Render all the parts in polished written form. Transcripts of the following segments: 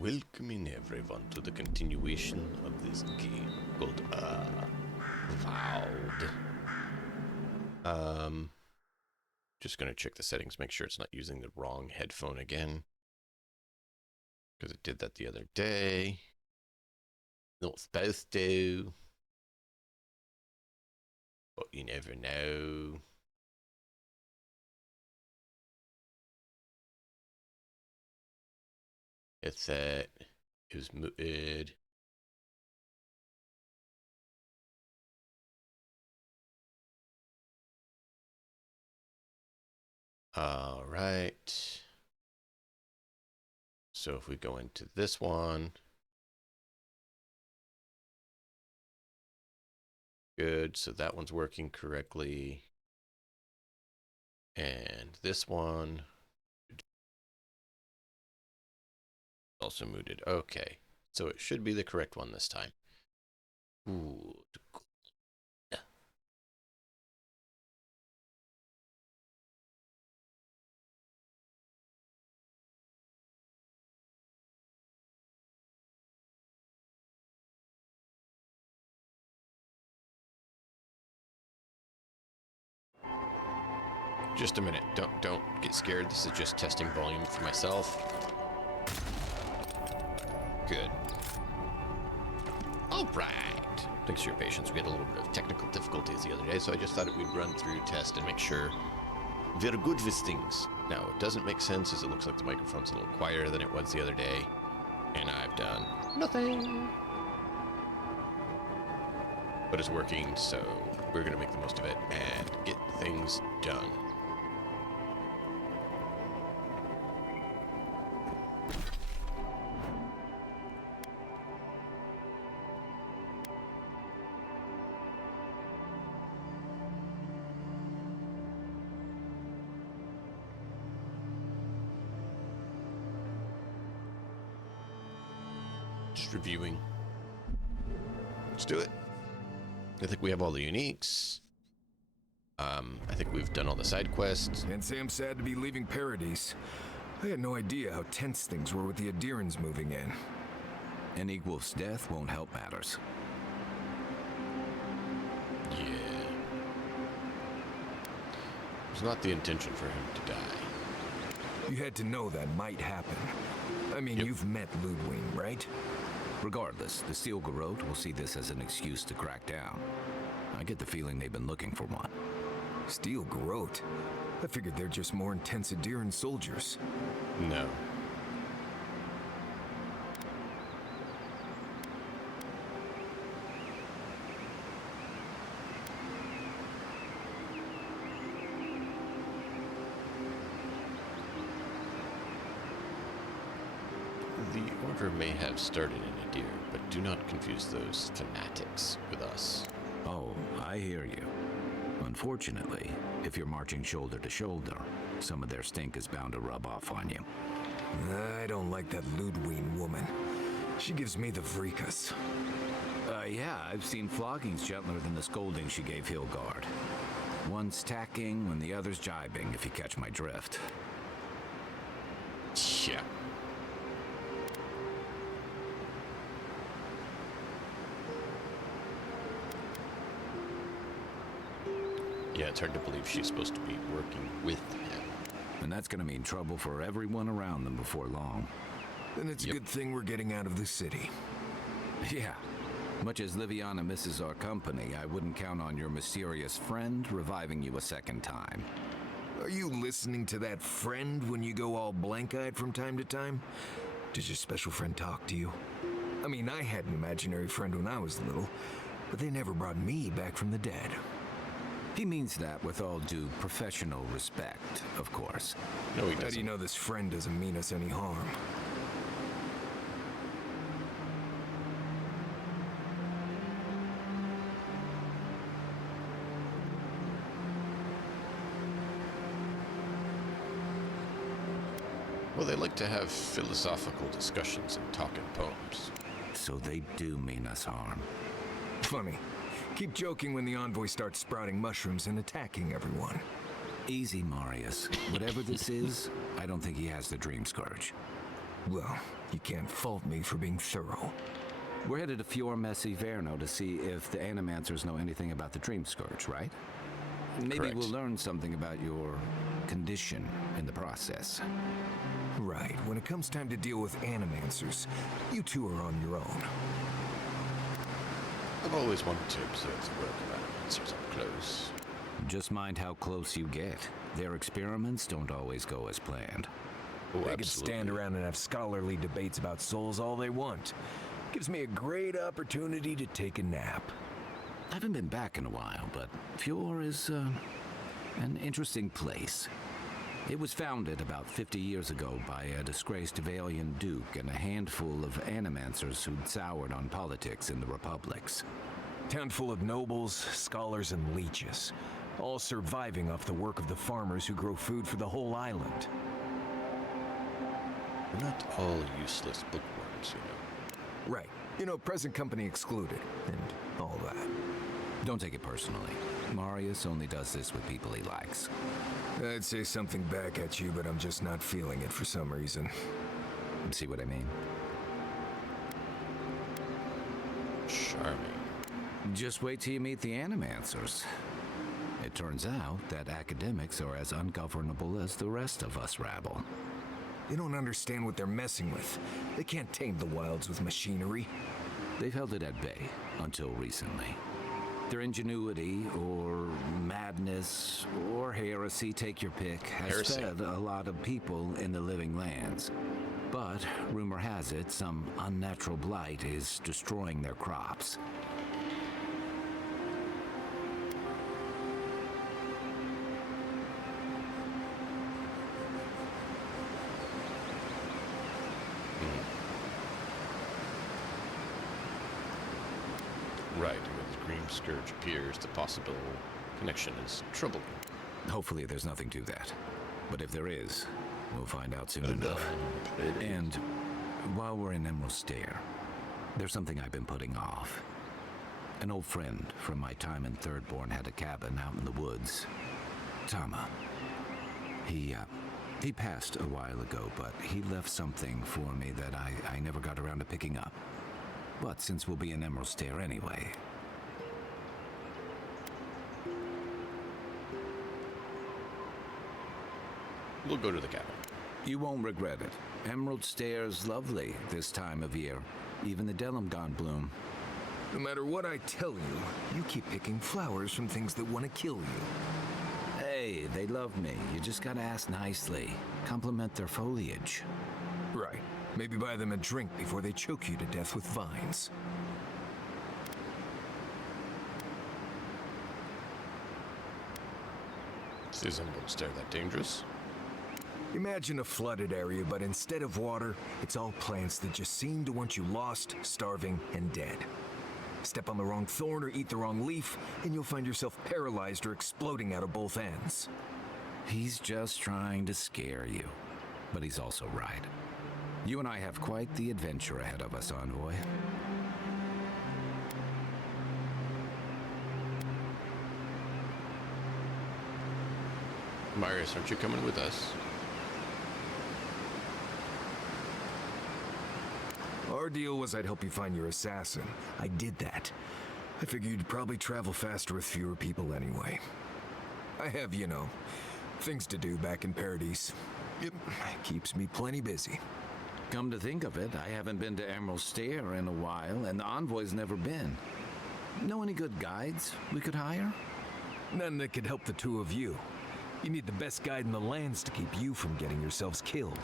Welcoming everyone to the continuation of this game called Avowed. Just gonna check the settings, make sure it's not using the wrong headphone again, because it did that the other day. Not supposed to, but you never know. It was muted. All right. So if we go into this one, good. So that one's working correctly. And this one also muted. Okay. So it should be the correct one this time. Ooh. Just a minute. Don't get scared. This is just testing volume for myself. Good. All right. Thanks for your patience. We had a little bit of technical difficulties the other day, so I just thought we'd run through, test, and make sure we're good with things. Now, it doesn't make sense as it looks like the microphone's a little quieter than it was the other day, and I've done nothing. But it's working, so we're going to make the most of it and get things done. Just reviewing. Let's do it. I think we have all the uniques. I think we've done all the side quests. Can't say I'm sad to be leaving Paradise. I had no idea how tense things were with the Adirans moving in. An equal's death won't help matters. Yeah. It was not the intention for him to die. You had to know that might happen. I mean, you've met Ludwig, right? Regardless, the Steel Garrote will see this as an excuse to crack down. I get the feeling they've been looking for one. Steel Garrote? I figured they're just more intense Adiran soldiers. No. The Order may have started in Adir, but do not confuse those fanatics with us. Oh, I hear you. Unfortunately, if you're marching shoulder to shoulder, some of their stink is bound to rub off on you. I don't like that Ludwig woman. She gives me the freakus. Yeah, I've seen floggings gentler than the scolding she gave Hilgard. One's tacking when the other's jibing, if you catch my drift. Yeah. Yeah, it's hard to believe she's supposed to be working with him. And that's gonna mean trouble for everyone around them before long. Then it's a good thing we're getting out of the city. Yeah. Much as Liviana misses our company, I wouldn't count on your mysterious friend reviving you a second time. Are you listening to that friend when you go all blank-eyed from time to time? Does your special friend talk to you? I mean, I had an imaginary friend when I was little, but they never brought me back from the dead. He means that with all due professional respect, of course. No, he How doesn't. do you know this friend doesn't mean us any harm? Well, they like to have philosophical discussions and talk in poems. So they do mean us harm. Funny. Keep joking when the envoy starts sprouting mushrooms and attacking everyone. Easy, Marius. Whatever this is, I don't think he has the Dream Scourge. Well, you can't fault me for being thorough. We're headed to Fior Messi Verno to see if the Animancers know anything about the Dream Scourge, right? Maybe Correct. we'll learn something about your condition in the process. Right, when it comes time to deal with Animancers, you two are on your own. I've always wanted to observe the work of Animancers up close. Just mind how close you get. Their experiments don't always go as planned. Oh, They can stand around and have scholarly debates about souls all they want. Gives me a great opportunity to take a nap. I haven't been back in a while, but Fior is an interesting place. It was founded about 50 years ago by a disgraced Valian duke and a handful of Animancers who'd soured on politics in the republics. Town full of nobles, scholars, and leeches, all surviving off the work of the farmers who grow food for the whole island. We're not all useless bookworms, you know. Right. You know, present company excluded, and all that. Don't take it personally. Marius only does this with people he likes. I'd say something back at you, but I'm just not feeling it for some reason. See what I mean? Charming. Just wait till you meet the Animancers. It turns out that academics are as ungovernable as the rest of us rabble. They don't understand what they're messing with. They can't tame the wilds with machinery. They've held it at bay until recently. Their ingenuity, or madness, or heresy, take your pick, has Heresy. fed a lot of people in the living lands. But rumor has it some unnatural blight is destroying their crops. Right, when the Green Scourge appears, the possible connection is troubling. Hopefully there's nothing to that. But if there is, we'll find out soon enough. And while we're in Emerald Stair, there's something I've been putting off. An old friend from my time in Thirdborn had a cabin out in the woods. Tama. He passed a while ago, but he left something for me that I never got around to picking up. But since we'll be in Emerald Stair anyway... We'll go to the cabin. You won't regret it. Emerald Stair's lovely this time of year. Even the Delimgon bloom. No matter what I tell you, you keep picking flowers from things that want to kill you. Hey, they love me. You just gotta ask nicely. Compliment their foliage. Right. Maybe buy them a drink before they choke you to death with vines. Is Emerald Stair that dangerous? Imagine a flooded area, but instead of water, it's all plants that just seem to want you lost, starving, and dead. Step on the wrong thorn or eat the wrong leaf, and you'll find yourself paralyzed or exploding out of both ends. He's just trying to scare you. But he's also right. You and I have quite the adventure ahead of us, Envoy. Marius, aren't you coming with us? Our deal was I'd help you find your assassin. I did that. I figured you'd probably travel faster with fewer people anyway. I have, you know, things to do back in Paradise. It keeps me plenty busy. Come to think of it, I haven't been to Emerald Stair in a while, and the Envoy's never been. Know any good guides we could hire? None that could help the two of you. You need the best guide in the lands to keep you from getting yourselves killed.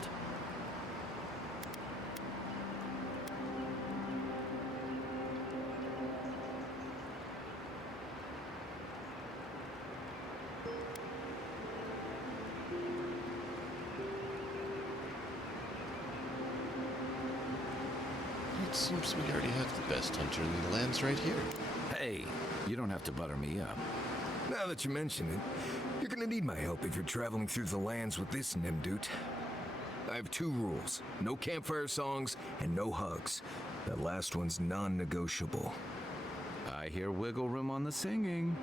It seems we already have the best hunter in the lands right here. Hey, you don't have to butter me up. Now that you mention it, you're gonna need my help if you're traveling through the lands with this Nimdude. I have two rules. No campfire songs and no hugs. That last one's non-negotiable. I hear wiggle room on the singing.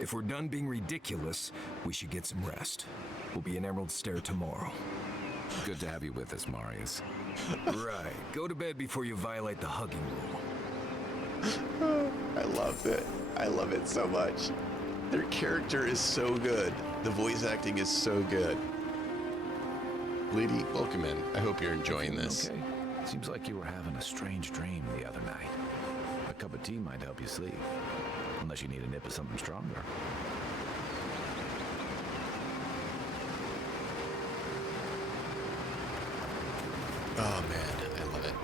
If we're done being ridiculous, we should get some rest. We'll be in Emerald Stair tomorrow. Good to have you with us, Marius. Right. Go to bed before you violate the hugging rule. I love it. I love it so much. Their character is so good. The voice acting is so good. Lady, welcome in. I hope you're enjoying this. Okay. Seems like you were having a strange dream the other night. A cup of tea might help you sleep. Unless you need a nip of something stronger. Oh man, I love it.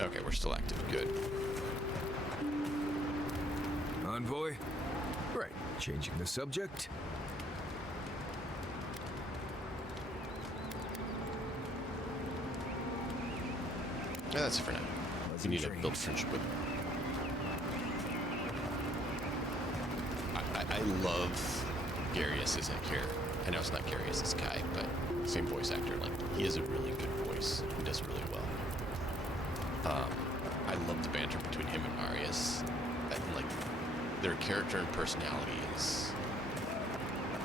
Okay, we're still active. Good. Envoy? Right. Changing the subject. Yeah, that's it for now. We need to build friendship with him. I love Garius' character. I know it's not Garius, it's Kai, but same voice actor. Like, he has a really good voice. He does really well. I love the banter between him and Marius. Like, their character and personality is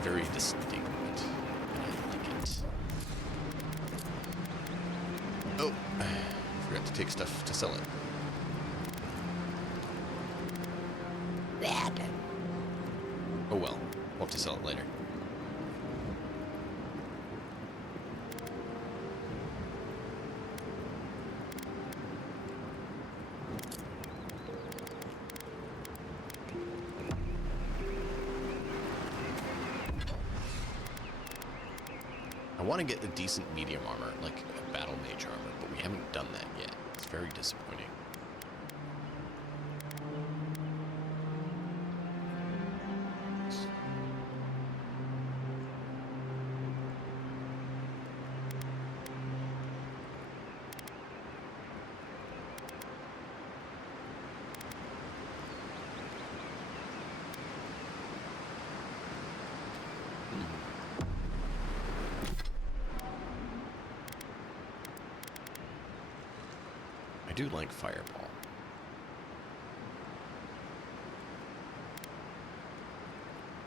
very distinct, and I like it. Oh, I forgot to take stuff to sell it. Hope to sell it later. I want to get a decent medium armor, like a battle mage armor, but we haven't done that yet. It's very disappointing. I do like Fireball.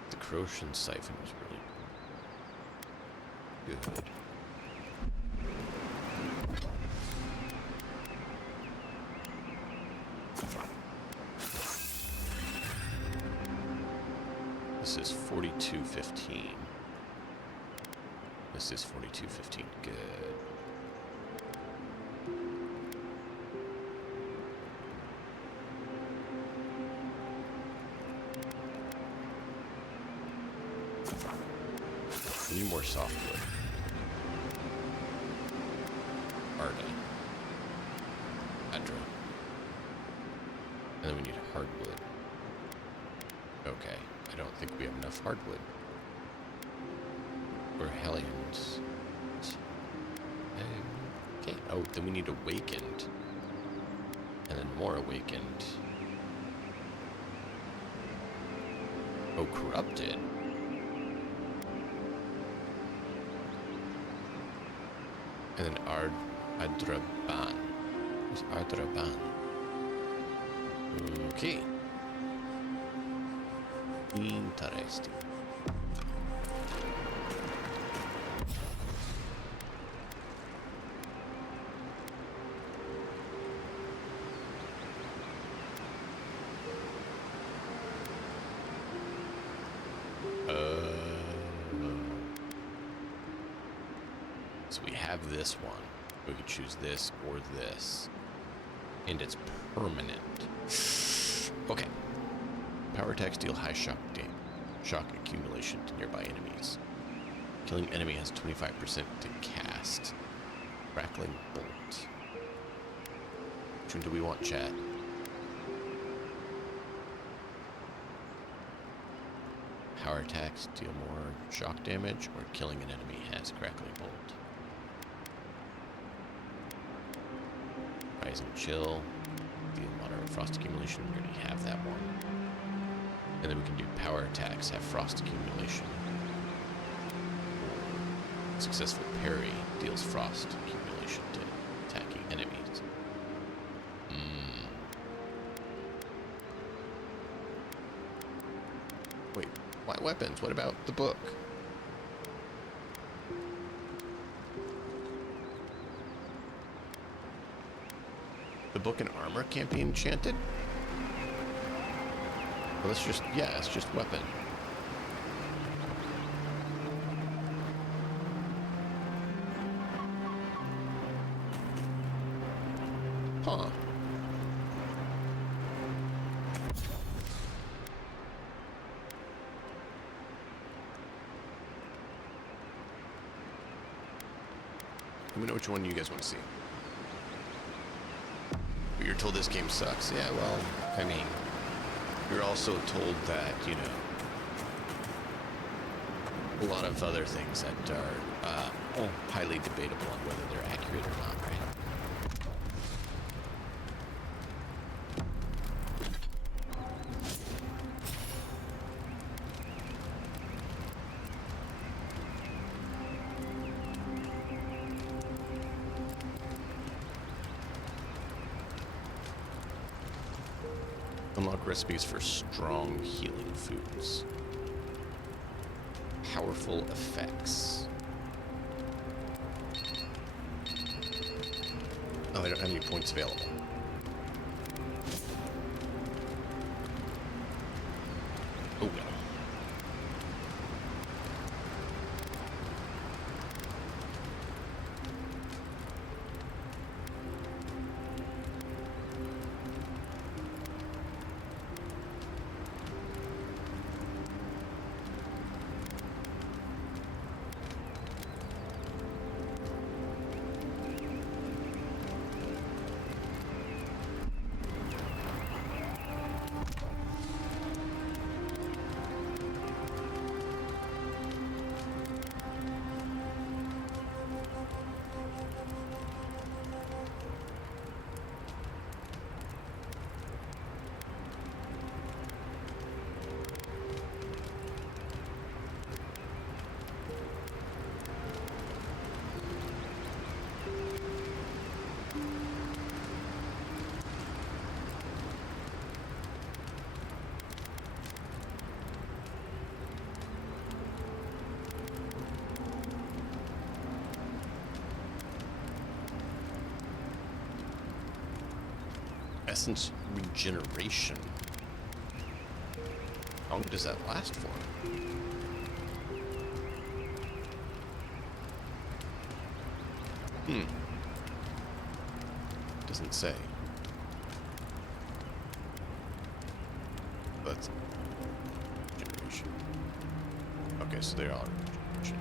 The Croatian Siphon was really good. This is 4215. This is 4215. Good. We need more softwood. Arda. Adra. And then we need hardwood. Okay. I don't think we have enough hardwood. Or Hellions. Okay. Oh, then we need awakened. And then more awakened. Oh, corrupted. And then Adraban. Who's Adraban? Okay. Interesting. So we have this one. We could choose this or this. And it's permanent. Okay. Power attacks deal high shock accumulation to nearby enemies. Killing enemy has 25% to cast. Crackling bolt. Which one do we want, chat? Power attacks deal more shock damage, or killing an enemy has crackling bolt. Rising chill, deal moderate frost accumulation. We already have that one. And then we can do power attacks, have frost accumulation. Successful parry deals frost accumulation to attacking enemies. Wait, why weapons? What about the book? The book and armor can't be enchanted? Well, it's just, yeah, it's just weapon. Huh. Let me know which one you guys want to see. But you're told this game sucks. Yeah, well, I mean, you're also told that, you know, a lot of other things that are highly debatable on whether they're accurate or not, right? Unlock recipes for strong healing foods. Powerful effects. Oh, I don't have any points available. Oh well. Essence regeneration. How long does that last for? Doesn't say. But regeneration. Okay, so they are regeneration.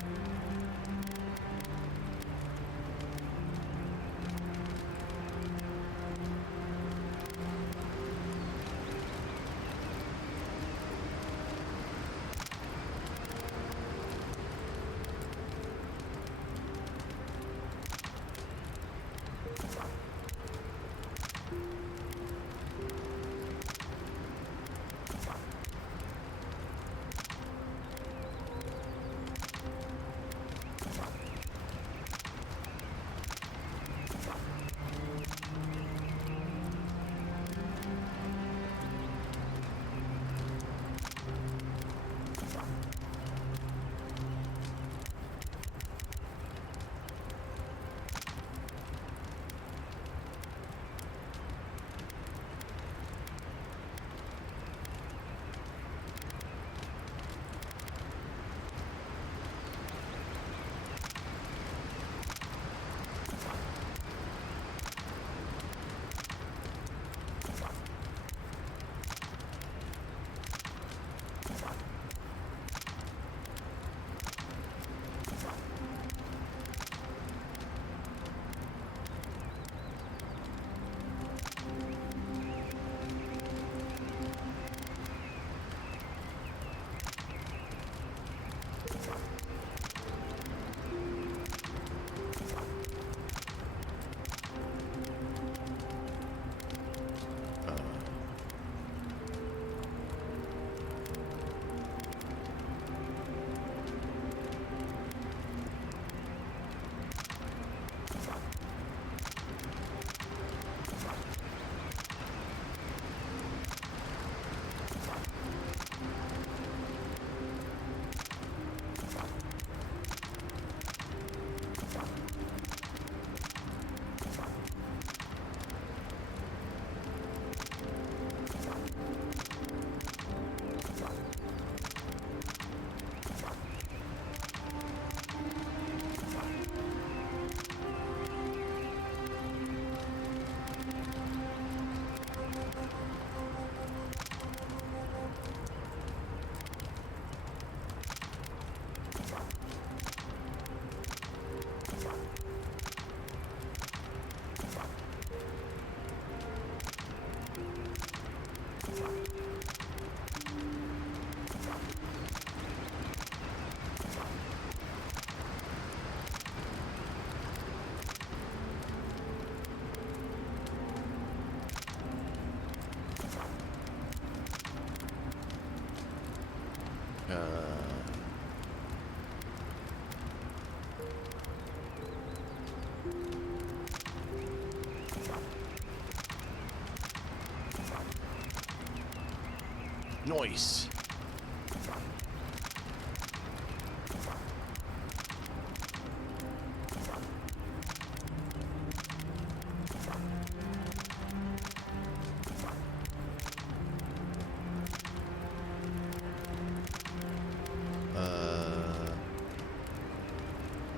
Noise.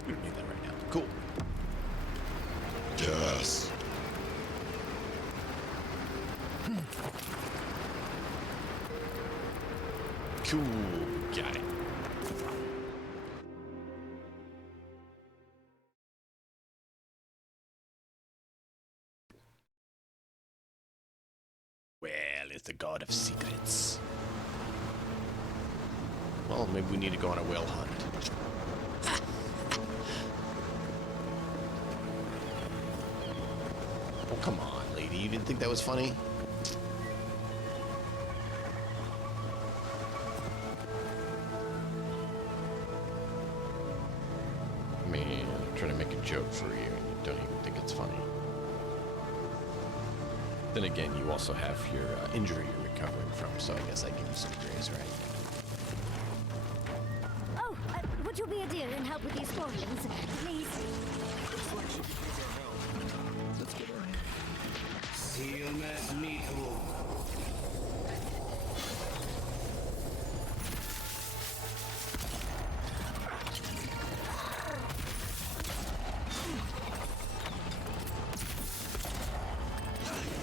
We don't need that right now. Cool. Yes. Cool. Got it. Well, it's the god of secrets. Well, maybe we need to go on a whale hunt. Oh, come on, lady. You didn't think that was funny? Man, I'm trying to make a joke for you, and you don't even think it's funny. Then again, you also have your injury you're recovering from, so I guess I give you some grace, right? Oh, would you be a dear and help with these spoilings, please? Let's get our He'll mess me too.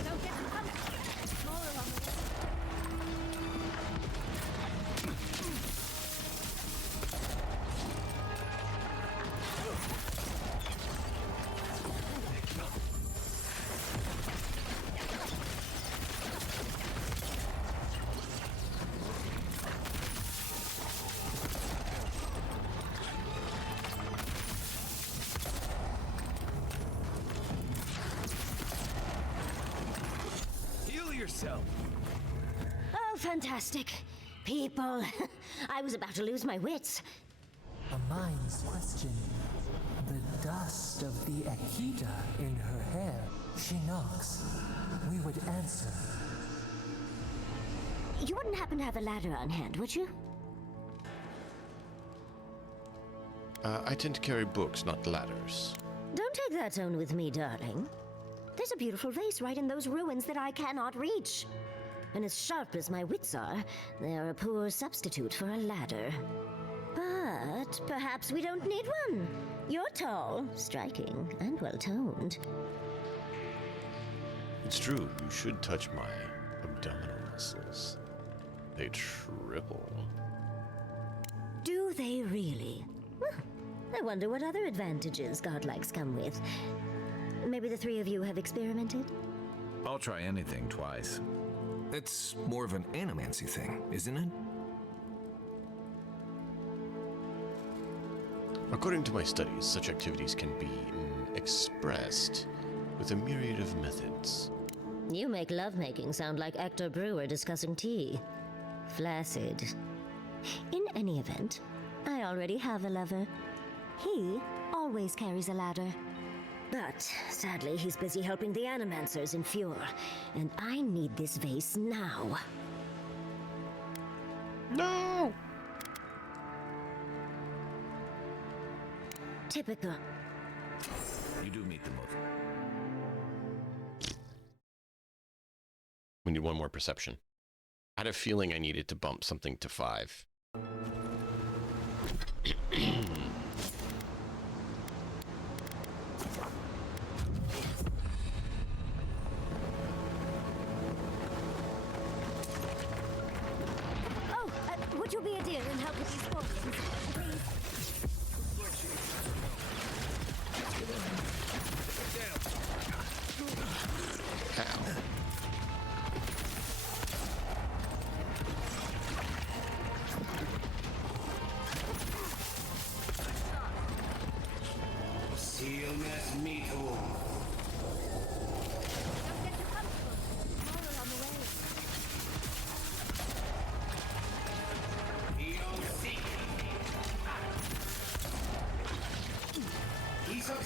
Don't get too comfortable. Smaller on the way. Heal yourself. Oh, fantastic. People. I was about to lose my wits. A mind's question. The dust of the Akita in her hair. She knocks. We would answer. You wouldn't happen to have a ladder on hand, would you? I tend to carry books, not ladders. Don't take that tone with me, darling. There's a beautiful vase right in those ruins that I cannot reach. And as sharp as my wits are, they are a poor substitute for a ladder. But perhaps we don't need one. You're tall, striking, and well-toned. It's true, you should touch my abdominal muscles. They triple. Do they really? Huh. I wonder what other advantages godlikes come with. Maybe the three of you have experimented? I'll try anything twice. It's more of an animancy thing, isn't it? According to my studies, such activities can be expressed with a myriad of methods. You make lovemaking sound like Hector Brewer discussing tea. Flaccid. In any event, I already have a lover. He always carries a ladder. But sadly, he's busy helping the Animancers in Fjord, and I need this vase now. No! Typical. You do meet the most. We need one more perception. I had a feeling I needed to bump something to 5. Oh, would you be a dear and help with these fortunes, please? How? Stillness me too. Don't get too comfortable. Smaller on the way. Feel sick. He's up.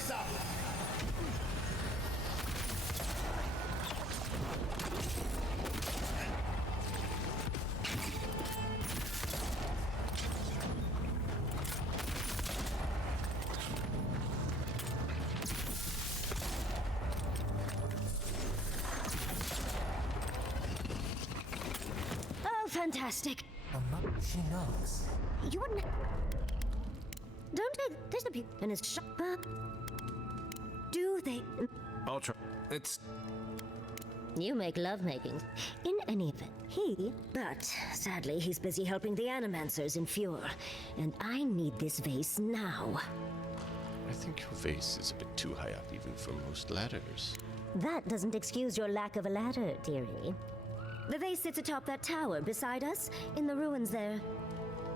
Oh, fantastic. She knocks. You wouldn't. Don't they? There's the people and his shop. Do they? I'll try. It's You make lovemaking. In any event, but sadly, he's busy helping the Animancers in Fjord, and I need this vase now. I think your vase is a bit too high up even for most ladders. That doesn't excuse your lack of a ladder, dearie. The vase sits atop that tower beside us, in the ruins there.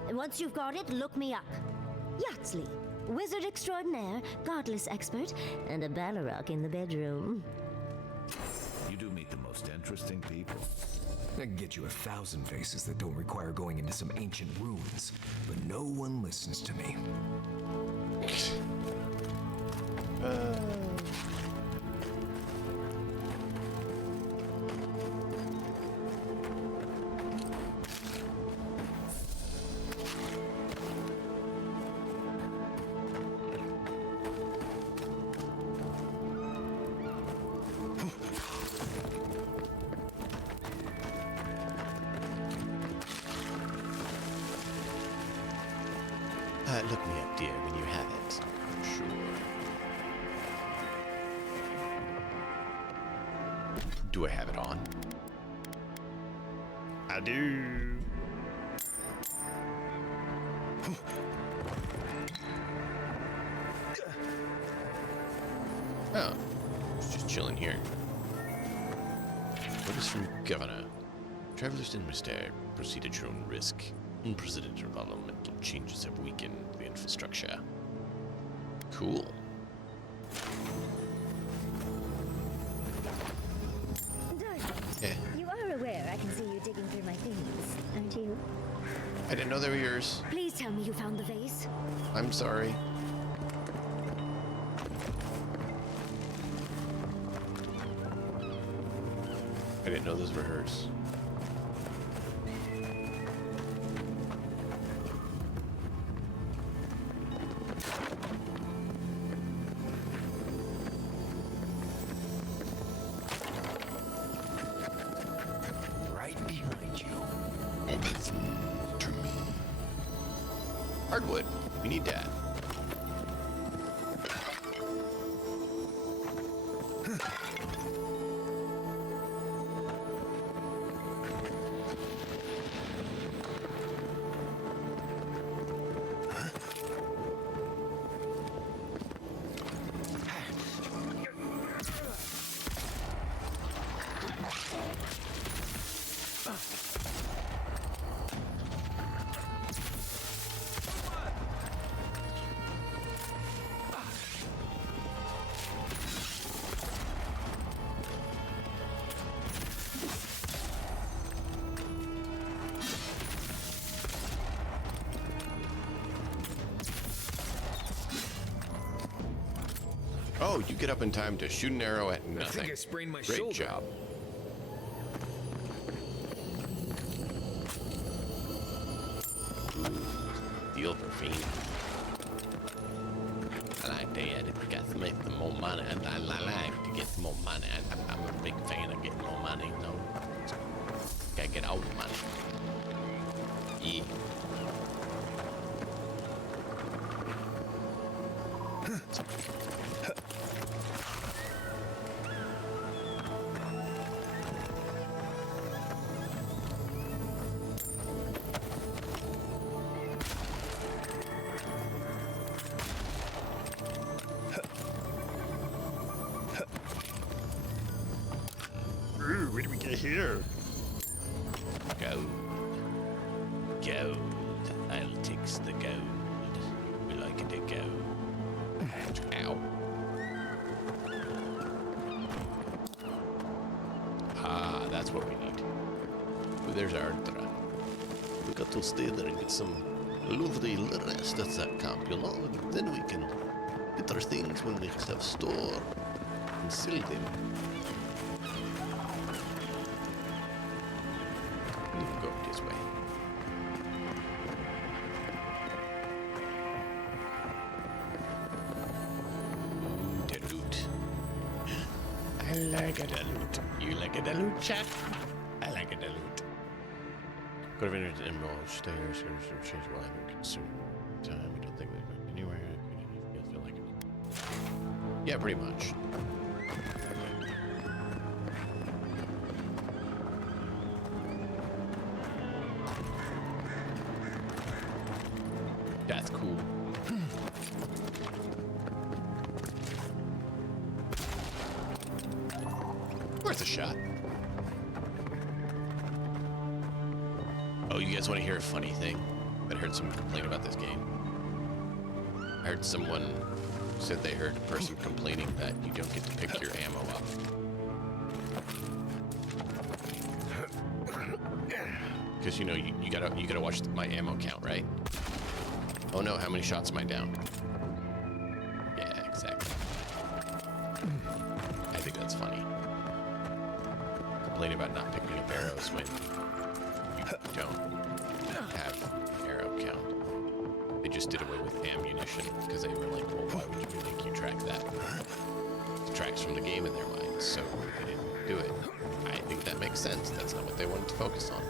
And once you've got it, look me up. Yatsley, wizard extraordinaire, godless expert, and a Ballarok in the bedroom. You do meet the most interesting people. I can get you 1,000 vases that don't require going into some ancient ruins, but no one listens to me. dear, when you have it. For sure. Do I have it on? I do. Oh, just chilling here. What is from Governor? Travelers in Mystère proceed at your own risk. Unprecedented environmental changes have weakened the infrastructure. Cool. Darling, Yeah. you are aware I can see you digging through my things, aren't you? I didn't know they were yours. Please tell me you found the vase. I'm sorry. I didn't know those were hers. Right behind you. To me. Hardwood. We need that. Oh, you get up in time to shoot an arrow at I nothing. think I sprained my Great shoulder. job. Deal for fiend. I like that. If we got to make some more money, I like to get some more money. I'm a big fan of getting more money. No, gotta get all the money. Yeah. Ooh, what do we get here? Gold. Gold. I'll take the gold. We like it, the gold. Ow. Ah, that's what we need. Ooh, there's our Ardra. We got to stay there and get some lovely rest at that camp, you know? Then we can get our things when we have store and sell them. We can go this way. The loot. I like it, the loot. You like it, the loot, chat? I like it, the loot. Could have entered emerald stairs, change while I'm consumed time. I don't think they've been anywhere. I feel like it. Yeah, pretty much. That's cool. Worth a shot. Oh, you guys want to hear a funny thing? I heard someone complain about this game. I heard someone said they heard a person complaining that you don't get to pick your ammo up. Because you know you gotta watch my ammo count, right? Oh no, how many shots am I down? Yeah, exactly. I think that's funny. Complaining about not picking up arrows when you don't have arrow count. They just did away with ammunition because they were like, well, why would you make you track that? It tracks from the game in their minds, so they didn't do it. I think that makes sense. That's not what they wanted to focus on.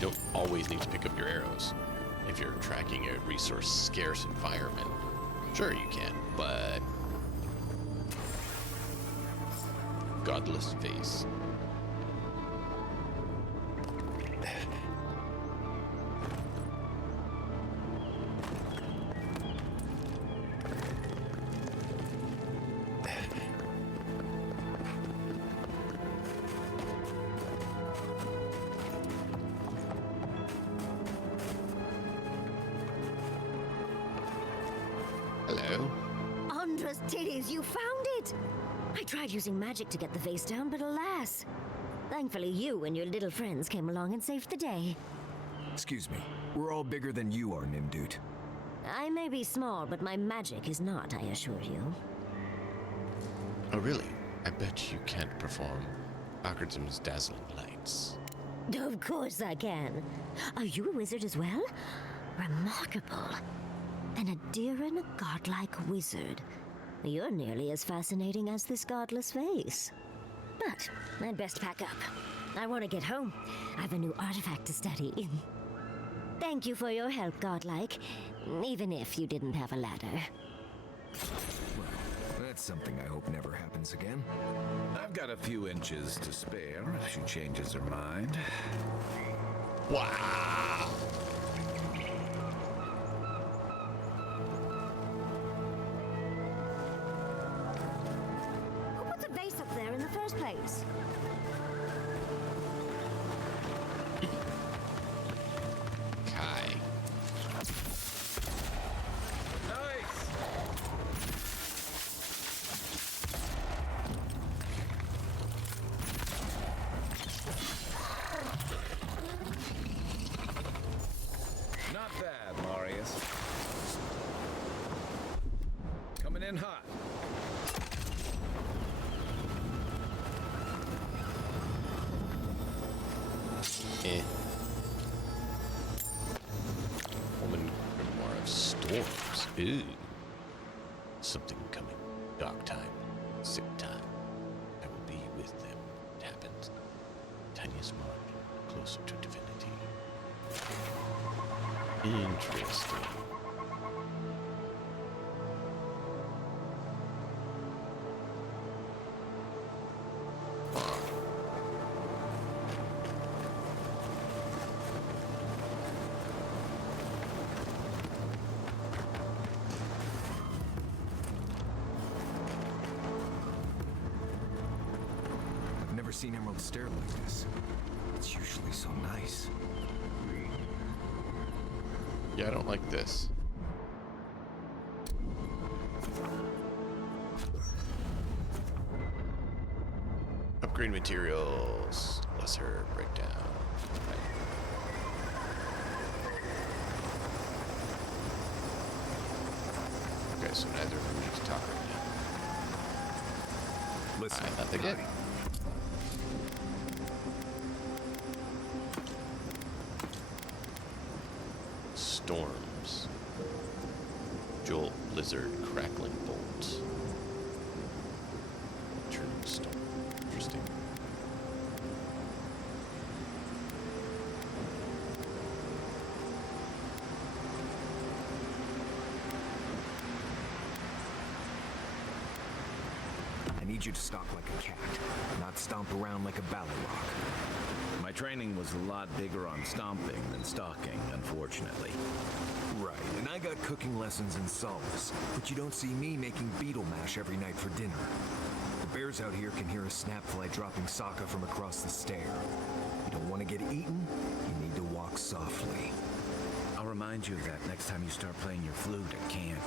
You don't always need to pick up your arrows. If you're tracking a resource-scarce environment, sure you can, but... Godless face. Hello? Andra's titties, you found it! I tried using magic to get the vase down, but alas. Thankfully, you and your little friends came along and saved the day. Excuse me. We're all bigger than you are, Nimdude. I may be small, but my magic is not, I assure you. Oh, really? I bet you can't perform Akerdim's dazzling lights. Of course I can. Are you a wizard as well? Remarkable. An Adiran godlike wizard. You're nearly as fascinating as this godless face. But I'd best pack up. I want to get home. I have a new artifact to study. Thank you for your help, godlike, even if you didn't have a ladder. Well, that's something I hope never happens again. I've got a few inches to spare if she changes her mind. Wow! Who put the vase up there in the first place? Kai. Not bad, Marius. Coming in hot. Eh. Woman Grimoire of Storms. Ooh. Something coming. Dark time. Sick time. I will be with them. It happens. Tiniest margin closer to divinity. Interesting. I've never seen Emerald stare like this. It's usually so nice. Yeah, I don't like this. Upgrade materials. Lesser breakdown. Right. Okay, so neither of them need to talk right now. Listen, I thought they did. Storms. Jolt, blizzard, crackling bolt. Turning storm. Interesting. I need you to stalk like a cat, not stomp around like a ballyrock. My training was a lot bigger on stomping than stalking, unfortunately. Right, and I got cooking lessons in solace, but you don't see me making beetle mash every night for dinner. The bears out here can hear a snapfly dropping Sokka from across the stair. You don't want to get eaten, you need to walk softly. I'll remind you of that next time you start playing your flute at camp.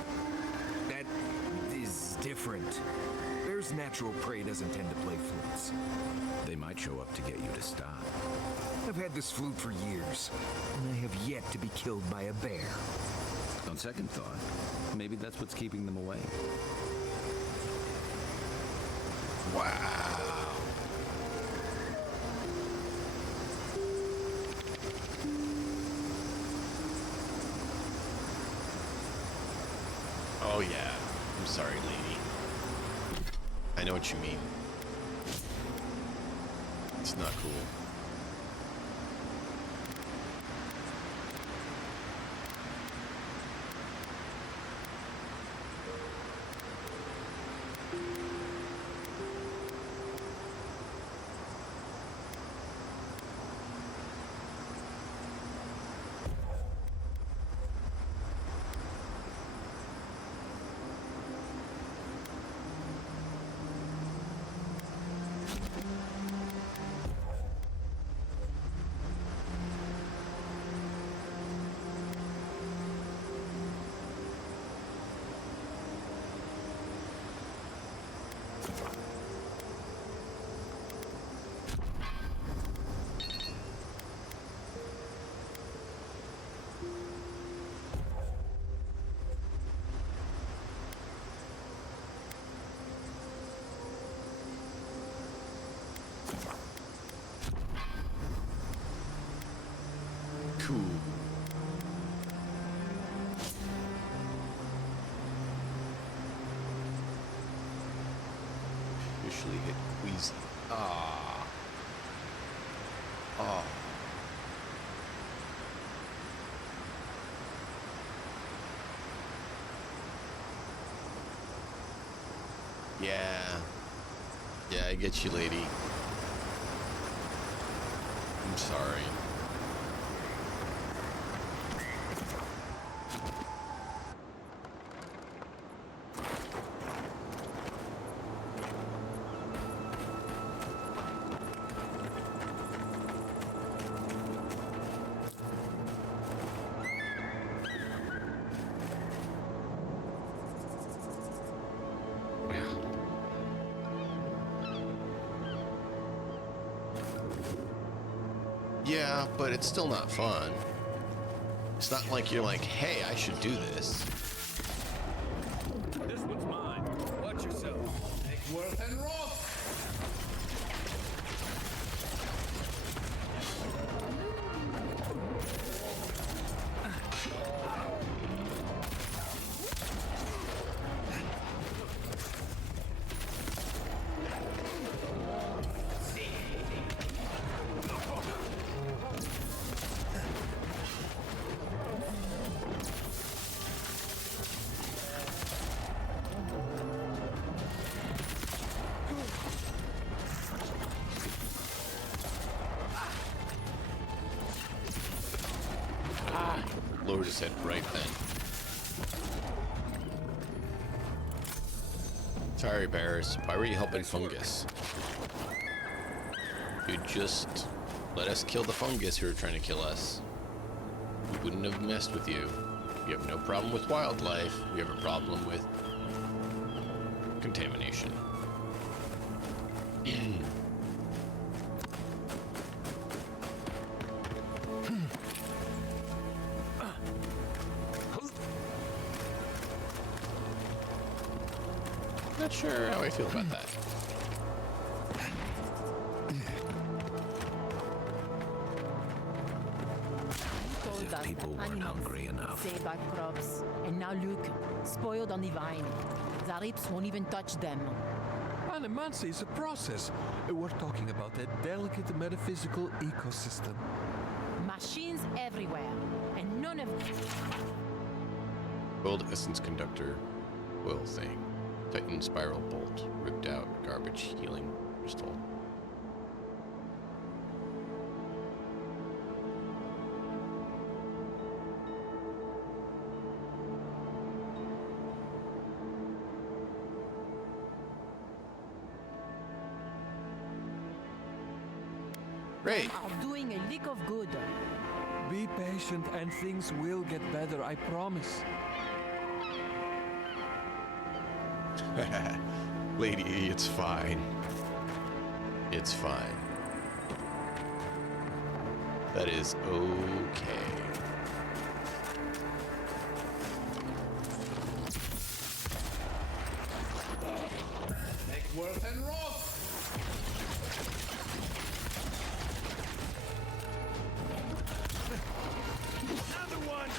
That is different. Bear's natural prey doesn't tend to play flutes. They might show up to get you to stop. I've had this flute for years, and I have yet to be killed by a bear. On second thought, maybe that's what's keeping them away. Wow. Oh yeah. I'm sorry, lady. I know what you mean. It's not cool. Cool. Officially hit Queasy. Ah. Oh. Yeah. Yeah, I get you, lady. I'm sorry. Yeah, but it's still not fun. It's not like you're like, hey, I should do this. This one's mine. Watch yourself. Take worth and rock. Lowered his head right then. Sorry, Bears. Why were you helping Fungus? You just let us kill the fungus who are trying to kill us. We wouldn't have messed with you. We have no problem with wildlife. We have a problem with contamination. Not sure how I feel about that. Told If us people that weren't animals hungry enough. save our crops, and now look, spoiled on the vine. The apes won't even touch them. Animancers is a process. We're talking about a delicate metaphysical ecosystem. Machines everywhere, and none of Old essence conductor, oil thing, Titan spiral bolt, ripped out, garbage healing crystal. Great. are doing a lick of good. Be patient and things will get better, I promise. Lady, it's fine. It's fine. That is okay. Take worth and rock. Another one!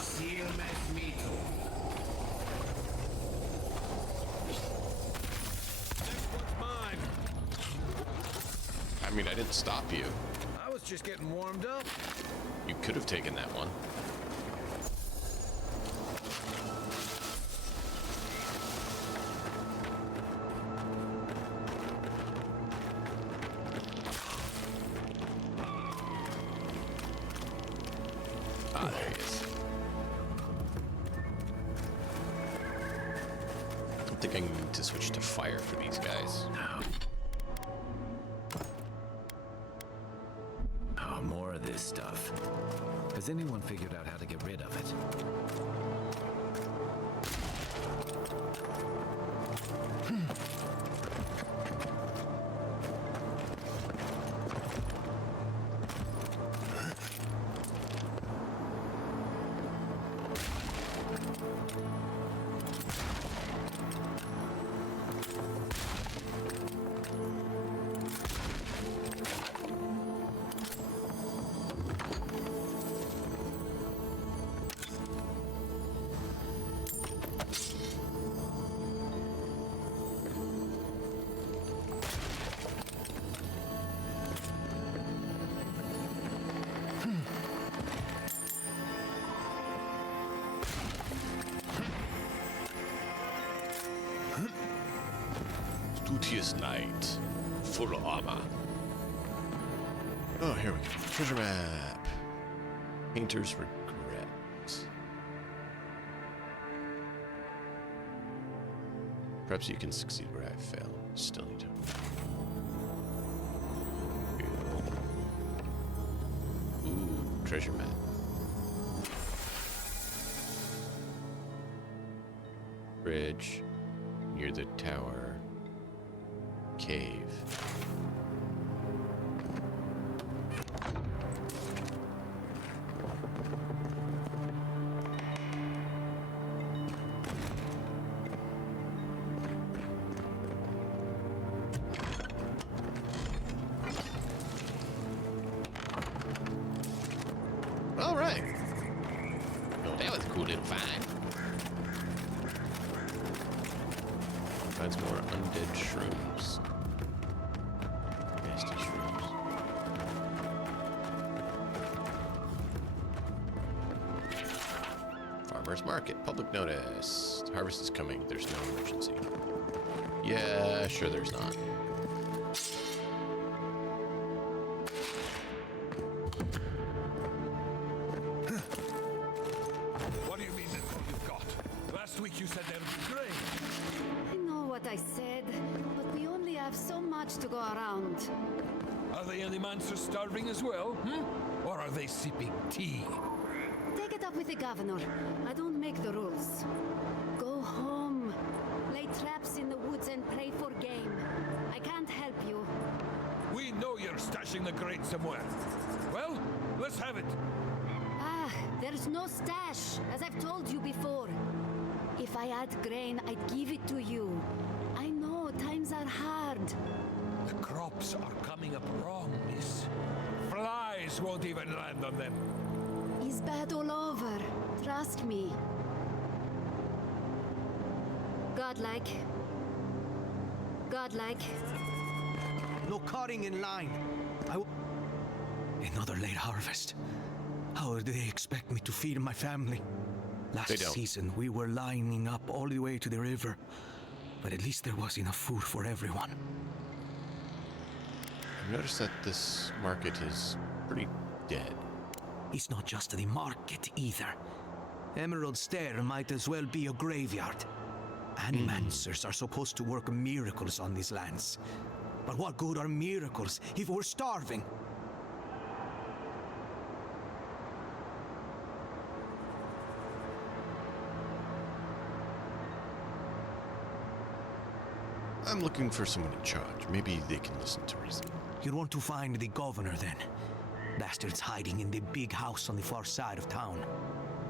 Seal mass metal. Next one's mine. I mean, I didn't stop you. I was just getting warmed up. You could have taken that one. Ah, there he is. I think I need to switch to fire for these guys. Oh, more of this stuff. Has anyone figured out how to get rid of it? beauteous knight. Full armor. Oh, here we go. Treasure map. Painter's regret. Perhaps you can succeed where I fail. Still need to. Ooh, treasure map. Bridge. Near the tower. Cave. All right. Oh, that was a cool little find. Finds more undead shrooms. Nasty shrooms. Farmer's Market. Public notice. Harvest is coming. There's no emergency. Yeah, sure there's not. What do you mean that's all you've got? Last week you said there would be grain. I know what I said, but we only have so much to go around. Are the Animancers starving as well? Or are they sipping tea? Take it up with the governor. I don't make the rules. Go home. Lay traps in the woods and pray for game. I can't help you. We know you're stashing the grain somewhere. Well, let's have it. Ah, there's no stash, as I've told you before. If I had grain, I'd give it to you. I know times are hard. The crops are coming up wrong, miss. Flies won't even land on them. It's bad all over. Trust me. Godlike. Godlike. No cutting in line. Another late harvest. How do they expect me to feed my family? Last season, we were lining up all the way to the river. But at least there was enough food for everyone. I've noticed that this market is pretty dead. It's not just the market either. Emerald Stair might as well be a graveyard. Animancers are supposed to work miracles on these lands. But what good are miracles if we're starving? I'm looking for someone in charge. Maybe they can listen to reason. You want to find the governor then? Bastard's hiding in the big house on the far side of town.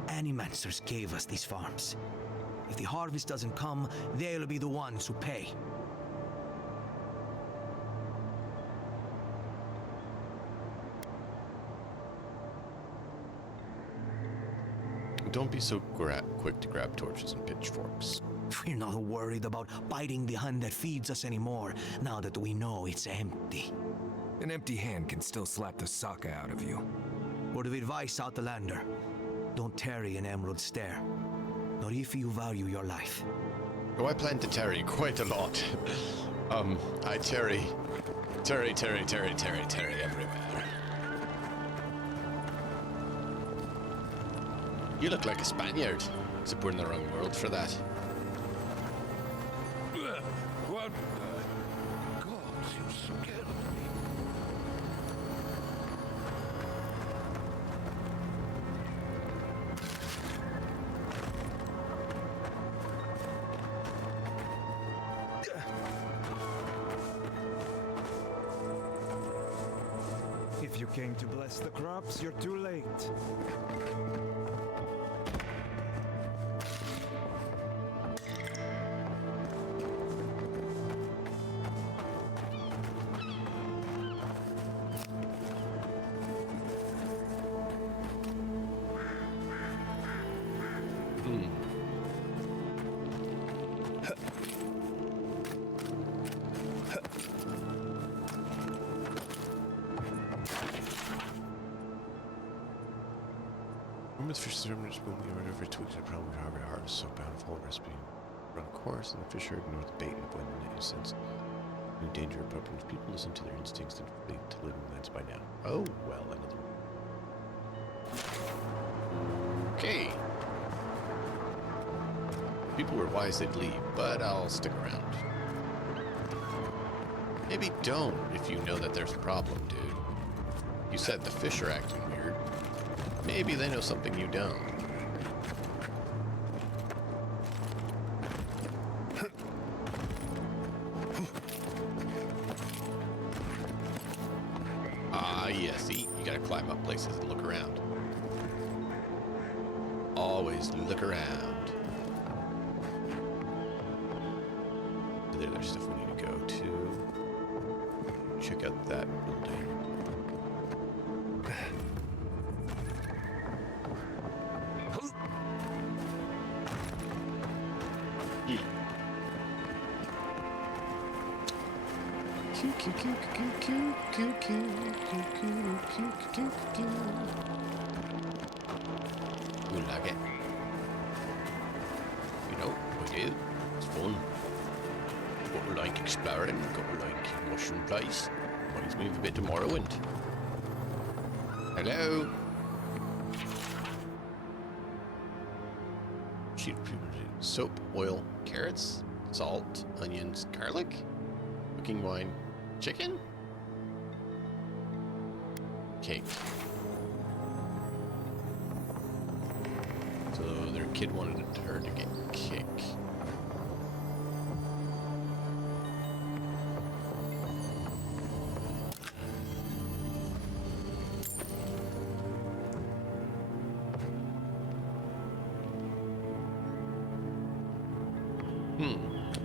Animancers gave us these farms. If the harvest doesn't come, they'll be the ones who pay. Don't be so quick to grab torches and pitchforks. We're not worried about biting the hand that feeds us anymore, now that we know it's empty. An empty hand can still slap the sock out of you. Word of advice, Outlander. Don't tarry in Emerald Stair. Not if you value your life. Oh, I plan to tarry quite a lot. I tarry everywhere. You look like a Spaniard, except we're in the wrong world for that. What? God, you scared me. If you came to bless the crops, you're too late. Women's fish ceremonies will be around every 2 weeks. I probably harvest so bountiful recipe. Run a course, and the fisher ignore the bait and avoid the innocence. New danger approaching. People listen to their instincts and flee to living lands by now. Oh, well, another. Okay. People were wise they'd leave, but I'll stick around. Maybe don't if you know that there's a problem, dude. You said the fish are acting weird. Maybe they know something you don't. Ah, yeah, see? You gotta climb up places and look around. Always look around. There's stuff we need to go to. Check out that building. We like it. You know, we do. It's fun. Got to like exploring, got to like mushroom place. Reminds me of a bit of Morrowind. Hello? Sheet of soap, oil, carrots, salt, onions, garlic, cooking wine, chicken, cake. So their kid wanted her to get cake.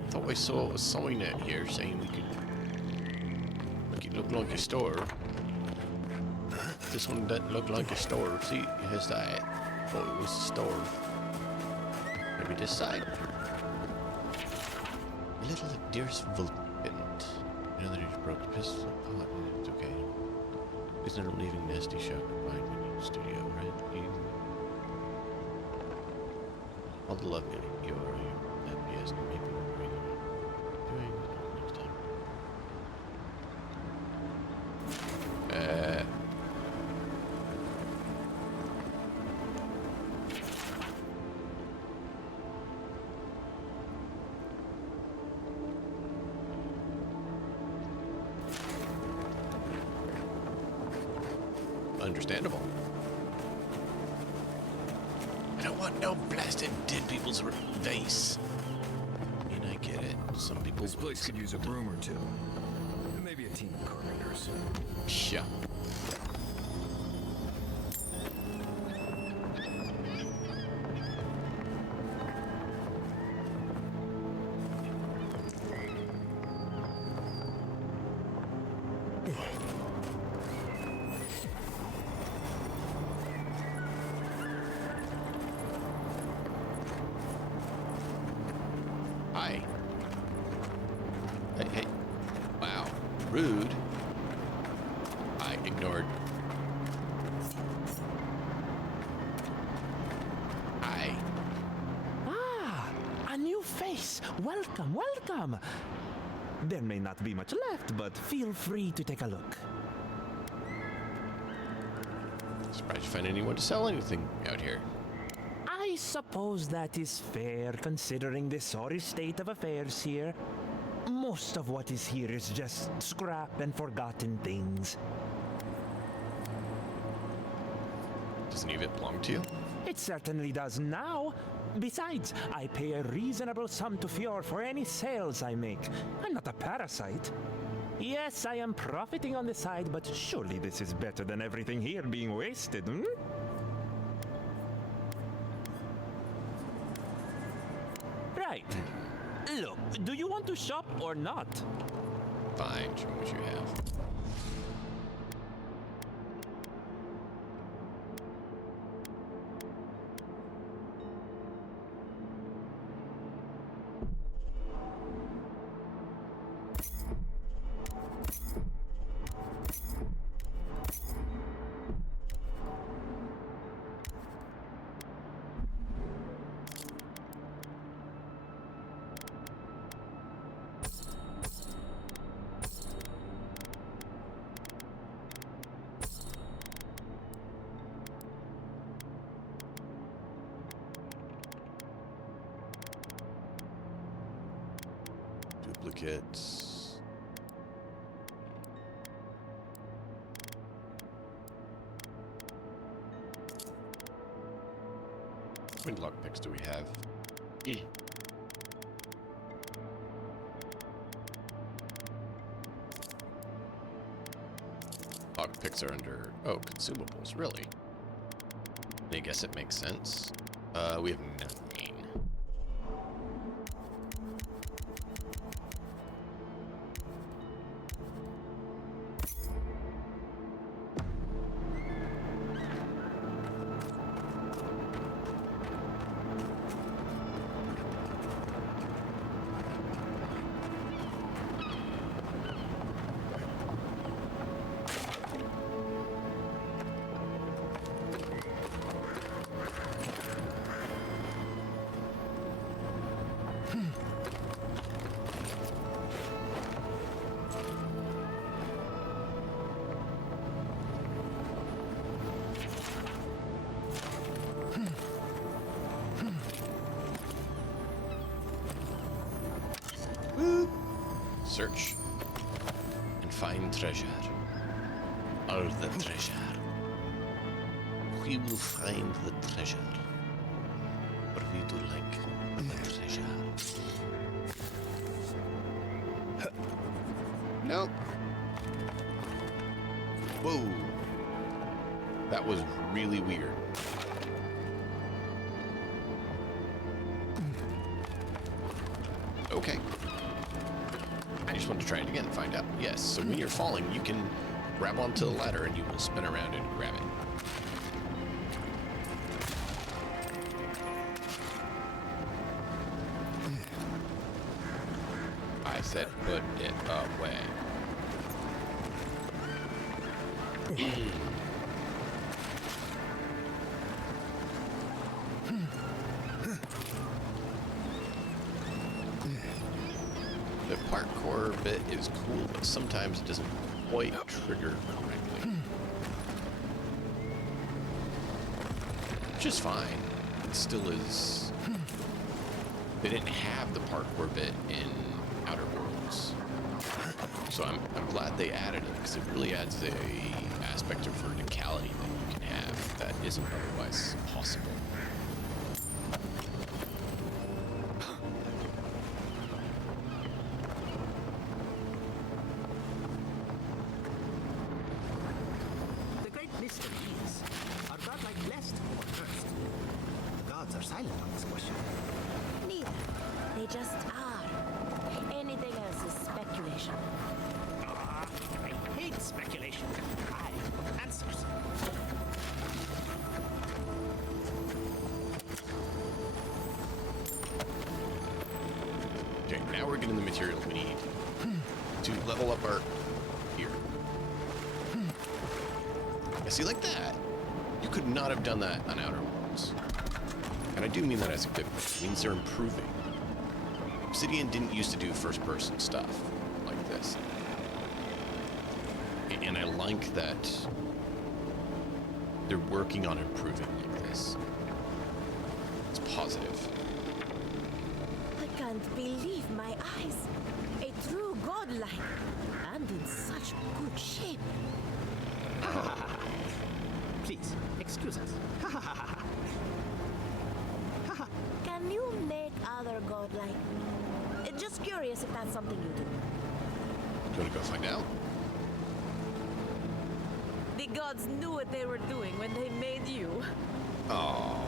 Thought I saw a sign out here saying we could make it look like a store. This one doesn't look like a store. See, it has that. Thought it was a store. Maybe this side. A little dearest Vulpin. Another broke pistol. Oh, it's okay. Isn't it leaving nasty shop behind me in the studio, right? All the love, you are. Yes, maybe we'll bring it doing next time. Understandable. I don't want no blasted dead people's face. I get it. Some people. This place could use a broom or two. And maybe a team of carpenters. Sure. Hi. Hey. Wow. Rude. I ignored. Hi. Ah, a new face. Welcome, welcome. There may not be much left, but feel free to take a look. Surprised you find anyone to sell anything out here. I suppose that is fair, considering the sorry state of affairs here. Most of what is here is just scrap and forgotten things. Does any of it belong to you? It certainly does now. Besides, I pay a reasonable sum to Fjord for any sales I make. I'm not a parasite. Yes, I am profiting on the side, but surely this is better than everything here being wasted, hmm? Right. Look, do you want to shop or not? Fine, show me what you have. duplicates. How many lockpicks do we have? Lockpicks are under, oh, consumables, really? I guess it makes sense. We have none. Search and find treasure. All the treasure. We will find the treasure. But we do like the treasure. Nope. Whoa. That was really weird. Okay. I just want to try it again and find out. Yes, so when you're falling, you can grab onto the ladder and you will spin around and grab it. I said put it away. The parkour bit is cool, but sometimes it doesn't quite trigger correctly. Which is fine. It still is. They didn't have the parkour bit in Outer Worlds. So I'm glad they added it, because it really adds a aspect of verticality that you can have that isn't otherwise possible. The great mystery is, are godlike blessed or cursed? The gods are silent on this question. Neither. They just are. Anything else is speculation. I hate speculation. I want answers. Okay, now we're getting the materials we need to level up our gear. I see, like that. You could not have done that on Outer Worlds. And I do mean that as a good thing. It means they're improving. Obsidian didn't used to do first-person stuff like this. And I like that they're working on improving like this. It's positive. I can't believe my eyes. A true godlike. And in such good shape. Please, excuse us. Can you make other godlike? Just curious if that's something you do. Do you want to go find out? The gods knew what they were doing when they made you. Oh.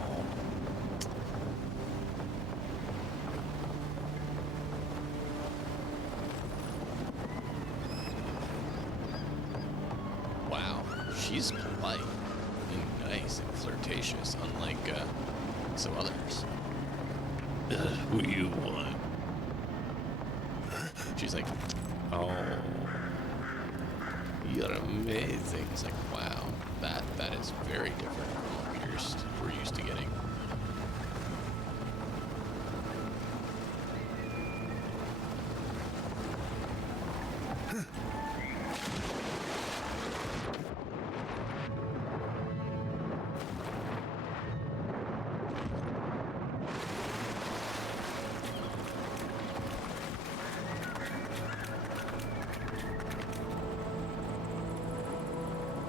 Wow, she's polite and nice and flirtatious, unlike some others. Who do you want? She's like, oh, you're amazing. It's like, wow, that is very different from what we're used to getting.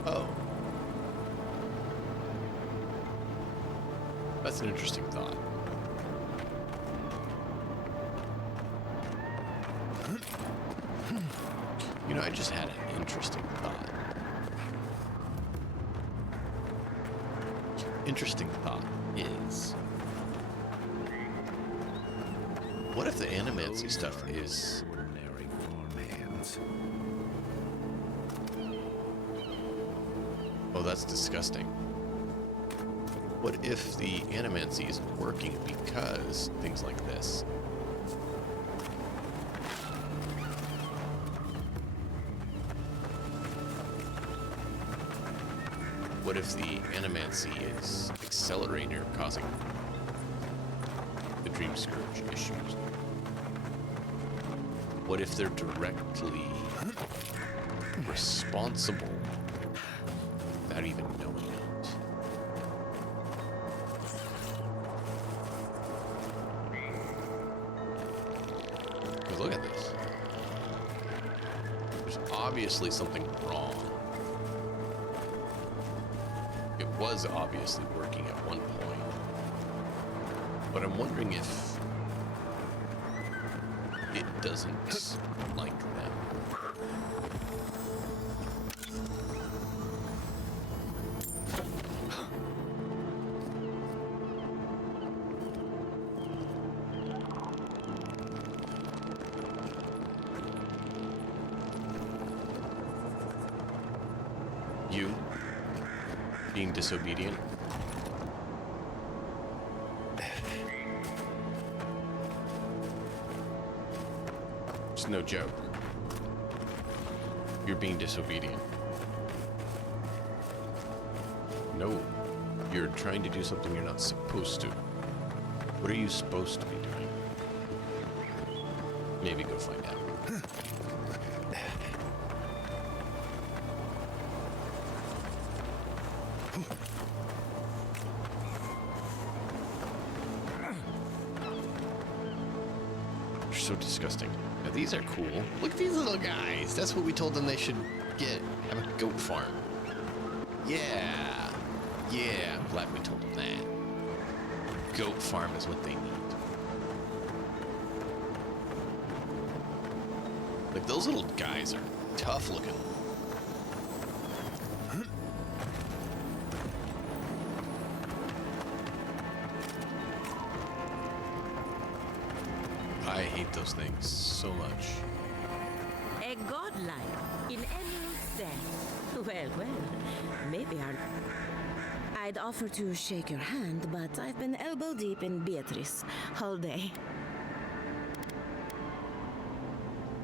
Oh. That's an interesting thought. You know, I just had an interesting thought. Interesting thought is... what if the Animancy stuff is... ordinary farmhands? Oh, that's disgusting. What if the Animancy isn't working because things like this? What if the Animancy is accelerating or causing the Dream Scourge issues? What if they're directly responsible without even knowing it? Because look at this. There's obviously something wrong. It was obviously working at one point. But I'm wondering if it doesn't like them. You being disobedient. It's no joke. You're being disobedient. No, you're trying to do something you're not supposed to. What are you supposed to be doing? Maybe go find out. They're so disgusting. Now these are cool. Look at these little guys. That's what we told them they should get. Have a goat farm. Yeah. Yeah, I'm glad we told them that. Goat farm is what they need. Like, those little guys are tough looking. I hate those things so much. A godlike in Emerald sense. Well, maybe I'd offer to shake your hand, but I've been elbow deep in Beatrice all day.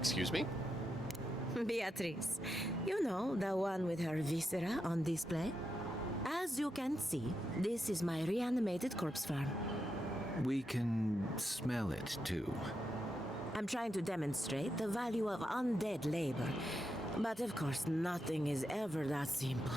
Excuse me? Beatrice, you know, the one with her viscera on display? As you can see, this is my reanimated corpse farm. We can smell it, too. I'm trying to demonstrate the value of undead labor. But of course, nothing is ever that simple.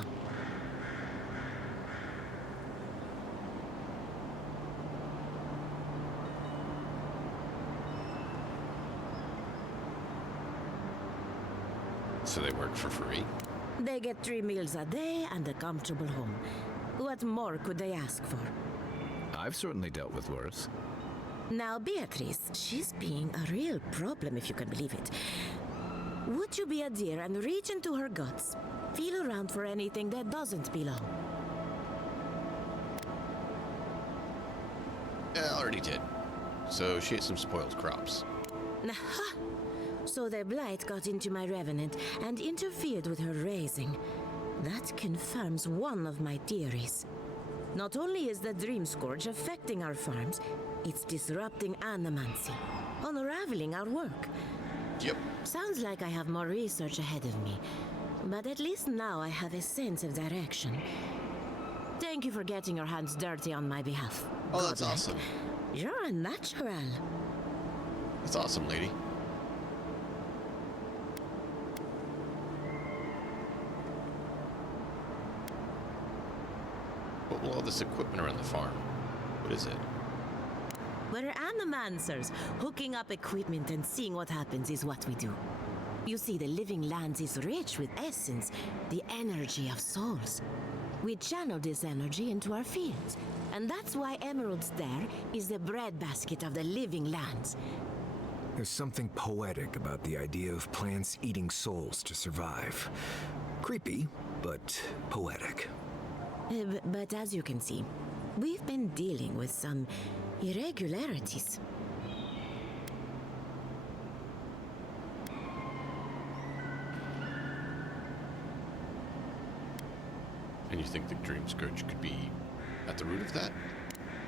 So they work for free? They get 3 meals a day and a comfortable home. What more could they ask for? I've certainly dealt with worse. Now, Beatrice, she's being a real problem, if you can believe it. Would you be a dear and reach into her guts? Feel around for anything that doesn't belong. Yeah, I already did. So she ate some spoiled crops. Aha! So the blight got into my revenant and interfered with her raising. That confirms one of my theories. Not only is the Dream Scourge affecting our farms, it's disrupting Animancy, unraveling our work. Yep. Sounds like I have more research ahead of me, but at least now I have a sense of direction. Thank you for getting your hands dirty on my behalf. Oh, that's Godlike. awesome. You're a natural. That's awesome, lady. What will all this equipment around the farm? What is it? We're Animancers. Hooking up equipment and seeing what happens is what we do. You see, the living lands is rich with essence, the energy of souls. We channel this energy into our fields, and that's why Emerald Stair is the breadbasket of the living lands. There's something poetic about the idea of plants eating souls to survive. Creepy, but poetic. But as you can see, we've been dealing with some irregularities. And you think the Dream Scourge could be at the root of that?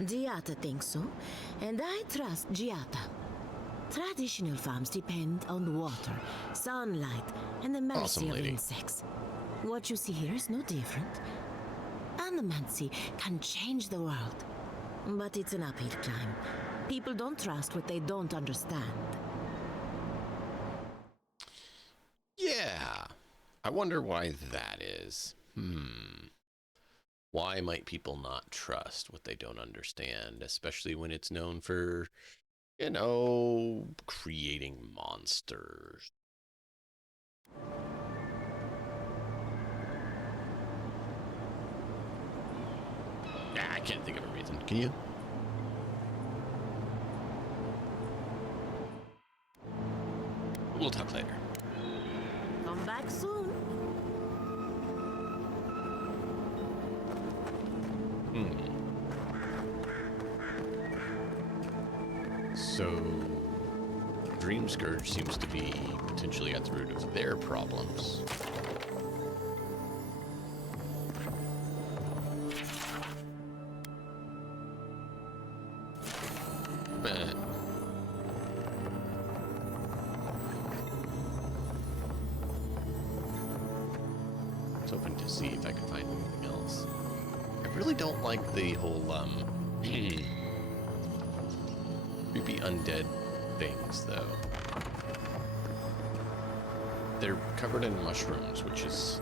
Giata thinks so, and I trust Giata. Traditional farms depend on water, sunlight, and the mercy of insects. What you see here is no different. Animancy can change the world, but it's an uphill climb. People don't trust what they don't understand. Yeah. I wonder why that is. Why might people not trust what they don't understand, especially when it's known for, you know, creating monsters? I can't think of a reason. Can you? We'll talk later. Come back soon. So, Dream Scourge seems to be potentially at the root of their problems. I was hoping to see if I could find anything else. I really don't like the whole, creepy undead things, though. They're covered in mushrooms, which is...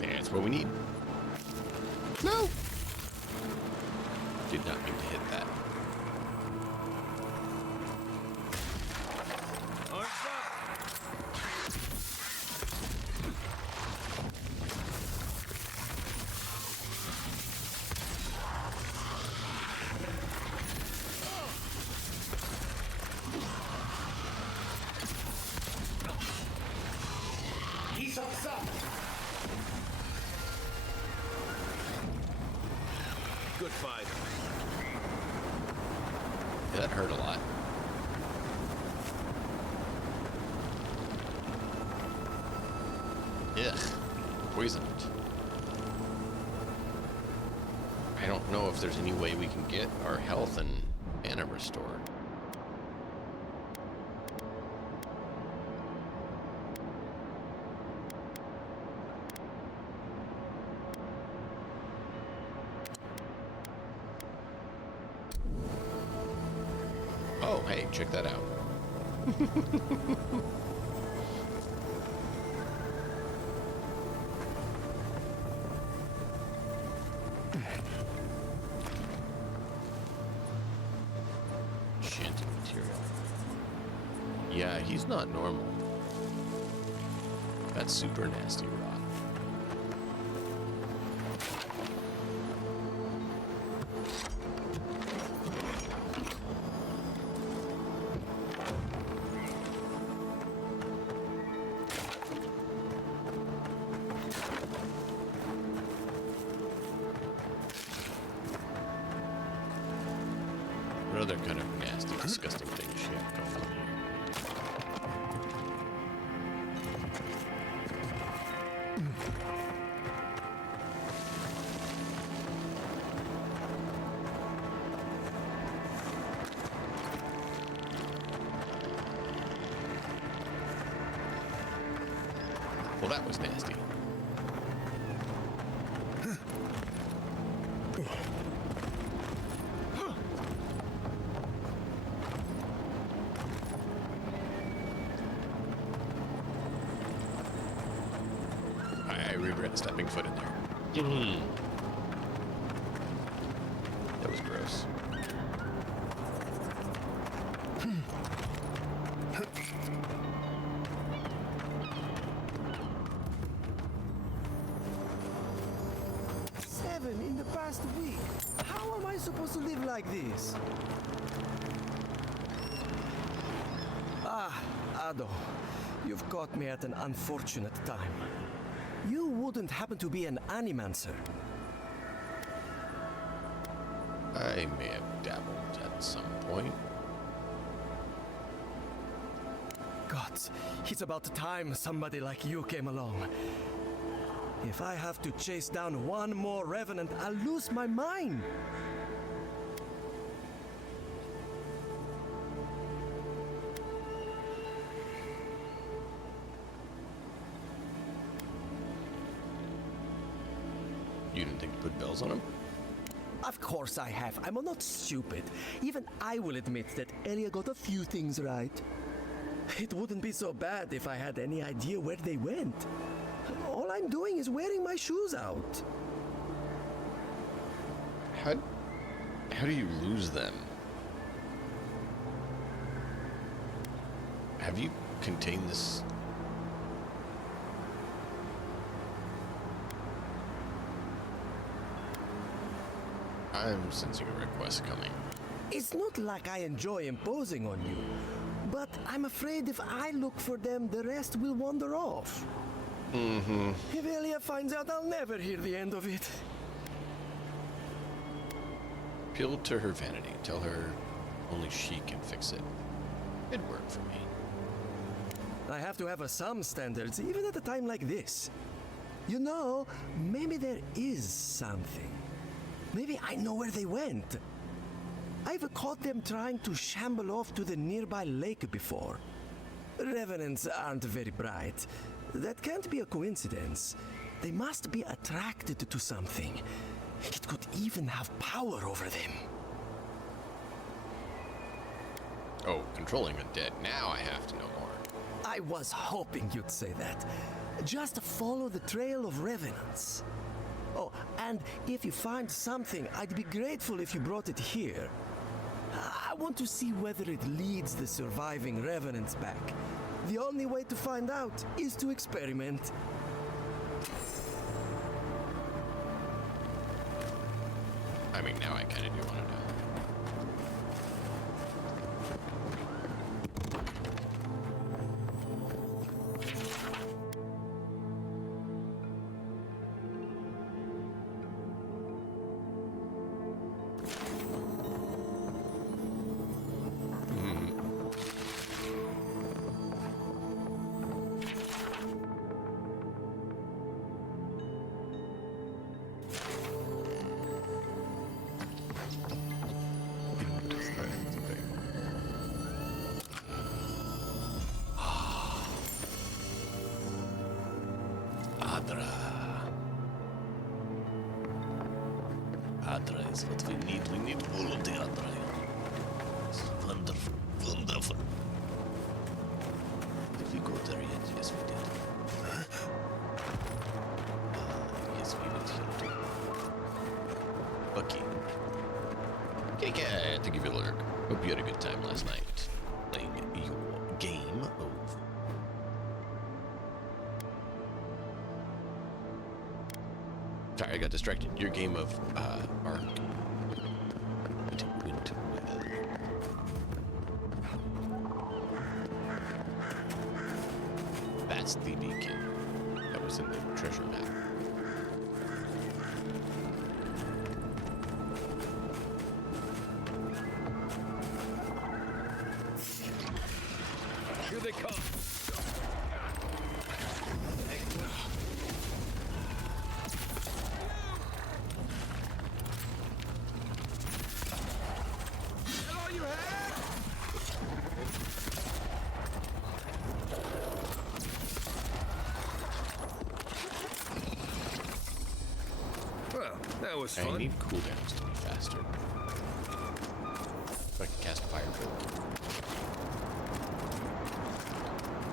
That's what we need. No! Did not mean to hit that. He's up. Good fight. Yeah, that hurt a lot. Ugh. Poisoned. I don't know if there's any way we can get our health and mana restored. Oh, hey, check that out. Enchanted material. Yeah, he's not normal. That's super nasty rot. What other kind of nasty, disgusting things you have going on here? Well, that was nasty. I regret stepping foot in there. That was gross. In the past week. How am I supposed to live like this? Ah, Ado, you've caught me at an unfortunate time. You wouldn't happen to be an Animancer. I may have dabbled at some point. God, it's about time somebody like you came along. If I have to chase down one more revenant, I'll lose my mind. You didn't think to put bells on him? Of course I have. I'm not stupid. Even I will admit that Elia got a few things right. It wouldn't be so bad if I had any idea where they went. All I'm doing is wearing my shoes out. How do you lose them? Have you contained this? I'm sensing a request coming. It's not like I enjoy imposing on you, but I'm afraid if I look for them, the rest will wander off. If Elia finds out, I'll never hear the end of it. Appeal to her vanity. Tell her only she can fix it. It'd work for me. I have to have some standards, even at a time like this. You know, maybe there is something. Maybe I know where they went. I've caught them trying to shamble off to the nearby lake before. Revenants aren't very bright. That can't be a coincidence. They must be attracted to something. It could even have power over them. Oh, controlling undead. Now I have to know more. I was hoping you'd say that. Just follow the trail of revenants. Oh, and if you find something, I'd be grateful if you brought it here. I want to see whether it leads the surviving revenants back. The only way to find out is to experiment. I mean, now I kind of do want to know. Adra is what we need. We need all of the Adra. It's wonderful. Wonderful. Did we go there yet? Yes, we did. Yes, we went here too. Okay. Okay, thank you for the lurk. Hope you had a good time last night playing your game of... Sorry, I got distracted. Your game of Ark. It went well. That's the beacon that was in the treasure map. Here they come. That was I fun. need cooldowns to be faster. So I can cast Firebolt.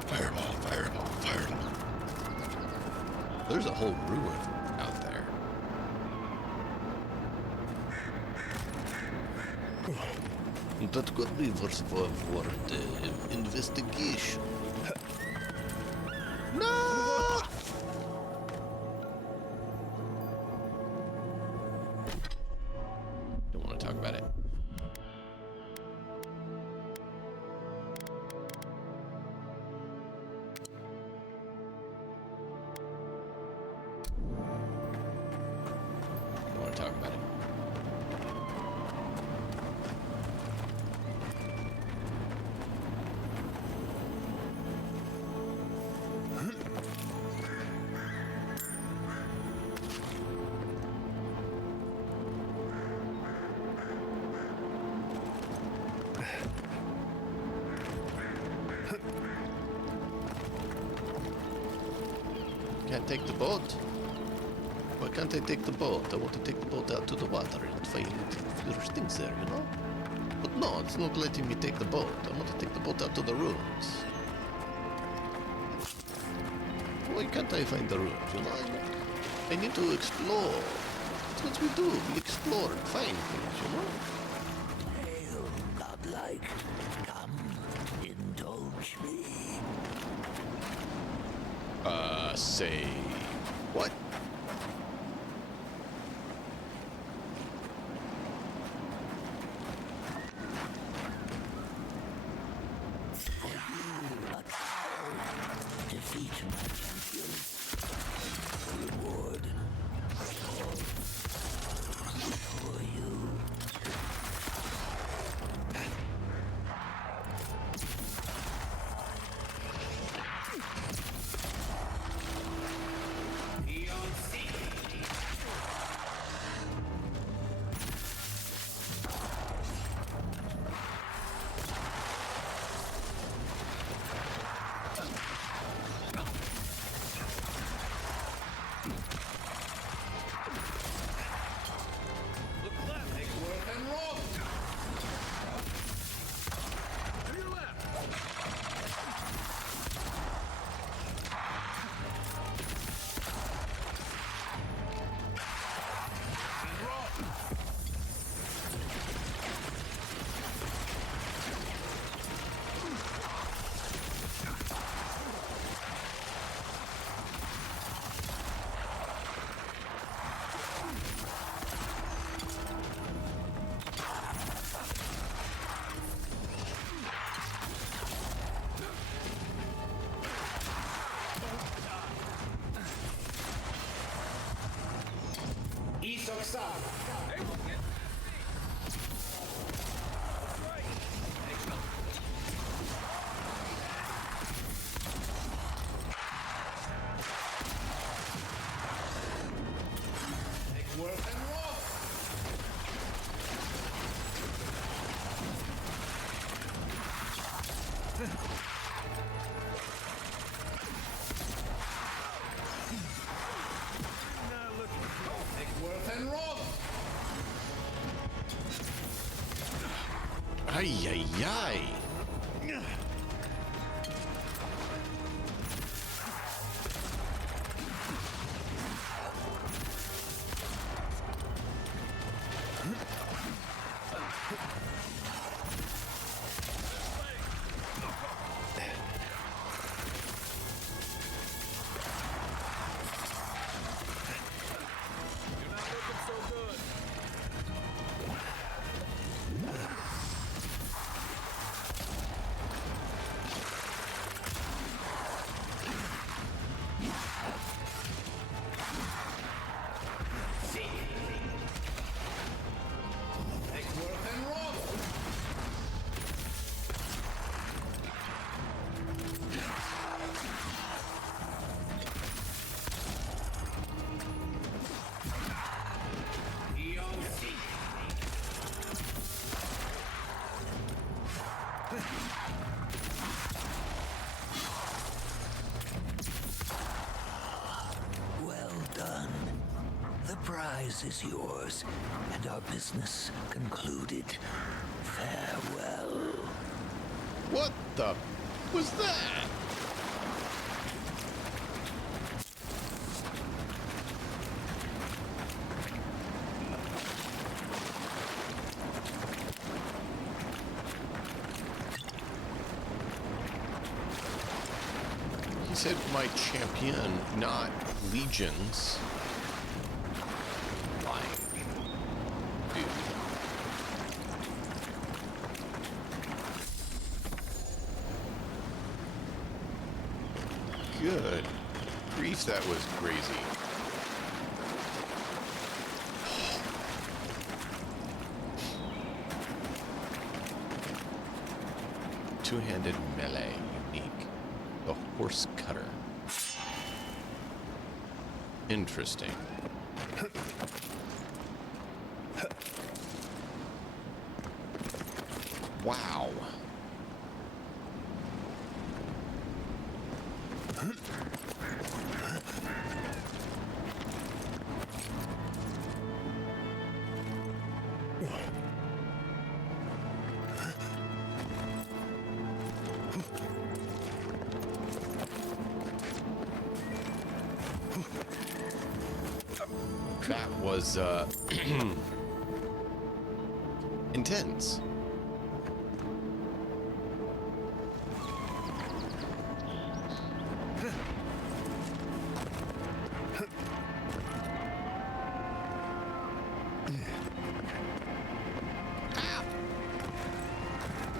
Fireball, fireball, fireball. There's a whole ruin out there. That could be for the investigation. No! Don't want to talk about it. Don't want to talk about it. Can't take the boat. Why can't I take the boat? I want to take the boat out to the water and find there's things there, you know? But no, it's not letting me take the boat. I want to take the boat out to the ruins. Why can't I find the ruins, you know? I need to explore. That's what we do. We explore and find things, you know? Hail, godlike. Come, indulge me. Say what? Defeat my champion. Reward. For you. Ay, ay, ay. prize is yours, and our business concluded. Farewell. What the was that? He said my champion, not legions. Lying. Dude. Good grief, that was crazy. Two-handed melee, unique. The horse cutter. Interesting. Wow. That was intense.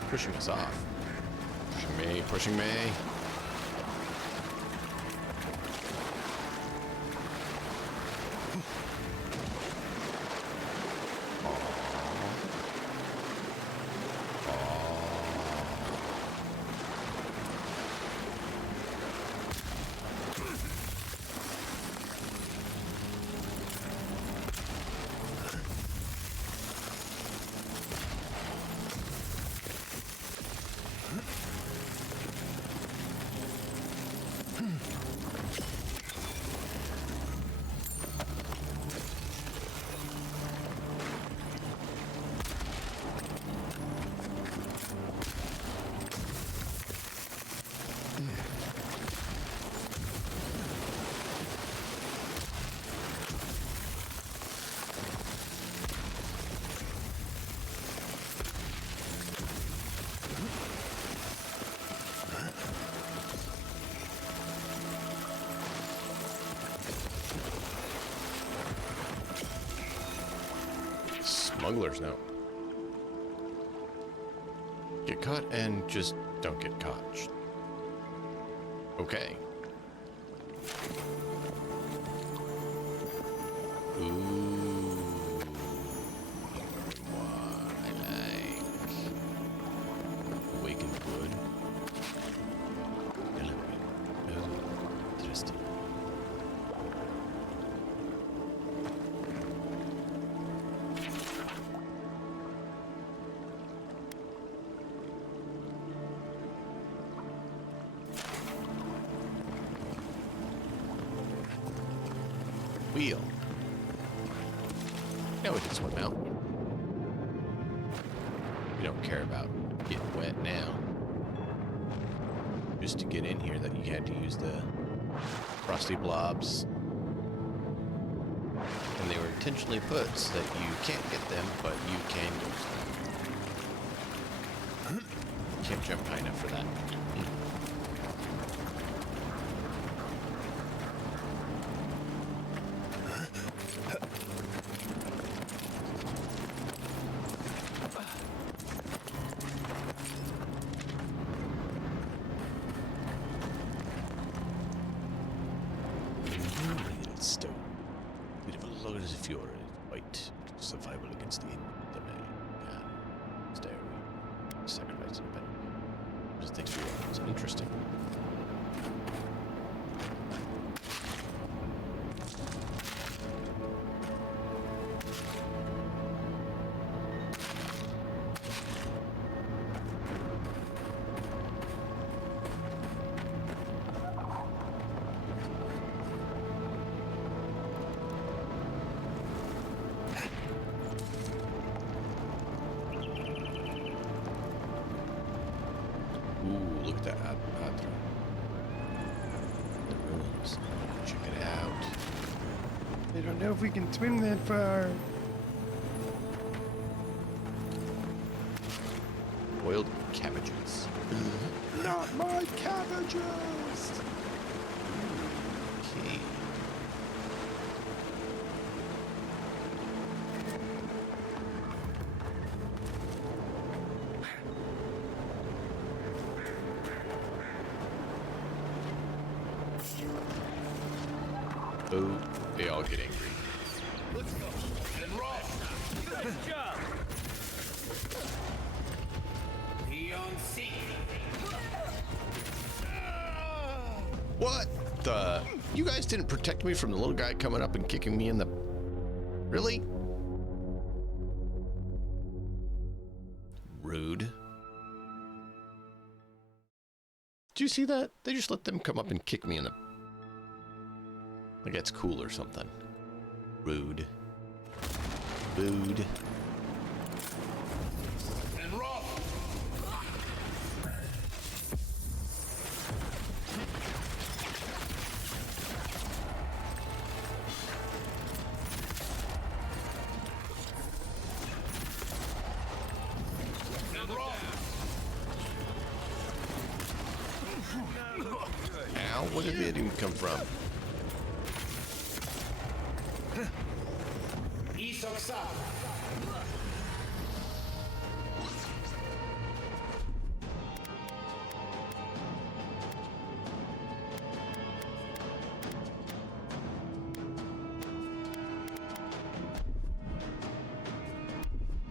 Pushing us off. Pushing me, pushing me. Smugglers now. Get caught and just don't get caught. Okay. Ooh. What I like. Awakened wood. Interesting. Wheel. Now we can swim out. We don't care about getting wet now. Just to get in here, that you had to use the frosty blobs. And they were intentionally put so that you can't get them, but you can use them. Can't jump high enough for that. Survival against the domain. Stay away. Sacrifice a pet. Just takes you it's interesting. I don't know if we can swim that far. Boiled cabbages. Not my cabbages! Okay. Oh, they all get angry. Let's go. And roll. Good job. Beyond seek. What the? You guys didn't protect me from the little guy coming up and kicking me in the... Really? Rude. Did you see that? They just let them come up and kick me in the... Like that's cool or something. Rude. Rude. And roll. And roll. Ow, where did it even come from? Isoksa.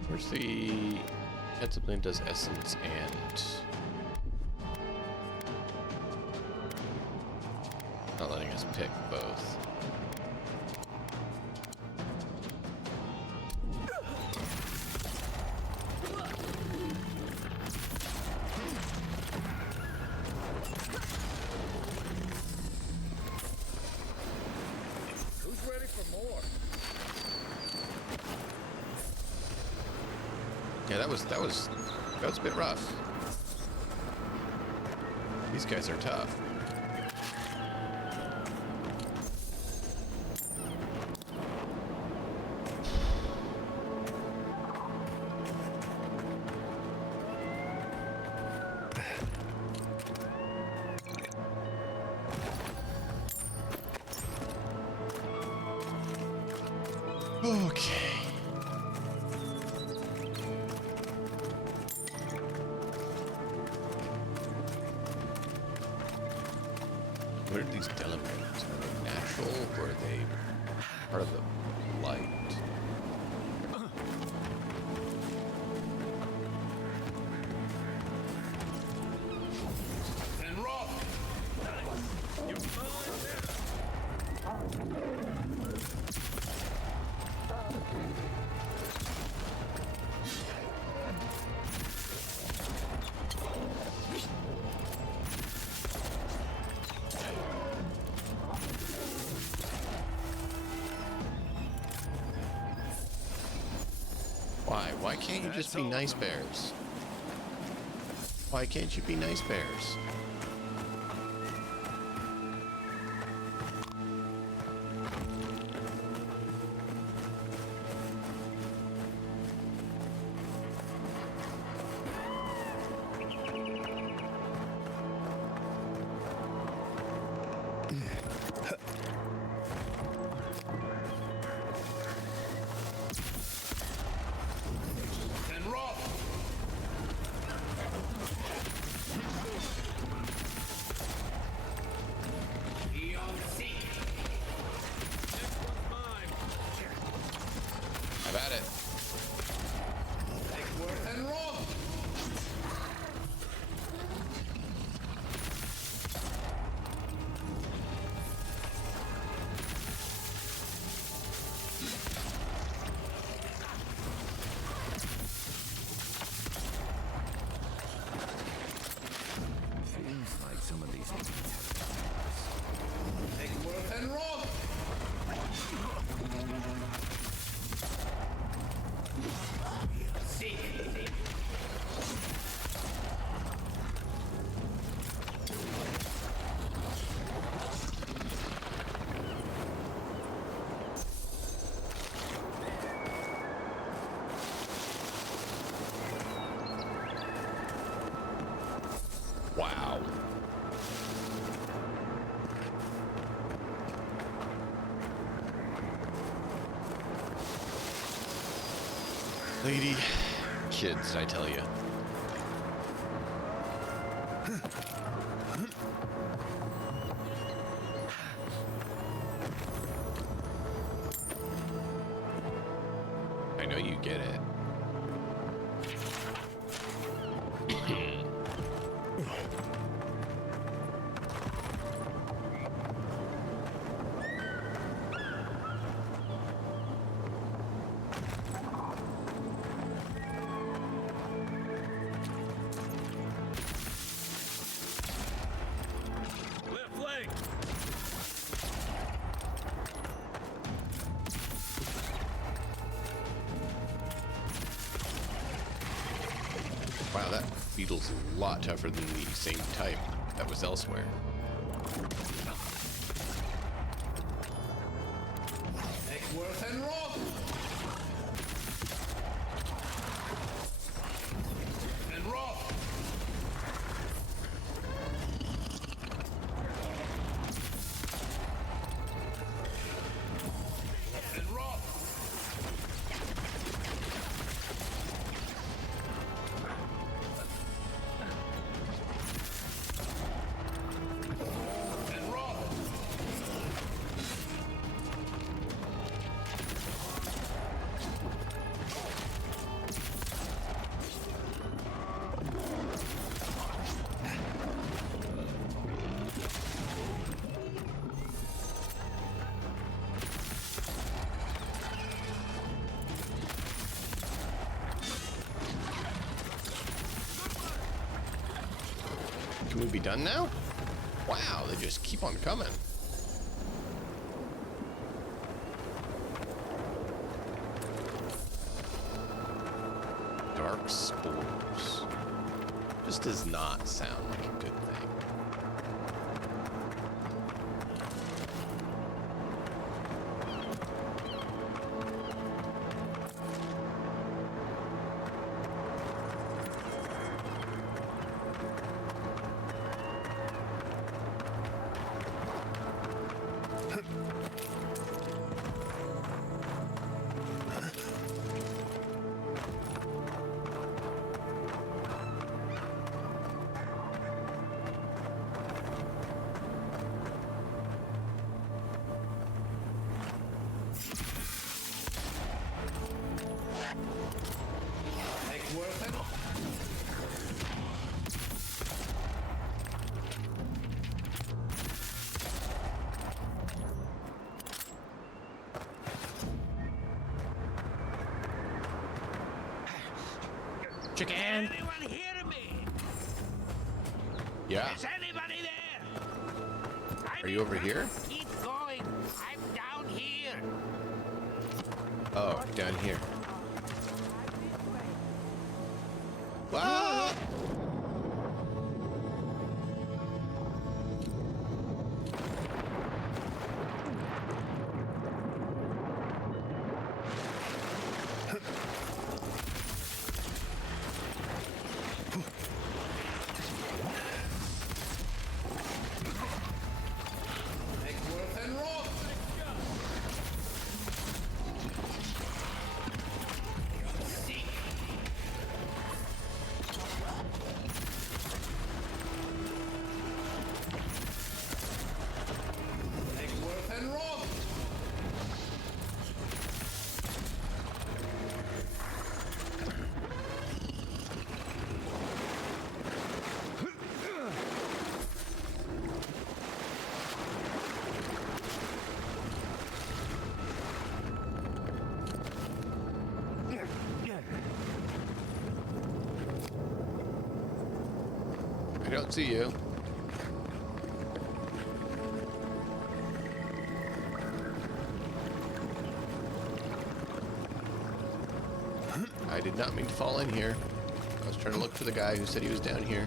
Where's the... That something does essence and... Not letting us pick both. Who's ready for more? Yeah, that was a bit rough. These guys are tough. Okay. What are these telomeres? Are they natural or are they part of the light? And roll. Why? Why can't you just be nice bears? Why can't you be nice bears? And roll. Lady, kids, I tell you. I know you get it. Left leg. Wow, that beetle's a lot tougher than the same type that was elsewhere. Eckworth and Roth. And Roth. And Roth. And Roth. Can we be done now? Wow, they just keep on coming. Dark spores. Just does not sound like a good thing. Eckworth and Chicken! Anyone hear me? Yeah. Is anybody there? Are you over here? Keep going. I'm down here. Oh, down here. Wow! Eckworth and Roth. Eckworth and Roth. I don't see you. I did not mean to fall in here. I was trying to look for the guy who said he was down here.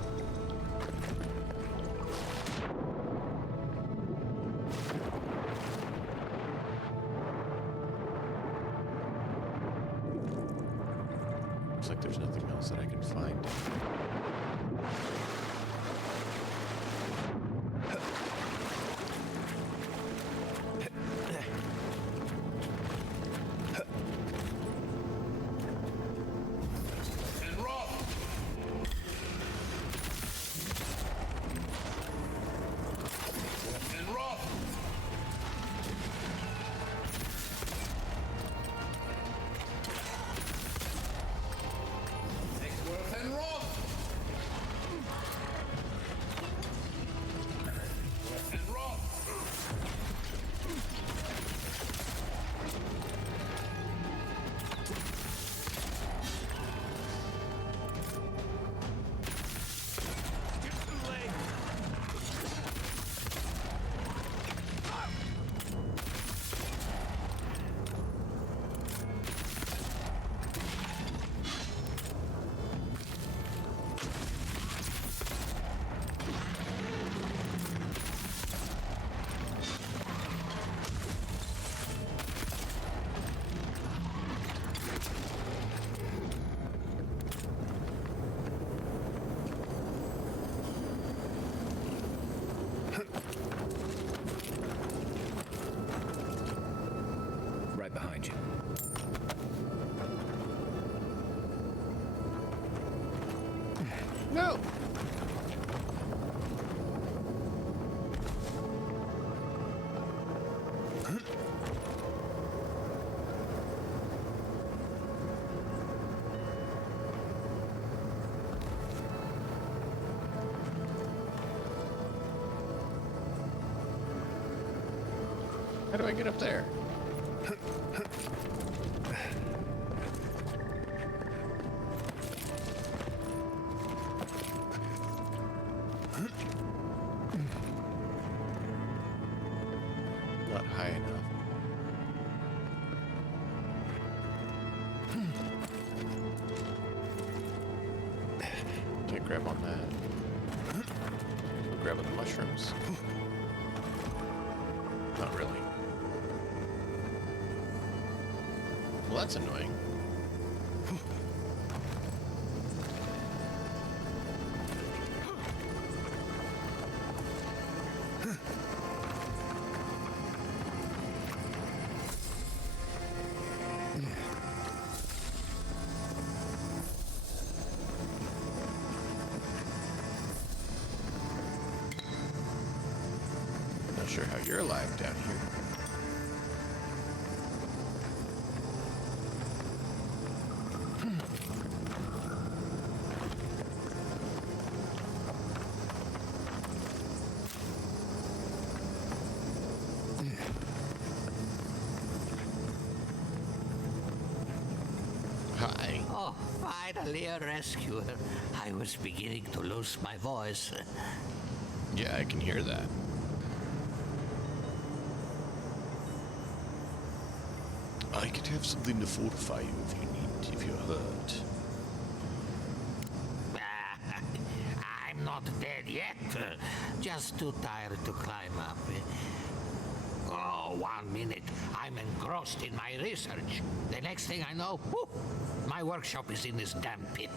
Looks like there's nothing else that I can find. No! How do I get up there? Not high enough. Can't grab on that. Grab on the mushrooms. Not really. Well, that's annoying. Not sure how you're alive down here. Hi. Oh, finally a rescuer. I was beginning to lose my voice. Yeah, I can hear that. I could have something to fortify you if you're hurt. I'm not dead yet. Just too tired to climb up. Oh, 1 minute. I'm engrossed in my research. The next thing I know, whoop, my workshop is in this damn pit.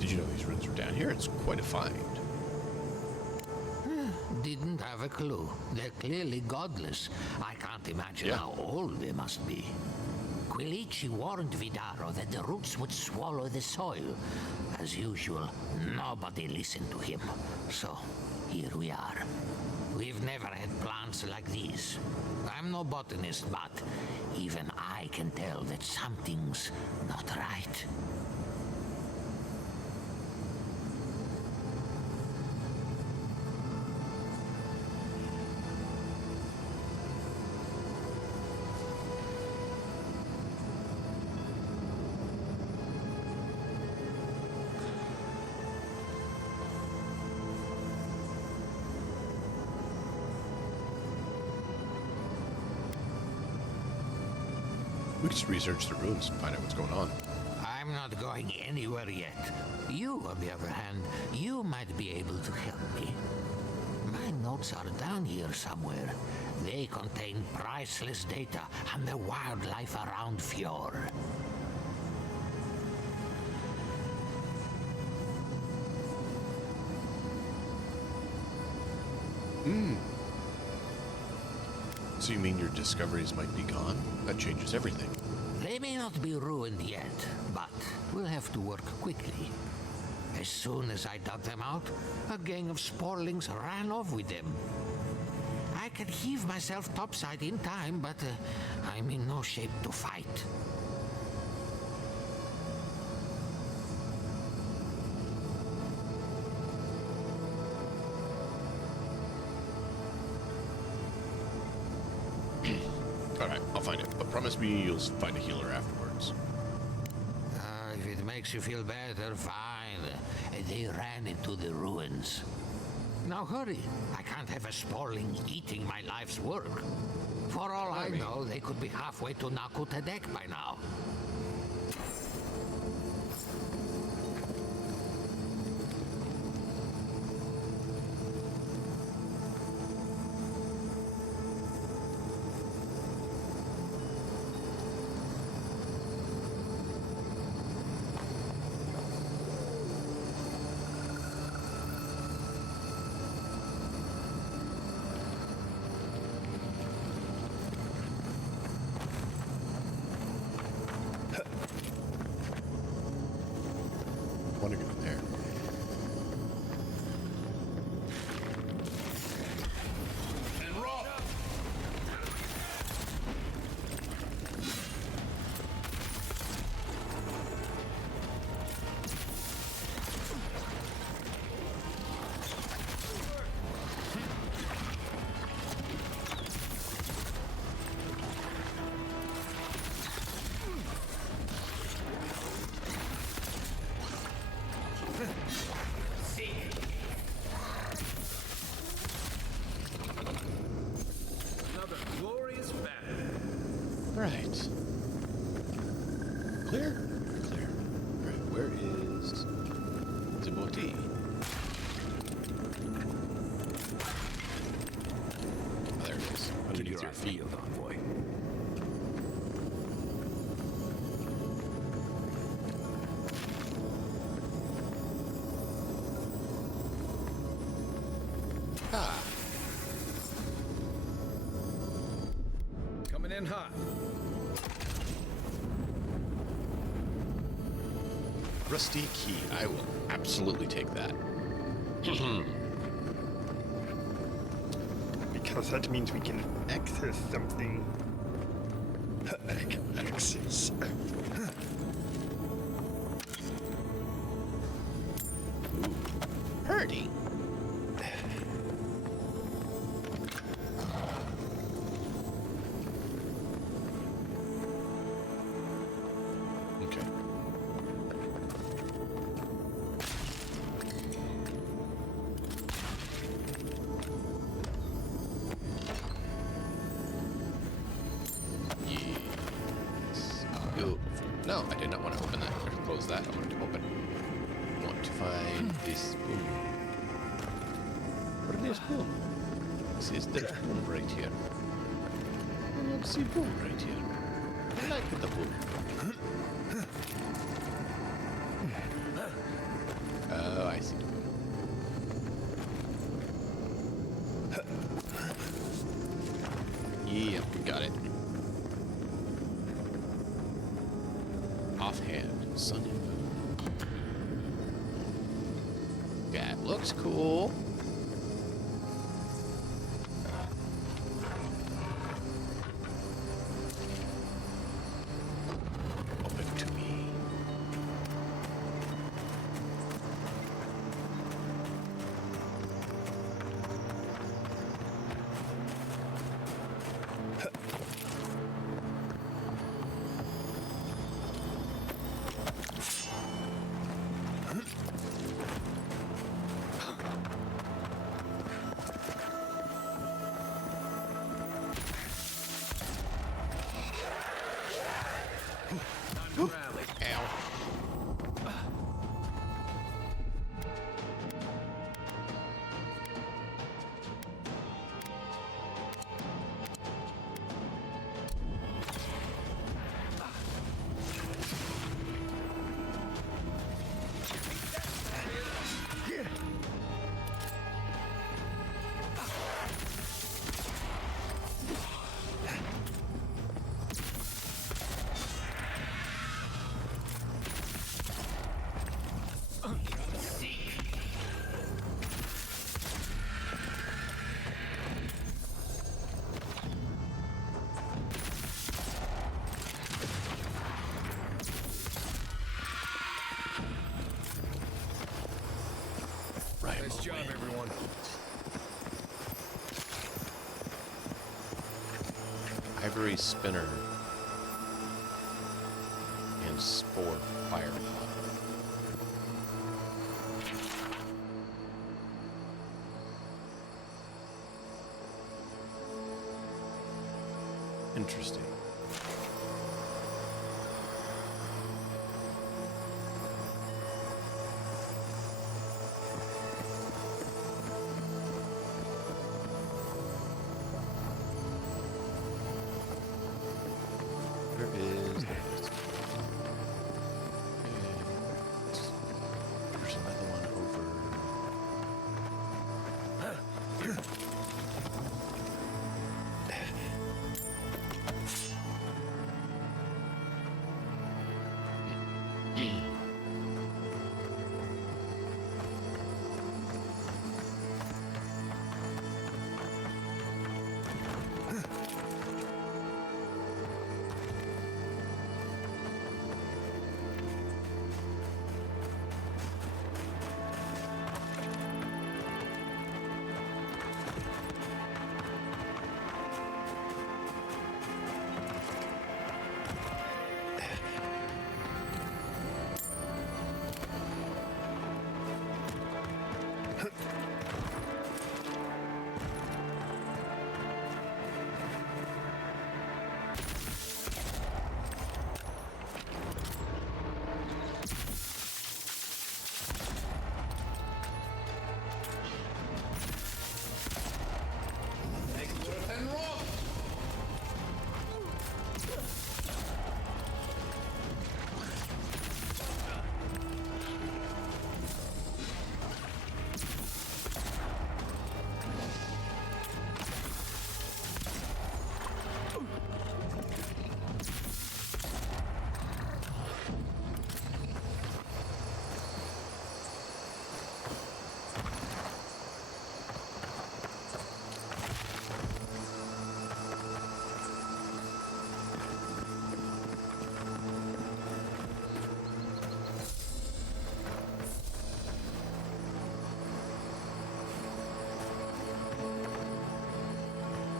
Did you know these ruins were down here? It's quite a find. Didn't have a clue. They're clearly godless. I can't imagine how old they must be. Quilici warned Vidaro that the roots would swallow the soil. As usual, nobody listened to him. So, here we are. We've never had plants like these. I'm no botanist, but even I can tell that something's not right. We could just research the ruins and find out what's going on. I'm not going anywhere yet. You, on the other hand, you might be able to help me. My notes are down here somewhere. They contain priceless data on the wildlife around Fjord. So you mean your discoveries might be gone? That changes everything. They may not be ruined yet, but we'll have to work quickly. As soon as I dug them out, a gang of sporlings ran off with them. I could heave myself topside in time, but I'm in no shape to fight. Alright, I'll find it. But promise me you'll find a healer afterwards. If it makes you feel better, fine. They ran into the ruins. Now hurry. I can't have a sporling eating my life's work. For all I know, they could be halfway to Nakutadek by now. Clear? Clear. Alright, where is the body? Oh, there it is. Underneath your feet. Envoy. Ah. Coming in hot. Rusty key. I will absolutely take that. Because that means we can access something. Access. Ooh. Hurting. Okay. Yes. Beautiful. No, I did not want to open that or close that. I wanted to open. I want to find this spoon. Where is spoon? This is the spoon right here. I want to see spoon right here. I like the spoon. Oh, I see. Yeah, got it. Offhand, sun and moon. That looks cool. Open to me. Nice job, everyone. Ivory spinner and spore firepot. Interesting. Where is the there's another one over.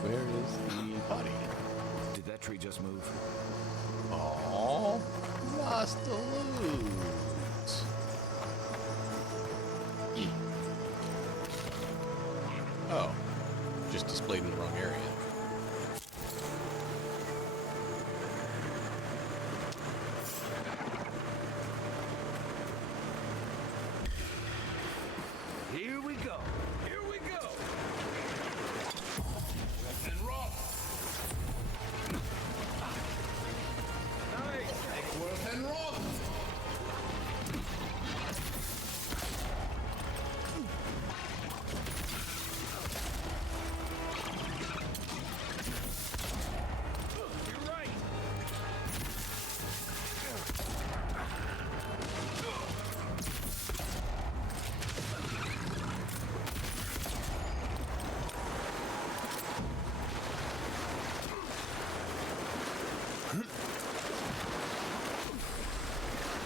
Where is the body? Did that tree just move? Oh, lost the loot. Oh, just displayed in the wrong area. Here we go. Here we go. And rock. Nice. Eckworth and rock. You're right.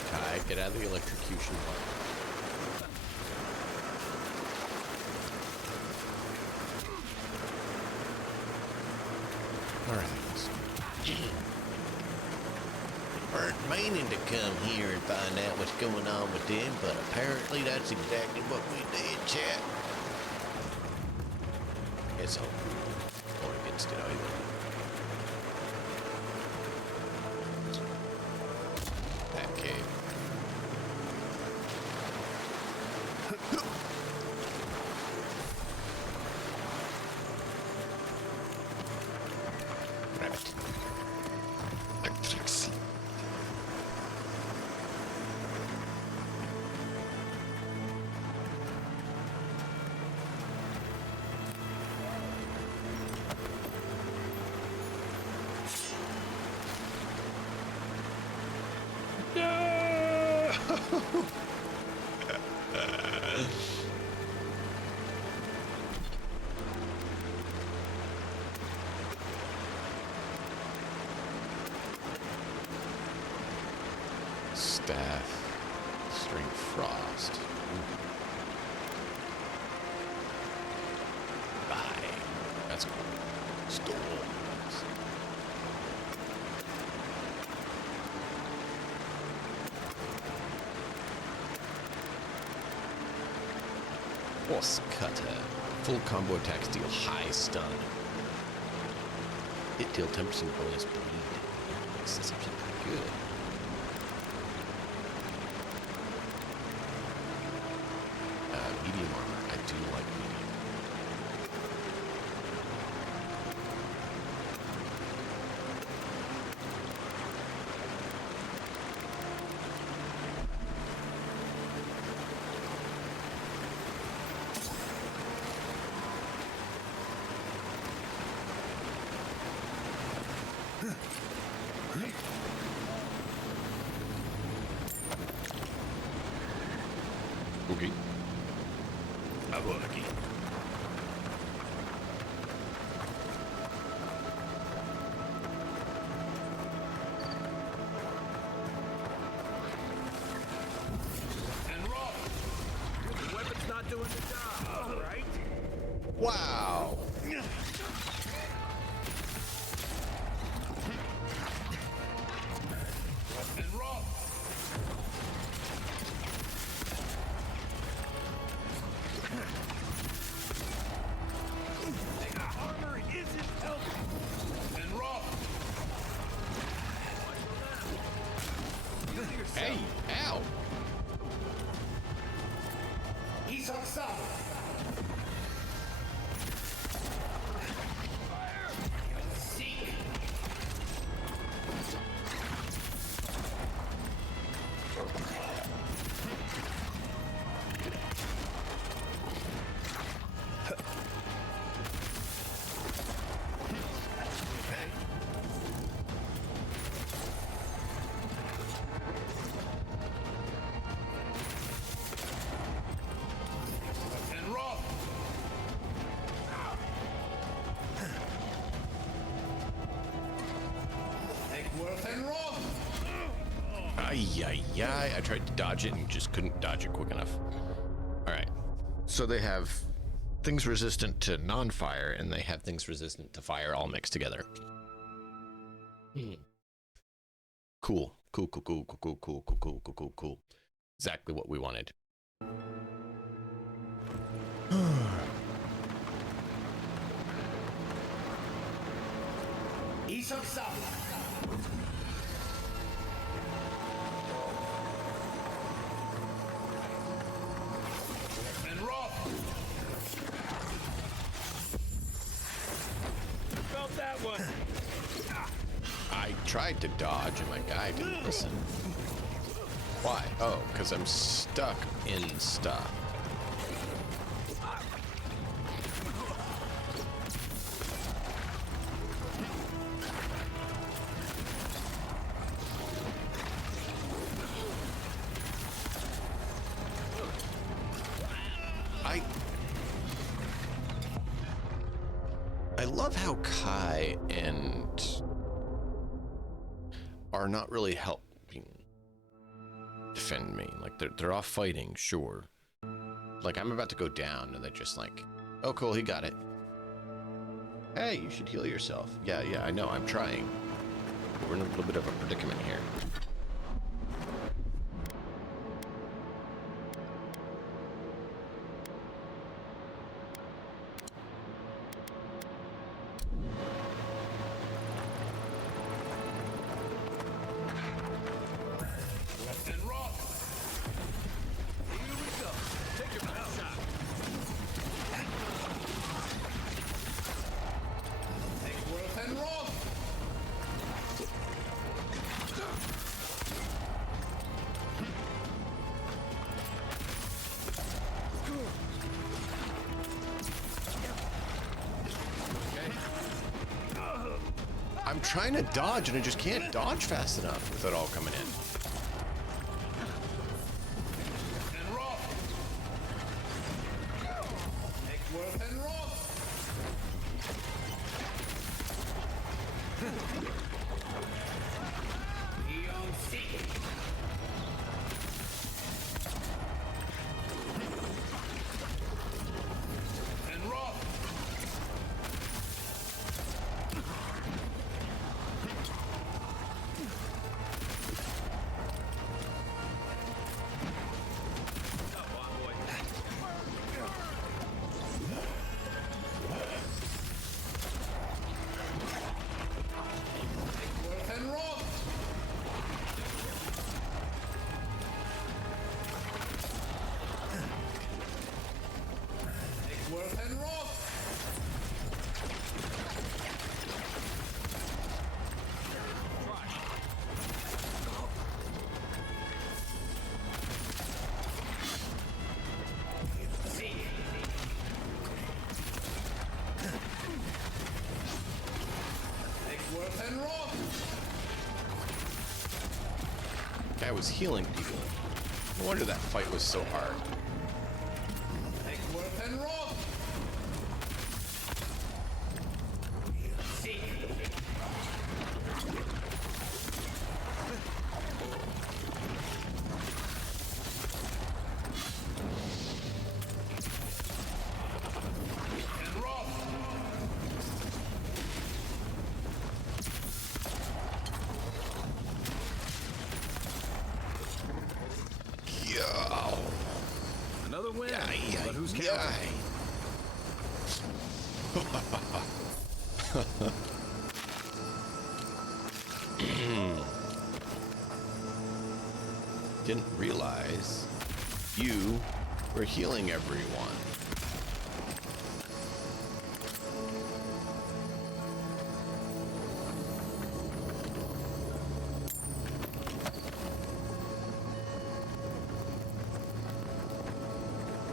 Kai, get out of the electrocution bar. Alright. Weren't meaning to come here and find out what's going on with them, but apparently that's exactly what we did, chat. Guess I'll go against it either. That cave. Rabbit. Electric seat. Staff, strength frost. Bye. That's cool. Storms. Force cutter. Full combo attacks deal high stun. Hit deal 10% bonus bleed. This is actually pretty good. Medium armor. I do like medium. Okay. Aquí. And rock. The weapon's not doing the job. All right. Wow. And rock. Armor isn't helping. And rock. Hey, ow. He's outside. Fire. Seek. And rock. Eckworth and rock. Ay, ay, ay. I tried to dodge it and just couldn't dodge it quick enough. Alright. So they have things resistant to non-fire, and they have things resistant to fire all mixed together. Cool. Cool, cool, cool, cool, cool, cool, cool, cool, cool, cool, cool. Exactly what we wanted. And Roth! Felt that one! I tried to dodge and my guy didn't listen. Why? Oh, because I'm stuck in stuff. I love how Kai and are not really helping defend me. Like they're off fighting, sure. Like I'm about to go down and they're just like, oh cool, he got it. Hey, you should heal yourself. Yeah, I know, I'm trying. We're in a little bit of a predicament here. I'm trying to dodge and I just can't dodge fast enough with it all coming in. And Roth! Eggsworth and Roth! Leon C. And Roth! Guy was healing people. No wonder that fight was so hard. Eggsworth and Roth! Another win. But who's counting? Didn't realize you were healing everyone.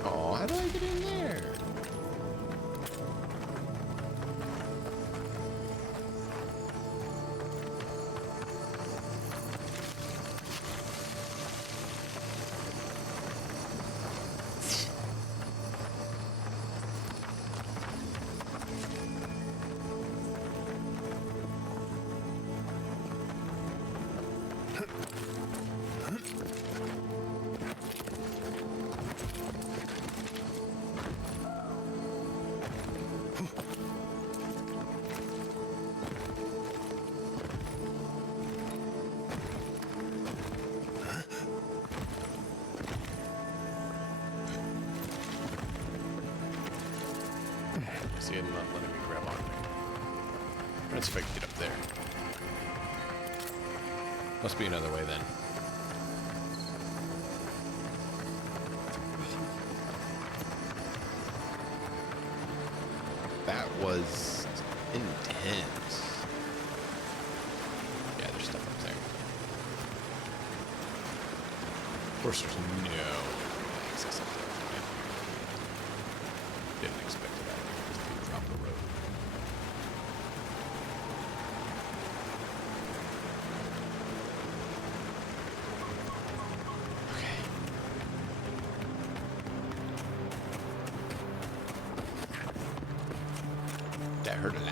Oh, how do I get in there? see him not letting me grab on there. Let's see if I can get up there. Must be another way then. That was intense. Yeah, there's stuff up there. Of course, there's no access up there. Right? Didn't expect it out of here because they dropped the road. That hurt a lot.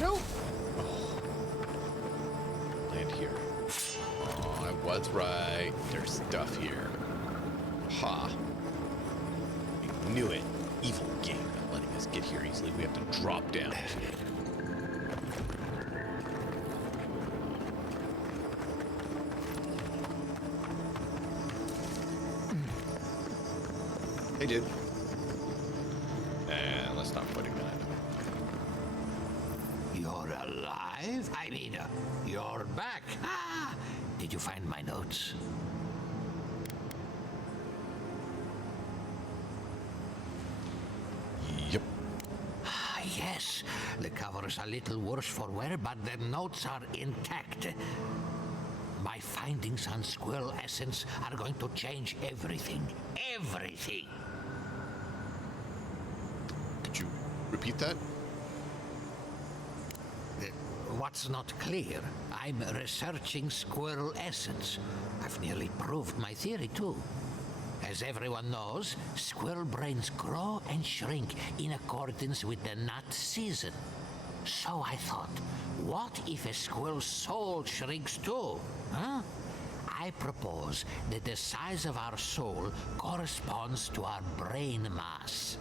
Nope. Oh. Land here. Oh, I was right. There's stuff here. Ha. I knew it. Evil game not letting us get here easily. We have to drop down. Hey, dude. Let's not put a gun at him. You're alive? I mean, you're back. Ah! Did you find my notes? Yep. Ah, yes. The cover's a little worse for wear, but the notes are intact. My findings on squirrel essence are going to change everything. Everything. Could you repeat that? What's not clear? I'm researching squirrel essence. I've nearly proved my theory, too. As everyone knows, squirrel brains grow and shrink in accordance with the nut season. So I thought, what if a squirrel's soul shrinks too? Huh? I propose that the size of our soul corresponds to our brain mass.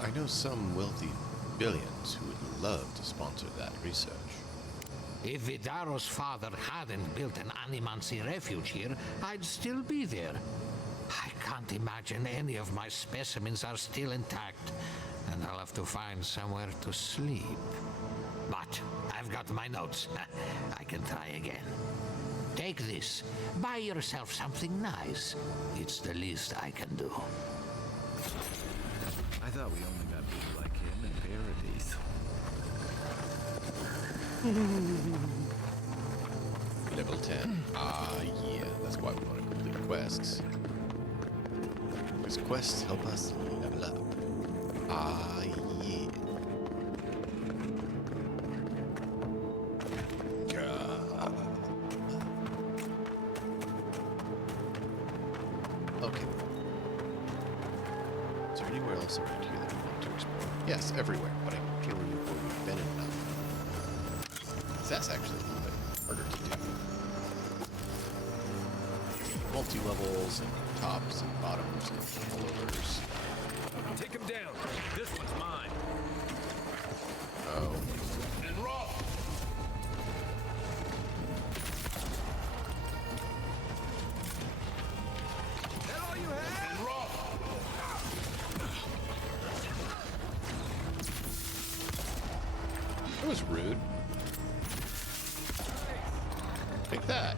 I know some wealthy billions who would love to sponsor that research. If Vidaro's father hadn't built an Animancy refuge here, I'd still be there. I can't imagine any of my specimens are still intact, and I'll have to find somewhere to sleep. But I've got my notes. I can try again. Take this. Buy yourself something nice. It's the least I can do. I thought we only met people like him in Paradise. Level 10. Yeah, that's why we want to complete quests. Because quests help us level up. Yeah. Okay. Is there anywhere else around here that we want to explore? Yes, everywhere, but I can't remember where we've been enough. That's actually a little bit harder to do. Multi-levels and tops and bottoms and all overs. Take him down. This one's mine. Oh. And roll. That all you have? And roll. That was rude. Take that.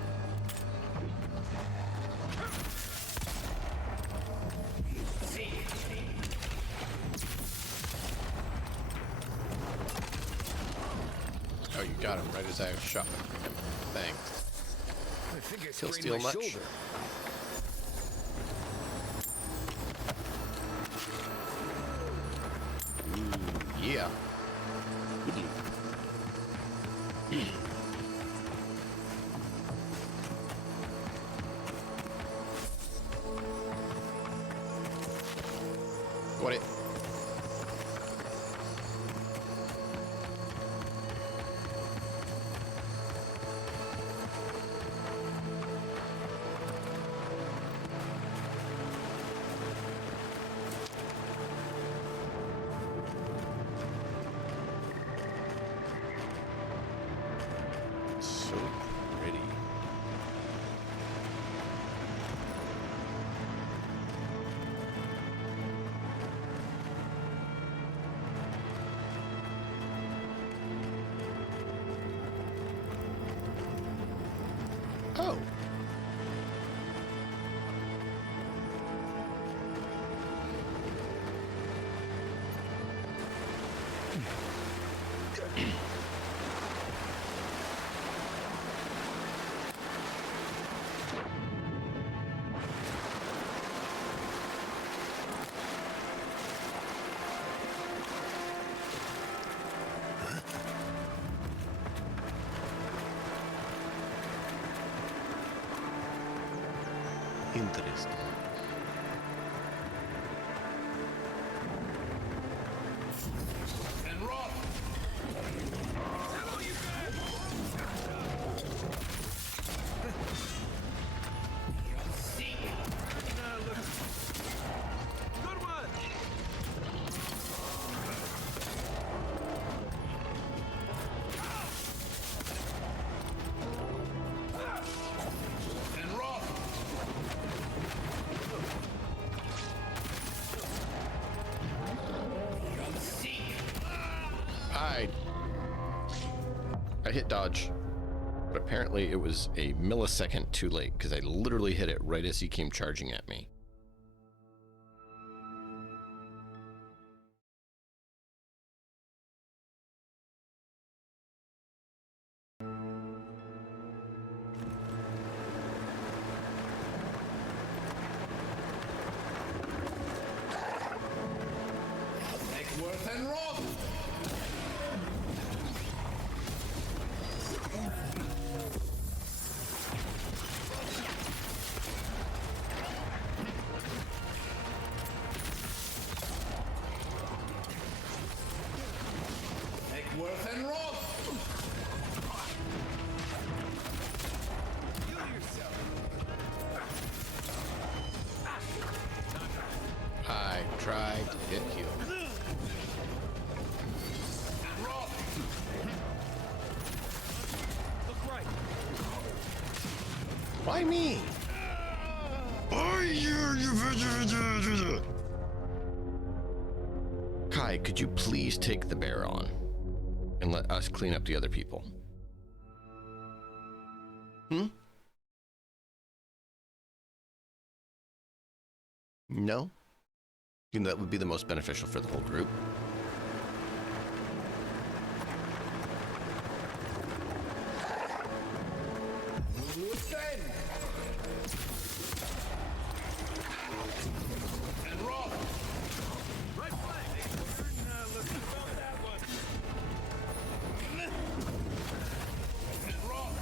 Oh, you got him right as I was shot him. Thanks. I think I He'll sprained steal my much. shoulder. Ooh, yeah. Oh. Interesting. And run! Is that all you got? You'll see. Now look. Good one! And run! You'll see. I hit dodge, but apparently it was a millisecond too late because I literally hit it right as he came charging at me. Make worth and run! Make worth and run! I tried to hit you. And run! Look right! Why me? Kai, could you please take the bear on and let us clean up the other people? No? You think that would be the most beneficial for the whole group? And run! Right flank! Look about that one! And run!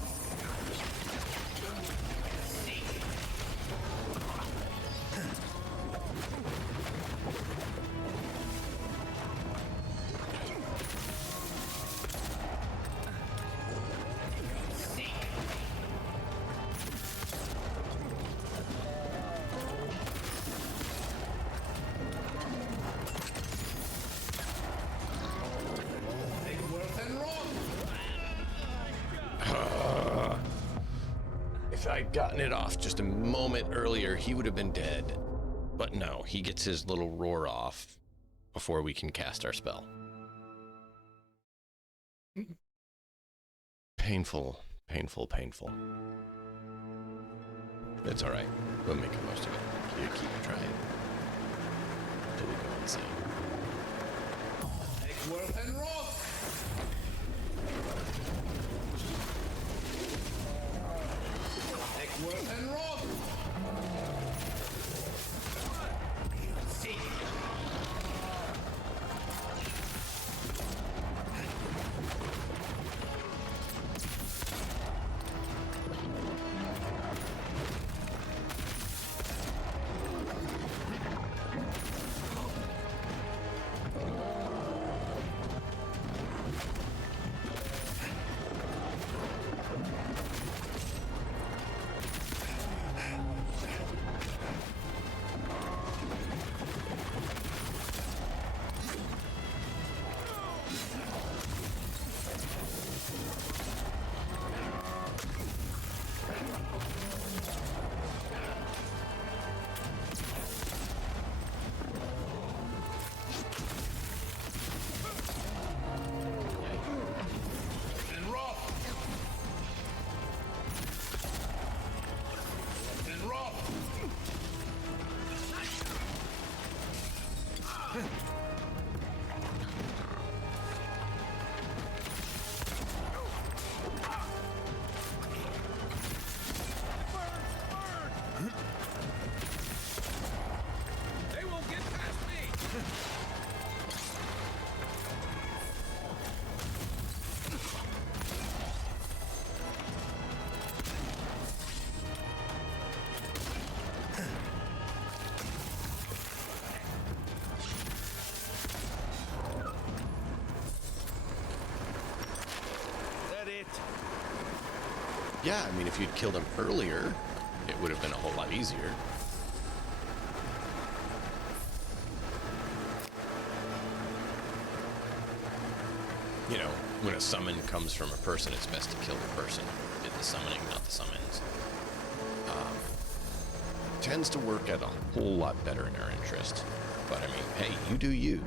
Make worth and run! If I'd gotten it off just a moment earlier, he would have been dead. But no, he gets his little roar off before we can cast our spell. Painful, painful, painful. It's all right. We'll make the most of it. You keep trying till we go insane. Make worth and run! Make worth and run! See. Yeah, I mean, if you'd killed him earlier, it would have been a whole lot easier. You know, when a summon comes from a person, it's best to kill the person in the summoning, not the summons. Tends to work out a whole lot better in our interest. But I mean, hey, you do you.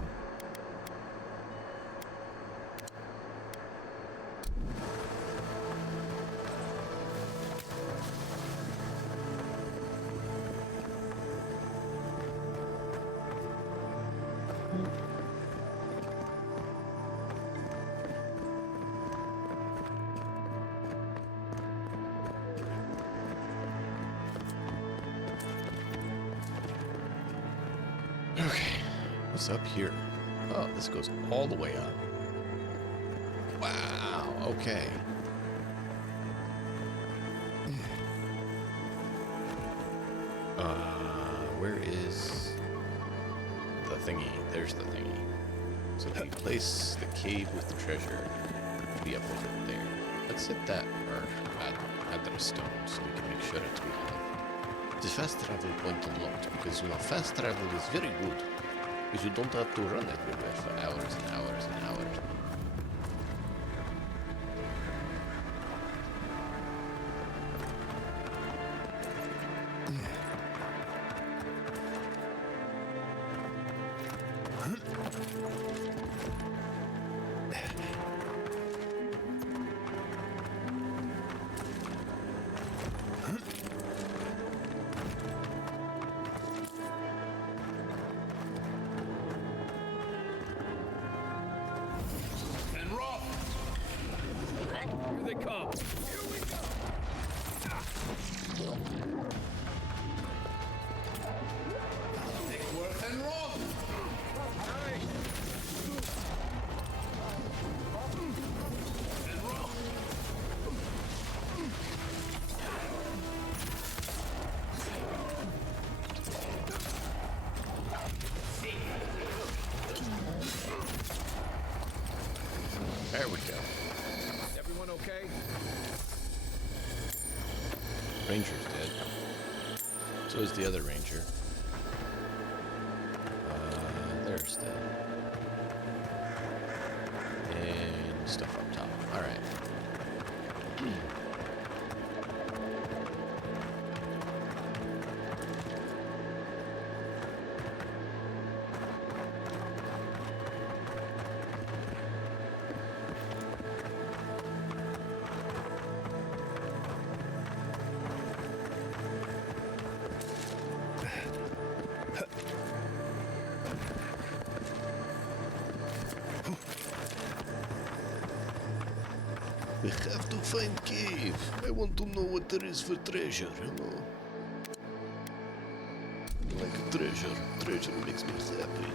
Okay, what's up here? Oh, this goes all the way up. Wow, okay. Where is the thingy? There's the thingy. So if we place the cave with the treasure, it'll be up over there. Let's hit that, or add that a stone, so we can make sure that we have the fast travel point unlocked, because, you know, fast travel is very good, because you don't have to run everywhere for hours and hours and hours. Here they come. Here we go. Take work and roll. And roll. There we go. Everyone okay? Ranger's dead. So is the other ranger. There's dead. And stuff up top. Alright. We have to find cave. I want to know what there is for treasure, you know. Like a treasure. Treasure makes me happy.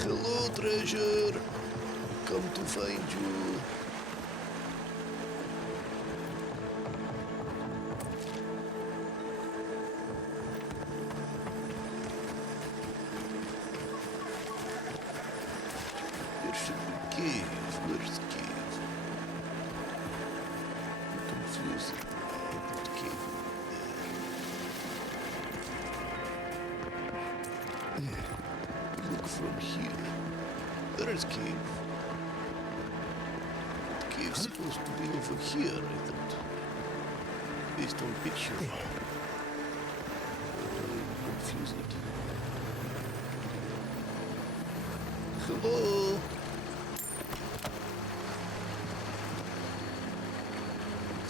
Hello, treasure. Come to find you. There should be cave. Where's cave? Confused. Cave. Look from here. There's cave. The cave's supposed to be over here, I thought. Based on picture. Confused it. Hello?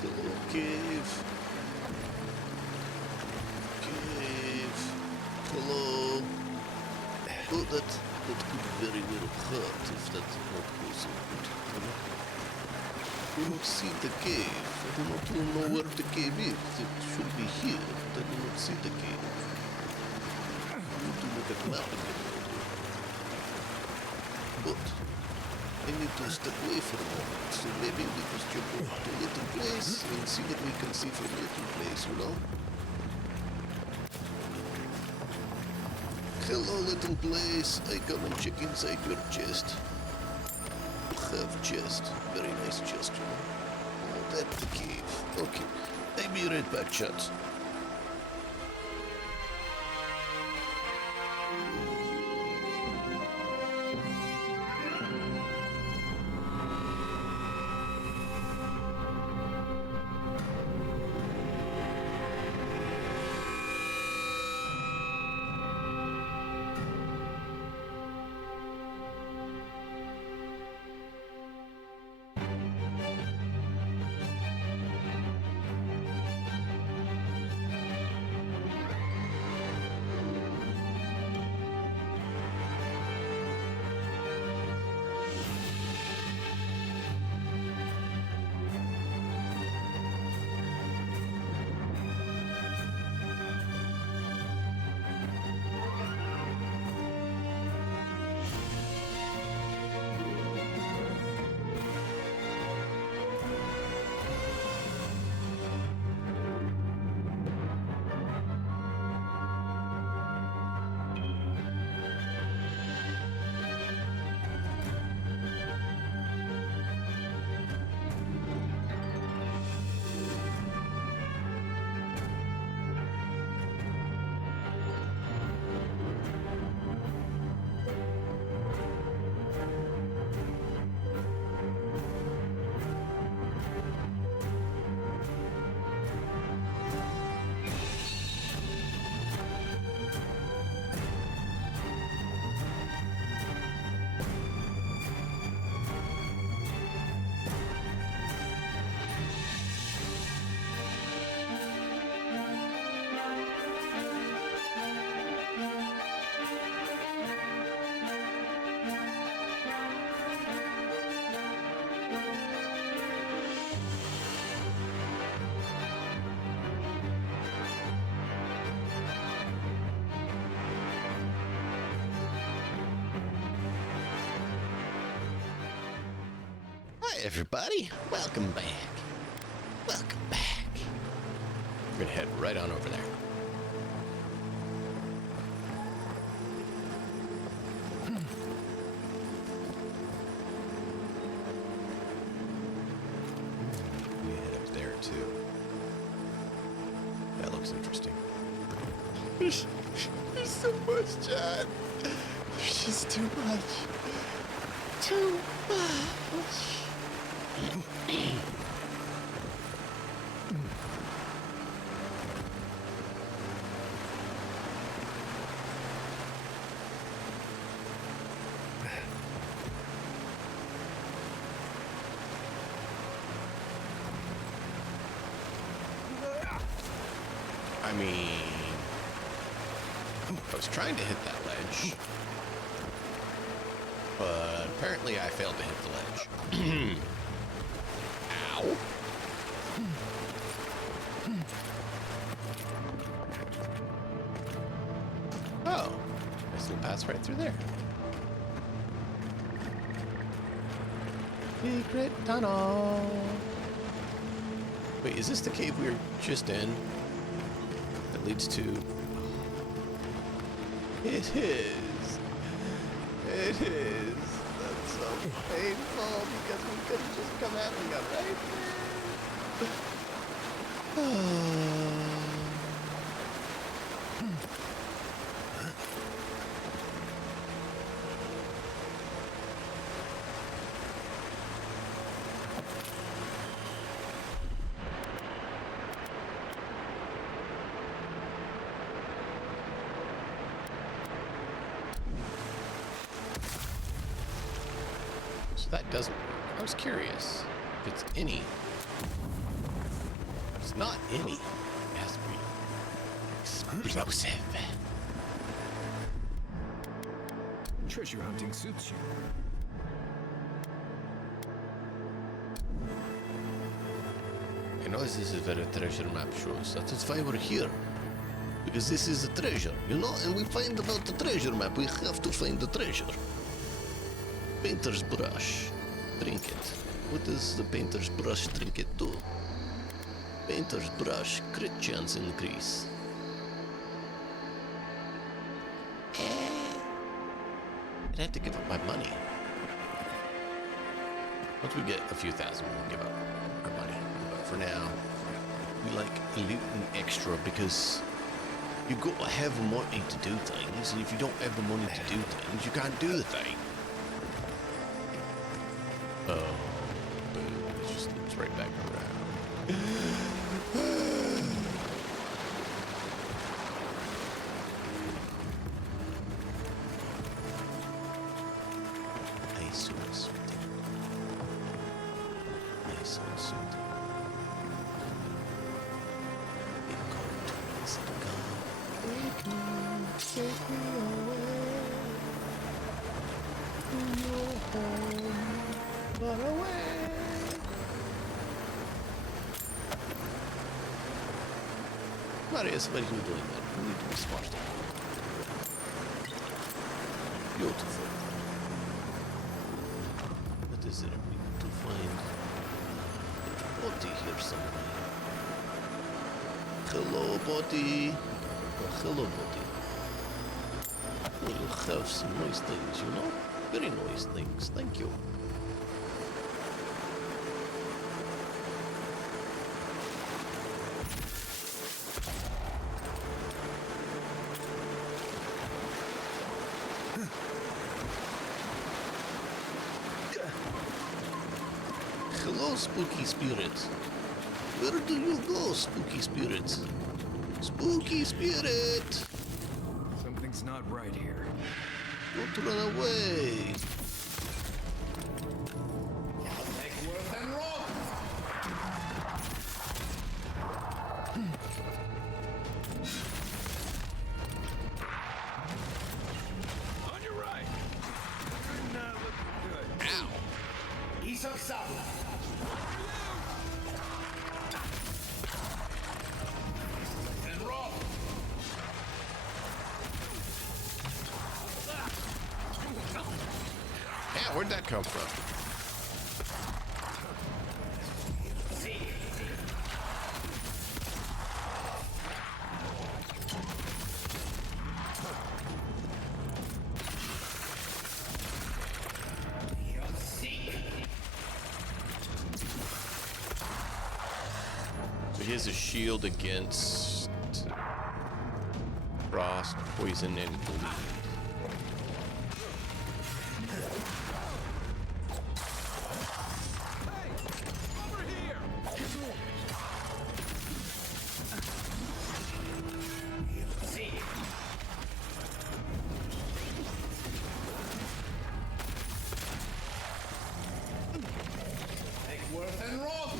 Hello, cave. Cave. Hello. Oh, that could very well hurt if that's not possible. I don't see the cave. I do not know where the cave is. It should be here, but I do not see the cave. I need to look at map again. But I need to step away for a moment, so maybe we just jump over to Little Place and see what we can see from Little Place, you know? Hello, Little Place. I come and check inside your chest. You have chest. Very nice chest, you know? Oh, that the cave? Okay. I'll be right back, chat. Hi, everybody. Welcome back. Welcome back. We're gonna head right on over there. We head up there too. That looks interesting. There's so much, John. There's just too much. Too much. I mean, I was trying to hit that ledge, but apparently I failed to hit the ledge. Ow. Oh, nice little pass right through there. Secret tunnel. Wait, is this the cave we were just in? That leads to... It is. It is. That's so painful because we could have just come at me up right there. That doesn't work. I was curious if it's any. It's not any. It has to be explosive. Treasure hunting suits you. I know this is where a treasure map shows. That is why we're here. Because this is a treasure, you know? And we find about the treasure map. We have to find the treasure. Painter's brush. Trinket. What does the painter's brush trinket do? Painter's brush. Crit chance increase. I'd have to give up my money. Once we get a few thousand, we'll give up our money. for now. We like looting extra because you got to have the money to do things, and if you don't have the money to do things, you can't do the thing. Oh, boom. It just loops right back around. Nice and soothing. Nice and soothing. It contains the God. Take me away to your home, but away. Marius, what are you doing there? You need to be smart. Beautiful. What is it? We need to find a body here somewhere. Hello, body. Oh, hello, body. Well, you have some nice things, you know? Very nice things. Thank you. Hello, spooky spirit. Where do you go, spooky spirit? Spooky spirit! Something's not right here. Don't run away. Take worth and roll. On your right. You're not looking good. Ow. Isak Sabla. And roll. Yeah, where'd that come from? So he has a shield against frost, poison, and bleed. Take worth and roll.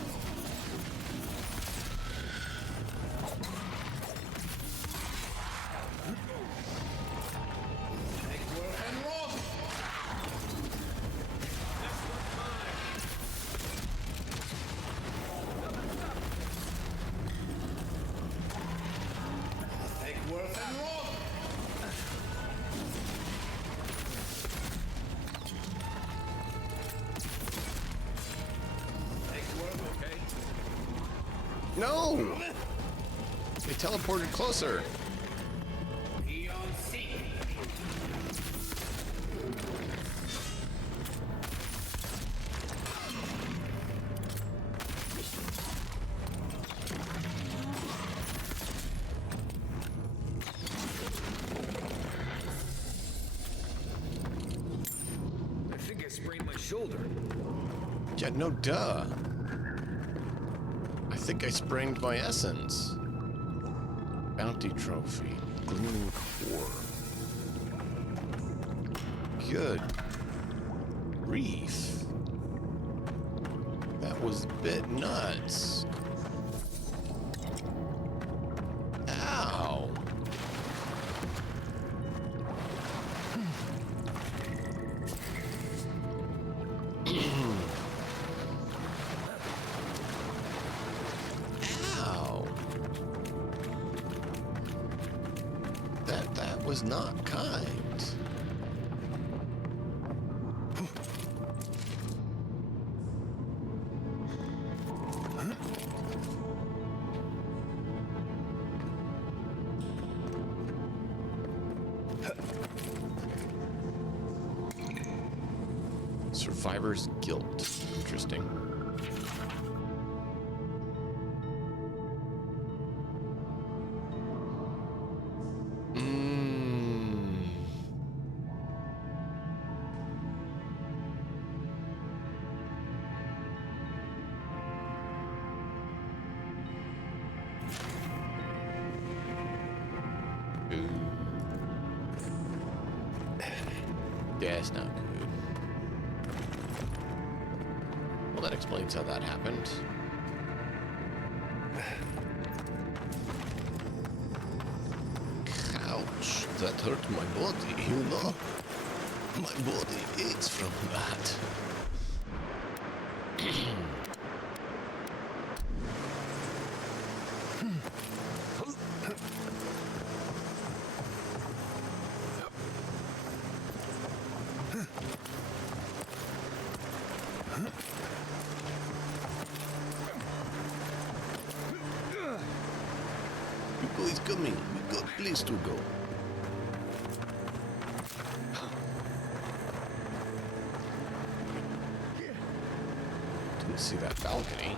Take worth and roll. Take worth and roll. Take worth, okay? No! They teleported closer. Eon Seek. I think I sprained my shoulder. Yeah, no duh. I think I sprained my essence. Bounty trophy. Gleaming core. Good grief. That was a bit nuts. Ow. Ow. That was not kind. Survivor's guilt. Interesting. That's not good. Well, that explains how that happened. Ouch, that hurt my body, you know? My body aches from that. Hugo is coming. We got a place to go. Didn't see that balcony.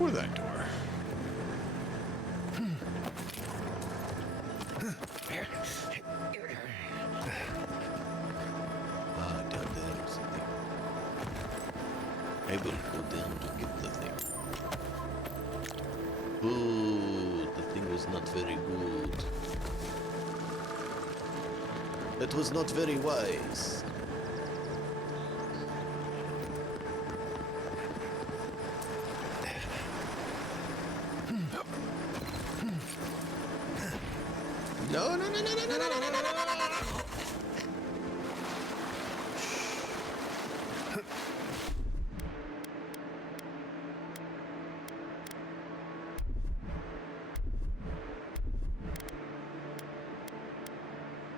Or that door. Ah, down there is the thing. I will go down to get the thing. Oh, the thing was not very good. That was not very wise. No, no, no, no, no, no, no, no, no, no, no, no.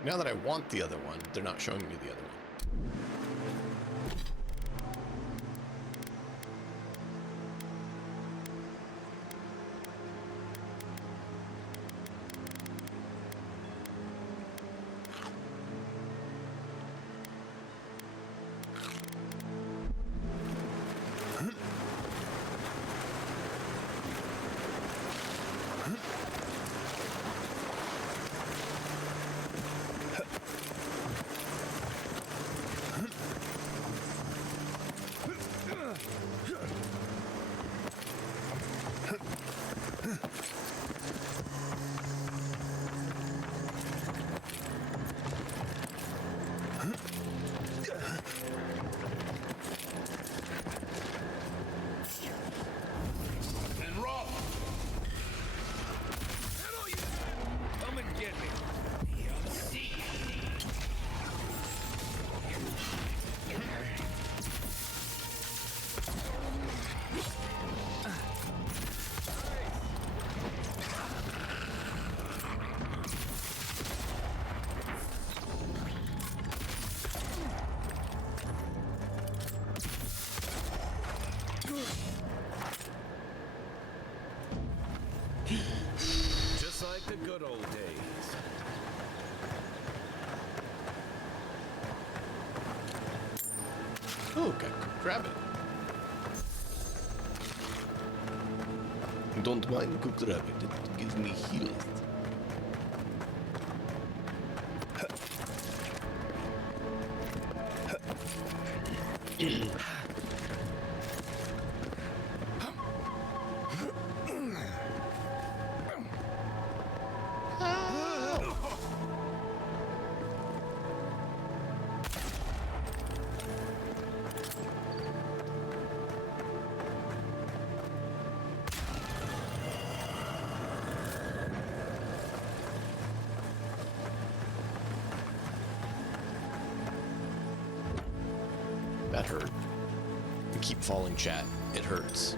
Now that I want the other one, they're not showing me the other one. Just like the good old days. Oh, okay, grab it. Don't mind cooked rabbit, it gives me health. That hurt. You keep falling, chat. It hurts.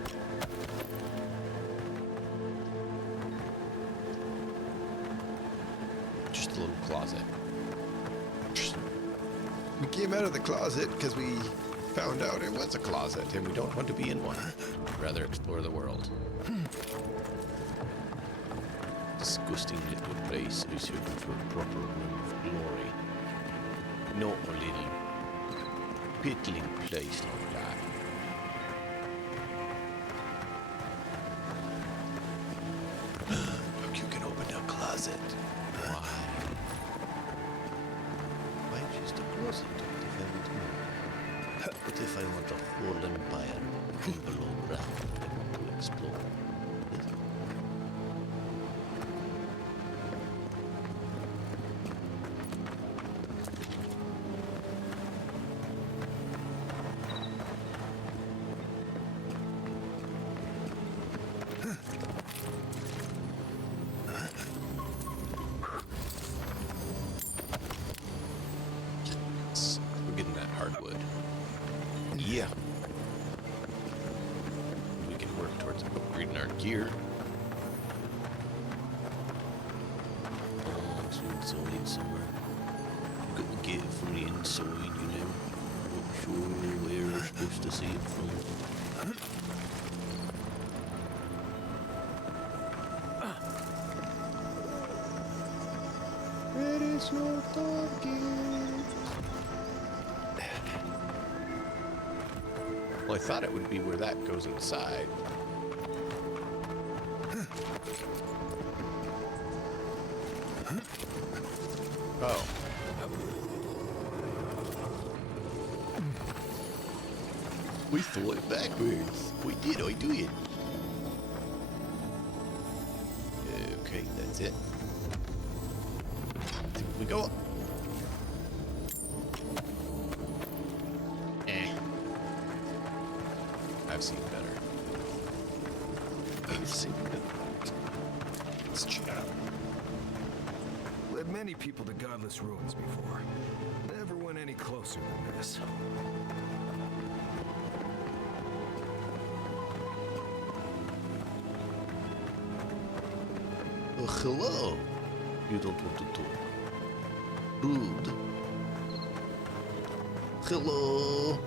Just a little closet. We came out of the closet because we found out it was a closet and we don't want to be in one. We'd rather explore the world. Disgusting little place is here for a proper room of glory. Not a little piddling place like that. Look, you can open a closet. Why? Why just a closet? If I want more. What if I want a whole empire from below ground that I want to explore? Yes. gear. It's all somewhere. Got to get it from the inside, you know. Not sure where we're supposed to see it from. It is your target. Well, I thought it would be where that goes inside. Oh. We thought it backwards. We did, I do it. Okay, that's it. Here we go. I've seen better. I've seen better. Let's check it out. Led many people to godless ruins before. Never went any closer than this. Hello. You don't want to talk. Rude. Hello.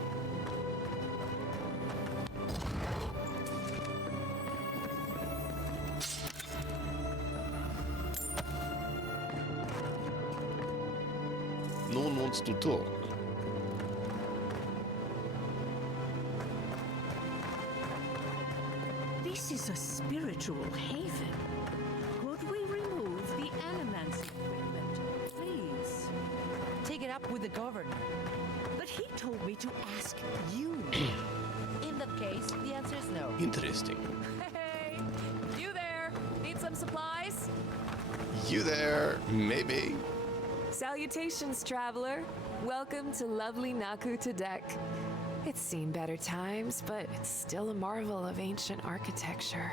No one wants to talk. This is a spiritual haven. Could we remove the Animancers equipment, please? Take it up with the governor. But he told me to ask you. In that case, the answer is no. Interesting. Hey, you there? Need some supplies? You there? Maybe. Salutations, traveler. Welcome to lovely Naku Deck. It's seen better times, but it's still a marvel of ancient architecture.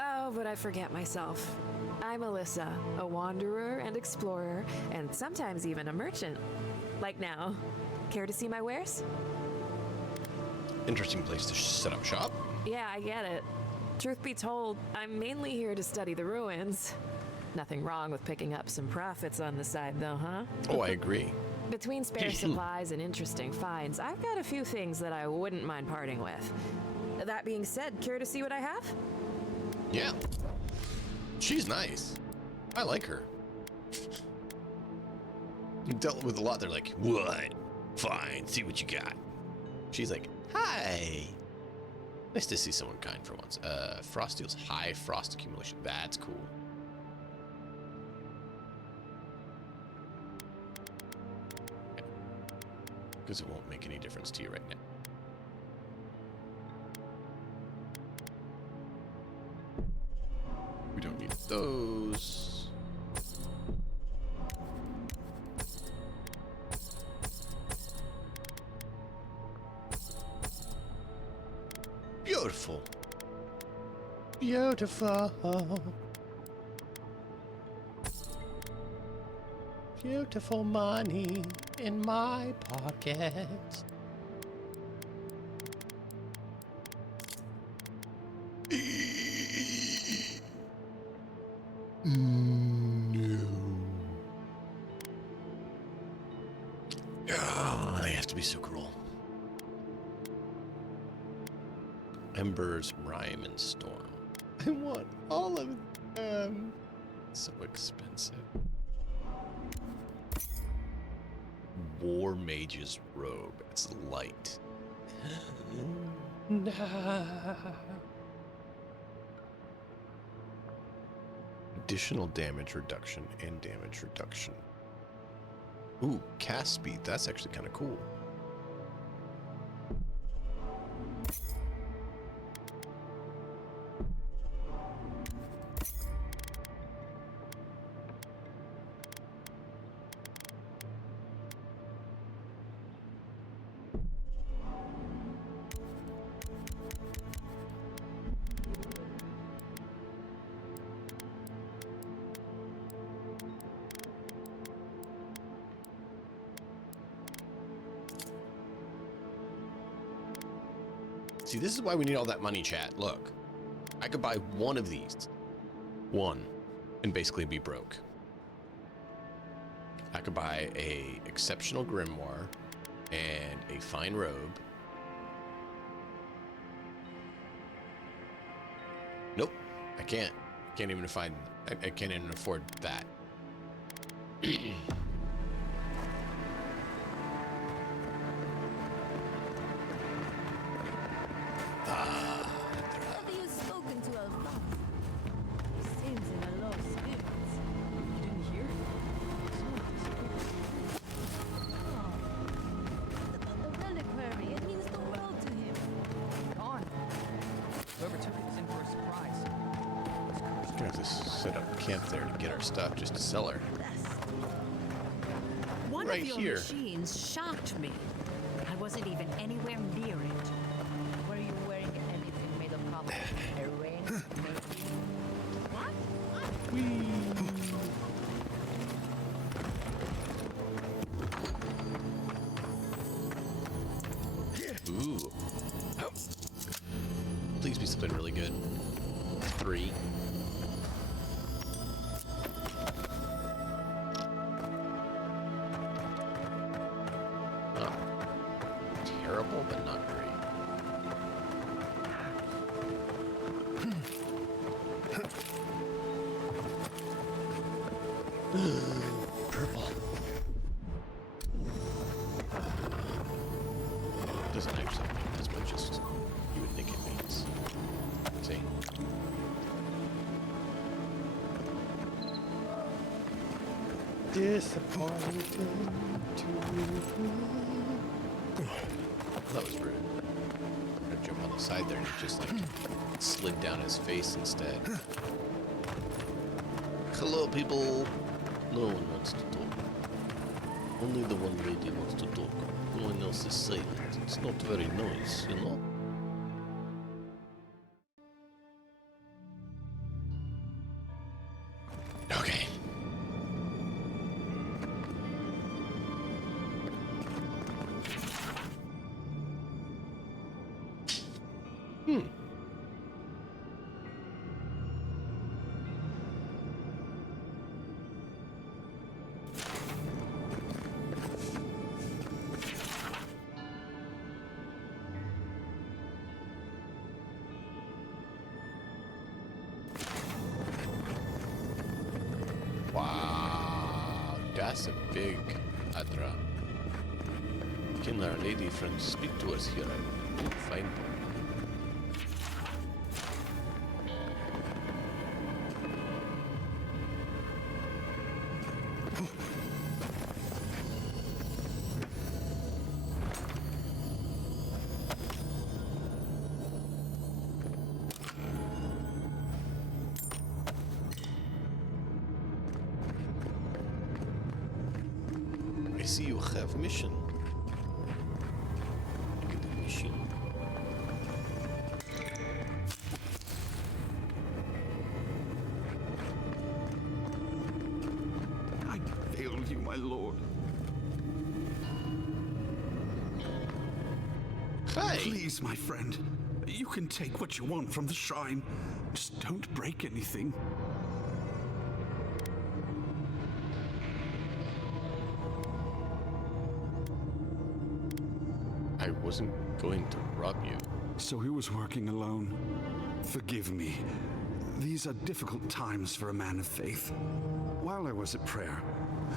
Oh, but I forget myself. I'm Alyssa, a wanderer and explorer, and sometimes even a merchant. Like now. Care to see my wares? Interesting place to set up shop. Yeah, I get it. Truth be told, I'm mainly here to study the ruins. Nothing wrong with picking up some profits on the side, though, huh? Oh, I agree. Between spare supplies and interesting finds, I've got a few things that I wouldn't mind parting with. That being said, care to see what I have? Yeah. She's nice. I like her. You dealt with a lot. They're like, what? Fine, see what you got. She's like, hi. Nice to see someone kind for once. Frost deals high frost accumulation. That's cool. Because it won't make any difference to you right now. We don't need those. Beautiful. Beautiful. Beautiful money in my pocket. No. Oh, they have to be so cruel. Embers, Rhyme, and Storm. I want all of them. So expensive. War Mage's Robe. It's light. Nah. Additional damage reduction and damage reduction. Ooh, cast speed. That's actually kind of cool. See, this is why we need all that money, chat. Look, I could buy one of these. One. And basically be broke. I could buy a exceptional grimoire and a fine robe. Nope, I can't. I can't even find. I can't even afford that. Have you spoken to Avowed? He seems in a low spirits. You didn't hear? About the reliquary, it means the world to him. Gone. Whoever took it was in for a surprise. We're gonna have to set up camp there to get our stuff just to sell her. One Right of your here. machines shocked me. I wasn't even anywhere near it. Were you wearing anything made of copper? A ring? Maybe? What? Ooh. Please be something really good. 3. Not terrible, but not great. Purple. Doesn't actually mean as much as you would think it means. See? Disappointed to That was rude. I'm gonna jump on the side there and it just like slid down his face instead. Hello, people. No one wants to talk. Only the one lady wants to talk. No one else is silent. It's not very nice, you know? Okay. Wow, that's a big Adra. Can our lady friend speak to us here? I will find them. I see you have mission. Look at the mission. I failed you, my lord. Hi. Please, my friend. You can take what you want from the shrine. Just don't break anything. I wasn't going to rob you. So he was working alone. Forgive me. These are difficult times for a man of faith. While I was at prayer,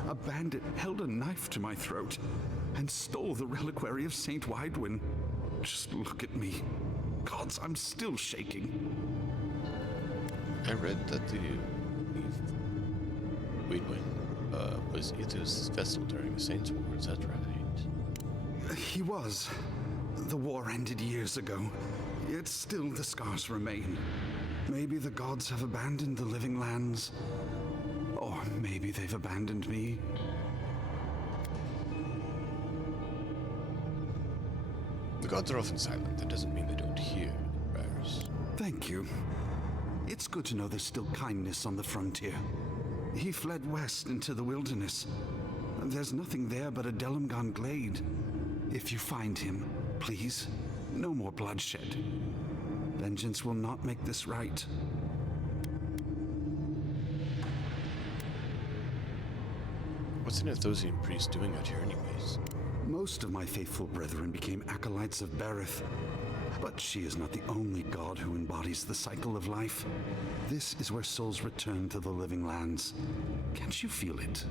a bandit held a knife to my throat and stole the reliquary of Saint Widwin. Just look at me. Gods, I'm still shaking. I read that the Widwin was Itu's vessel during the Saints' War. Is that right? He was. The war ended years ago, yet still the scars remain. Maybe the gods have abandoned the living lands, or maybe they've abandoned me. The gods are often silent. That doesn't mean they don't hear prayers. Thank you. It's good to know there's still kindness on the frontier. He fled west into the wilderness. There's nothing there but a Delimgon glade. If you find him, please, No more bloodshed. Vengeance will not make this right. What's an Athosian priest doing out here anyways? Most of my faithful brethren became acolytes of Berith. But she is not the only god who embodies the cycle of life. This is where souls return to the living lands. Can't you feel it?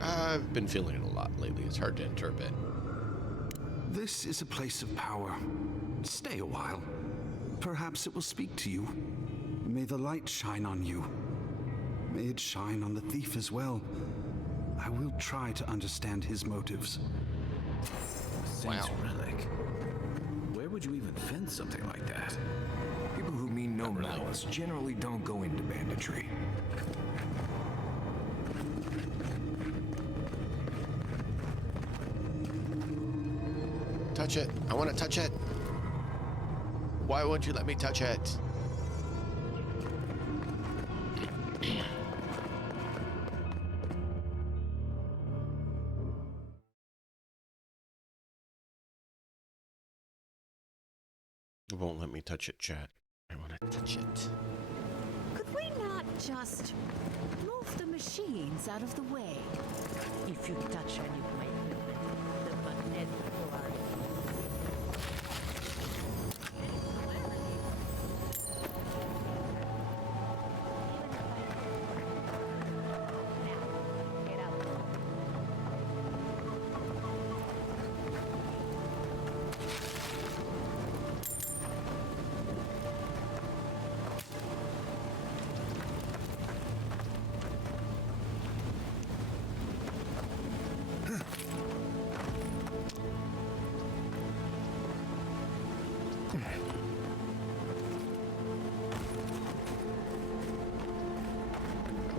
I've been feeling it a lot lately. It's hard to interpret. This is a place of power. Stay a while. Perhaps it will speak to you. May the light shine on you. May it shine on the thief as well. I will try to understand his motives. Saint's relic. Where would you even find something like that? People who mean no malice generally don't go into banditry. Touch it. I want to touch it. Why won't you let me touch it? It won't let me touch it, chat. I want to touch it. Could we not just move the machines out of the way? If you touch any point, the magnetic polar.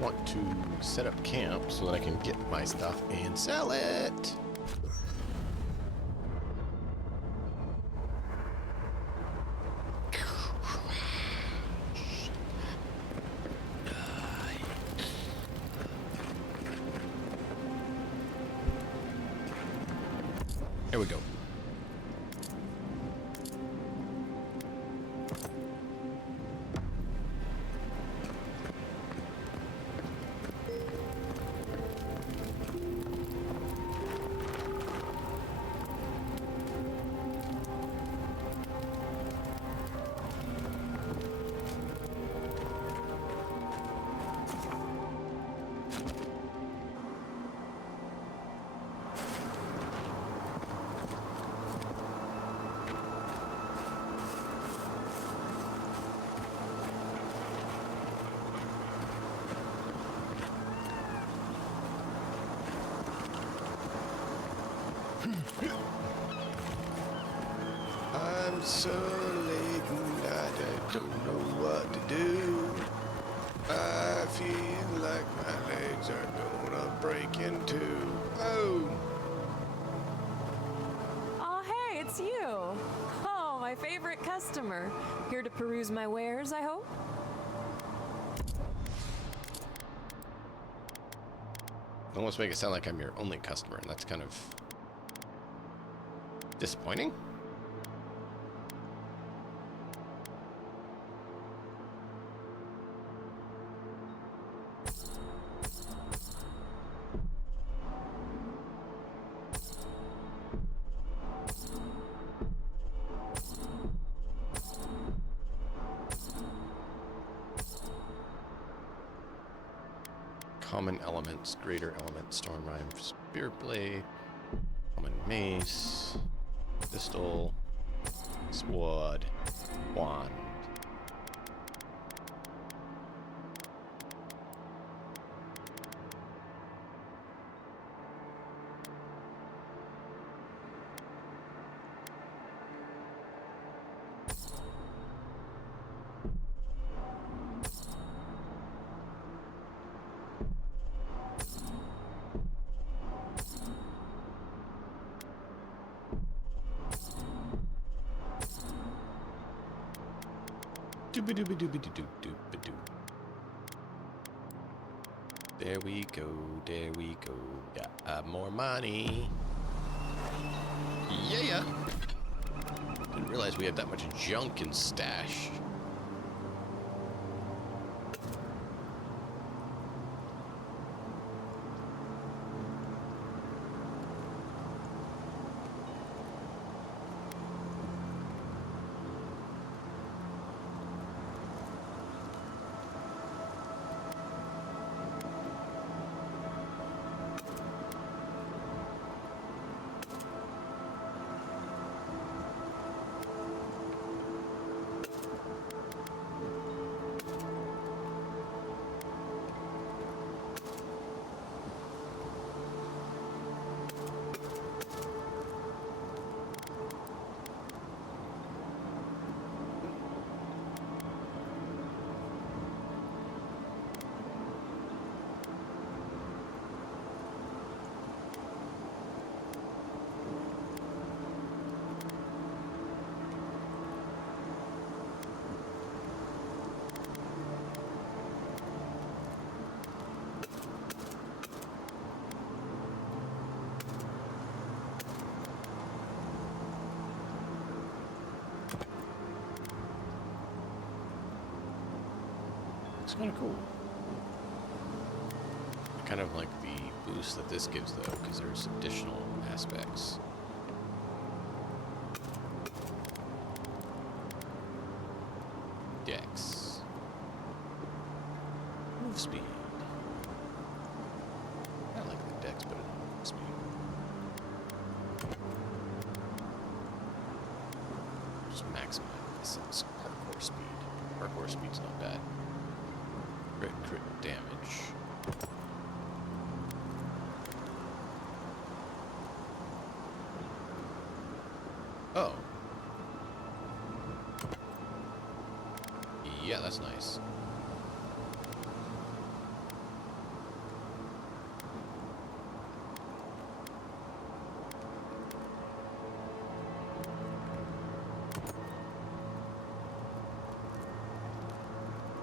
Want to set up camp so that I can get my stuff and sell it. There we go. I'm so laden that I don't know what to do. I feel like my legs are gonna break in two. Oh! Oh, hey, it's you. Oh, my favorite customer. Here to peruse my wares, I hope? Almost make it sound like I'm your only customer, and that's kind of disappointing. Common elements, greater element, storm rhyme, spear blade, common mace, pistol, sword, wand. There we go. There we go. Got more money. Yeah. Didn't realize we had that much junk in stash. It's kind of cool. I kind of like the boost that this gives, though, because there's additional aspects. Dex. Move speed. I like the dex, but move speed. Just maximize this parkour speed. Parkour speed's not bad. Crit damage. Oh. Yeah, that's nice.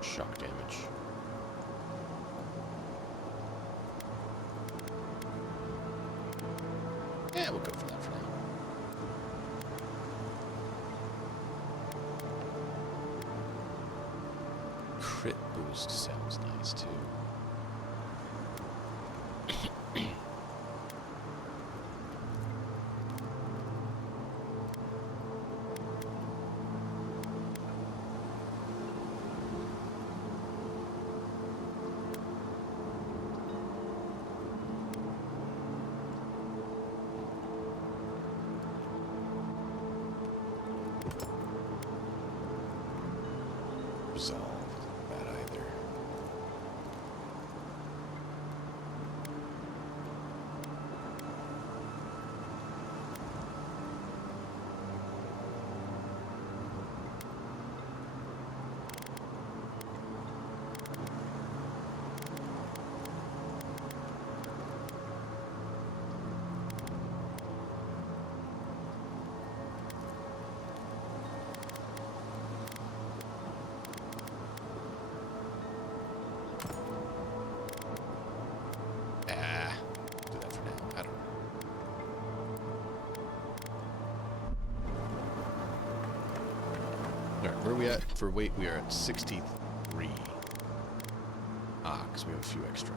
Shock damage. Yeah, we'll go for that for now. Crit boost sounds nice too. Resolve. Not either. Do that for now. I don't know. Alright, where are we at for weight? We are at 63. Ah, because we have a few extra.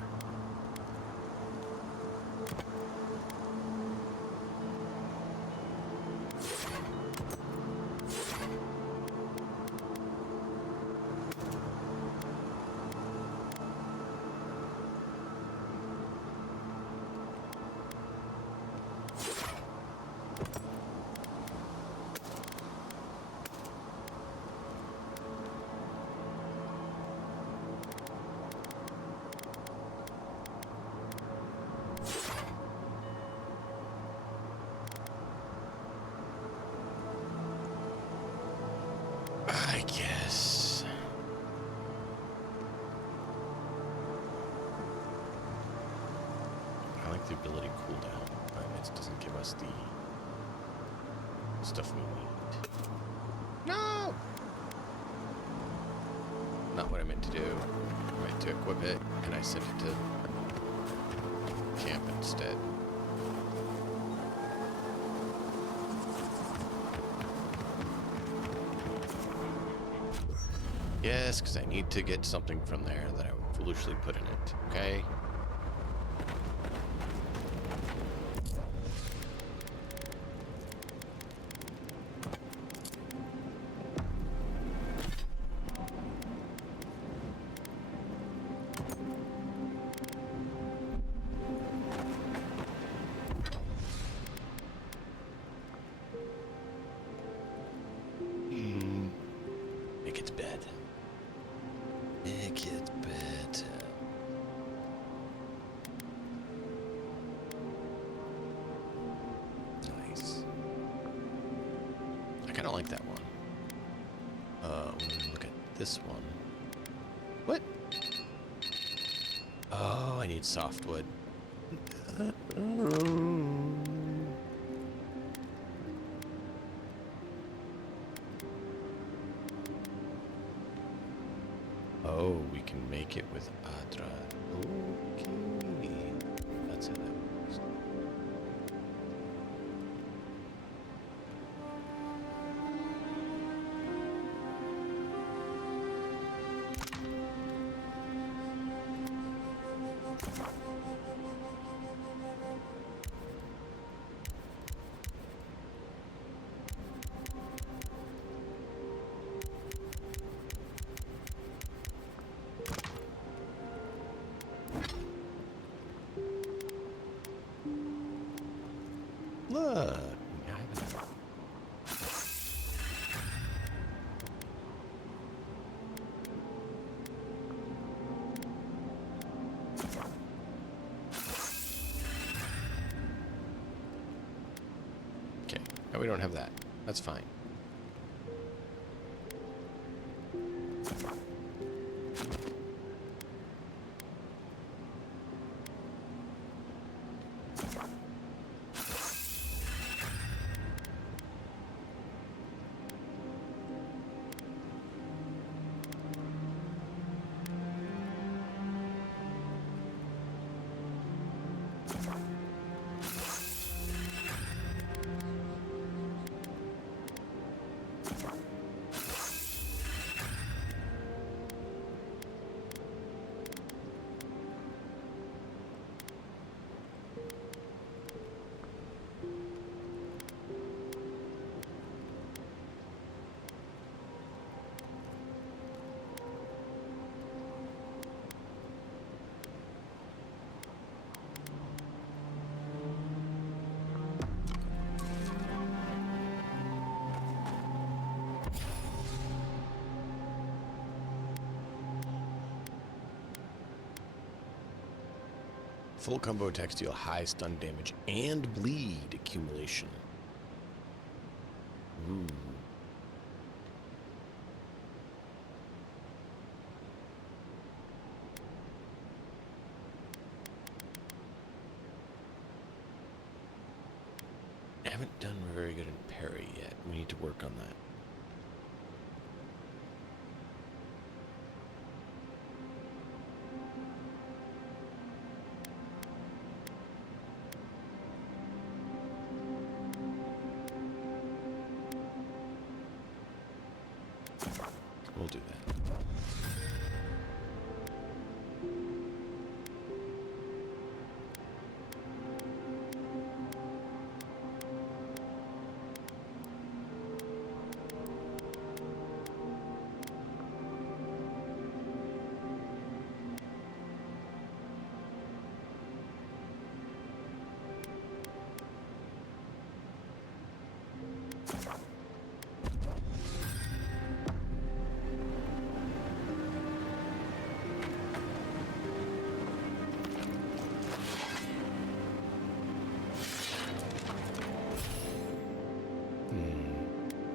I guess. I like the ability cooldown, but it doesn't give us the stuff we need. No! Not what I meant to do. I meant to equip it, and I sent it to instead. Yes, because I need to get something from there that I would foolishly put in it. Okay? Make its bed. Make it better. Nice. I kind of like that one. Look at this one. What? Oh, I need softwood. Oh, we can make it with Adra. Okay. That's how that works. Look. Okay, now we don't have that. That's fine. Full combo attacks deal high stun damage and bleed accumulation. Ooh. I haven't done very good in parry yet. We need to work on that. We'll do that.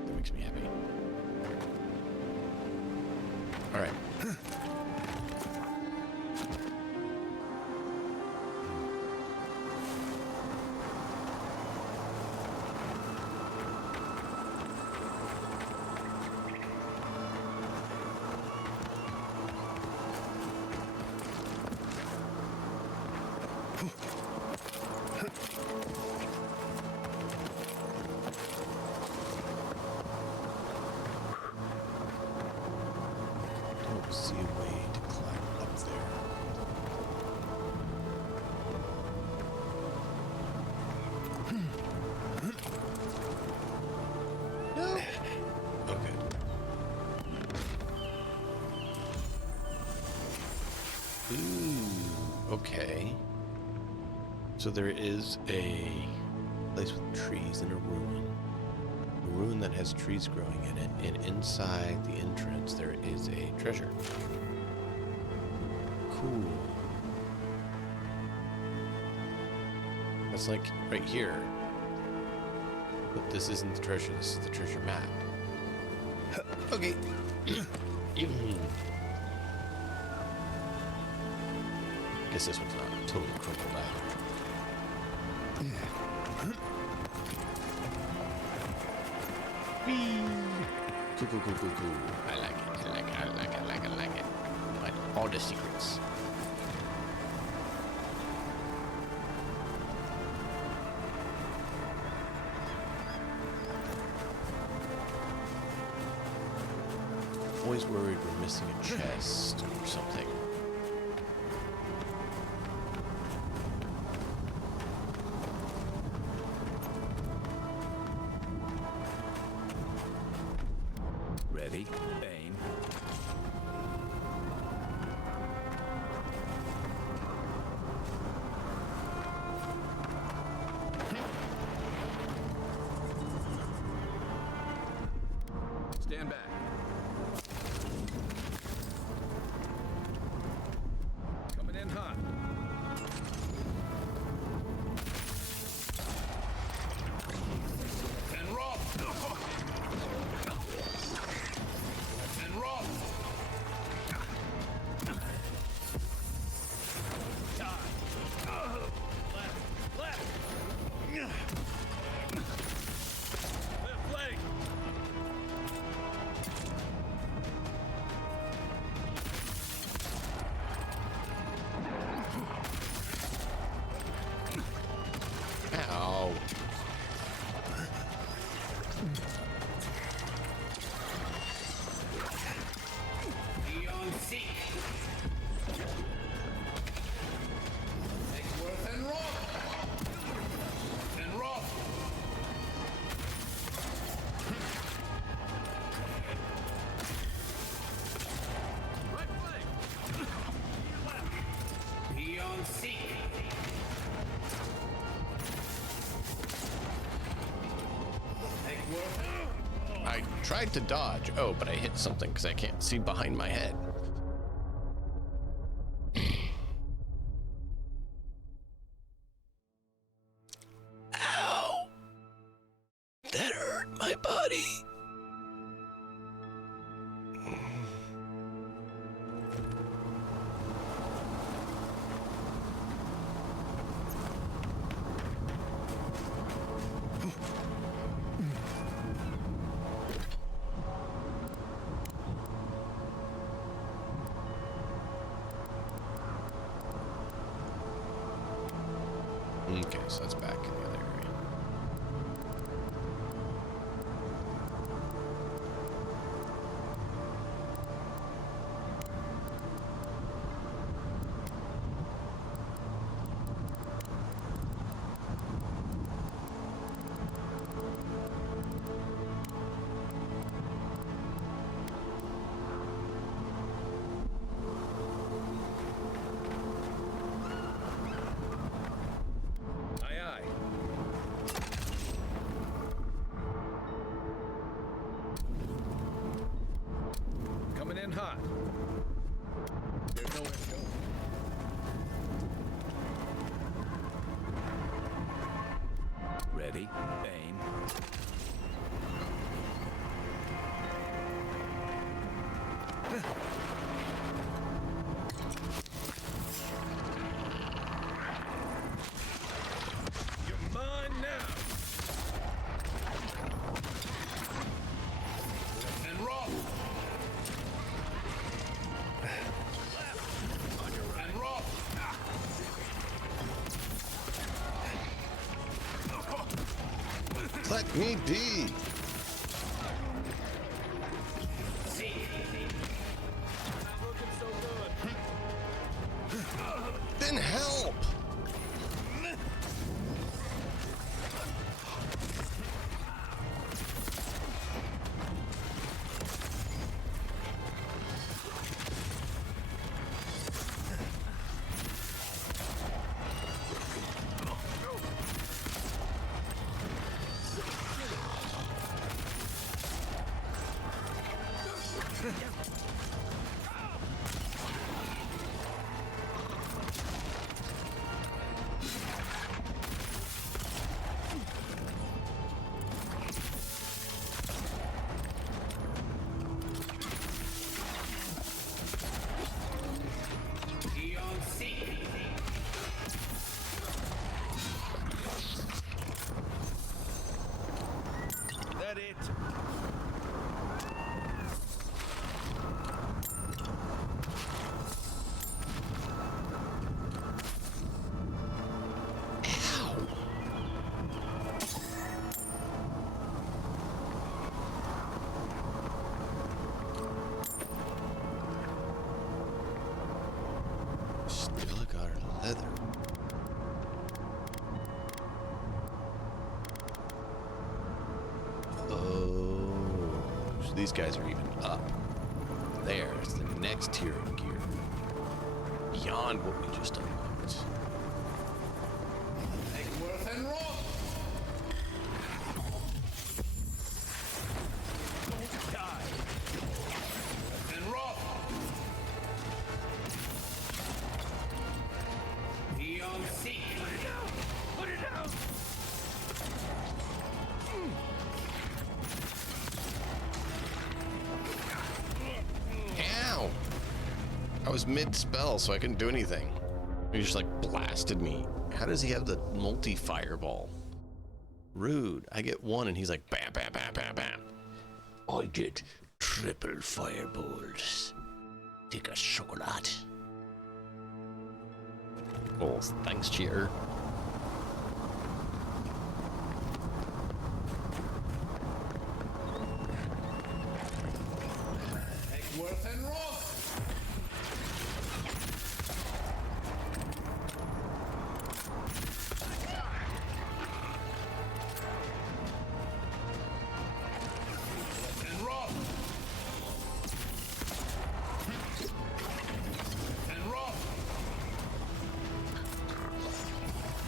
That makes me happy. All right. Don't see a way to climb up there. No. Okay. Ooh, okay. So there is a place with trees in a ruin. A ruin that has trees growing in it, and inside the entrance there is a treasure. Cool. That's like right here. But this isn't the treasure, this is the treasure map. Okay. Guess this one's not totally crumpled either. Cool, cool, cool, cool, cool. I like it, I like it, I like it, I like it, I like it. Find all the secrets. Always worried we're missing a chest or something. Ready, aim. Stand back. Coming in hot. And roll. And roll. Left. Left leg. Ow. Beyond seek. Eggsworth and roll. And roll. Right leg. Beyond seek. I tried to dodge. Oh, but I hit something because I can't see behind my head. Ow! That hurt my body. Okay, so that's back in the other area. Coming in hot. There's nowhere to go. Ready, aim. You're mine now. And roll. Left. On your right. And roll. Let me be. Then help. That it? Still got leather. Oh, so these guys are even up. There's the next tier of gear. Beyond what we just unlocked. Egworth and Roth! Die! And Roth! Beyond Seek! Put it down! Put it down! Ow! I was mid-spell, so I couldn't do anything. He just, like, blasted me. How does he have the multi-fireball? Rude. I get one, and he's like, bam, bam, bam, bam, bam. I get triple fireballs. Take a chocolate. Oh, thanks, cheater. Egworth and Roth! And Roth! And Roth!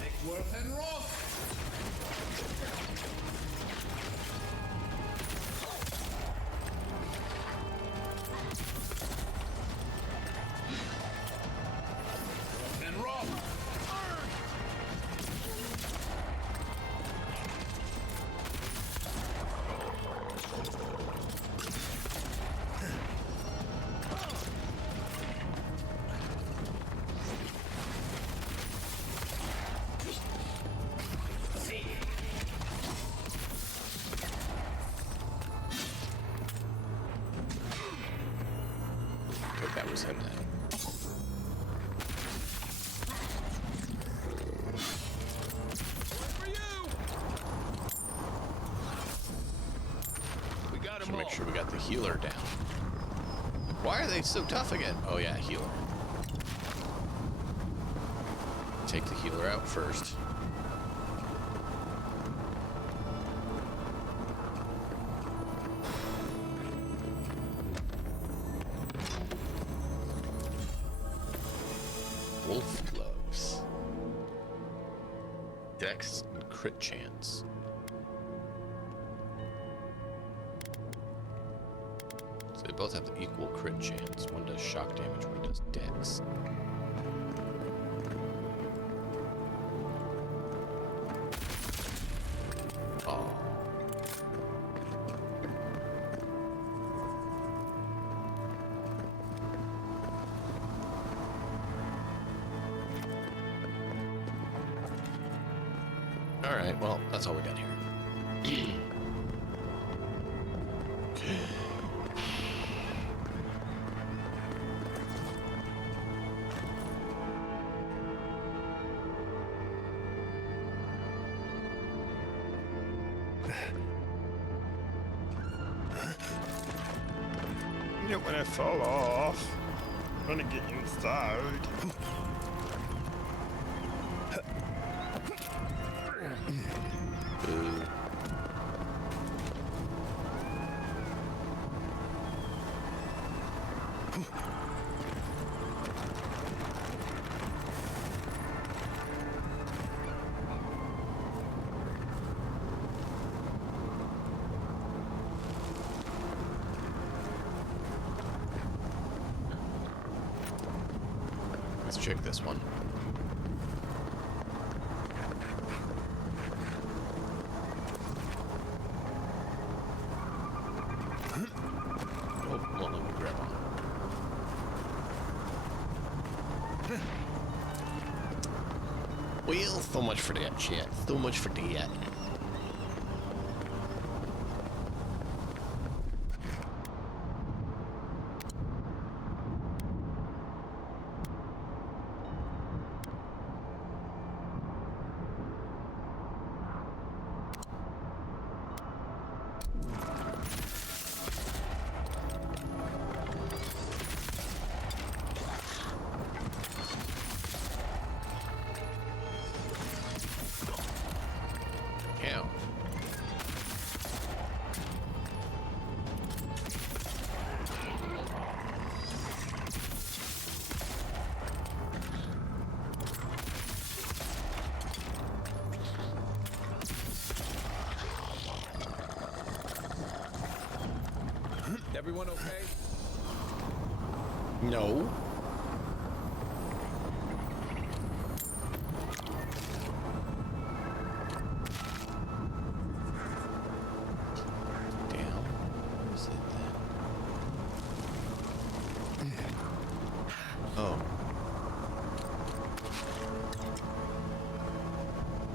Egworth and Roth! And Roth! I think that was him then. We got Should him make all. sure we got the healer down. Why are they so tough again? Oh yeah, healer. Take the healer out first. Wolf gloves. Dex and crit chance. So they both have the equal crit chance. One does shock damage, one does dex. Oh. All right, well, that's all we got here. You know, when I fall off, I'm gonna get inside. Let's check this one. Oh, won't let me grab on. Well, so much for that, chat. So much for that. Yeah. Everyone okay? No. Oh.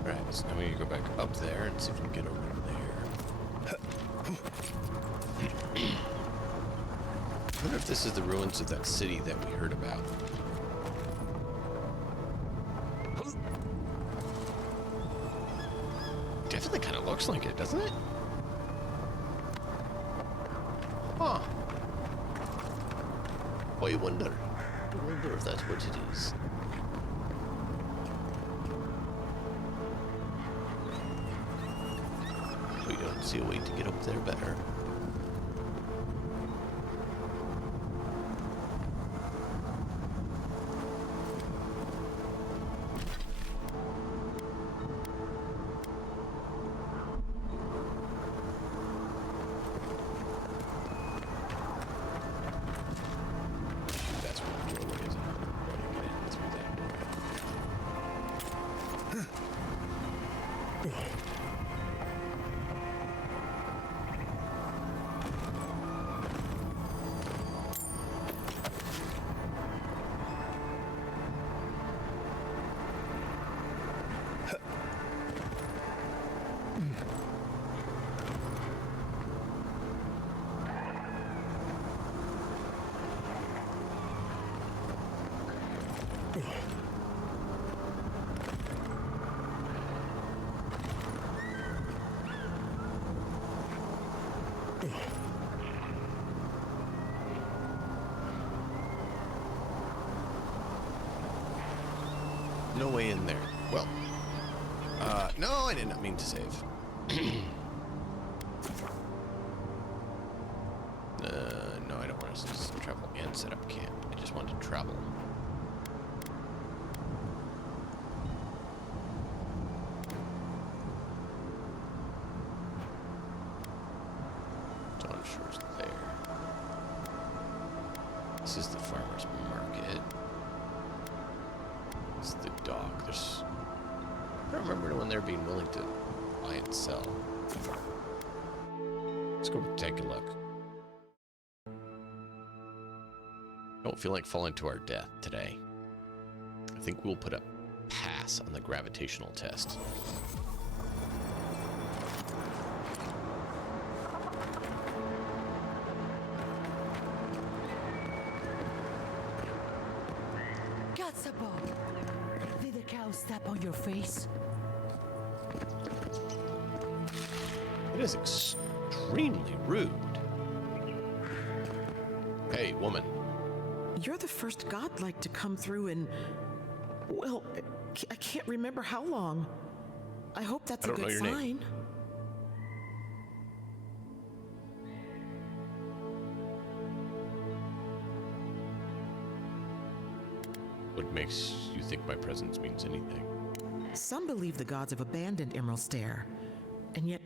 Right, so now we need to go back up there and see if we can get over there. I wonder if this is the ruins of that city that we heard about. Definitely kind of looks like it, doesn't it? Huh. I wonder if that's what it is. We don't see a way to get up there better. No way in there. Well, no, I did not mean to save. No, I don't want us to just travel and set up camp. I just want to travel. Dawn Shore's there. This is the farmer's market. It's the dock. There's... I don't remember anyone there being willing to buy and sell. Let's go take a look. Don't feel like falling to our death today. I think we'll put a pass on the gravitational test. Gatsabo! Did the cow step on your face? is extremely rude. Hey, woman. You're the first godlike to come through in, well, I can't remember how long. I hope that's a good sign. What makes you think my presence means anything? Some believe the gods have abandoned Emerald Stair, and yet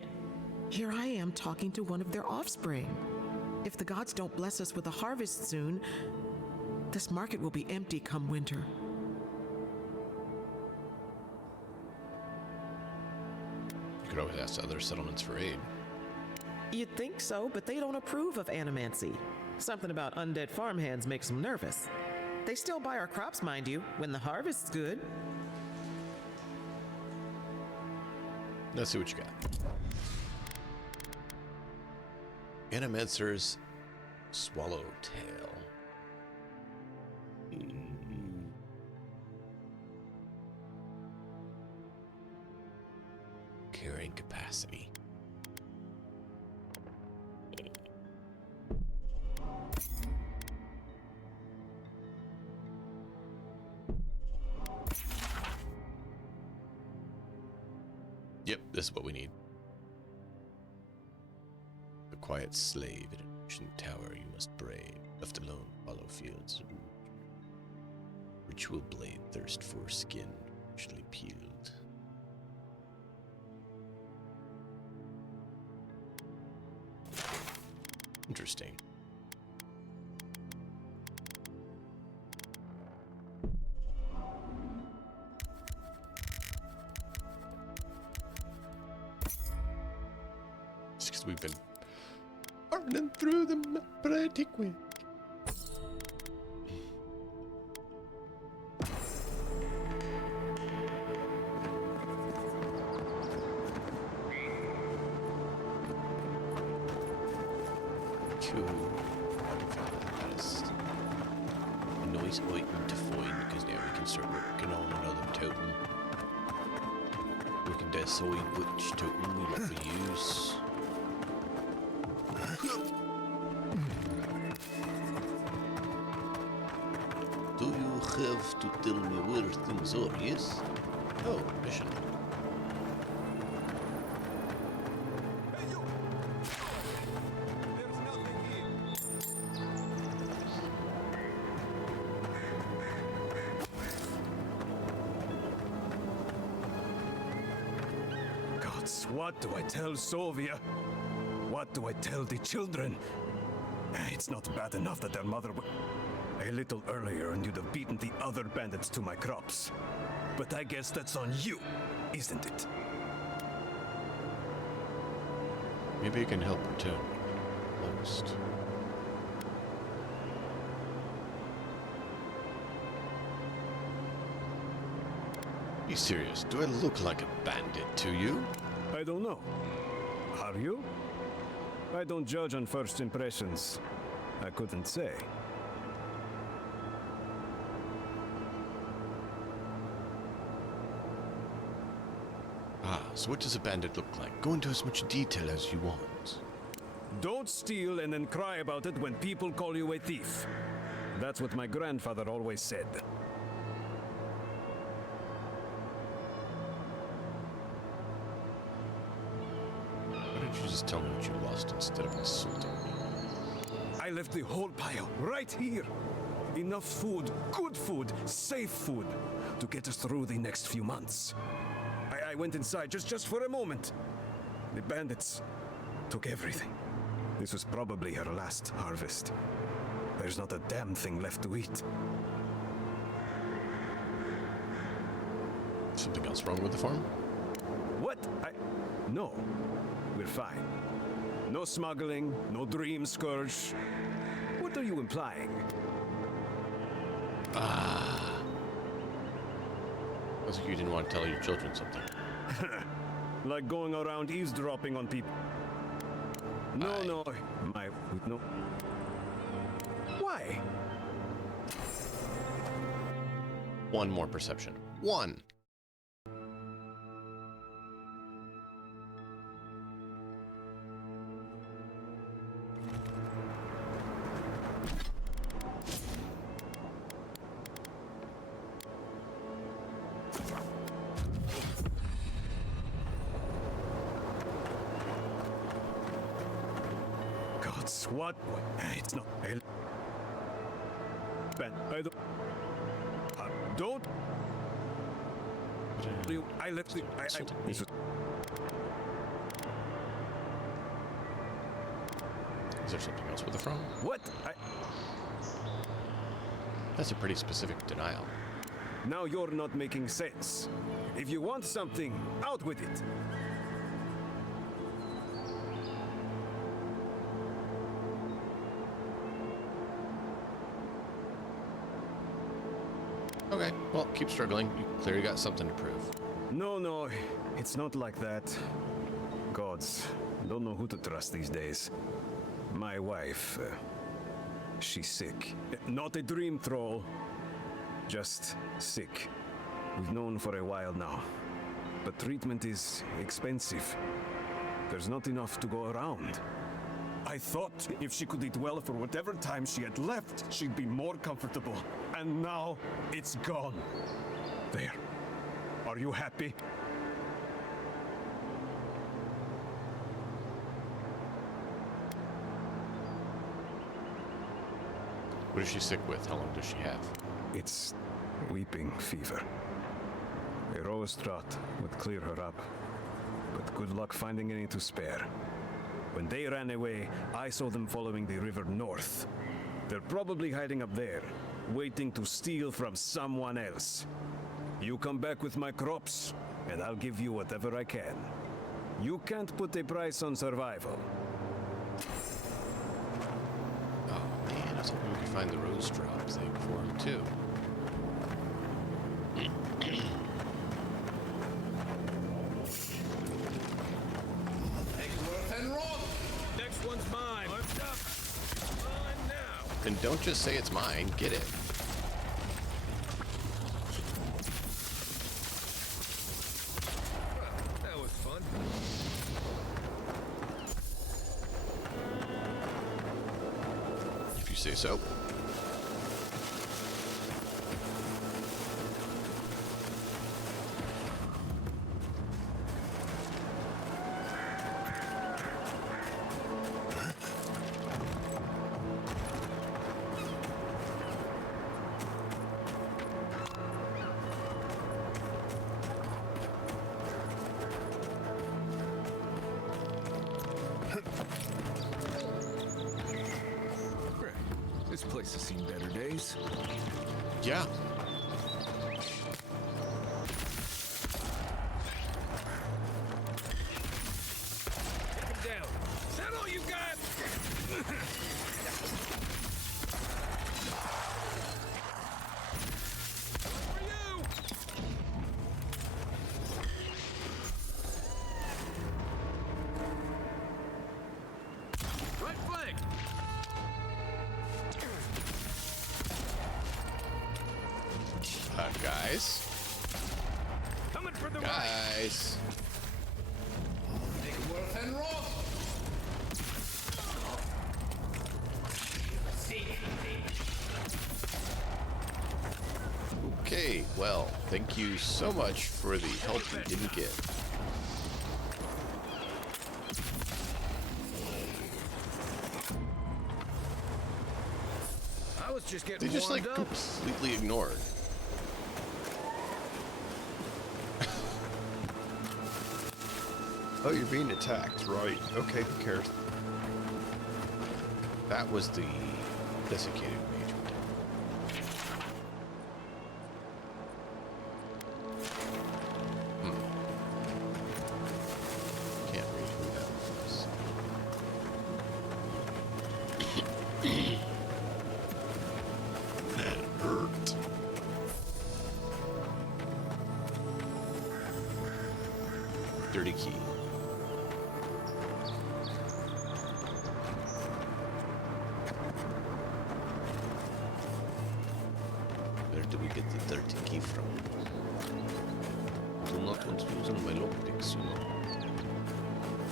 here I am talking to one of their offspring. If the gods don't bless us with a harvest soon, this market will be empty come winter. You could always ask other settlements for aid. You'd think so, but they don't approve of animancy. Something about undead farmhands makes them nervous. They still buy our crops, mind you, when the harvest's good. Let's see what you got. Animancers Swallowtail. Carrying capacity. Yep, this is what we need. The quiet slave in an ancient tower you must brave. Left alone, follow fields. Ritual blade, thirst for skin, richly peeled. Interesting. Just because we've been running through the map pretty quick. Nice item to find because now we can start working on another totem. We can decide which totem we want to use. Do you have to tell me where things are, yes? Oh, mission. What do I tell Sovia? What do I tell the children? It's not bad enough that their mother a little earlier and you'd have beaten the other bandits to my crops. But I guess that's on you, isn't it? Maybe I can help return. Almost. Be serious. Do I look like a bandit to you? I don't know. Are you? I don't judge on first impressions. I couldn't say. Ah, so what does a bandit look like? Go into as much detail as you want. Don't steal and then cry about it when people call you a thief. That's what my grandfather always said. You just tell me what you lost instead of insulting me. I left the whole pile right here. Enough food, good food, safe food to get us through the next few months. I went inside just for a moment. The bandits took everything. This was probably her last harvest. There's not a damn thing left to eat. Something else wrong with the farm? What? No. We're fine. No smuggling, no dream scourge. What are you implying? Ah. Looks like you didn't want to tell your children something. Like going around eavesdropping on people. No. Why? One more perception. One. That's what? It's not. Ben, I don't. Don't. I left the. Is there something else with the throne? What? That's a pretty specific denial. Now you're not making sense. If you want something, out with it. Okay, well, keep struggling. You clearly got something to prove. No, it's not like that. Gods, don't know who to trust these days. My wife, she's sick. Not a dream troll, just sick. We've known for a while now. But treatment is expensive. There's not enough to go around. I thought if she could eat well for whatever time she had left, she'd be more comfortable. And now, it's gone. There. Are you happy? What is she sick with? How long does she have? It's weeping fever. A rose draught would clear her up. But good luck finding any to spare. When they ran away, I saw them following the river north. They're probably hiding up there, waiting to steal from someone else. You come back with my crops, and I'll give you whatever I can. You can't put a price on survival. Oh man, I was hoping we could find the rose drop thing for him too. Next one's mine. Lift up. Mine now. Then don't just say it's mine. Get it. That was fun. If you say so. This place has seen better days. Yeah. Take him down. Is that all you got? For you! Right flank! Guys. Coming for the Guys. Take worth and roll. Okay, well, thank you so much for the help we didn't get. I was just getting They just like warmed up. completely ignored. Oh, you're being attacked, right? Okay, who cares? That was the desiccated mage. Can't read who that was. That hurt. Dirty key. Where do we get the dirty key from? Do not want to use on my lockpicks, you know.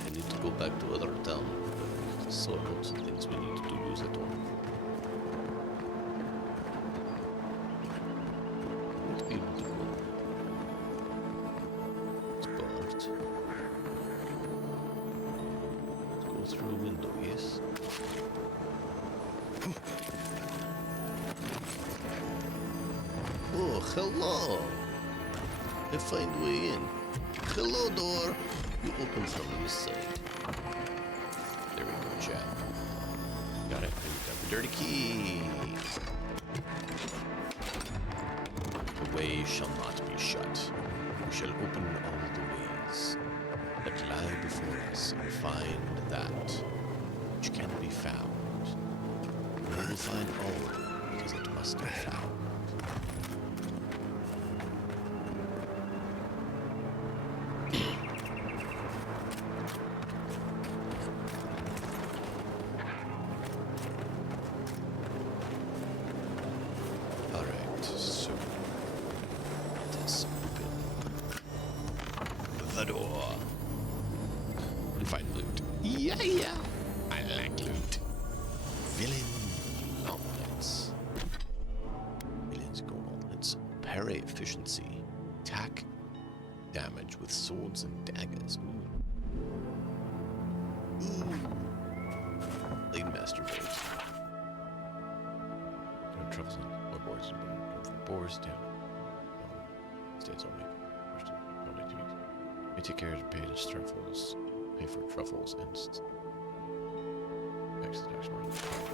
I need to go back to other town. Sort out some things we need to use at home. Won't be able to go. It's barred. Let's go through a window, yes? Oh, hello! I find way in. Hello, door! You open from this side. There we go, chat. Got it. And we got the dirty key. The way shall not be shut. We shall open all the ways that lie before us and find that which can be found. We will find all because it must be found. Alright, so let's open the door and find loot. Yeah! I like loot. Villain gauntlets. Villain's gauntlets. Parry efficiency. Attack damage with swords and daggers. Ooh. Blade Master Blades. No troubles on what boards to bring from boars down. States only. Only 2 weeks. May take care to pay to truffles. Pay for truffles and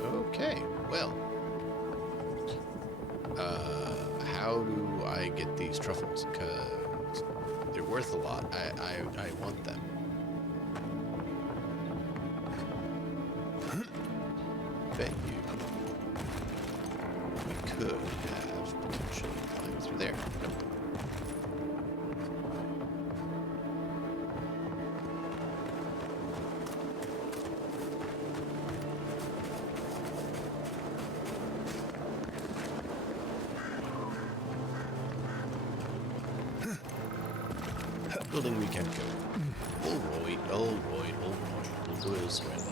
okay, well. How do I get these truffles? Because they're worth a lot. I want them. Bet you we could have potentially climbed through there. Nope. Building we can't go. All right. We'll go elsewhere then.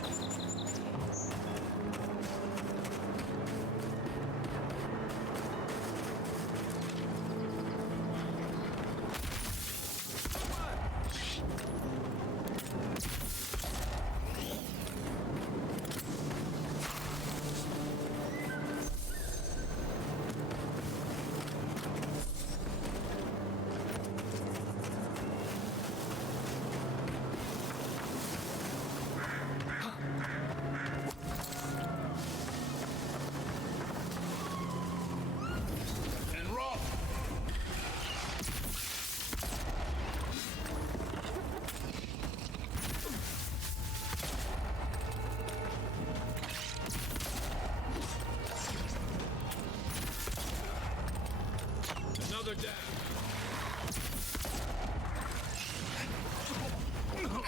Another down.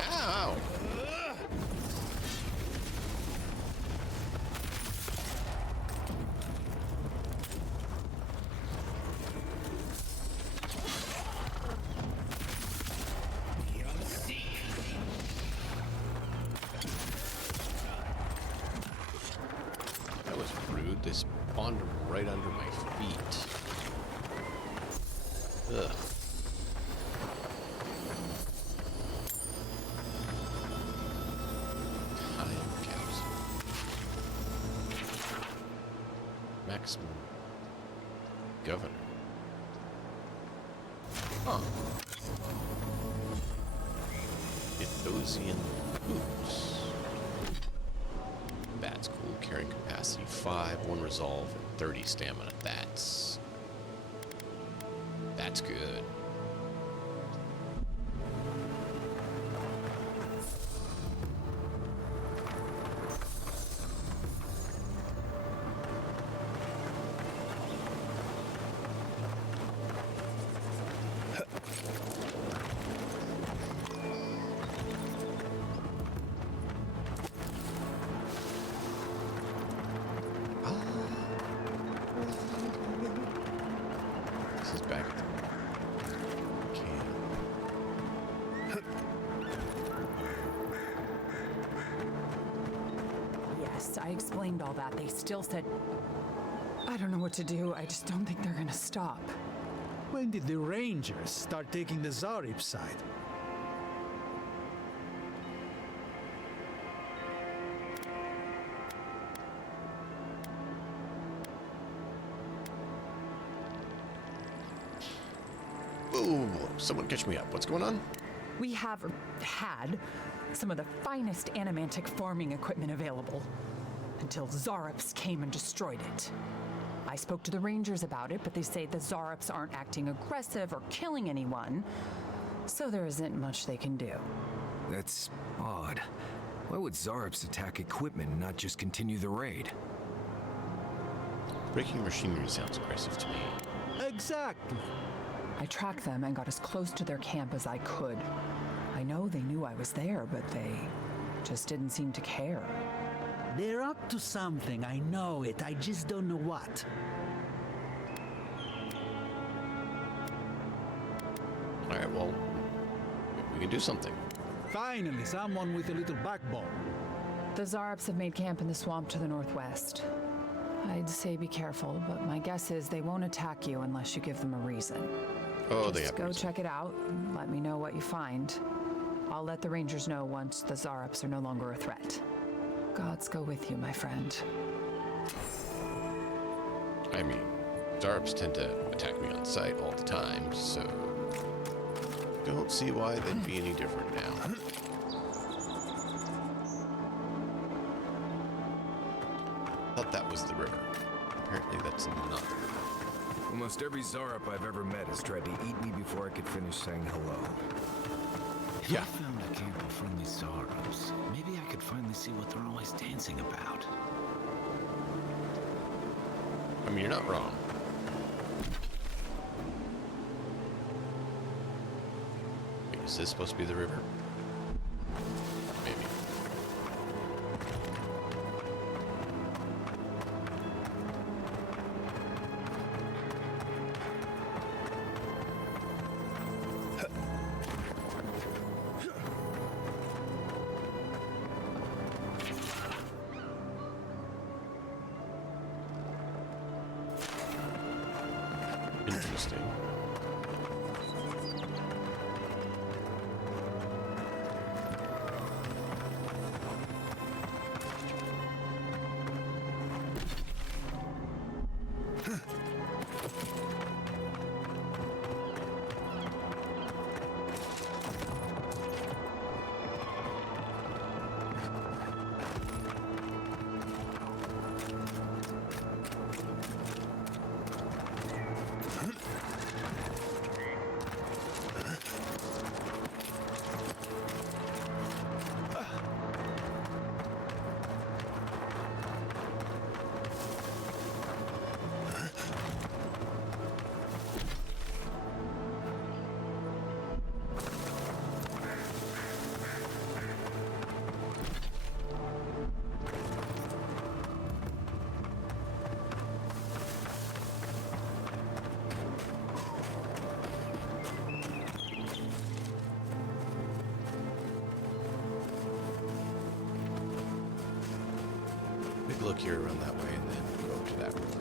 Ow! That was rude. They spawned right under my feet. Ugh. Time capsule. Maximum governor. Huh. Ethosian boots. That's cool. Carrying capacity 5, 1 resolve, and 30 stamina. That's good. This is back. Yes, I explained all that. They still said... I don't know what to do. I just don't think they're gonna stop. When did the Rangers start taking the Zarib side? Whoa! Someone catch me up. What's going on? We have had some of the finest animantic farming equipment available until Zarops came and destroyed it. I spoke to the rangers about it, but they say the Zarops aren't acting aggressive or killing anyone, so there isn't much they can do. That's odd. Why would Zarops attack equipment and not just continue the raid? Breaking machinery sounds aggressive to me. Exactly. I tracked them and got as close to their camp as I could. I know they knew I was there, but they just didn't seem to care. They're up to something, I know it. I just don't know what. Alright, well, we can do something. Finally, someone with a little backbone. The Zarops have made camp in the swamp to the northwest. I'd say be careful, but my guess is they won't attack you unless you give them a reason. Oh, they Just have go reason. check it out and let me know what you find. I'll let the rangers know once the Zarops are no longer a threat. Gods go with you, my friend. I mean, Zarops tend to attack me on sight all the time, so don't see why they'd be any different now. Thought that was the river. Apparently that's not the river. Almost every Zarop I've ever met has tried to eat me before I could finish saying hello. If I found a camp of friendly Zarops, maybe I could finally see what they're always dancing about. I mean, you're not wrong. Wait, is this supposed to be the river? Maybe. Interesting. Big look here around that way and then go to that river.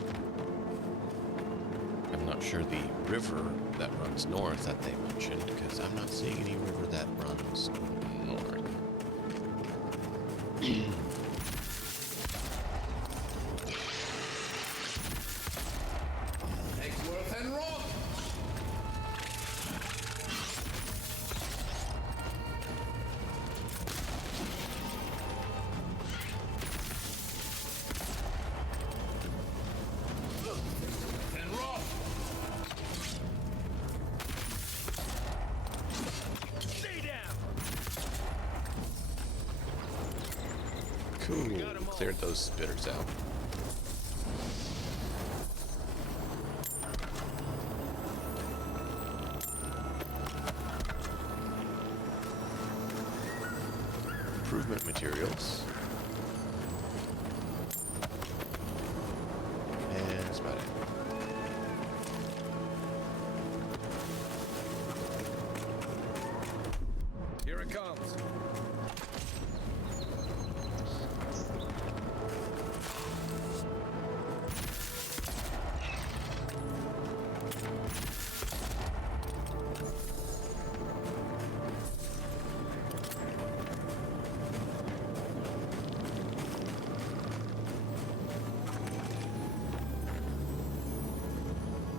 I'm not sure the river that runs north that they mentioned, because I'm not seeing any river that runs north. Eggsworth and Rock! And Rock! Stay down! Cool. Cleared those spitters out. Improvement materials. And that's about it. Here it comes.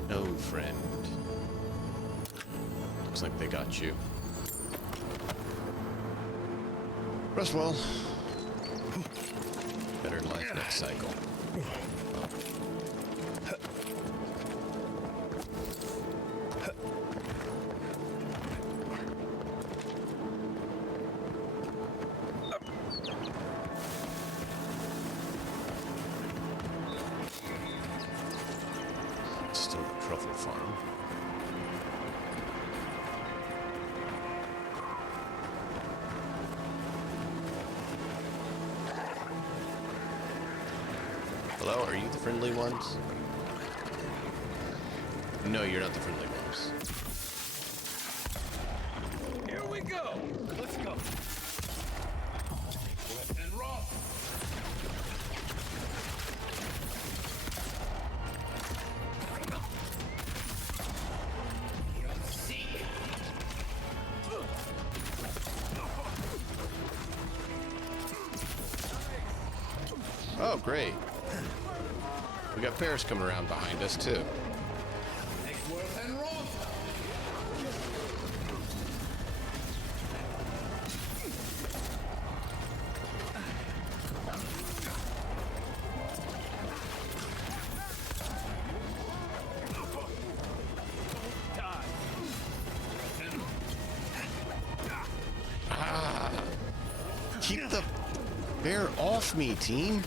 No friend. looks like they got you. Rest well. Better life next cycle. Still a truffle farm. Hello, are you the friendly ones? No, you're not the friendly ones. Here we go. Let's go. Wet and raw. Oh, great. We got bears coming around behind us, too. Ah, keep the bear off me, team.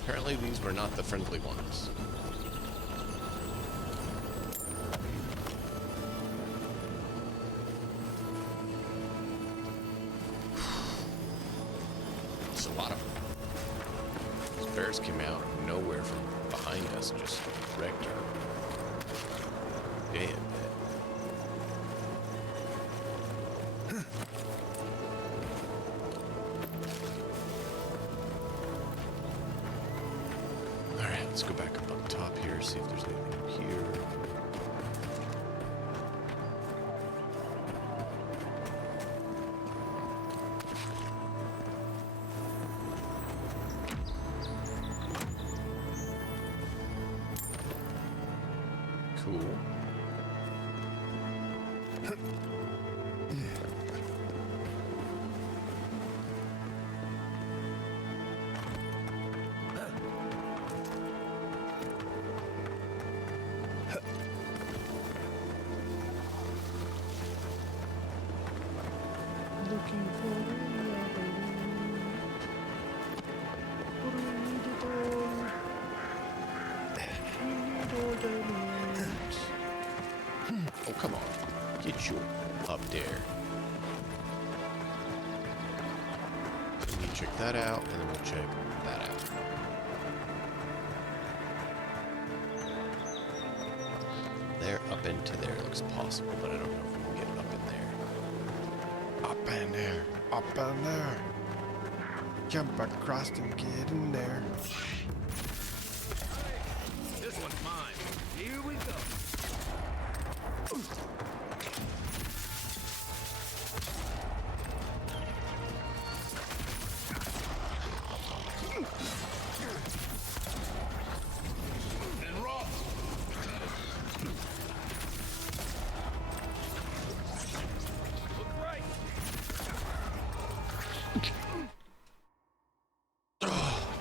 Apparently these were not the friendly ones. It's a lot of them. Those bears came out of nowhere from behind us and just wrecked her. Damn. Let's go back up on top here, see if there's anything here. Cool. Oh, come on. Get you up there. We need to check that out, and then we'll check that out. There, up into there looks possible, but I don't know if we can get up in there. Up in there. Up in there. Jump across and get in there. This one's mine. Here we go. And raw. Look right.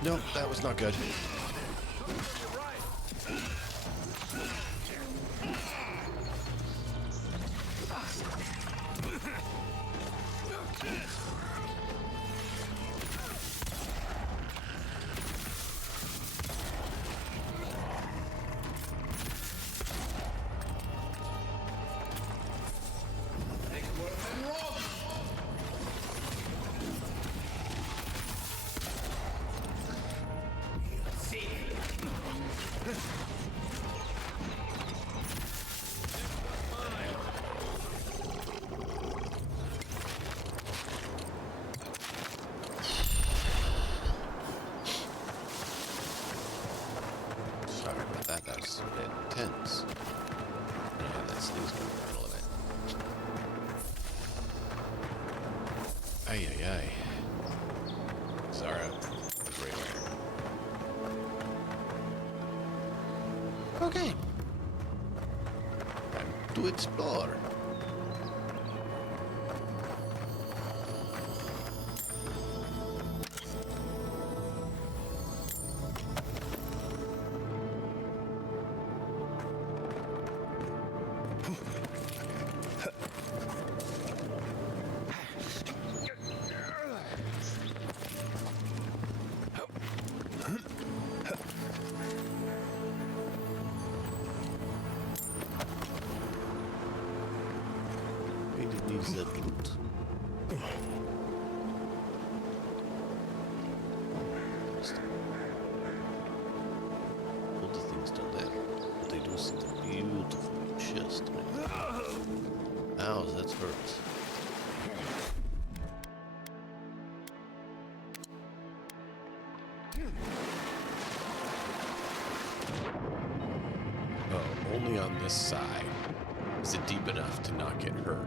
Nope, that was not good. intense. And I have that sneeze gun in the middle of it. Ay, ay, ay. Zara, great writer. Okay. Time to explore. All the things done there, but they do something beautiful just right. Ow, that hurts. Oh, only on this side is it deep enough to not get hurt.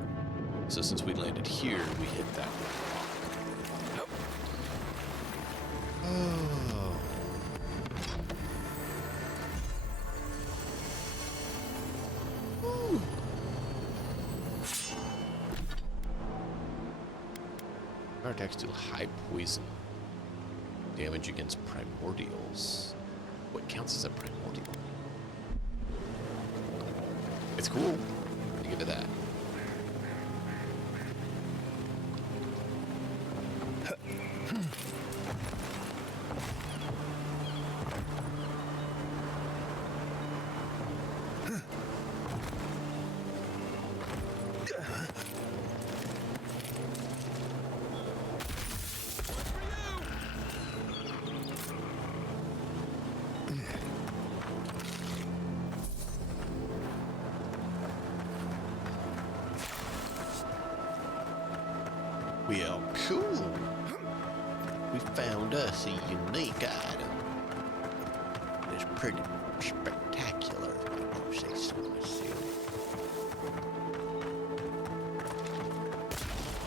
So since we landed here, we hit that one. Oh. Ooh. Our attacks deal high poison. Damage against primordials. What counts as a primordial? It's cool. I give it that. Well, cool. We found us a unique item. It's pretty spectacular, if I do say so myself.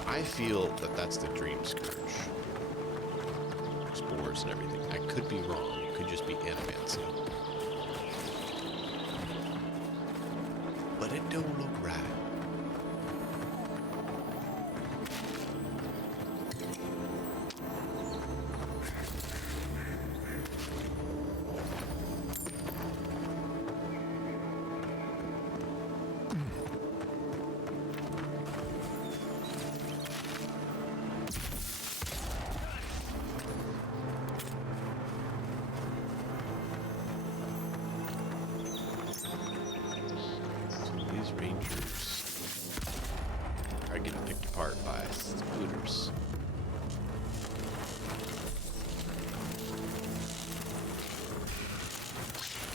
I feel that that's the Dream Scourge. Spores and everything. I could be wrong. It could just be Animancers. But it don't look right. Rangers are getting picked apart by scooters.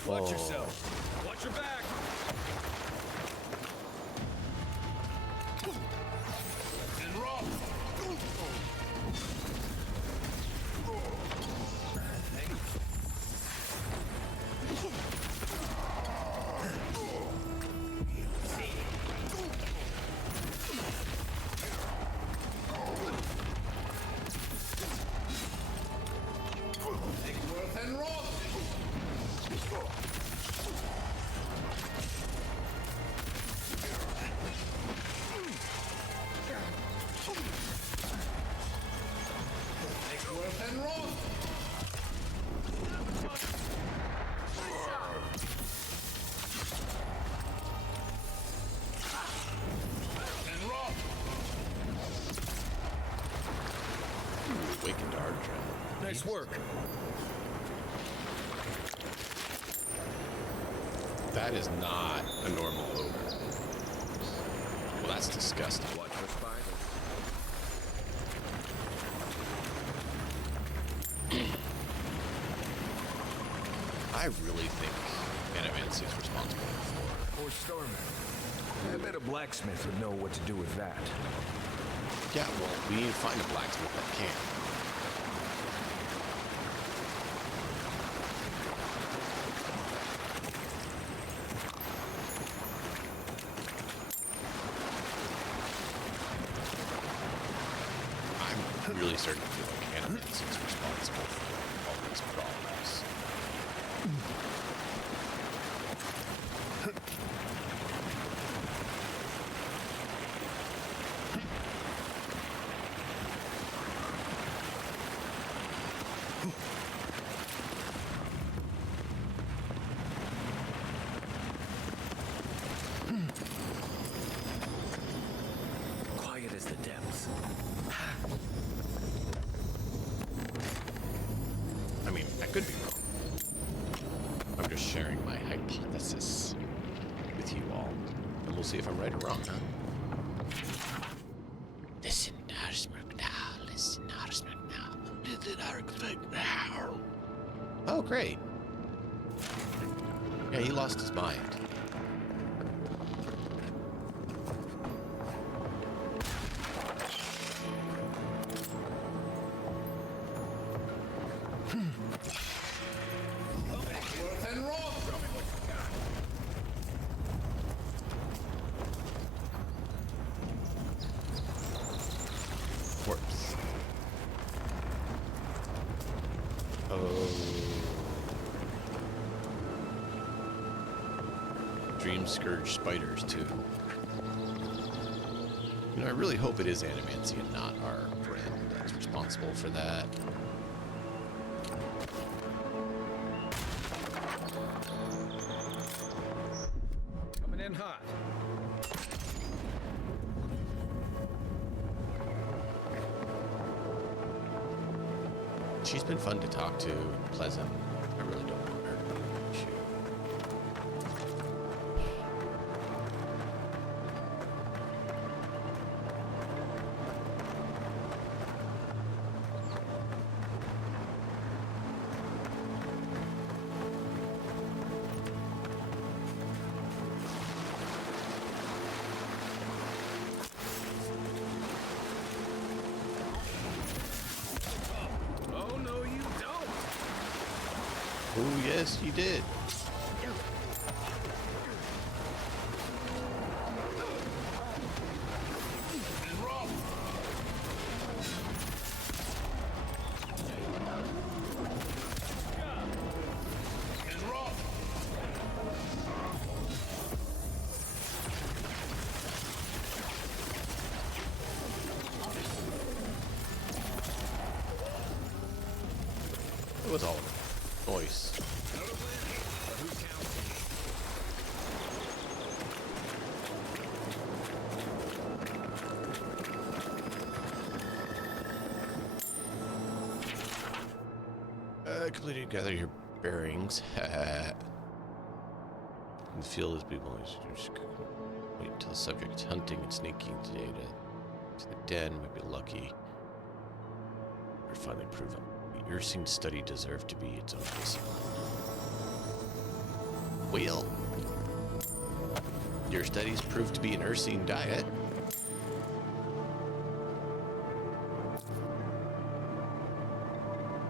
Watch yourself. Watch your back. And roll. Nice work. That is not a normal ogre. Well, that's disgusting. Watch for spiders. I really think Animancers is responsible for. Or Stormer. I bet a blacksmith would know what to do with that. Yeah, well, we need to find a blacksmith that can. starting to feel like Animancers is responsible for all these problems. Quiet as the depths. I mean, I could be wrong. I'm just sharing my hypothesis with you all. And we'll see if I'm right or wrong, huh? Listen, Arsmark now. Listen, Arsmark now. Listen, Arsmark now. Oh, great. Yeah, he lost his mind. Corpse. Oh. Dream Scourge spiders, too. You know, I really hope it is Animancy and not our friend that's responsible for that. Coming in hot. She's been fun to talk to and pleasant. I really don't want her to be an issue. Oh, no, you don't. Oh, yes, you did. It was all of it. Noise. Completed. Gather your bearings. In the field as people wait until the subject's hunting and sneaking today to the den. Might be lucky. Or finally prove it. The Ursine study deserved to be its own discipline. Well, your studies proved to be an Ursine diet.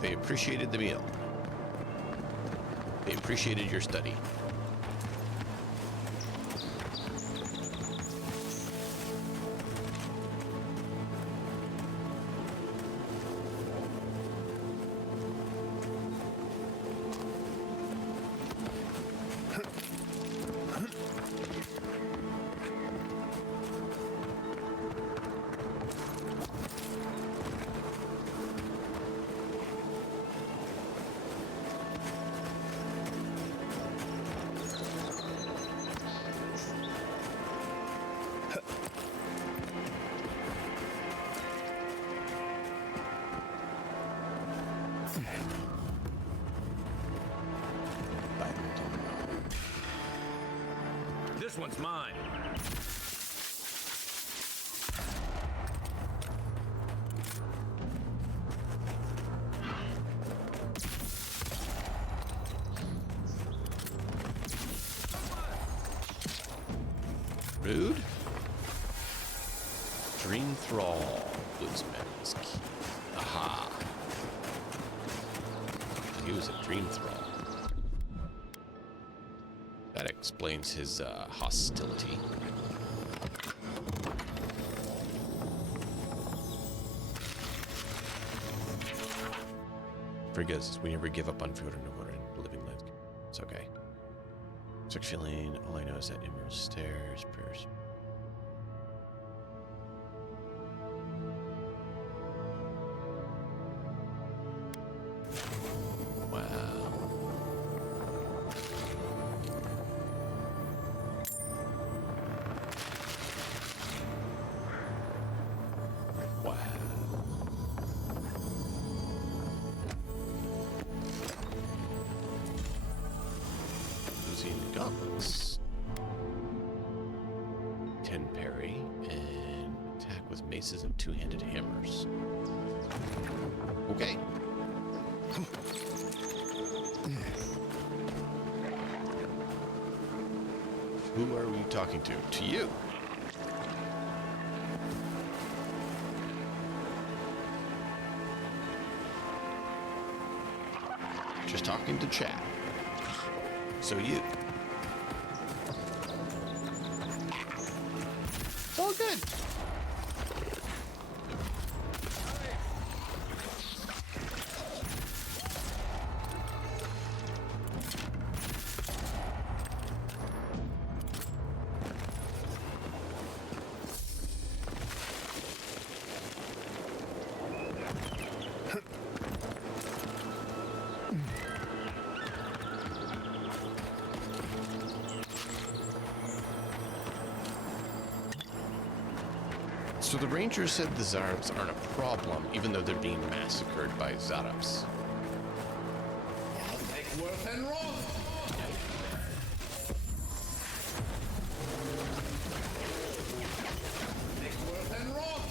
They appreciated the meal. They appreciated your study. This one's mine. Rude. Dream Thrall. Woodsman's Key. Aha. He was a Dream Thrall. That explains his hostility. Forgets we never give up on food or no water in living life. It's okay. Sick feeling. All I know is that Emerald stairs, prayers. Wow. Wow. Losing gauntlets. 10 parry and attack with maces and two-handed hammers. Okay. Who are we talking to? To you. Just talking to chat. So you. It's all good. So the Rangers said the Zarops aren't a problem, even though they're being massacred by Zarops. Take Worth and Roth. Take Worth and Roth.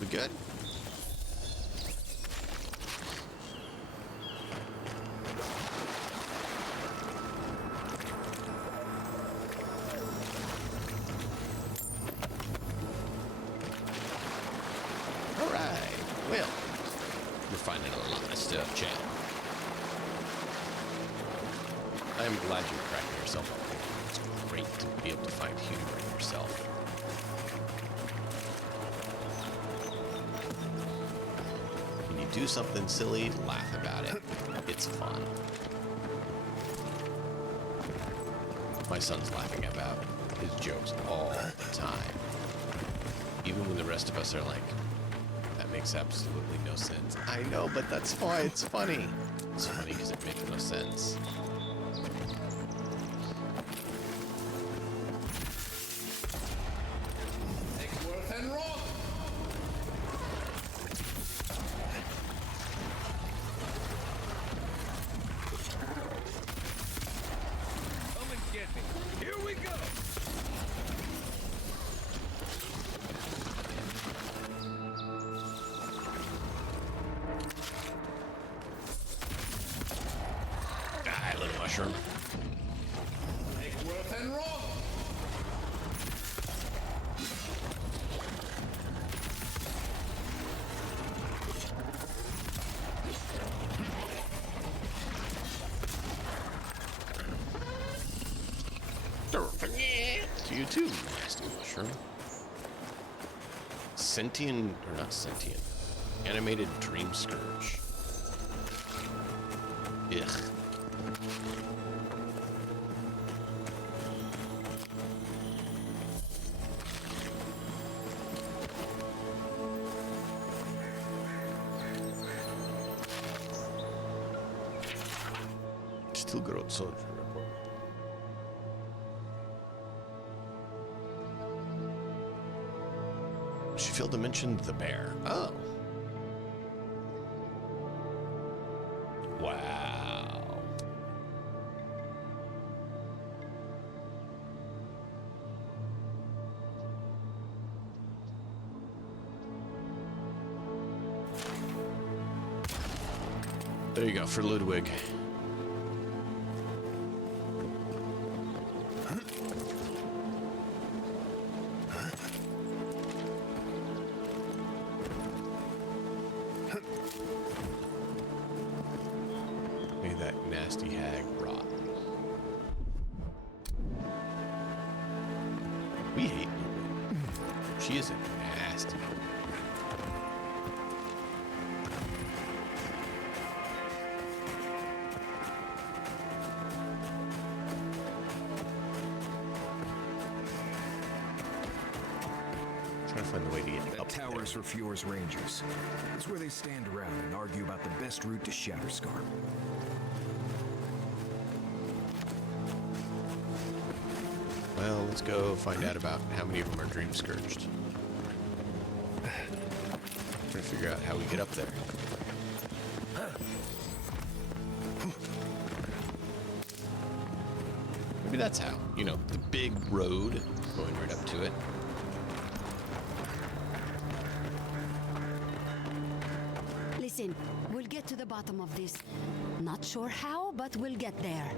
We good? All right. Well, we're finding a lot of stuff, chat. I'm glad you're cracking yourself up. It's great to be able to find humor in yourself. Do something silly, laugh about it. It's fun. My son's laughing about his jokes all the time. Even when the rest of us are like, that makes absolutely no sense. I know, but that's why it's funny. It's funny because it makes no sense. Mushroom. Take Worth and Roth. Don't forget to you too, nasty mushroom. Sentient, or not sentient, animated dream scourge. Ugh. Still good old soldier report. She failed to mention the bear. Oh. Wow. There you go, for Ludwig. Rusty hag rot. We hate Lulu. She is nasty. Trying to find the way to get up. Towers for Fjord's Rangers. It's where they stand around and argue about the best route to Shatterscarp. Well, let's go find out about how many of them are dream scourged. Trying to figure out how we get up there. Maybe that's how. You know, the big road going right up to it. Listen, we'll get to the bottom of this. Not sure how, but we'll get there.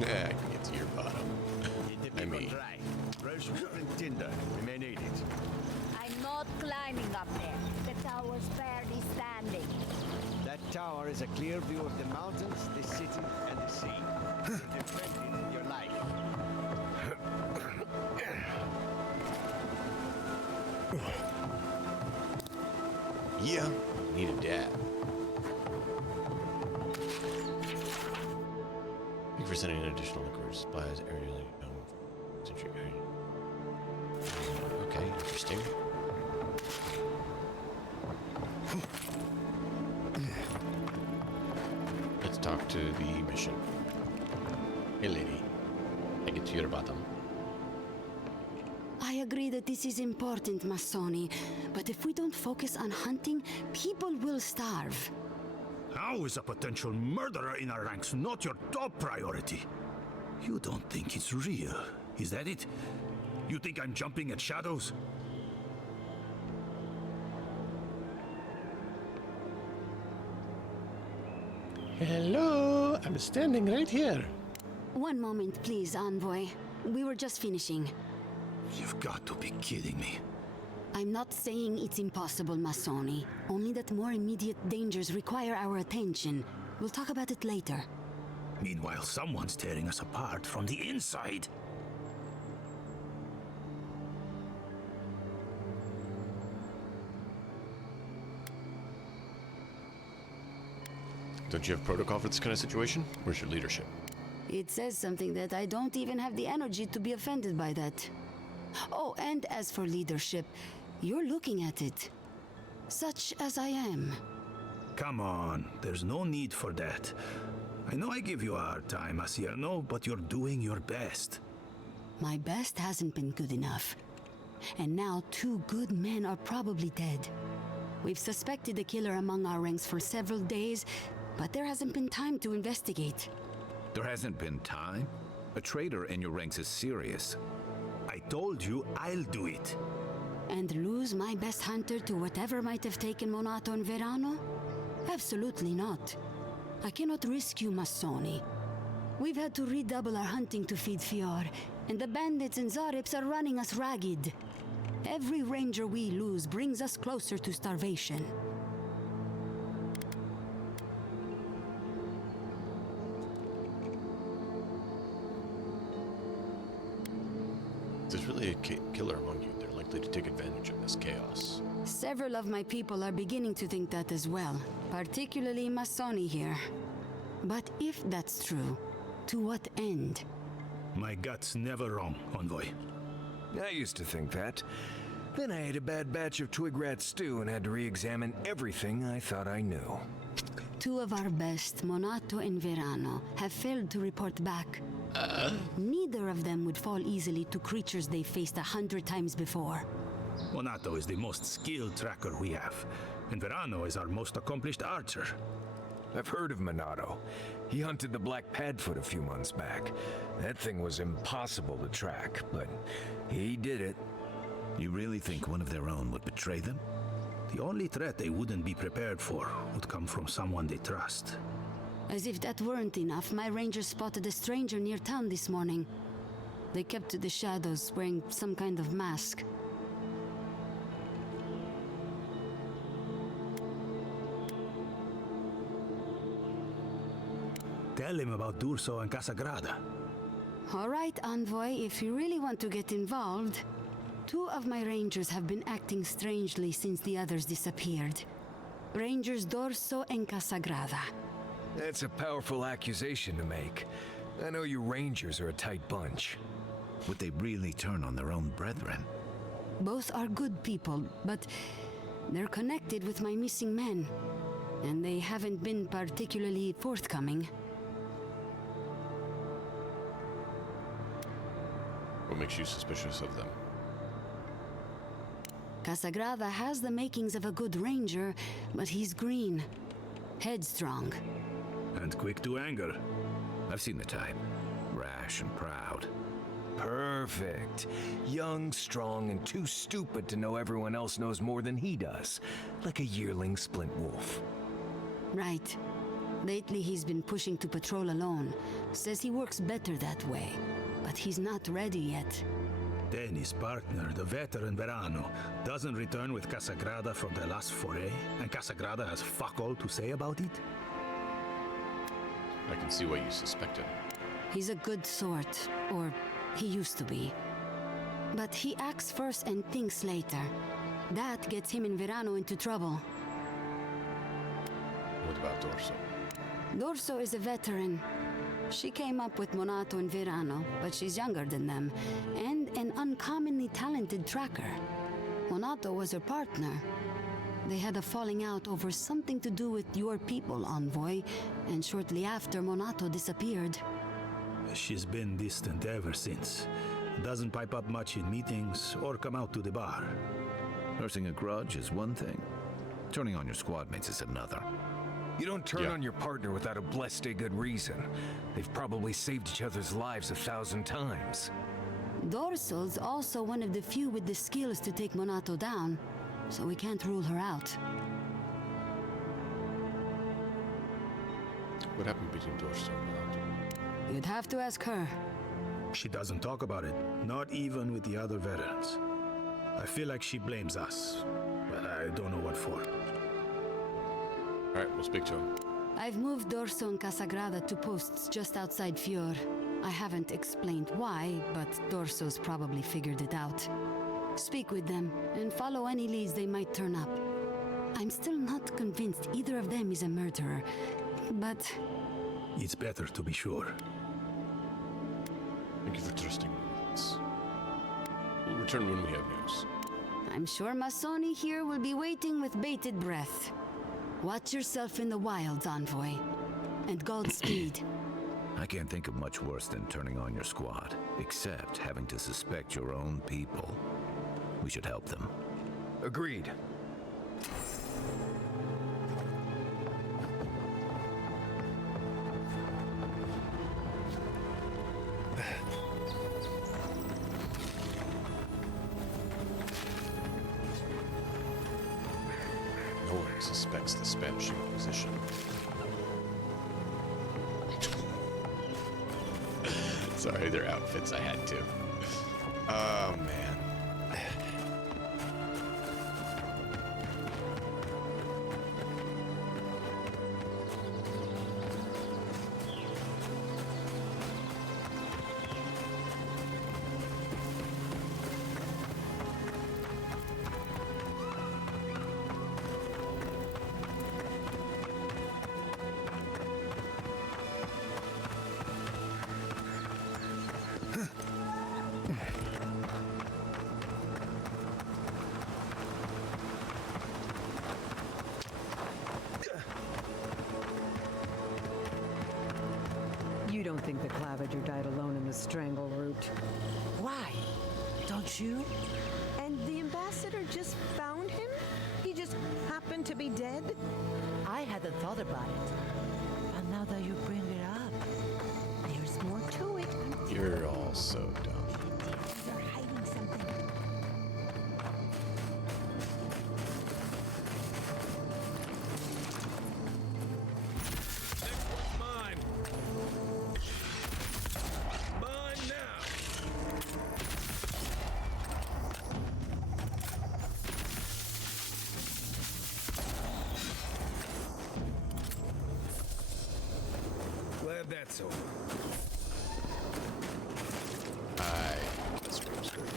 Yeah, I can get to your bottom. I mean, Dry. Brush and tinder. We may need it. I'm not climbing up there. The tower's barely standing. That tower is a clear view of the mountains, the city, and the sea. You defend it with your life. yeah, need a dab. Thank you for sending in additional liquor supplies. Okay, interesting. Let's talk to the mission. Hey, lady. I get to your bottom. I agree that this is important, Massoni, but if we don't focus on hunting, people will starve. How is a potential murderer in our ranks not your top priority? You don't think it's real, is that it? You think I'm jumping at shadows? Hello, I'm standing right here. One moment, please, Envoy. We were just finishing. You've got to be kidding me. I'm not saying it's impossible, Massoni. Only that more immediate dangers require our attention. We'll talk about it later. Meanwhile, someone's tearing us apart from the inside. Don't you have protocol for this kind of situation? Where's your leadership? It says something that I don't even have the energy to be offended by that. Oh, and as for leadership, you're looking at it. Such as I am. Come on, there's no need for that. I know I give you a hard time, Asierno, but you're doing your best. My best hasn't been good enough. And now 2 good men are probably dead. We've suspected a killer among our ranks for several days, but there hasn't been time to investigate. There hasn't been time? A traitor in your ranks is serious. I told you I'll do it. And lose my best hunter to whatever might have taken Monato and Verano? Absolutely not. I cannot risk you, Massoni. We've had to redouble our hunting to feed Fior, and the bandits and Zarips are running us ragged. Every ranger we lose brings us closer to starvation. There's really a killer among you. They're likely to take advantage of this chaos. Several of my people are beginning to think that as well, particularly Massoni here. But if that's true, to what end? My gut's never wrong, Envoy. I used to think that. Then I ate a bad batch of twigrat stew and had to re-examine everything I thought I knew. 2 of our best, Monato and Verano, have failed to report back. Neither of them would fall easily to creatures they faced 100 times before. Monato is the most skilled tracker we have, and Verano is our most accomplished archer. I've heard of Monato. He hunted the Black Padfoot a few months back. That thing was impossible to track, but he did it. You really think one of their own would betray them? The only threat they wouldn't be prepared for would come from someone they trust. As if that weren't enough, my rangers spotted a stranger near town this morning. They kept to the shadows, wearing some kind of mask. Tell him about Durso and Casagrada. All right, Envoy, if you really want to get involved, 2 of my rangers have been acting strangely since the others disappeared. Rangers Dorso and Casagrada. That's a powerful accusation to make. I know you Rangers are a tight bunch. Would they really turn on their own brethren? Both are good people, but they're connected with my missing men. And they haven't been particularly forthcoming. What makes you suspicious of them? Casagrada has the makings of a good ranger, but he's green. Headstrong. And quick to anger. I've seen the type. Rash and proud. Perfect. Young, strong, and too stupid to know everyone else knows more than he does. Like a yearling splint wolf. Right. Lately he's been pushing to patrol alone. Says he works better that way. But he's not ready yet. Then his partner, the veteran Verano, doesn't return with Casagrada from their last foray, and Casagrada has fuck all to say about it? I can see why you suspect him. He's a good sort, or he used to be. But he acts first and thinks later. That gets him and Verano into trouble. What about Dorso? Dorso is a veteran. She came up with Monato and Verano, but she's younger than them, and an uncommonly talented tracker. Monato was her partner. They had a falling out over something to do with your people, Envoy, and shortly after, Monato disappeared. She's been distant ever since. Doesn't pipe up much in meetings or come out to the bar. Nursing a grudge is one thing. Turning on your squad mates is another. You don't turn on your partner without a blessed good reason. They've probably saved each other's lives 1,000 times. Dorso's also one of the few with the skills to take Monato down, so we can't rule her out. What happened between Dorso and Monato? You'd have to ask her. She doesn't talk about it, not even with the other veterans. I feel like she blames us, but I don't know what for. All right, we'll speak to him. I've moved Dorso and Casagrada to posts just outside Fior. I haven't explained why, but Dorso's probably figured it out. Speak with them, and follow any leads they might turn up. I'm still not convinced either of them is a murderer, but... It's better to be sure. Thank you for trusting me with this. We'll return when we have news. I'm sure Masoni here will be waiting with bated breath. Watch yourself in the wilds, Envoy. And Godspeed. I can't think of much worse than turning on your squad, except having to suspect your own people. We should help them. Agreed. No one suspects the Spanish Inquisition. Sorry, their outfits, I had to. Oh, man. You don't think the Claviger died alone in the strangle route? Why? Don't you? And the ambassador just found him? He just happened to be dead? I hadn't thought about it. But now that you bring it up, there's more to it. You're all so dumb. They're hiding something. Mine. Mine now. it's over. Let's Dream Scourge.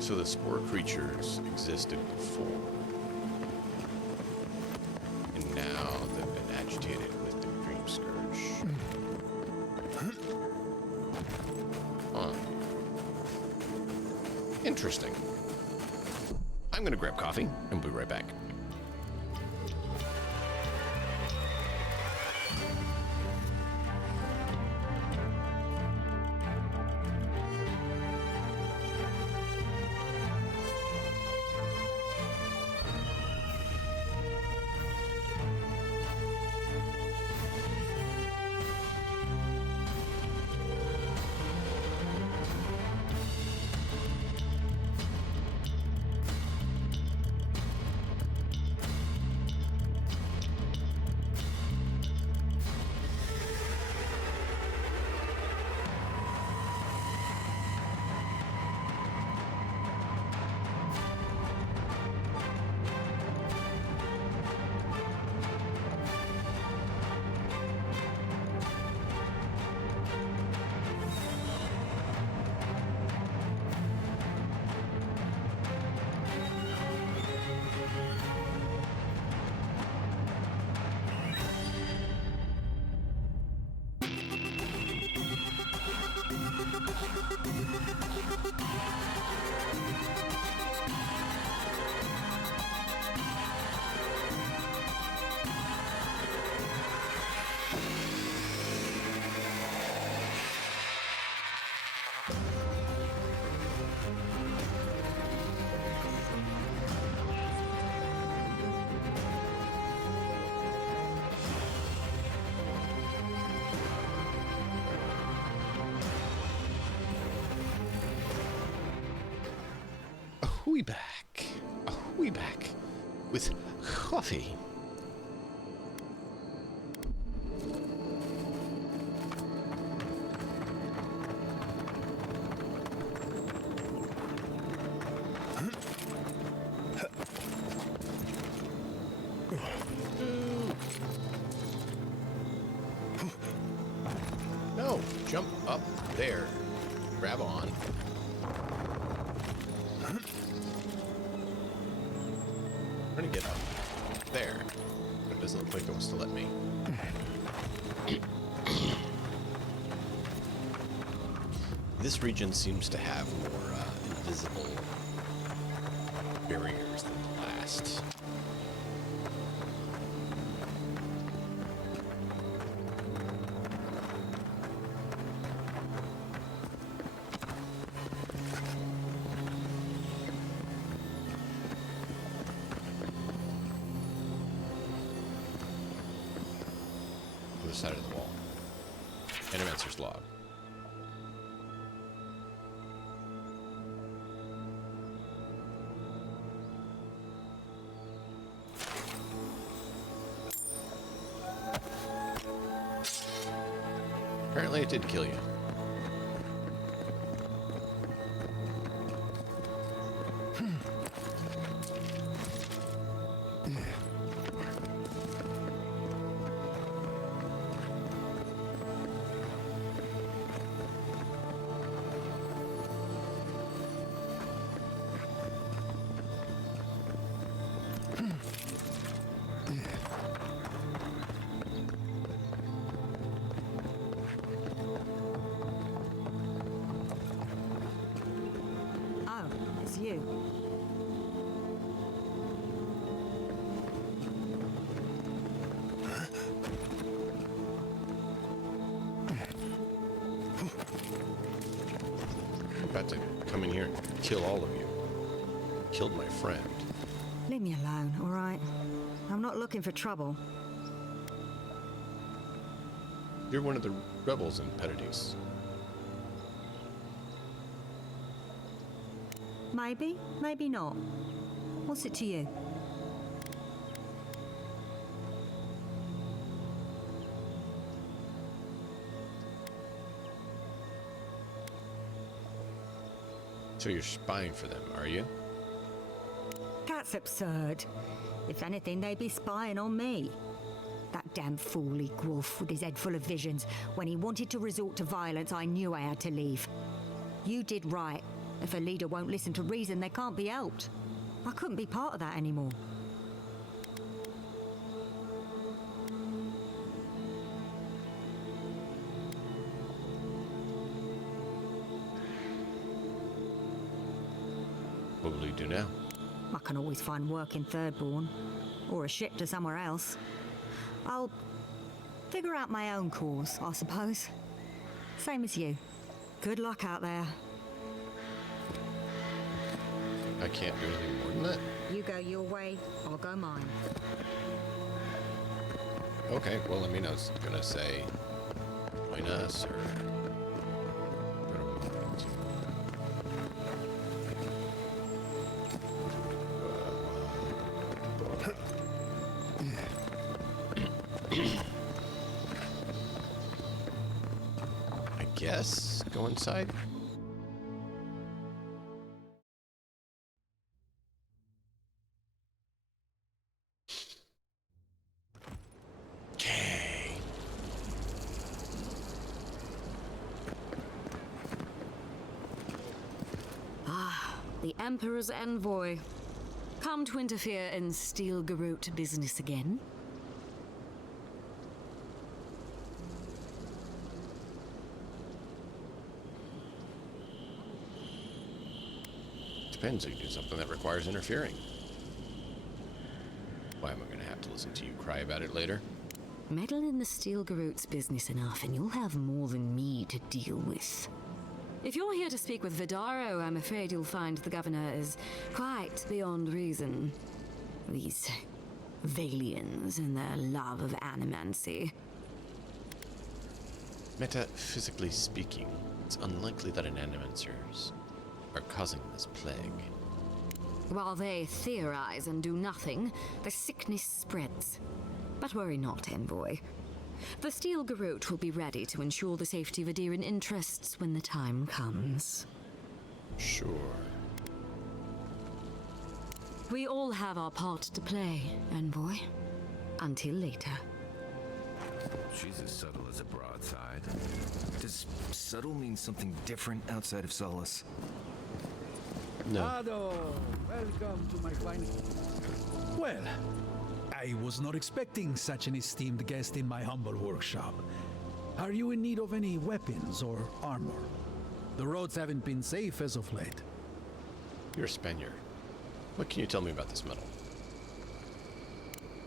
So the spore creatures existed before, and now they've been agitated with the Dream Scourge. Huh. Interesting. I'm gonna grab coffee, and we'll be right back. We back with coffee. No, jump up there. Grab on. I'm trying to get up there, but it doesn't look like it wants to let me. This region seems to have more invisible barriers than the last. Side of the wall. Animancers log. Apparently it did kill you. About to come in here and kill all of you. Killed my friend. Leave me alone, all right? I'm not looking for trouble. You're one of the rebels in Paradise. Maybe, maybe not. What's it to you? So you're spying for them, are you? That's absurd. If anything, they'd be spying on me. That damn fool Wolf with his head full of visions. When he wanted to resort to violence, I knew I had to leave. You did right. If a leader won't listen to reason, they can't be helped. I couldn't be part of that anymore. What will you do now? I can always find work in Thirdborn, or a ship to somewhere else. I'll figure out my own cause, I suppose. Same as you. Good luck out there. I can't do anything more than that. You go your way, I'll go mine. Okay, well, I mean, I was gonna say, join us, or... I guess go inside. Okay. Ah, the Emperor's envoy. Come to interfere in Steel-Garrote business again? Depends. You do something that requires interfering. Why am I going to have to listen to you cry about it later? Meddle in the Steel-Garrote's business enough, and you'll have more than me to deal with. If you're here to speak with Vidaro, I'm afraid you'll find the governor is quite beyond reason. These Valians and their love of animancy. Metaphysically speaking, it's unlikely that an Animancers are causing this plague. While they theorize and do nothing, the sickness spreads. But worry not, envoy. The Steel-Garrote will be ready to ensure the safety of Adirian interests when the time comes. Sure. We all have our part to play, envoy. Until later. She's as subtle as a broadside. Does subtle mean something different outside of Solace? No. Ado, welcome to my fine... Well, I was not expecting such an esteemed guest in my humble workshop. Are you in need of any weapons or armor? The roads haven't been safe as of late. You're a Spaniard. What can you tell me about this metal?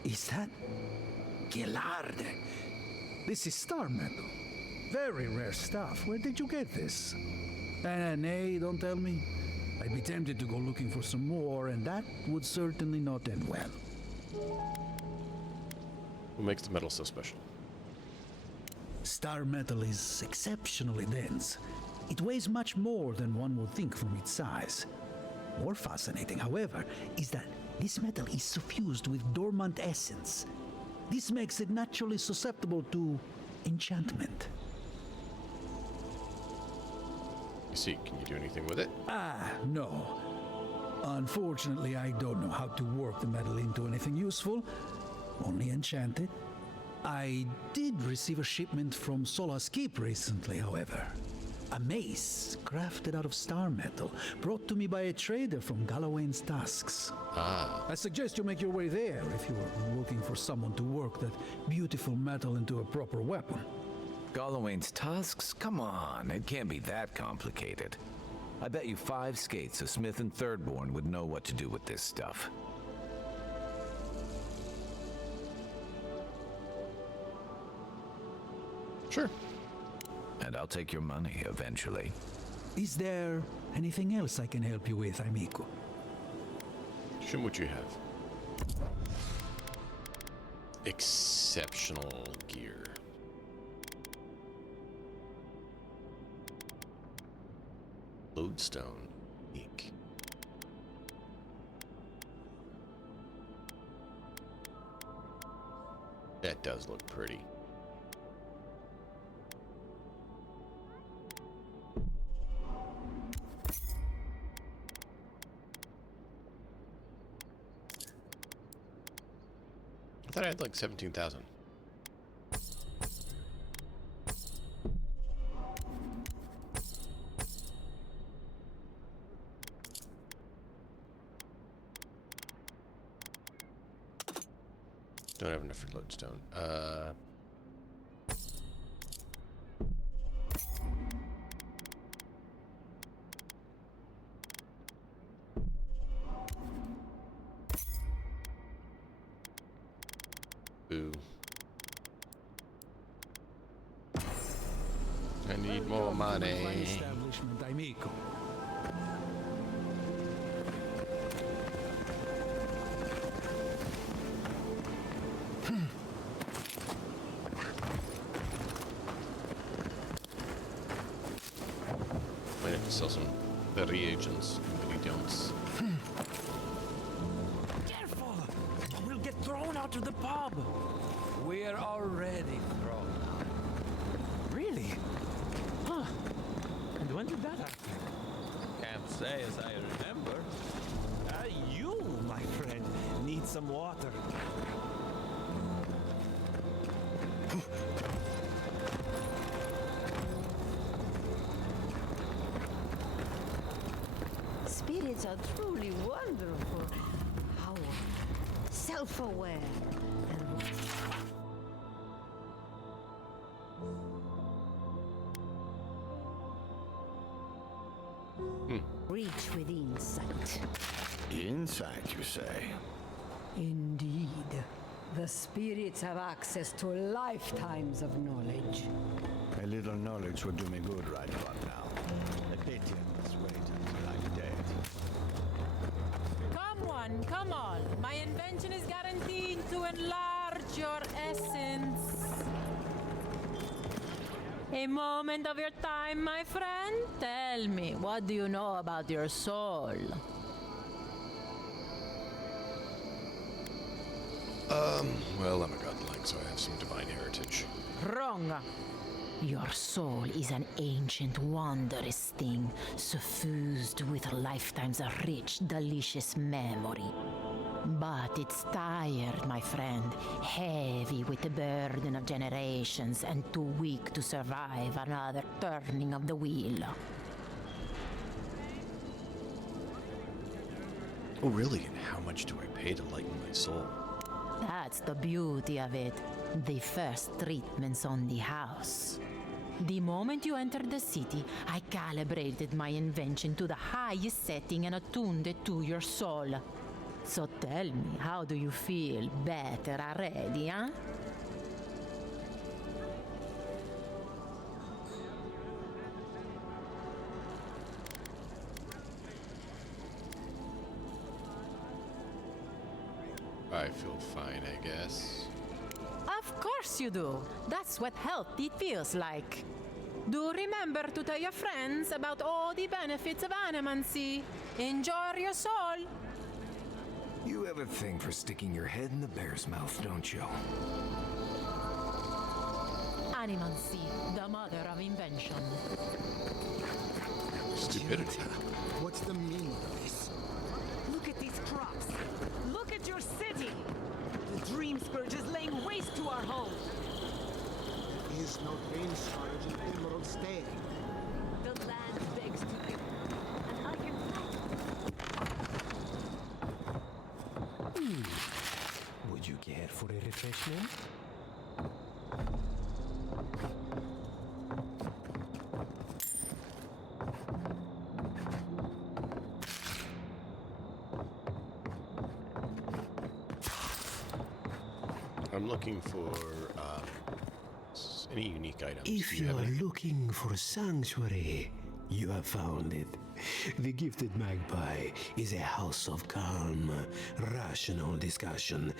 Is that... Gelarde? This is star metal. Very rare stuff. Where did you get this? Nay, don't tell me. I'd be tempted to go looking for some more, and that would certainly not end well. What makes the metal so special? Star metal is exceptionally dense. It weighs much more than one would think from its size. More fascinating, however, is that this metal is suffused with dormant essence. This makes it naturally susceptible to enchantment. You see, can you do anything with it? No. Unfortunately, I don't know how to work the metal into anything useful. Only enchant it. I did receive a shipment from Solace Keep recently, however. A mace crafted out of star metal, brought to me by a trader from Galloway's Tusks. I suggest you make your way there if you are looking for someone to work that beautiful metal into a proper weapon. Galloway's Tusks? Come on, it can't be that complicated. I bet you 5 skates a Smith and Thirdborn would know what to do with this stuff. Sure. And I'll take your money eventually. Is there anything else I can help you with, amigo? Show me what you have. Exceptional gear. Lodestone. Eek. That does look pretty. I thought I had like 17,000. Don't have enough for lodestone. Boo. I need more money. Establishment, amigo. Might have to sell some reagents, ingredients. Careful! We'll get thrown out of the pub. We're already thrown out. Really? Huh. And when did that happen? Can't say as I remember. You, my friend, need some water. Spirits are truly wonderful. How self-aware and reach with insight. Insight, you say? Indeed. The spirits have access to lifetimes of knowledge. A little knowledge would do me good right about now. I pity I must wait until I'm dead. Come on. My invention is guaranteed to enlarge your essence. A moment of your time, my friend. Tell me, what do you know about your soul? Well, I'm a godlike, so I have some divine heritage. Wrong. Your soul is an ancient, wondrous thing, suffused with lifetimes of rich, delicious memory. But it's tired, my friend, heavy with the burden of generations and too weak to survive another turning of the wheel. Oh, really? And how much do I pay to lighten my soul? That's the beauty of it. The first treatment's on the house. The moment you entered the city, I calibrated my invention to the highest setting and attuned it to your soul. So tell me, how do you feel? Better already, huh? I feel fine, I guess. Of course you do. That's what healthy feels like. Do remember to tell your friends about all the benefits of animancy. Enjoy your soul. You have a thing for sticking your head in the bear's mouth, don't you? Animancy, the mother of invention. Stupidity. What's the meaning of this? Look at these crops. Look at your city. The dream scourge is laying waste to our home. There is no dream storage in Emerald State. The land begs to give, and I can Would you care for a refreshment? I'm looking for any unique items. If Do you have you're any? looking for sanctuary, You have found it. The Gifted Magpie is a house of calm, rational discussion.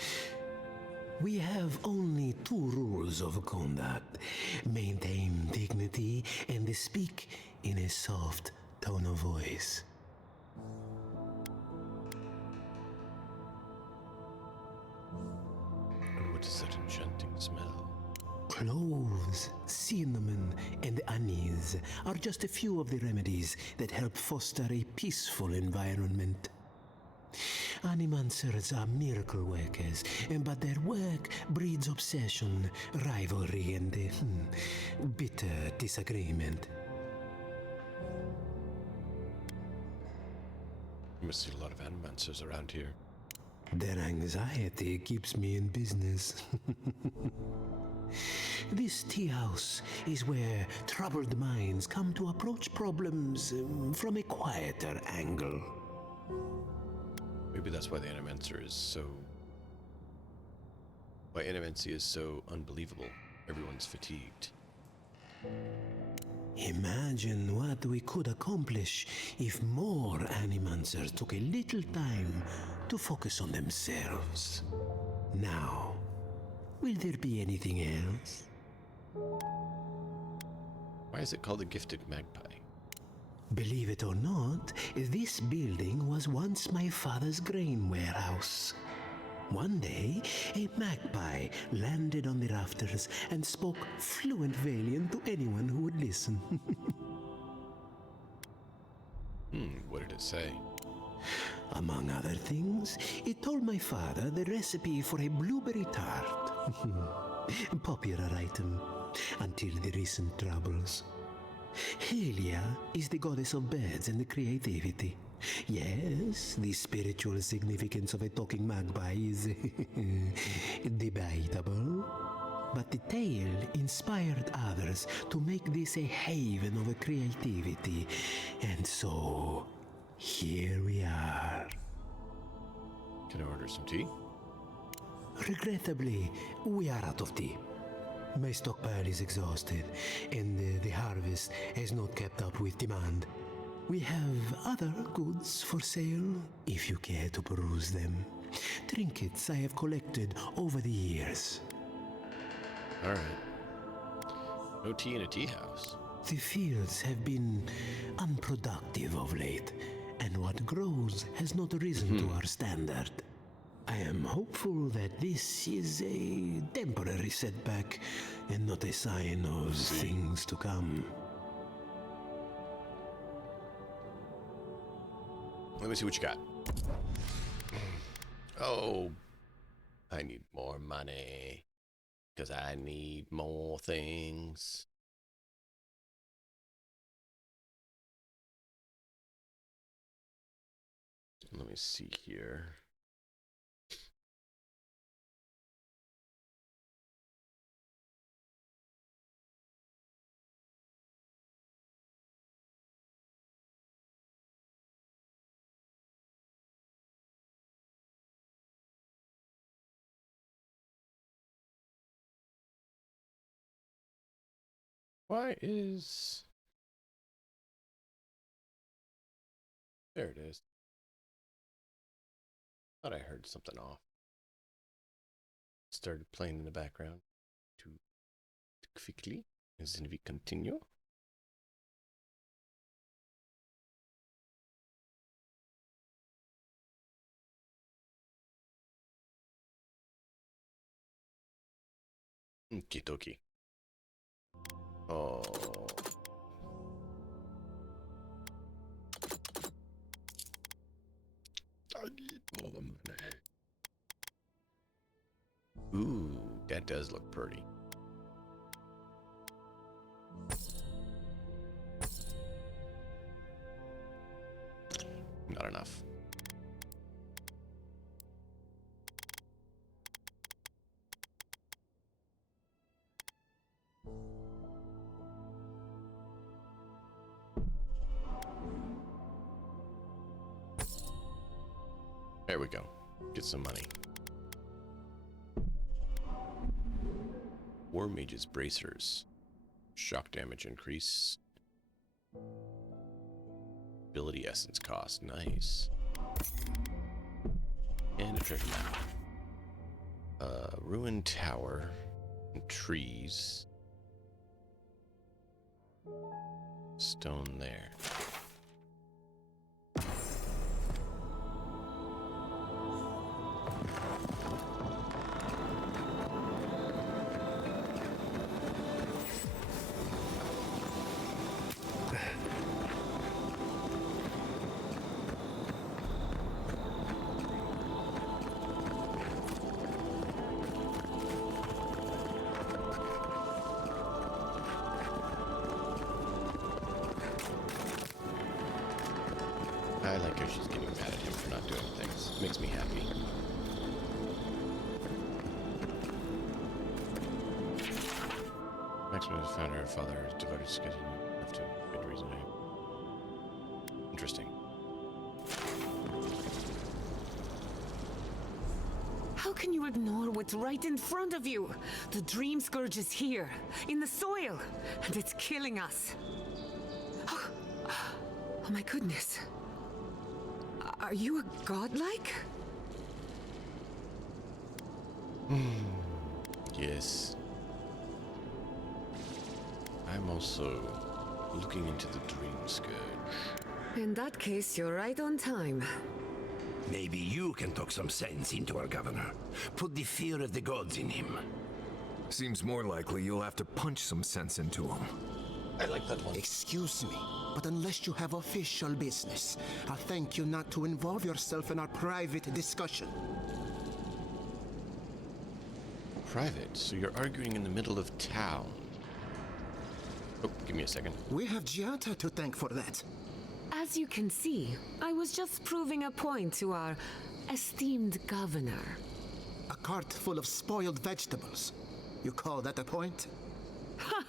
We have only 2 rules of conduct. Maintain dignity and speak in a soft tone of voice. And what is that enchanting smell? Cloves, cinnamon, and anise are just a few of the remedies that help foster a peaceful environment. Animancers are miracle workers, but their work breeds obsession, rivalry, and bitter disagreement. You must see a lot of Animancers around here. Their anxiety keeps me in business. This tea house is where troubled minds come to approach problems from a quieter angle. Maybe that's why the Animancer is so... Why Animancy is so unbelievable. Everyone's fatigued. Imagine what we could accomplish if more Animancers took a little time to focus on themselves. Now, will there be anything else? Why is it called the Gifted Magpie? Believe it or not, this building was once my father's grain warehouse. One day, a magpie landed on the rafters and spoke fluent Valian to anyone who would listen. What did it say? Among other things, it told my father the recipe for a blueberry tart. Popular item until the recent troubles. Helia is the goddess of birds and creativity. Yes, the spiritual significance of a talking magpie is debatable. But the tale inspired others to make this a haven of creativity. And so, here we are. Can I order some tea? Regrettably, we are out of tea. My stockpile is exhausted, and the harvest has not kept up with demand. We have other goods for sale, if you care to peruse them. Trinkets I have collected over the years. All right. No tea in a tea house. The fields have been unproductive of late, and what grows has not risen to our standard. I am hopeful that this is a temporary setback and not a sign of things to come. Let me see what you got. Oh, I need more money because I need more things. Let me see here. Why is... There it is. Thought I heard something off. Started playing in the background. Too quickly. As we continue. Okie dokie. Oh. I need more money. Ooh, that does look pretty. Not enough. There we go. Get some money. War Mage's Bracers. Shock damage increase. ability essence cost. Nice. And a treasure map. Ruined tower. And trees. Stone there. I like her. She's getting mad at him for not doing things. Makes me happy. Maximum has found her father is devoted to schedule enough to good reason. Interesting. How can you ignore what's right in front of you? The Dream Scourge is here, in the soil, and it's killing us. Oh my goodness. Are you a godlike? Yes. I'm also looking into the Dream Scourge. In that case, you're right on time. Maybe you can talk some sense into our governor. Put the fear of the gods in him. Seems more likely you'll have to punch some sense into him. I like that one. Excuse me, but unless you have official business, I'll thank you not to involve yourself in our private discussion. Private? So you're arguing in the middle of town. Oh, give me a second. We have Giata to thank for that. As you can see, I was just proving a point to our esteemed governor. A cart full of spoiled vegetables. You call that a point? Ha!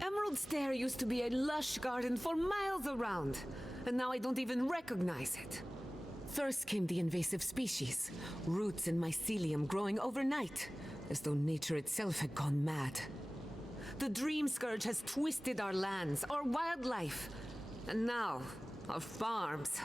Emerald Stair used to be a lush garden for miles around, and now I don't even recognize it. First came the invasive species, roots and mycelium growing overnight, as though nature itself had gone mad. The Dream Scourge has twisted our lands, our wildlife, and now our farms.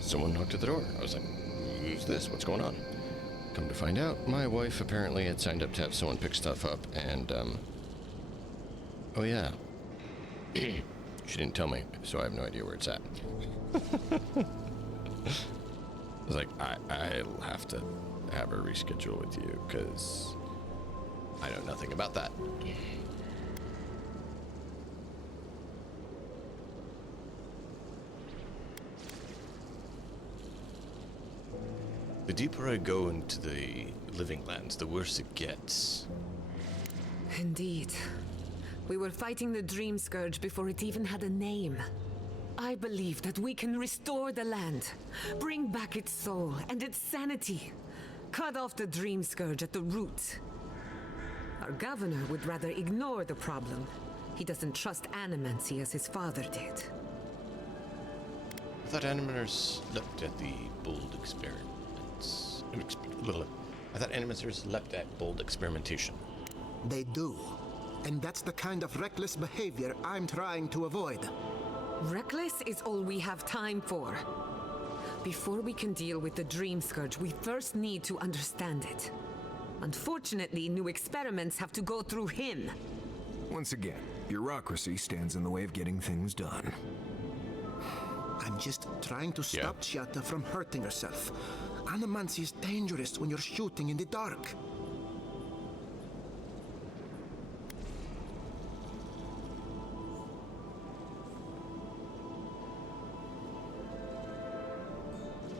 Someone knocked at the door. I was like, who's this? What's going on? Come to find out, my wife apparently had signed up to have someone pick stuff up, and, oh yeah. She didn't tell me, so I have no idea where it's at. I was like, I'll have to have her reschedule with you, because I know nothing about that. The deeper I go into the living lands, the worse it gets. Indeed. We were fighting the Dream Scourge before it even had a name. I believe that we can restore the land, bring back its soul and its sanity, cut off the Dream Scourge at the root. Our governor would rather ignore the problem. He doesn't trust Animancy as his father did. I thought Animators leapt at the bold experiments. I thought Animancers leapt at bold experimentation. They do. And that's the kind of reckless behavior I'm trying to avoid. Reckless is all we have time for. Before we can deal with the Dream Scourge, we first need to understand it. Unfortunately, new experiments have to go through him. Once again, bureaucracy stands in the way of getting things done. I'm just trying to stop Chiata from hurting herself. Animancy is dangerous when you're shooting in the dark.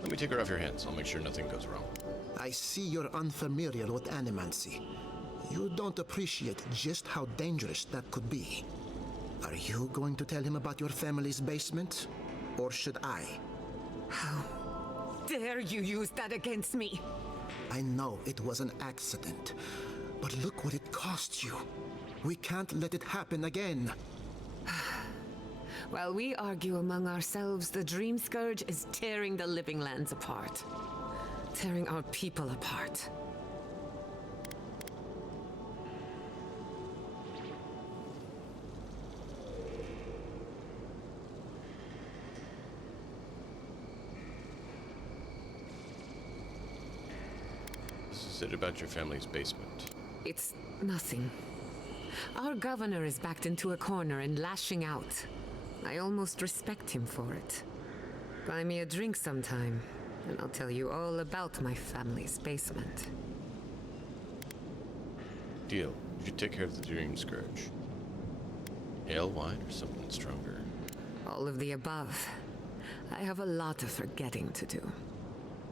Let me take her off your hands. I'll make sure nothing goes wrong. I see you're unfamiliar with animancy. You don't appreciate just how dangerous that could be. Are you going to tell him about your family's basement? Or should I? How dare you use that against me? I know it was an accident, but look what it cost you. We can't let it happen again. While we argue among ourselves, the Dream Scourge is tearing the living lands apart. Tearing our people apart. This is it about your family's basement. It's nothing. Our governor is backed into a corner and lashing out. I almost respect him for it. Buy me a drink sometime, and I'll tell you all about my family's basement. Deal. You should take care of the Dream Scourge. Ale, wine, or something stronger? All of the above. I have a lot of forgetting to do.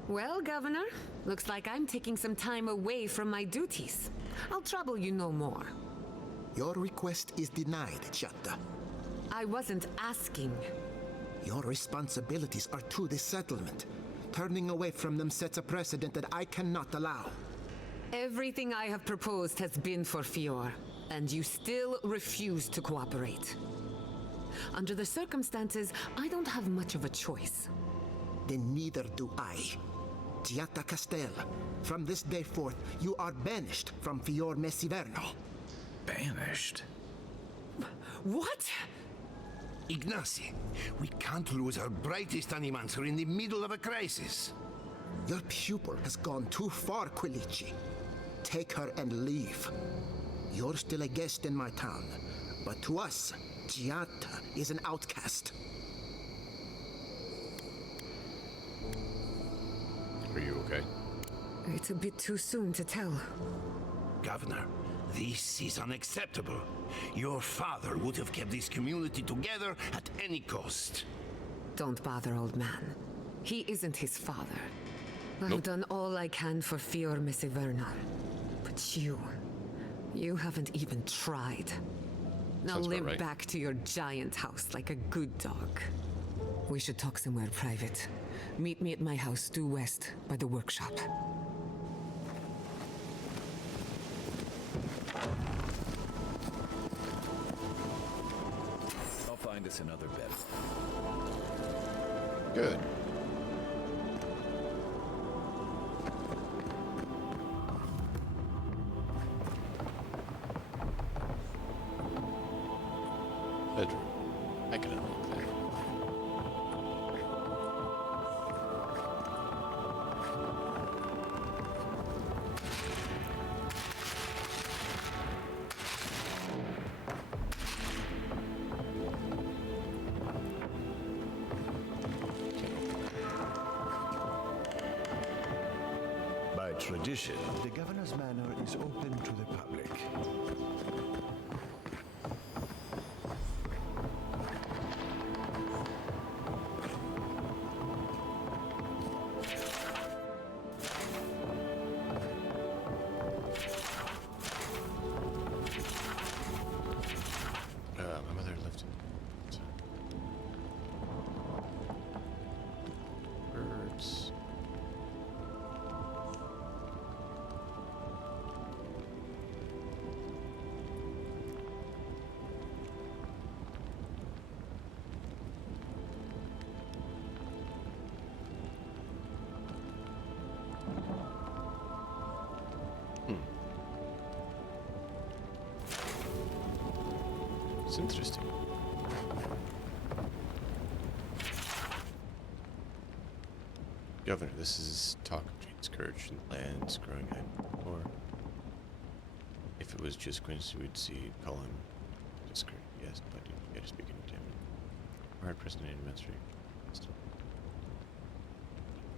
Well, Governor, looks like I'm taking some time away from my duties. I'll trouble you no more. Your request is denied, Chatta. I wasn't asking. Your responsibilities are to this settlement. Turning away from them sets a precedent that I cannot allow. Everything I have proposed has been for Fior, and you still refuse to cooperate. Under the circumstances, I don't have much of a choice. Then neither do I. Giatta Castel, from this day forth, you are banished from Fior Messiverno. Banished? What? Ignacy, we can't lose our brightest Animancer in the middle of a crisis. Your pupil has gone too far, Quilici. Take her and leave. You're still a guest in my town, but to us, Giatta is an outcast. Are you okay? It's a bit too soon to tell. Governor, this is unacceptable. Your father would have kept this community together at any cost. Don't bother, old man. He isn't his father. I've done all I can for Fior Messiverno. But you haven't even tried. Now Sounds about live right. back to your giant house like a good dog. We should talk somewhere private. Meet me at my house due west by the workshop. I'll find us another bed. Good. Bedroom. I can unlock that. By tradition, the governor's manor is open to the public. My mother lived in... Birds. It's interesting. Governor, this is talk of Dream Scourge and lands growing out. Or if it was just Quincy, we'd see call him Scourge. Yes, but you gotta speak into him. Hard person in Administrator.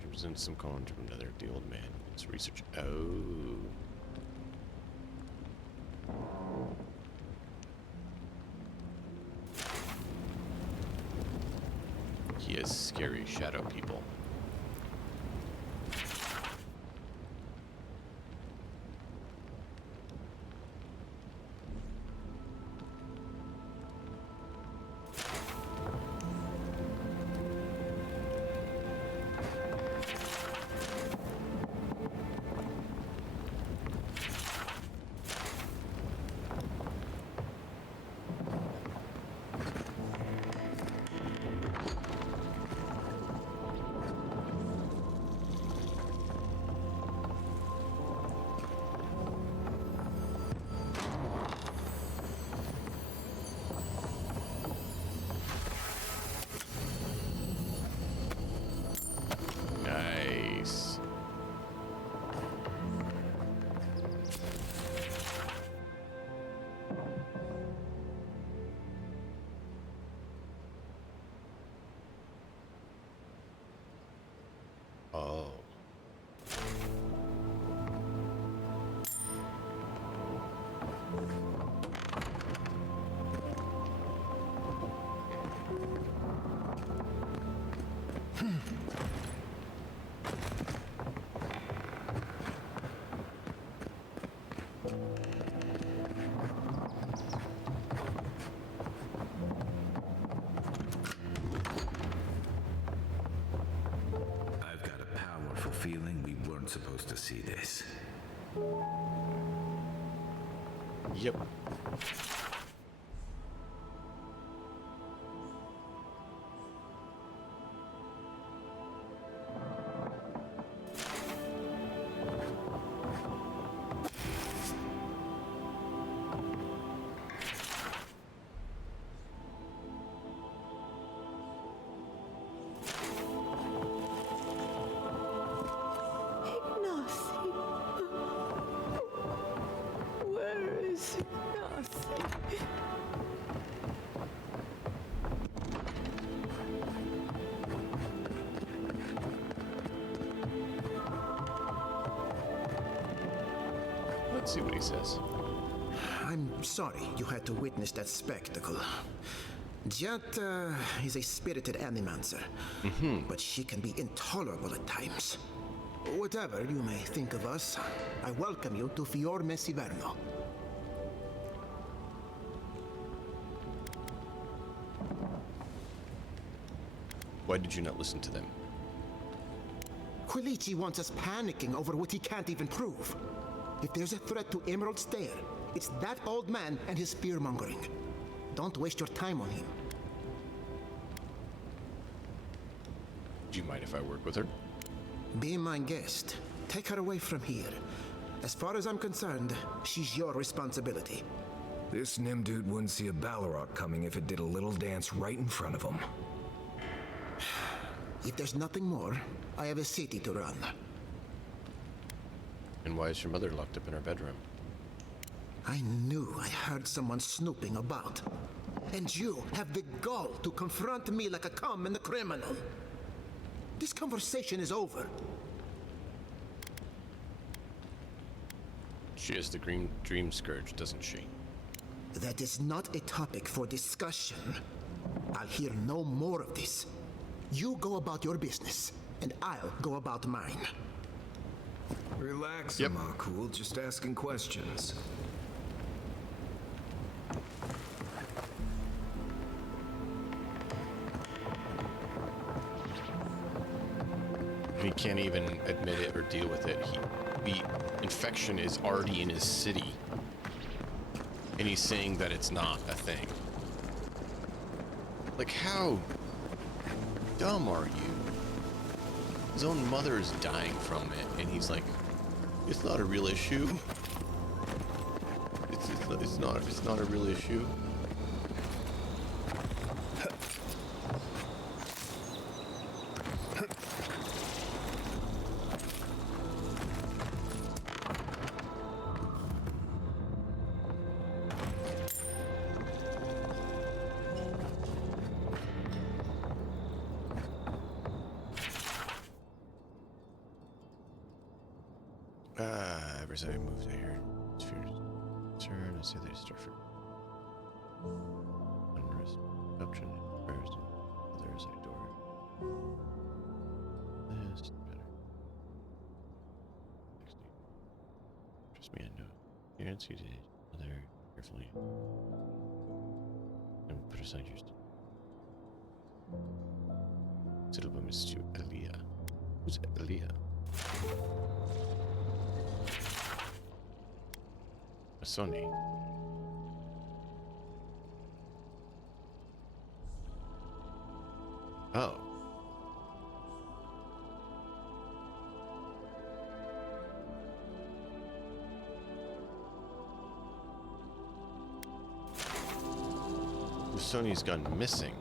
Represents some calling from another, the old man. It's research. Oh. He has scary shadow people. feeling we weren't supposed to see this. Yep. Where is Ignacy? Let's see what he says. I'm sorry you had to witness that spectacle. Jat is a spirited Animancer, but she can be intolerable at times. Whatever you may think of us, I welcome you to Fiorme Siverno. Why did you not listen to them? Quilici wants us panicking over what he can't even prove. If there's a threat to Emerald Stair, it's that old man and his fear-mongering. Don't waste your time on him. Do you mind if I work with her? Be my guest. Take her away from here. As far as I'm concerned, she's your responsibility. This Nim dude wouldn't see a Balrog coming if it did a little dance right in front of him. If there's nothing more, I have a city to run. And why is your mother locked up in her bedroom? I knew I heard someone snooping about. And you have the gall to confront me like a common criminal. This conversation is over. She has the green dream scourge, doesn't she? That is not a topic for discussion. I'll hear no more of this. You go about your business, and I'll go about mine. Relax, Amakul, just asking questions. He can't even admit it or deal with it. The infection is already in his city. And he's saying that it's not a thing. Like, how dumb are you? His own mother is dying from it, and he's like, it's not a real issue. It's not a real issue. Ever since I moved here, turn and see they start for unrest, option, first, others I door. This better. Trust me, I know. Guarantee today, other carefully. And put aside your syllable is to Elia. Who's Elia? Sony. Oh. Sony's gone missing.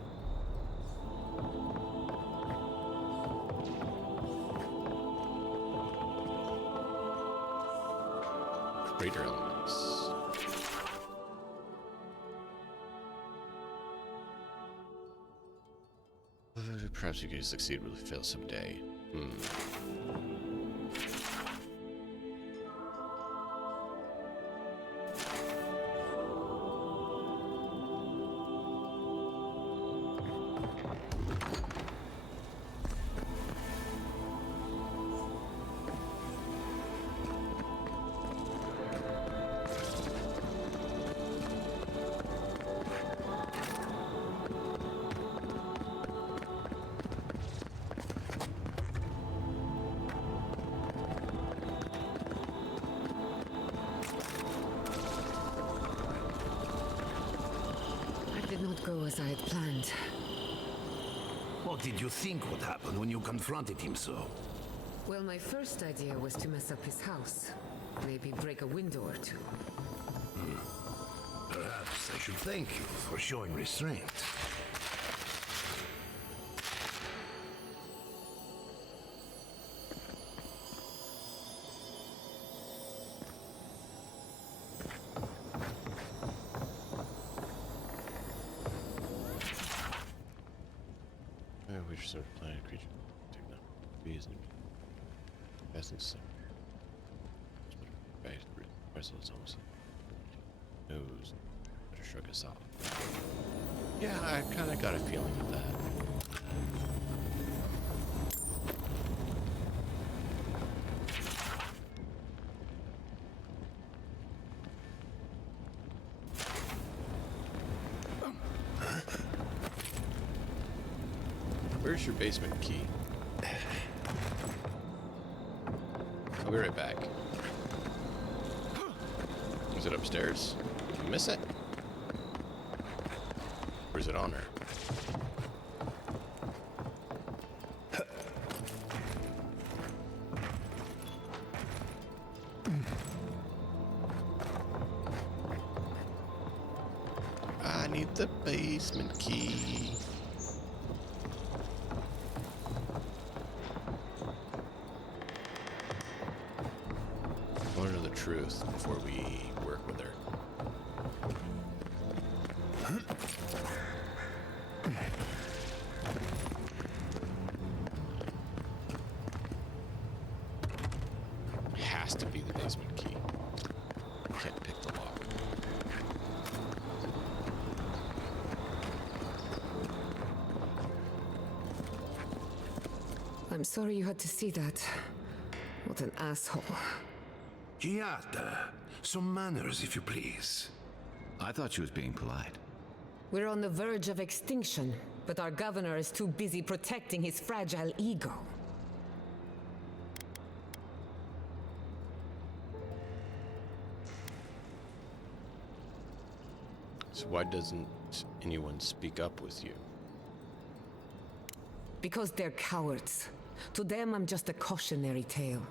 Crater elements. Perhaps you could succeed will fail someday. did not go as I had planned. What did you think would happen when you confronted him so? Well, my first idea was to mess up his house. Maybe break a window or two. Perhaps I should thank you for showing restraint. Which sort of planet creature? Take that. Bees and essence. It's almost nose. Better shrug us off. Yeah, I kind of got a feeling of that. Where's your basement key? I'll be right back. Is it upstairs? Did you miss it? Or is it on her? I need the basement key. I want to know the truth before we work with her. Has to be the basement key. Can't pick the lock. I'm sorry you had to see that. What an asshole. Giata, some manners, if you please. I thought she was being polite. We're on the verge of extinction, but our governor is too busy protecting his fragile ego. So why doesn't anyone speak up with you? Because they're cowards. To them, I'm just a cautionary tale.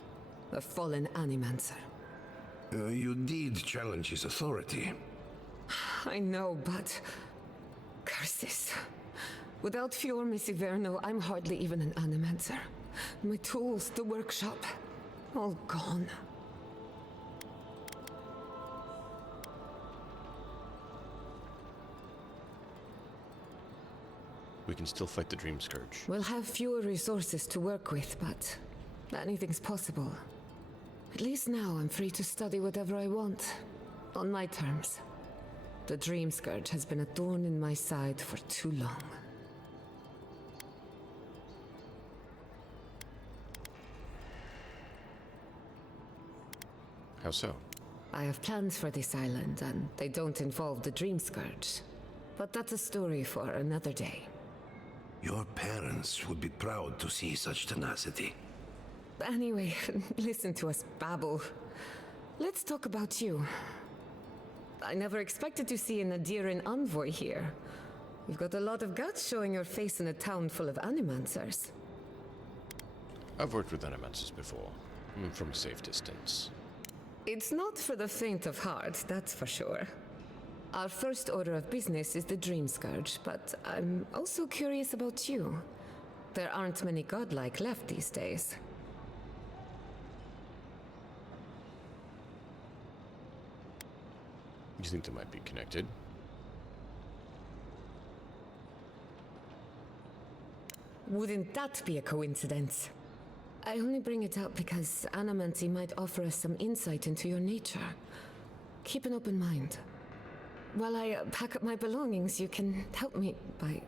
A fallen Animancer. You did challenge his authority. I know, but... curses. Without Fior Messiverno, I'm hardly even an Animancer. My tools, the workshop, all gone. We can still fight the Dream Scourge. We'll have fewer resources to work with, but anything's possible. At least now I'm free to study whatever I want, on my terms. The Dream Scourge has been a thorn in my side for too long. How so? I have plans for this island, and they don't involve the Dream Scourge. But that's a story for another day. Your parents would be proud to see such tenacity. Anyway, listen to us babble. Let's talk about you. I never expected to see an Adiran envoy here. You've got a lot of guts showing your face in a town full of Animancers. I've worked with Animancers before, from a safe distance. It's not for the faint of heart, that's for sure. Our first order of business is the Dream Scourge, but I'm also curious about you. There aren't many godlike left these days. You think they might be connected? Wouldn't that be a coincidence? I only bring it up because Animancy might offer us some insight into your nature. Keep an open mind. While I pack up my belongings, you can help me by...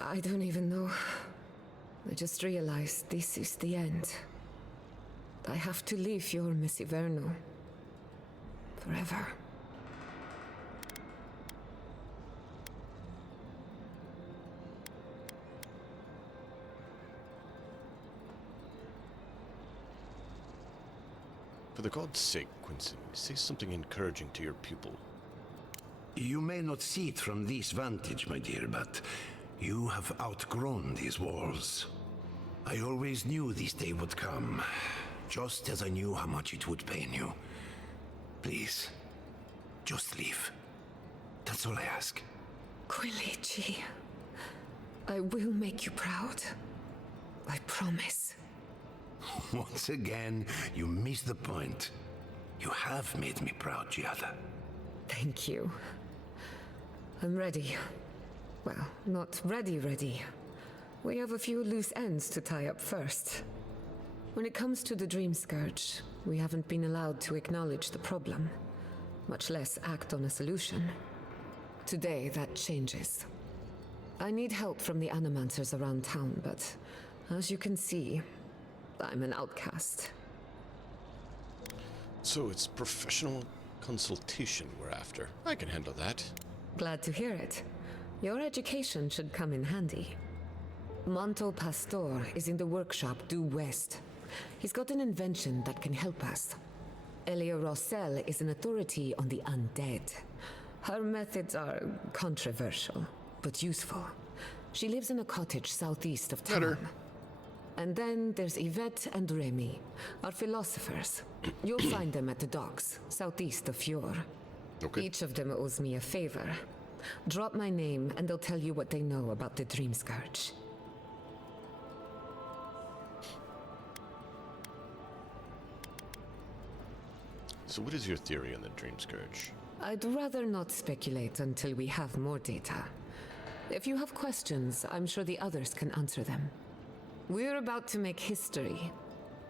I don't even know. I just realized this is the end. I have to leave Fior Messiverno. Forever. For the god's sake, Quincy, say something encouraging to your pupil. You may not see it from this vantage, my dear, but you have outgrown these walls. I always knew this day would come, just as I knew how much it would pain you. Please, just leave. That's all I ask. Quilici, I will make you proud. I promise. Once again, you missed the point. You have made me proud, Giada. Thank you. I'm ready. Well, not ready. We have a few loose ends to tie up first. When it comes to the Dream Scourge, we haven't been allowed to acknowledge the problem, much less act on a solution. Today, that changes. I need help from the Animancers around town, but as you can see, I'm an outcast. So it's professional consultation we're after. I can handle that. Glad to hear it. Your education should come in handy. Manto Pastor is in the workshop due west. He's got an invention that can help us. Elia Rossell is an authority on the undead. Her methods are controversial, but useful. She lives in a cottage southeast of town. And then there's Yvette and Remy, our philosophers. You'll find them at the docks, southeast of Fjord. Okay. Each of them owes me a favor. Drop my name and they'll tell you what they know about the Dream Scourge. So what is your theory on the Dream Scourge? I'd rather not speculate until we have more data. If you have questions, I'm sure the others can answer them. We're about to make history.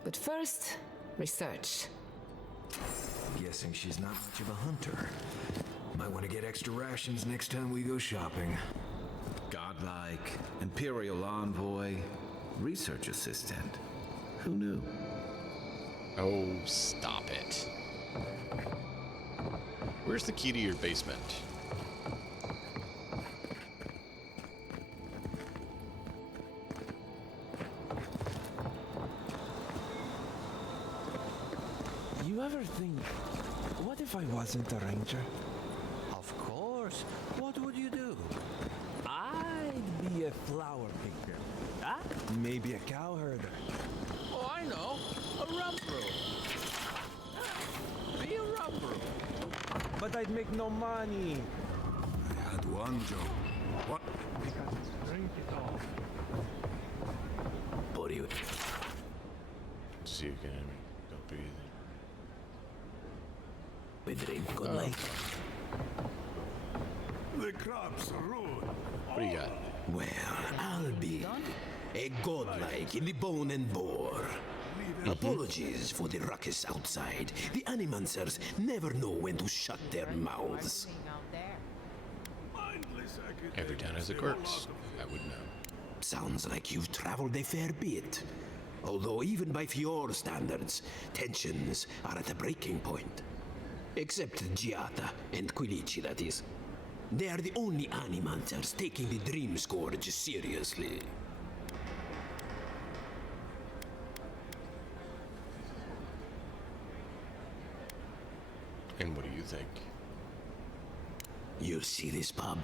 But first, research. Guessing she's not much of a hunter. Might want to get extra rations next time we go shopping. Godlike, Imperial Envoy, Research Assistant. Who knew? Oh, stop it. Where's the key to your basement? You ever think, what if I wasn't a ranger? Of course. What would you do? I'd be a flower picker. Ah, maybe a cow herder. Oh, I know. A rum brew. Be a rum brew. But I'd make no money. I had one job. What? Drink it all. What do you... See you again. Don't breathe. We drink good night. The crops are rude. What do you got? Well, I'll be a godlike in the bone and bore. Apologies for the ruckus outside. The Animancers never know when to shut their mouths. Every town has a quirks. I would know. Sounds like you've traveled a fair bit. Although even by Fjord standards, tensions are at a breaking point. Except Giata and Quilici, that is. They are the only Animancers taking the Dream Scourge seriously. And what do you think? You see this pub?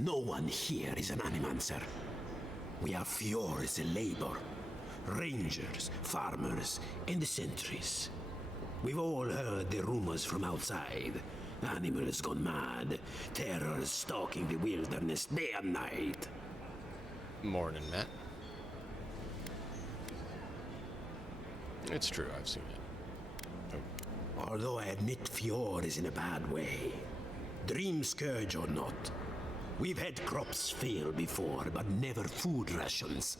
No one here is an Animancer. We are Fjord's labor. Rangers, farmers, and the sentries. We've all heard the rumors from outside. Animals gone mad, terrors stalking the wilderness day and night. Morning, Matt. It's true, I've seen it. Although I admit Fjord is in a bad way. Dream Scourge or not, we've had crops fail before, but never food rations.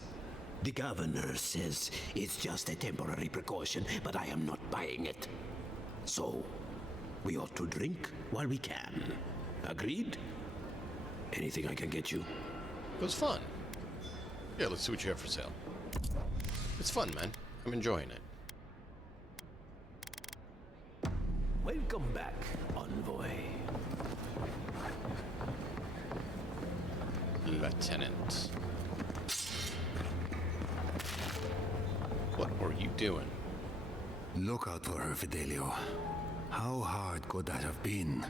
The governor says it's just a temporary precaution, but I am not buying it. So, we ought to drink while we can. Agreed? Anything I can get you? It was fun. Yeah, let's see what you have for sale. It's fun, man. I'm enjoying it. Welcome back, Envoy. Lieutenant. What were you doing? Look out for her, Fidelio. How hard could that have been?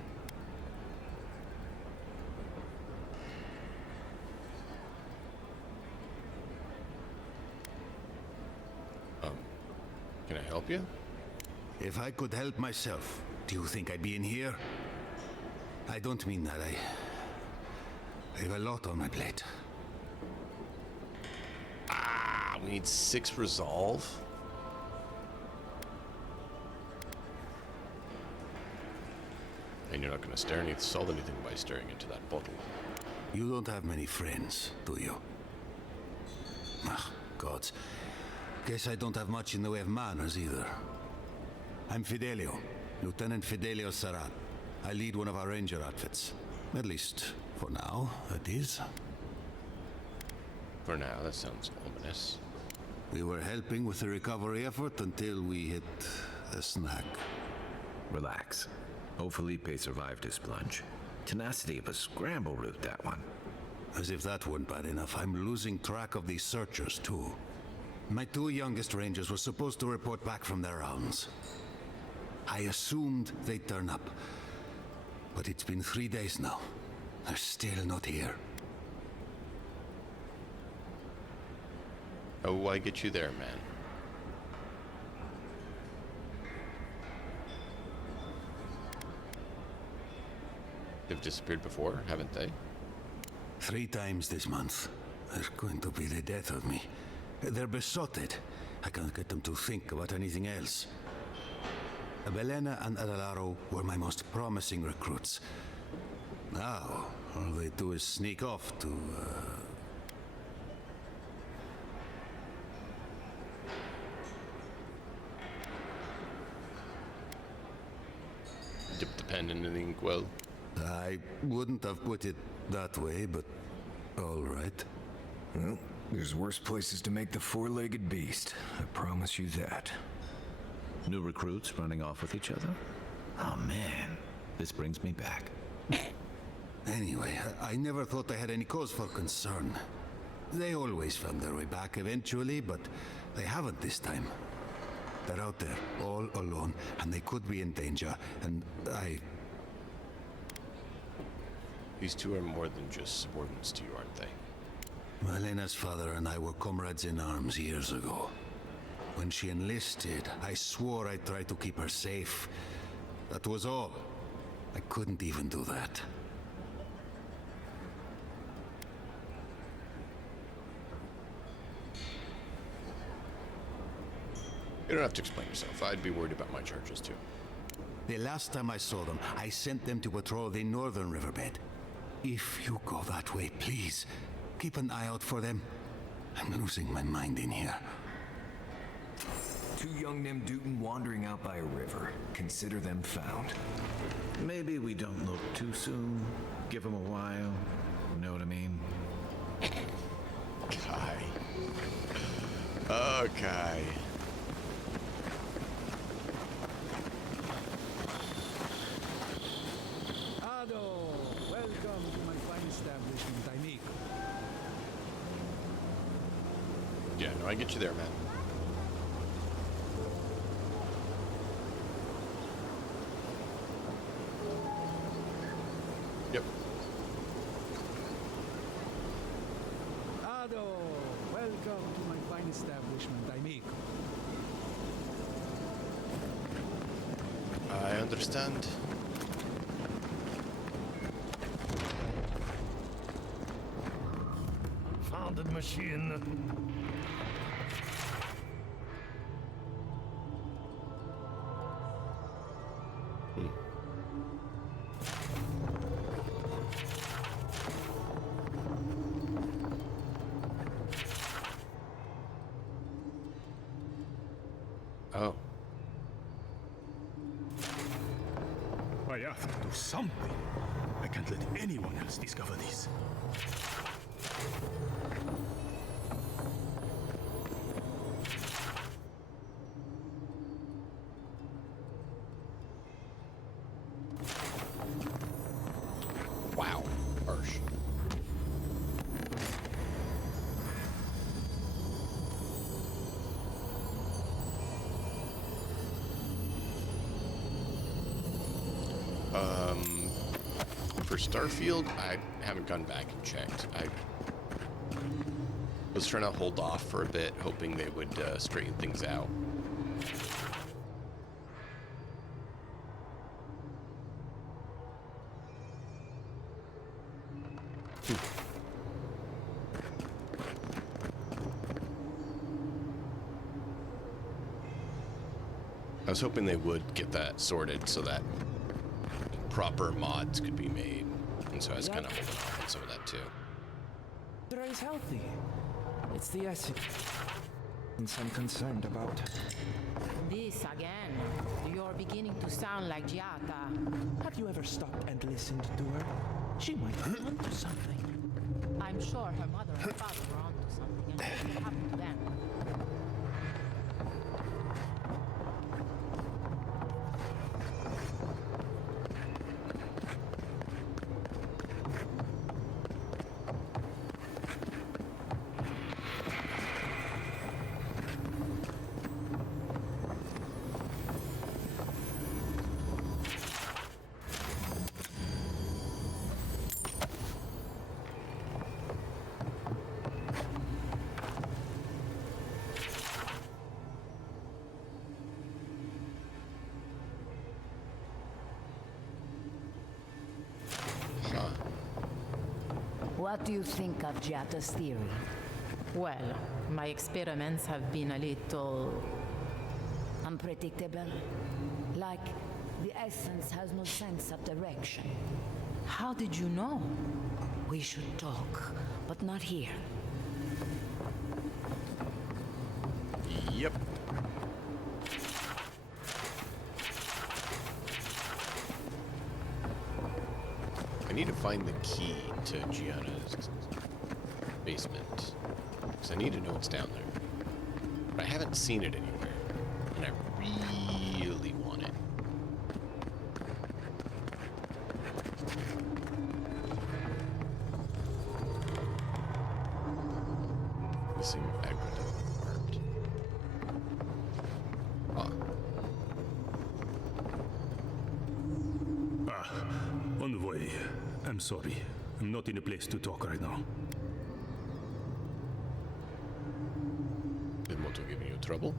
Can I help you? If I could help myself, do you think I'd be in here? I don't mean that. I have a lot on my plate. We need 6 resolve. And you're not going to solve anything by staring into that bottle. You don't have many friends, do you? Ah, gods. Guess I don't have much in the way of manners either. I'm Fidelio, Lieutenant Fidelio Sarat. I lead one of our ranger outfits. At least, for now, it is. For now, that sounds ominous. We were helping with the recovery effort until we hit a snag. Relax. Old Felipe survived his plunge. Tenacity of a scramble route, that one. As if that weren't bad enough, I'm losing track of these searchers, too. My 2 youngest rangers were supposed to report back from their rounds. I assumed they'd turn up. But it's been 3 days now. They're still not here. How will I get you there, man? They've disappeared before, haven't they? 3 times this month. They're going to be the death of me. They're besotted. I can't get them to think about anything else. Belena and Adelaro were my most promising recruits. Now, all they do is sneak off to, Dip the pen in the inkwell. I wouldn't have put it that way, but all right. Well, there's worse places to make the 4-legged beast. I promise you that. New recruits running off with each other? Oh man, this brings me back. Anyway, I never thought I had any cause for concern. They always found their way back eventually, but they haven't this time. They're out there, all alone, and they could be in danger, and These 2 are more than just subordinates to you, aren't they? Malena's father and I were comrades in arms years ago. When she enlisted, I swore I'd try to keep her safe. That was all. I couldn't even do that. You don't have to explain yourself. I'd be worried about my charges, too. The last time I saw them, I sent them to patrol the northern riverbed. If you go that way, please, keep an eye out for them. I'm losing my mind in here. 2 young Nemdutin wandering out by a river. Consider them found. Maybe we don't look too soon. Give them a while. You know what I mean? Kai. Oh, Kai. Ado, welcome to my fine establishment, amigo. Yeah, no, I get you there, man. Yep. Ado, welcome to my fine establishment, amigo. I understand. Founded machine. Oh. I have to do something. I can't let anyone else discover this. Wow. Harsh. For Starfield, I haven't gone back and checked. I was trying to hold off for a bit, hoping they would straighten things out. I was hoping they would get that sorted so that proper mods could be made, and so I was kind of holding off on some of that too. Dra is healthy. It's the acid. And I'm concerned about. This again. You're beginning to sound like Giata. Have you ever stopped and listened to her? She might be onto something. I'm sure her mother and father were onto something, and what happened to them? What do you think of Giata's theory? Well, my experiments have been a little... unpredictable? Like the essence has no sense of direction. How did you know? We should talk, but not here. Yep. I need to find the key to Gianna's basement, because I need to know what's down there. But I haven't seen it anywhere, and I really want it. Missing agricultural art. On the way. I'm sorry. I'm not in a place to talk right now. Is Moto giving you trouble?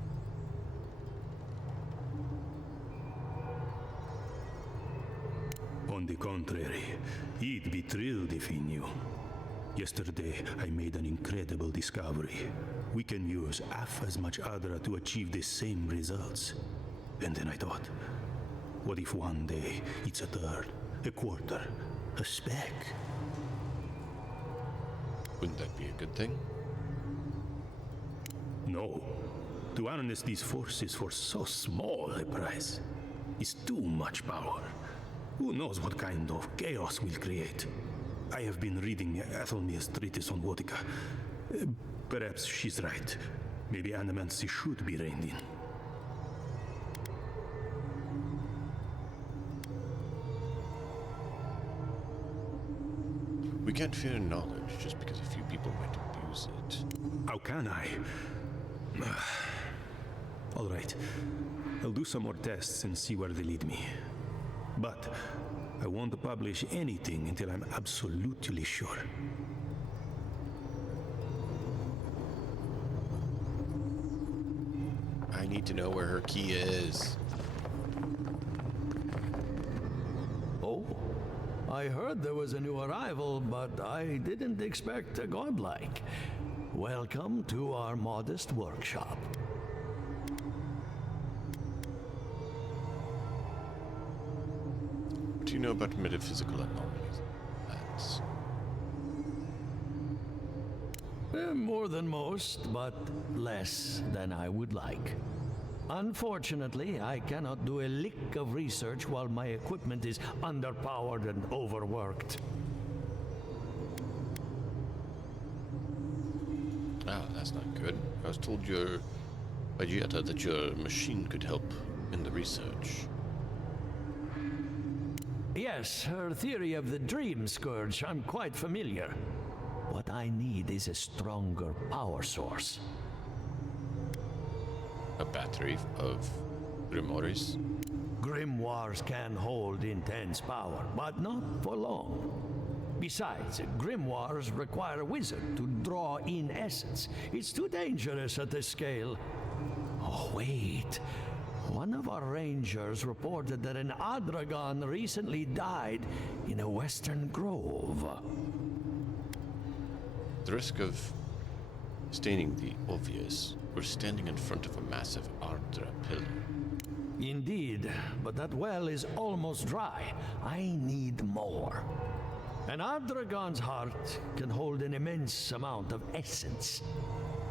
On the contrary, he'd be thrilled if he knew. Yesterday, I made an incredible discovery. We can use half as much Adra to achieve the same results. And then I thought, what if one day it's a third, a quarter, a speck? Wouldn't that be a good thing? No. To harness these forces for so small a price is too much power. Who knows what kind of chaos we'll create? I have been reading Athelmia's treatise on Wotica. Perhaps she's right. Maybe Animancers should be reined in. We can't fear knowledge just because a few people might abuse it. How can I? All right. I'll do some more tests and see where they lead me. But I won't publish anything until I'm absolutely sure. I need to know where her key is. Oh, I heard there was a new arrival, but I didn't expect a godlike. Welcome to our modest workshop. What do you know about metaphysical anomalies? That's... More than most, but less than I would like. Unfortunately, I cannot do a lick of research while my equipment is underpowered and overworked. Ah, that's not good. I was told by Giata that your machine could help in the research. Yes, her theory of the dream scourge, I'm quite familiar. What I need is a stronger power source. A battery of Grimoires? Grimoires can hold intense power, but not for long. Besides, grimoires require a wizard to draw in essence. It's too dangerous at this scale. Oh, wait. One of our rangers reported that an Adragon recently died in a western grove. The risk of stating the obvious, we're standing in front of a massive Ardra pillar. Indeed, but that well is almost dry. I need more. An Ardragon's heart can hold an immense amount of essence.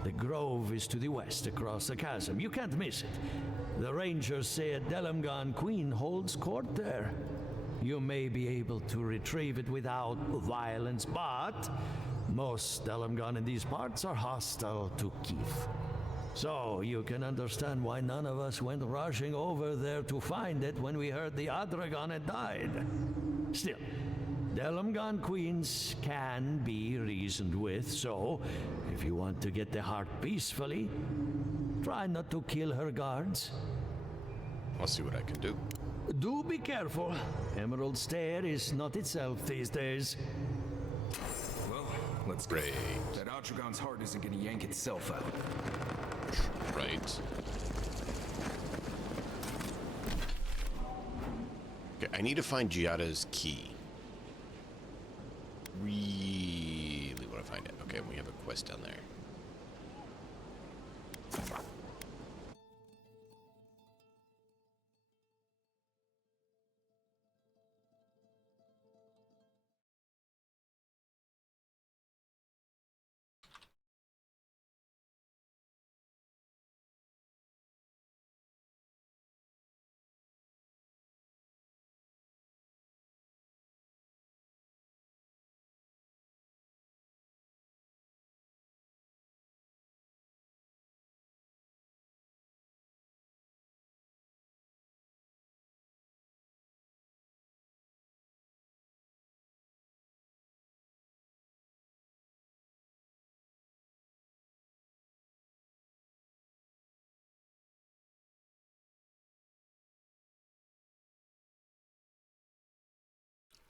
The grove is to the west across the chasm. You can't miss it. The rangers say a Delamgon queen holds court there. You may be able to retrieve it without violence, but most Delamgon in these parts are hostile to Keith. So you can understand why none of us went rushing over there to find it when we heard the Adragon had died. Still, Delamgon queens can be reasoned with, so if you want to get the heart peacefully, try not to kill her guards. I'll see what I can do. Do be careful. Emerald Stair is not itself these days. Well, let's go. That Adragon's heart isn't gonna yank itself out. Right. Okay, I need to find Giada's key. Really want to find it. Okay, we have a quest down there.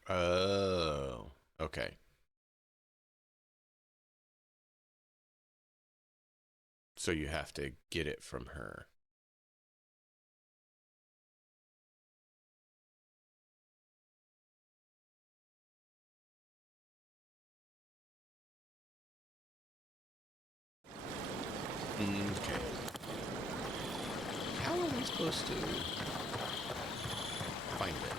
Oh, okay. So you have to get it from her. Okay. How are we supposed to find it?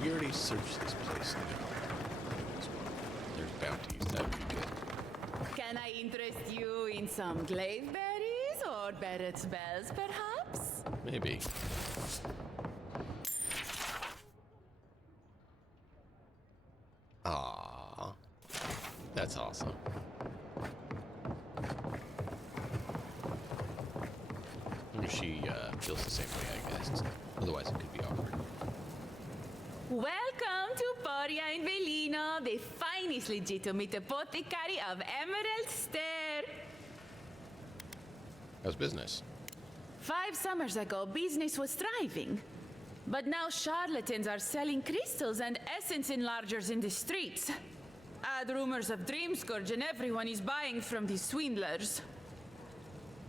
We already searched this place now. There's bounties, that would be good. Can I interest you in some glaive berries or Barrett's bells, perhaps? Maybe. Ah, that's awesome. I wonder if she feels the same way, I guess. Otherwise, it could be awkward. Welcome to Poria in Velino, the finest legitimate apothecary of Emerald Stair. How's business? 5 summers ago, business was thriving. But now charlatans are selling crystals and essence enlargers in the streets. Add rumors of Dreamscourge and everyone is buying from these swindlers.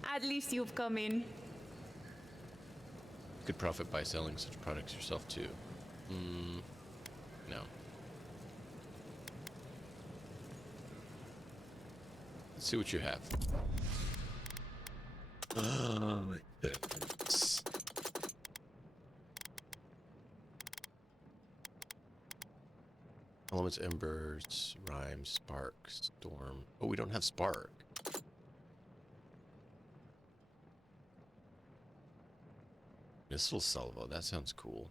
At least you've come in. Could profit by selling such products yourself, too. No. Let's see what you have. Oh, my goodness. Elements, embers, rhyme, spark, storm. Oh, we don't have spark. Missile salvo, that sounds cool.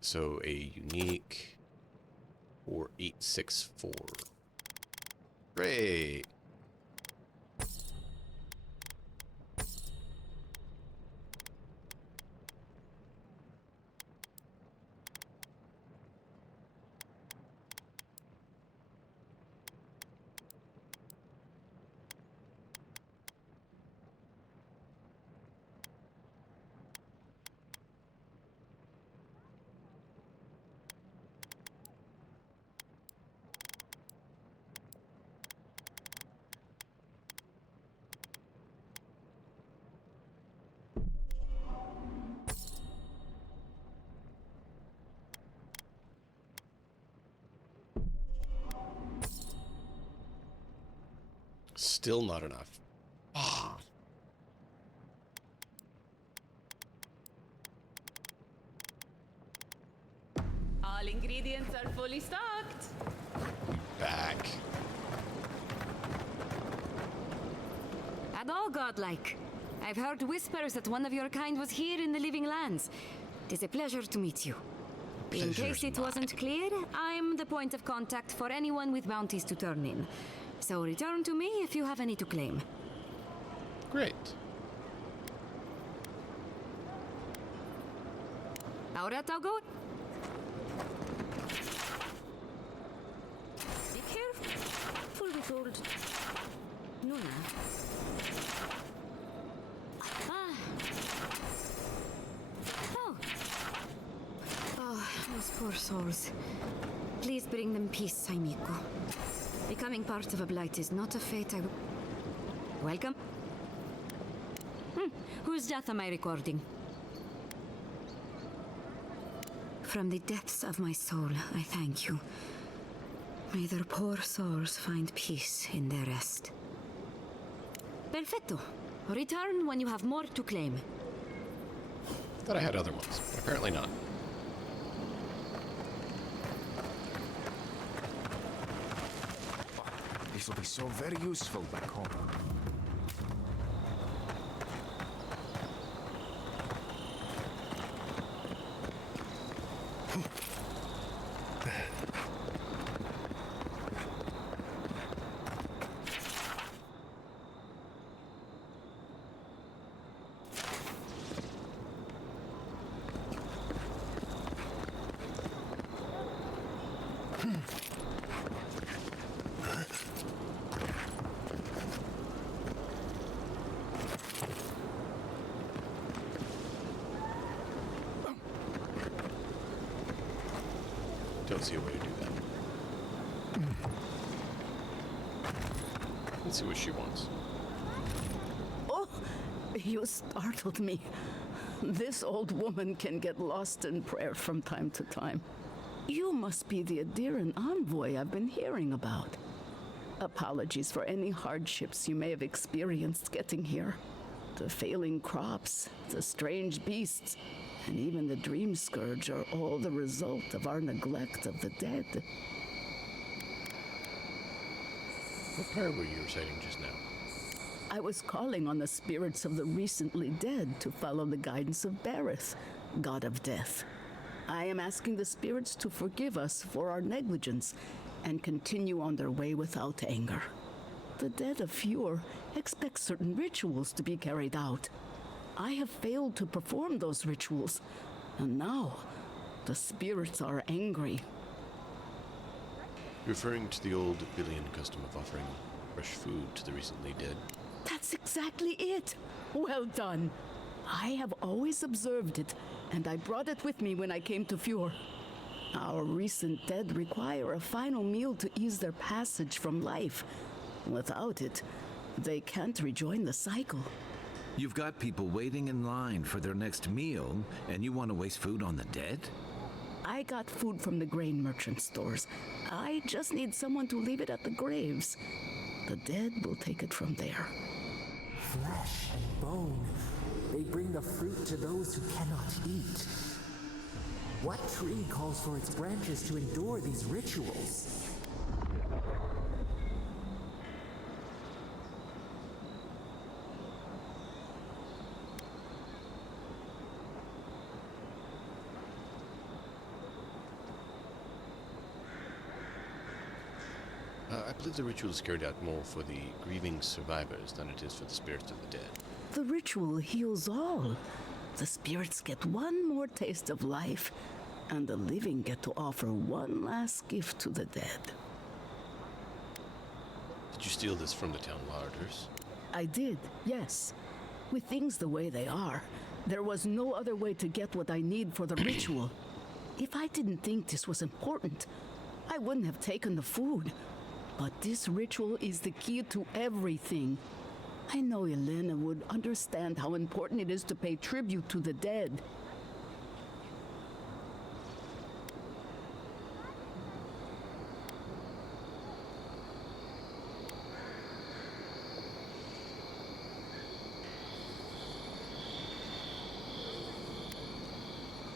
So a unique 4864. Great. Still not enough. Ah. All ingredients are fully stocked. Back. At all godlike. I've heard whispers that one of your kind was here in the living lands. It is a pleasure to meet you. In case it wasn't clear, I'm the point of contact for anyone with bounties to turn in. So return to me if you have any to claim. Great. Ahora go. Be careful with old Nuna. Ah. Oh, those poor souls. Please bring them peace, Saimiko. Becoming part of a blight is not a fate I... Welcome. Whose death am I recording? From the depths of my soul, I thank you. May their poor souls find peace in their rest. Perfecto. Return when you have more to claim. Thought I had other ones, but apparently not. This will be so very useful back home. Don't see a way to do that. Let's see what she wants. Oh, you startled me. This old woman can get lost in prayer from time to time. You must be the Adiran envoy I've been hearing about. Apologies for any hardships you may have experienced getting here. The failing crops, the strange beasts, and even the dream scourge are all the result of our neglect of the dead. What prayer were you reciting just now? I was calling on the spirits of the recently dead to follow the guidance of Bareth, god of death. I am asking the spirits to forgive us for our negligence and continue on their way without anger. The dead of Fjord expect certain rituals to be carried out. I have failed to perform those rituals, and now the spirits are angry. You're referring to the old Billion custom of offering fresh food to the recently dead? That's exactly it. Well done. I have always observed it, and I brought it with me when I came to Fjord. Our recent dead require a final meal to ease their passage from life. Without it, they can't rejoin the cycle. You've got people waiting in line for their next meal, and you want to waste food on the dead? I got food from the grain merchant stores. I just need someone to leave it at the graves. The dead will take it from there. Flesh and bone. They bring the fruit to those who cannot eat. What tree calls for its branches to endure these rituals? I believe the ritual is carried out more for the grieving survivors than it is for the spirits of the dead. The ritual heals all. The spirits get one more taste of life, and the living get to offer one last gift to the dead. Did you steal this from the town larders? I did, yes. With things the way they are, there was no other way to get what I need for the ritual. If I didn't think this was important, I wouldn't have taken the food. But this ritual is the key to everything. I know Elena would understand how important it is to pay tribute to the dead.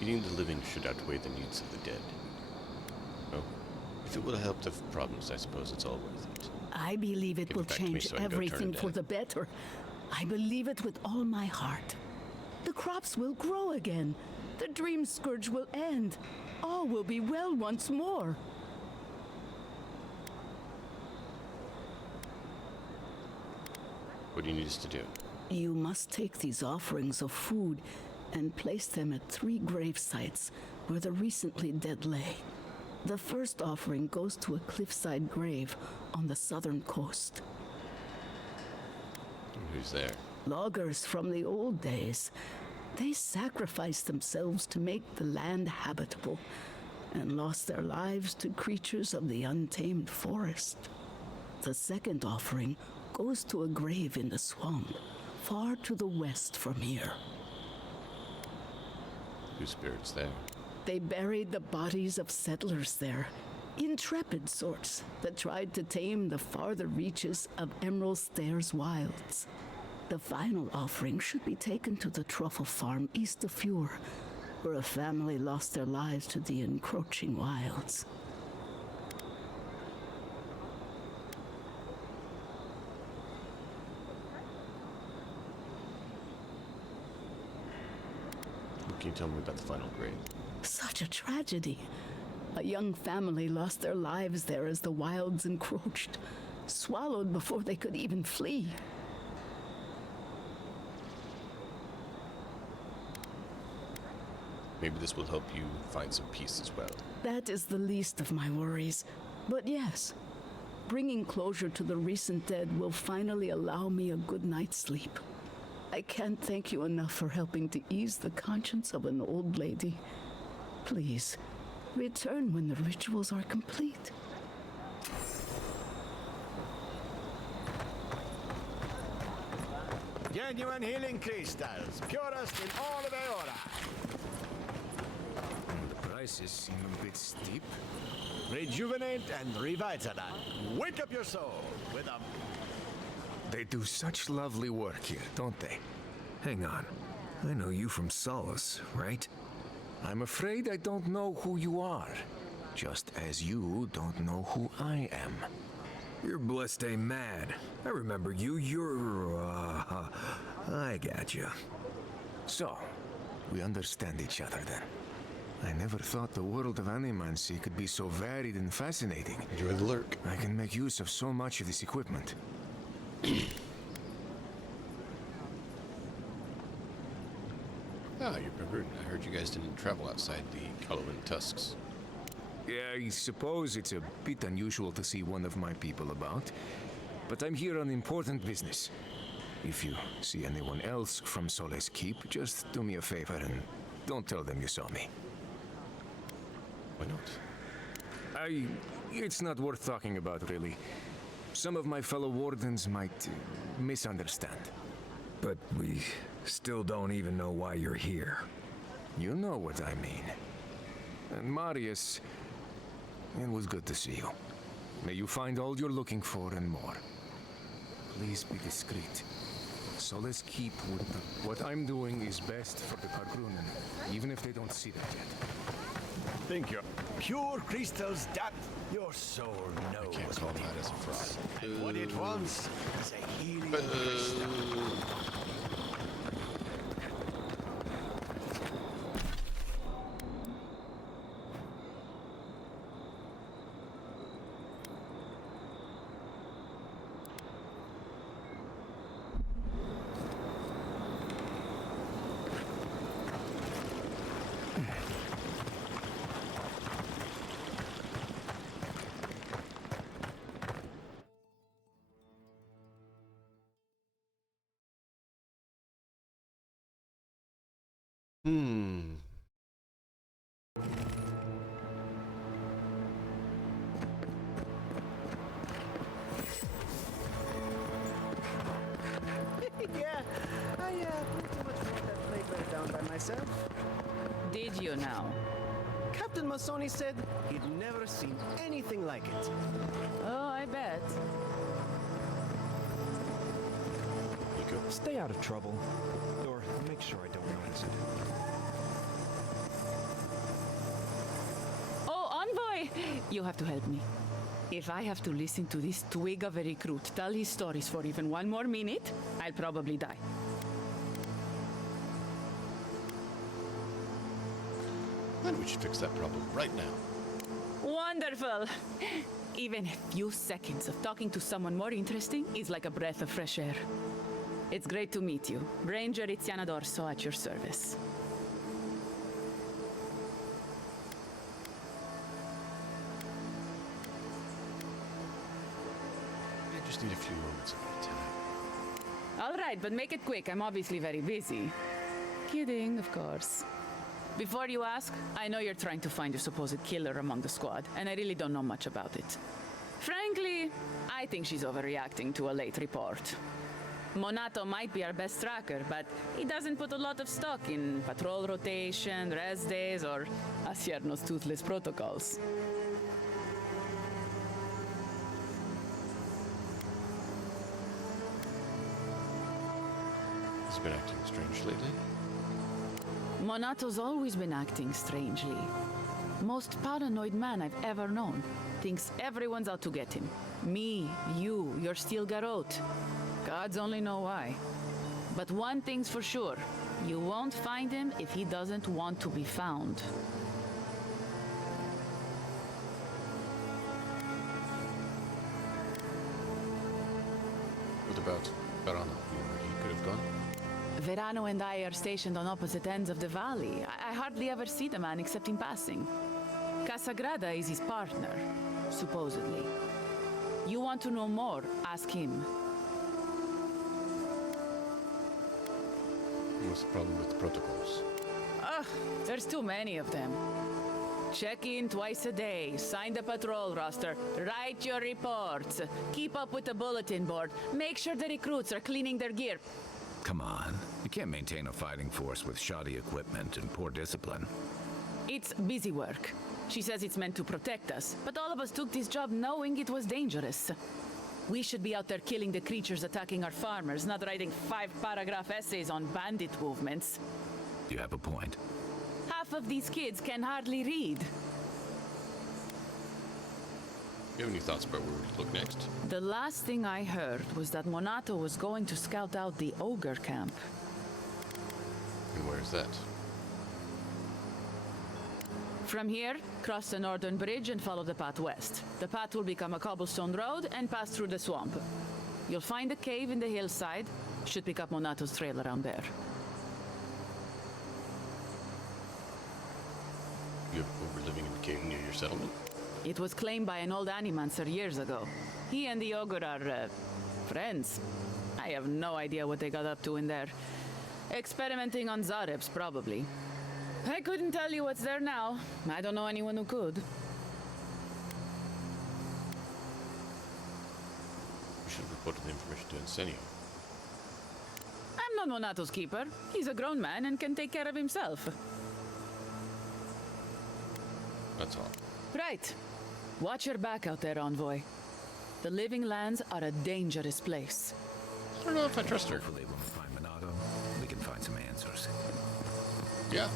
Eating the living should outweigh the needs of the dead. Oh, if it will help the problems, I suppose it's all worth it. I believe it Give will it back to me change so I can go turn everything it for in. the better. I believe it with all my heart. The crops will grow again. The dream scourge will end. All will be well once more. What do you need us to do? You must take these offerings of food and place them at 3 grave sites where the recently dead lay. The first offering goes to a cliffside grave on the southern coast. Who's there? Loggers from the old days. They sacrificed themselves to make the land habitable and lost their lives to creatures of the untamed forest. The second offering goes to a grave in the swamp, far to the west from here. Whose spirit's there? They buried the bodies of settlers there, intrepid sorts that tried to tame the farther reaches of Emerald Stairs wilds. The final offering should be taken to the truffle farm east of Fure, where a family lost their lives to the encroaching wilds. What can you tell me about the final grave? Such a tragedy. A young family lost their lives there as the wilds encroached, swallowed before they could even flee. Maybe this will help you find some peace as well. That is the least of my worries. But yes, bringing closure to the recent dead will finally allow me a good night's sleep. I can't thank you enough for helping to ease the conscience of an old lady. Please, return when the rituals are complete. Genuine healing crystals, purest in all of Aora. The prices seem a bit steep. Rejuvenate and revitalize. Wake up your soul with a... They do such lovely work here, don't they? Hang on. I know you from Solace, right? I'm afraid I don't know who you are. Just as you don't know who I am. You're Blessed A Mad. I remember you. I got you. So, we understand each other then. I never thought the world of Animancy could be so varied and fascinating. Enjoy the lurk. I can make use of so much of this equipment. Ah, you're Brevard. I heard you guys didn't travel outside the Cullovan Tusks. Yeah, I suppose it's a bit unusual to see one of my people about. But I'm here on important business. If you see anyone else from Solace Keep, just do me a favor and don't tell them you saw me. Why not? It's not worth talking about, really. Some of my fellow wardens might misunderstand. But we still don't even know why you're here. You know what I mean. And Marius, it was good to see you. May you find all you're looking for and more. Please be discreet. Solace Keep would... What I'm doing is best for the Kargrunen, even if they don't see that yet. Think your pure crystals that your soul knows. I can't call that as a fraud. And what it wants is a healing crystal. Hmm. Yeah, I pretty much wrote that plague letter down by myself. Did you now? Captain Masoni said he'd never seen anything like it. Oh, I bet. Stay out of trouble, or make sure I don't notice it. Oh, Envoy! You have to help me. If I have to listen to this twig of a recruit tell his stories for even one more minute, I'll probably die. Then we should fix that problem right now. Wonderful! Even a few seconds of talking to someone more interesting is like a breath of fresh air. It's great to meet you. Ranger Itziana Dorso at your service. I just need a few moments of my time. All right, but make it quick. I'm obviously very busy. Kidding, of course. Before you ask, I know you're trying to find your supposed killer among the squad, and I really don't know much about it. Frankly, I think she's overreacting to a late report. Monato might be our best tracker, but he doesn't put a lot of stock in patrol rotation, rest days, or Asierno's toothless protocols. He's been acting strange lately. Monato's always been acting strangely. Most paranoid man I've ever known. Thinks everyone's out to get him. Me, you, your steel garrote. Gods only know why. But one thing's for sure. You won't find him if he doesn't want to be found. What about Verano? He could have gone? Verano and I are stationed on opposite ends of the valley. I hardly ever see the man except in passing. Casagrada is his partner, supposedly. You want to know more, ask him. What's the problem with the protocols? Ugh, there's too many of them. Check in twice a day, sign the patrol roster, write your reports, keep up with the bulletin board, make sure the recruits are cleaning their gear. Come on. You can't maintain a fighting force with shoddy equipment and poor discipline. It's busy work. She says it's meant to protect us, but all of us took this job knowing it was dangerous. We should be out there killing the creatures attacking our farmers, not writing 5-paragraph essays on bandit movements. You have a point. Half of these kids can hardly read. You have any thoughts about where we look next? The last thing I heard was that Monato was going to scout out the ogre camp. And where is that? From here, cross the northern bridge and follow the path west. The path will become a cobblestone road and pass through the swamp. You'll find a cave in the hillside. Should pick up Monato's trail around there. You were living in the cave near your settlement? It was claimed by an old Animancer years ago. He and the ogre are, friends. I have no idea what they got up to in there. Experimenting on Zarebs, probably. I couldn't tell you what's there now. I don't know anyone who could. We should have reported the information to Insenio. I'm not Monato's keeper. He's a grown man and can take care of himself. That's all. Right. Watch your back out there, Envoy. The Living Lands are a dangerous place. I don't know if I trust her. Hopefully when we find Monato, we can find some answers. Yeah.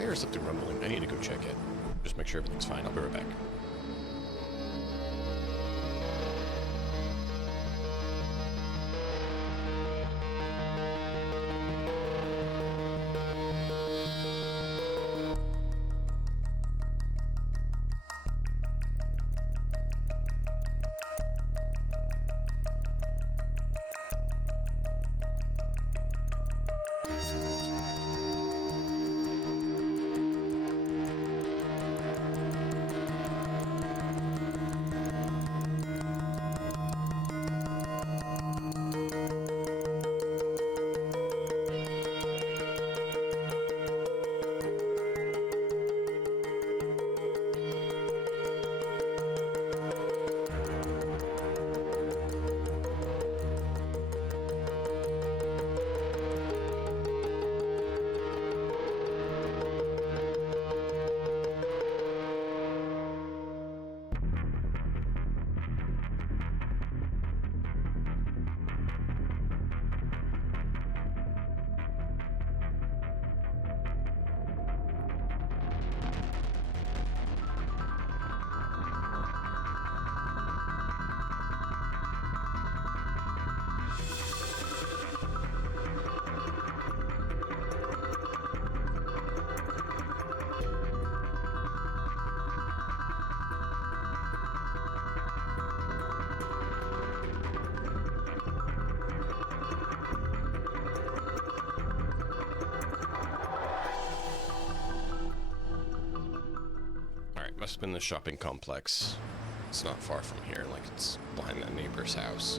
I hear something rumbling. I need to go check it. Just make sure everything's fine. I'll be right back. Must have been the shopping complex. It's not far from here, like it's behind that neighbor's house.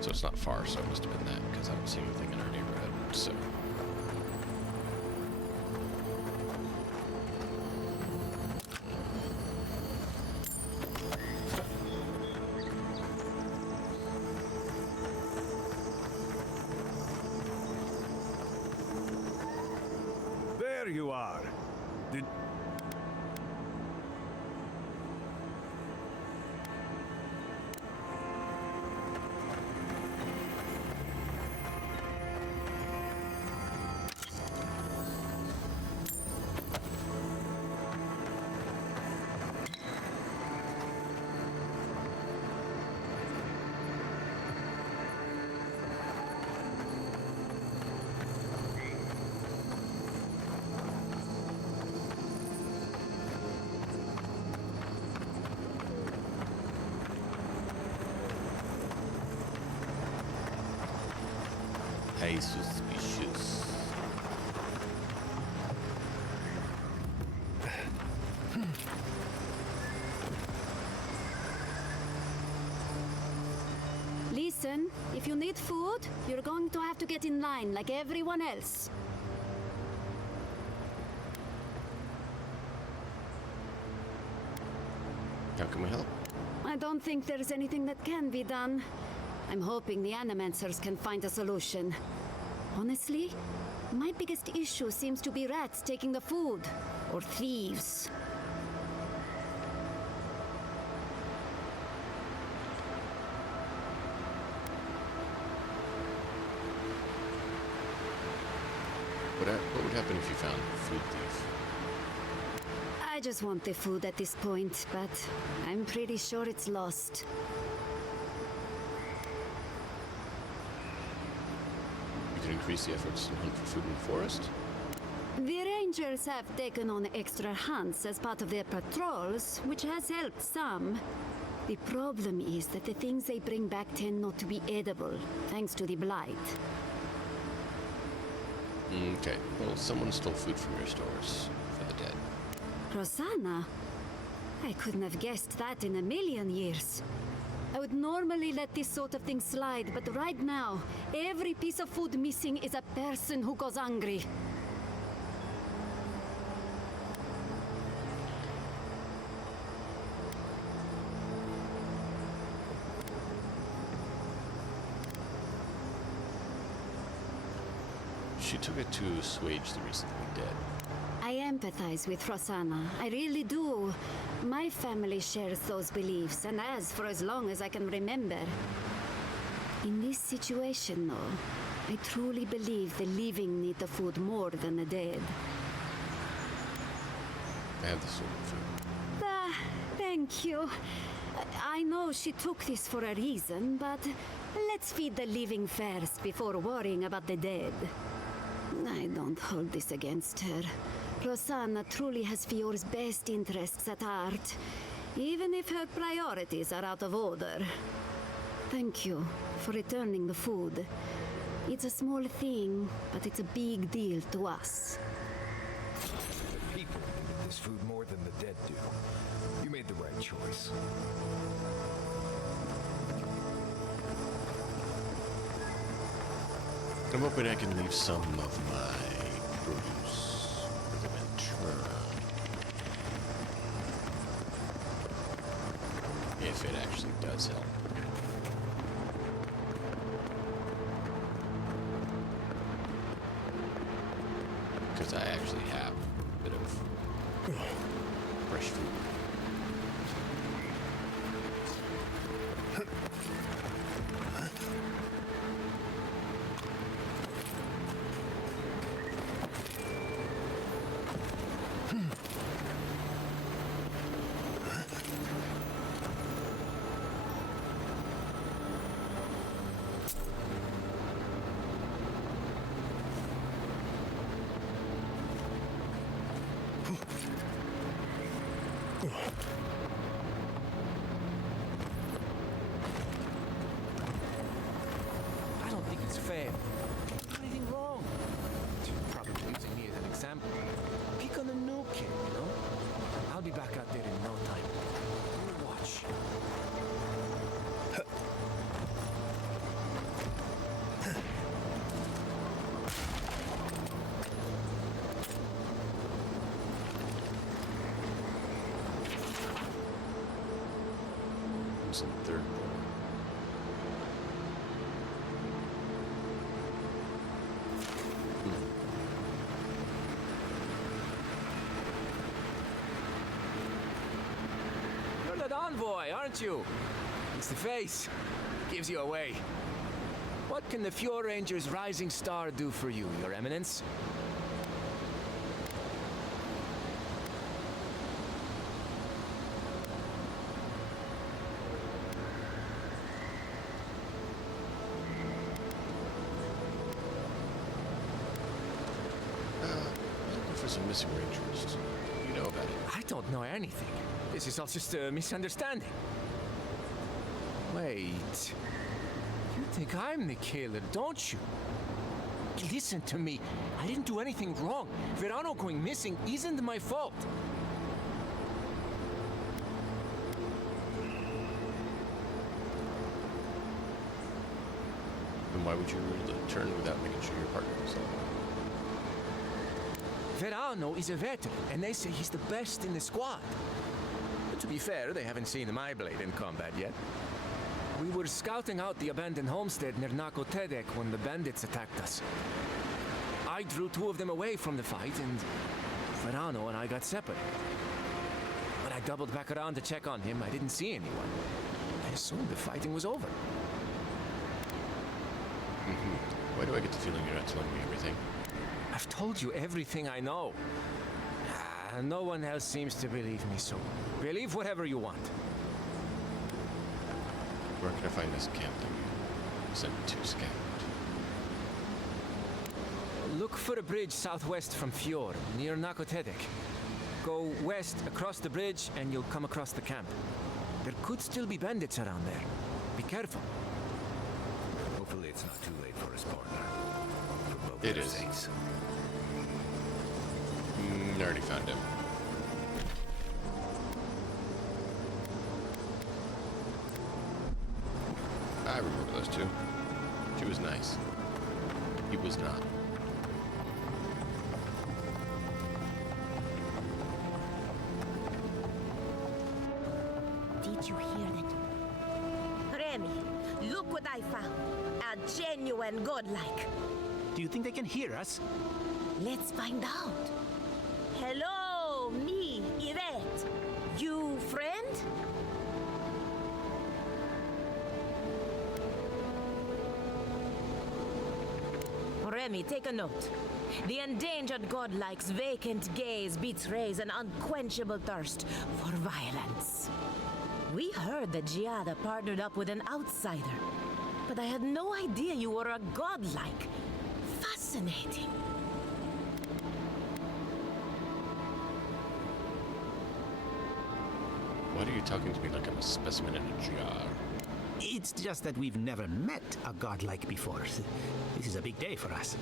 So it's not far, so it must have been that, because I don't see anything in our neighborhood, so... There you are. Did... Hey, suspicious. Listen, if you need food, you're going to have to get in line like everyone else. How can we help? I don't think there's anything that can be done. I'm hoping the Animancers can find a solution. Honestly, my biggest issue seems to be rats taking the food. Or thieves. What would happen if you found a food thief? I just want the food at this point, but I'm pretty sure it's lost. You can increase the efforts to hunt for food in the forest? The Rangers have taken on extra hunts as part of their patrols, which has helped some. The problem is that the things they bring back tend not to be edible, thanks to the blight. Okay, well, someone stole food from your stores for the dead. Rosanna? I couldn't have guessed that in a million years. I would normally let this sort of thing slide, but right now, every piece of food missing is a person who goes hungry. She took it to assuage the recently dead. I empathize with Rosanna. I really do. My family shares those beliefs, and has for as long as I can remember. In this situation, though, I truly believe the living need the food more than the dead. I have the sort of food. Thank you. I know she took this for a reason, but let's feed the living first before worrying about the dead. I don't hold this against her. Rosanna truly has Fiore's best interests at heart, even if her priorities are out of order. Thank you for returning the food. It's a small thing, but it's a big deal to us. The people needed this food more than the dead do. You made the right choice. I'm hoping I can leave some of my produce with them in turn. If it actually does help. Because I actually have a bit of fresh food. I don't think it's fair. Anything wrong? You're probably using me as an example. Pick on a new kid, you know? I'll be back out there in no time. You watch. It's in third. You're that envoy, aren't you? It's the face. Gives you away. What can the Fjord Ranger's Rising Star do for you, Your Eminence? Looking for some missing rangers. You know about it. I don't know anything. This is all just a misunderstanding. Wait. You think I'm the killer, don't you? Listen to me. I didn't do anything wrong. Verano going missing isn't my fault. Then why would you return without making sure your partner was alive? Verano is a veteran, and they say he's the best in the squad. But to be fair, they haven't seen my blade in combat yet. We were scouting out the abandoned homestead near Nakotedek when the bandits attacked us. I drew two of them away from the fight, and Verano and I got separated. When I doubled back around to check on him, I didn't see anyone. I assumed the fighting was over. Why do I get the feeling you're not telling me everything? I've told you everything I know. No one else seems to believe me, so believe whatever you want. Where can I find this camp that you sent to scout? Look for a bridge southwest from Fjord, near Nakotedek. Go west across the bridge and you'll come across the camp. There could still be bandits around there. Be careful. Hopefully it's not too late for us, partner. For both It our is. sakes. I already found him. I remember those two. She was nice. He was not. Did you hear that? Remy, look what I found. A genuine godlike. Do you think they can hear us? Let's find out. Hello, me, Yvette. You friend? Remy, take a note. The endangered godlike's vacant gaze betrays an unquenchable thirst for violence. We heard that Giada partnered up with an outsider, but I had no idea you were a godlike. Fascinating. Why are you talking to me like I'm a specimen in a jar? It's just that we've never met a godlike before. This is a big day for us.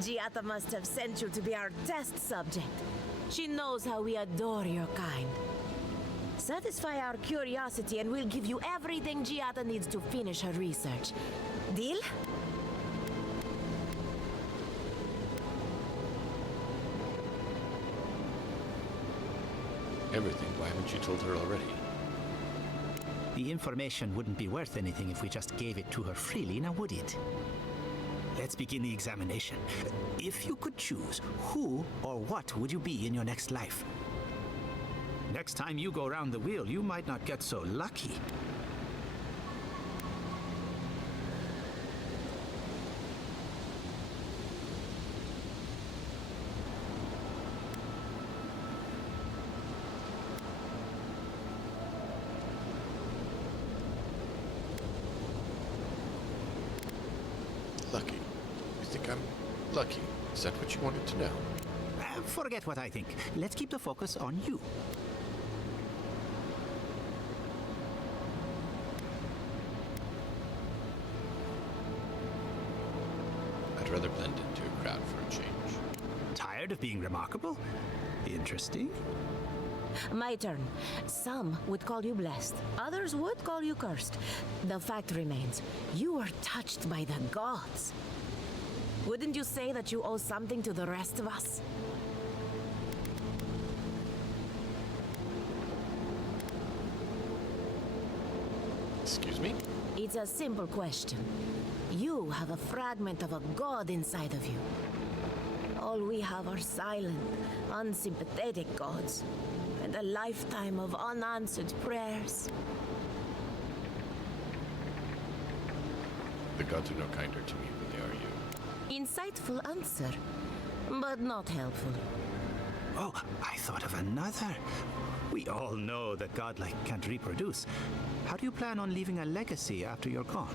Giata must have sent you to be our test subject. She knows how we adore your kind. Satisfy our curiosity and we'll give you everything Giata needs to finish her research. Deal? Everything? Why haven't you told her already? The information wouldn't be worth anything if we just gave it to her freely, now would it? Let's begin the examination. If you could choose, who or what would you be in your next life? Next time you go round the wheel, you might not get so lucky. Lucky. You think I'm lucky? Is that what you wanted to know? Forget what I think. Let's keep the focus on you. I'd rather blend into a crowd for a change. Tired of being remarkable? Interesting. My turn. Some would call you blessed. Others would call you cursed. The fact remains, you were touched by the gods. Wouldn't you say that you owe something to the rest of us? Excuse me? It's a simple question. You have a fragment of a god inside of you. All we have are silent, unsympathetic gods, and a lifetime of unanswered prayers. The gods are no kinder to me than they are you. Insightful answer, but not helpful. Oh, I thought of another. We all know that godlike can't reproduce. How do you plan on leaving a legacy after you're gone?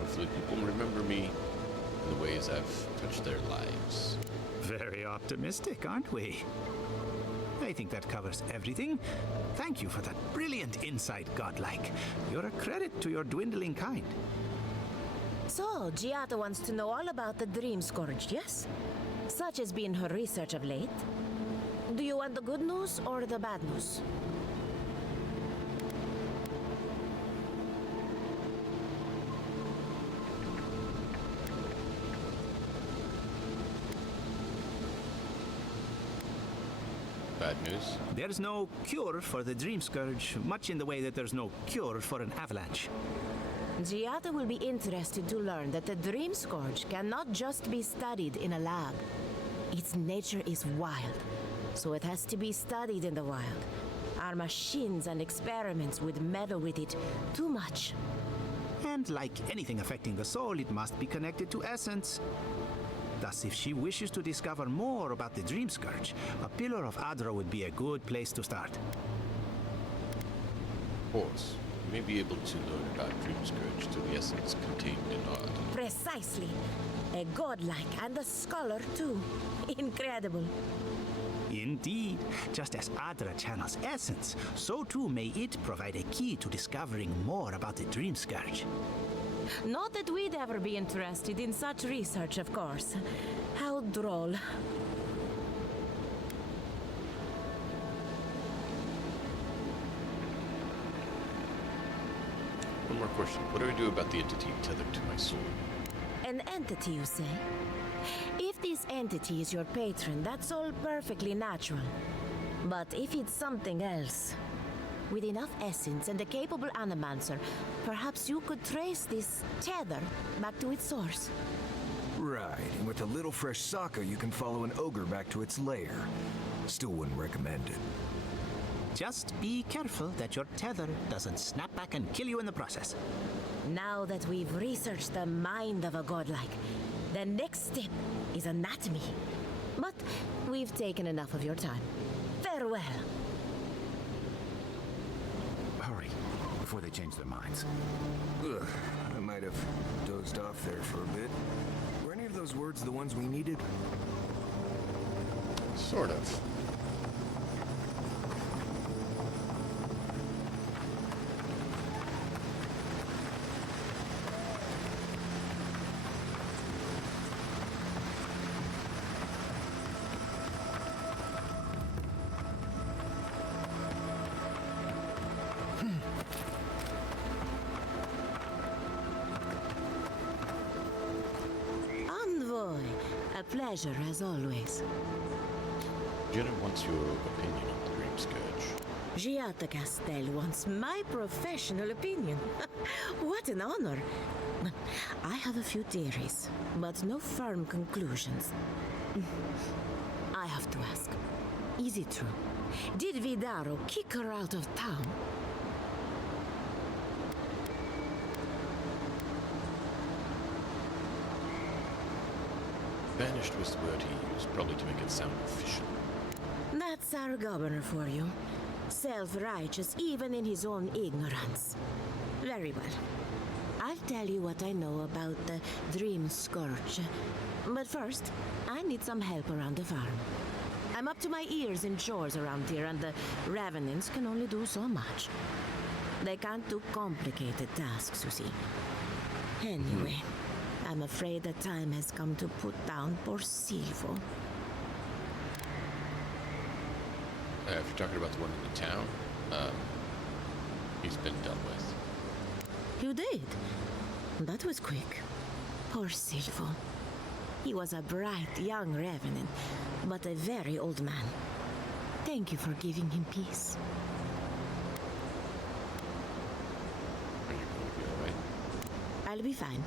Hopefully people remember me in the ways I've touched their lives. Very optimistic, aren't we? I think that covers everything. Thank you for that brilliant insight, godlike. You're a credit to your dwindling kind. So, Giata wants to know all about the Dream Scourge, yes? Such has been her research of late. Do you want the good news or the bad news? Bad news? There's no cure for the Dream Scourge, much in the way that there's no cure for an avalanche. Giata will be interested to learn that the Dream Scourge cannot just be studied in a lab. Its nature is wild, so it has to be studied in the wild. Our machines and experiments would meddle with it too much. And like anything affecting the soul, it must be connected to essence. Thus, if she wishes to discover more about the Dream Scourge, a Pillar of Adra would be a good place to start. Horse, you may be able to learn about Dream Scourge through the essence contained in art. Precisely. A godlike and a scholar, too. Incredible. Indeed. Just as Adra channels essence, so too may it provide a key to discovering more about the Dream Scourge. Not that we'd ever be interested in such research, of course. How droll. One more question. What do I do about the entity tethered to my soul? An entity, you say? If this entity is your patron, that's all perfectly natural. But if it's something else, with enough essence and a capable Animancer, perhaps you could trace this tether back to its source. Right, and with a little fresh sake, you can follow an ogre back to its lair. Still wouldn't recommend it. Just be careful that your tether doesn't snap back and kill you in the process. Now that we've researched the mind of a godlike, the next step is anatomy. But we've taken enough of your time. Farewell. Hurry, before they change their minds. Ugh, I might have dozed off there for a bit. Were any of those those words the ones we needed? Sort of. Envoy, a pleasure as always. Jenna wants your opinion on the Dream Scourge. Giata Castel wants my professional opinion. What an honor. I have a few theories, but no firm conclusions. I have to ask, is it true? Did Vidaro kick her out of town? Banished was the word he used, probably to make it sound official. That's our governor for you. Self-righteous even in his own ignorance. Very well. I'll tell you what I know about the Dream Scourge. But first, I need some help around the farm. I'm up to my ears in chores around here, and the Revenants can only do so much. They can't do complicated tasks, you see. Anyway, I'm afraid the time has come to put down poor Silvo. If you're talking about the one in the town, he's been dealt with. You did? That was quick. Poor Silvo. He was a bright young Revenant, but a very old man. Thank you for giving him peace. Are you going to be alright? I'll be fine.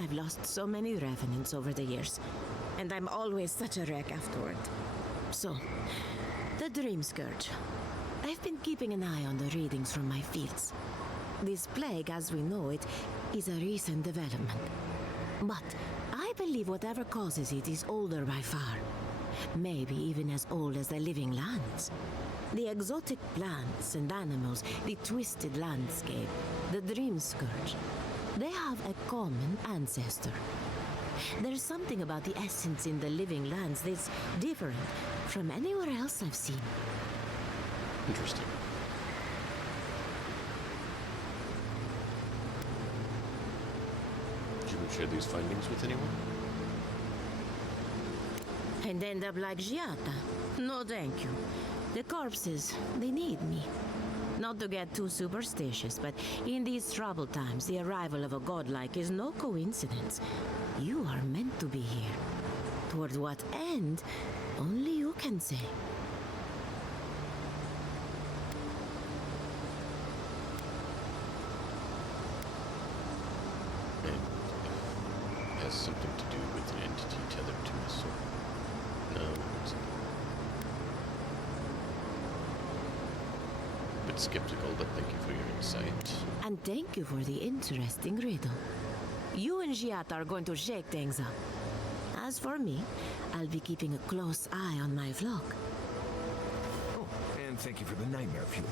I've lost so many Revenants over the years, and I'm always such a wreck afterward. So, the Dream Scourge. I've been keeping an eye on the readings from my fields. This plague, as we know it, is a recent development. But I believe whatever causes it is older by far. Maybe even as old as the living lands. The exotic plants and animals, the twisted landscape, the Dream Scourge. They have a common ancestor. There's something about the essence in the living lands that's different from anywhere else I've seen. Interesting. Did you share these findings with anyone? And end up like Giata? No, thank you. The corpses, they need me. Not to get too superstitious, but in these troubled times, the arrival of a godlike is no coincidence. You are meant to be here. Toward what end, only you can say. And it has something to do with an entity tethered to a soul. No, it's a bit skeptical, but thank you for your insight. And thank you for the interesting riddle. You and Giata are going to shake things up. As for me, I'll be keeping a close eye on my flock. Oh, and thank you for the nightmare fuel.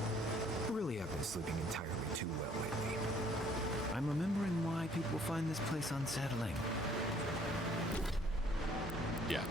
Really, I've been sleeping entirely too well lately. I'm remembering why people find this place unsettling. Yeah.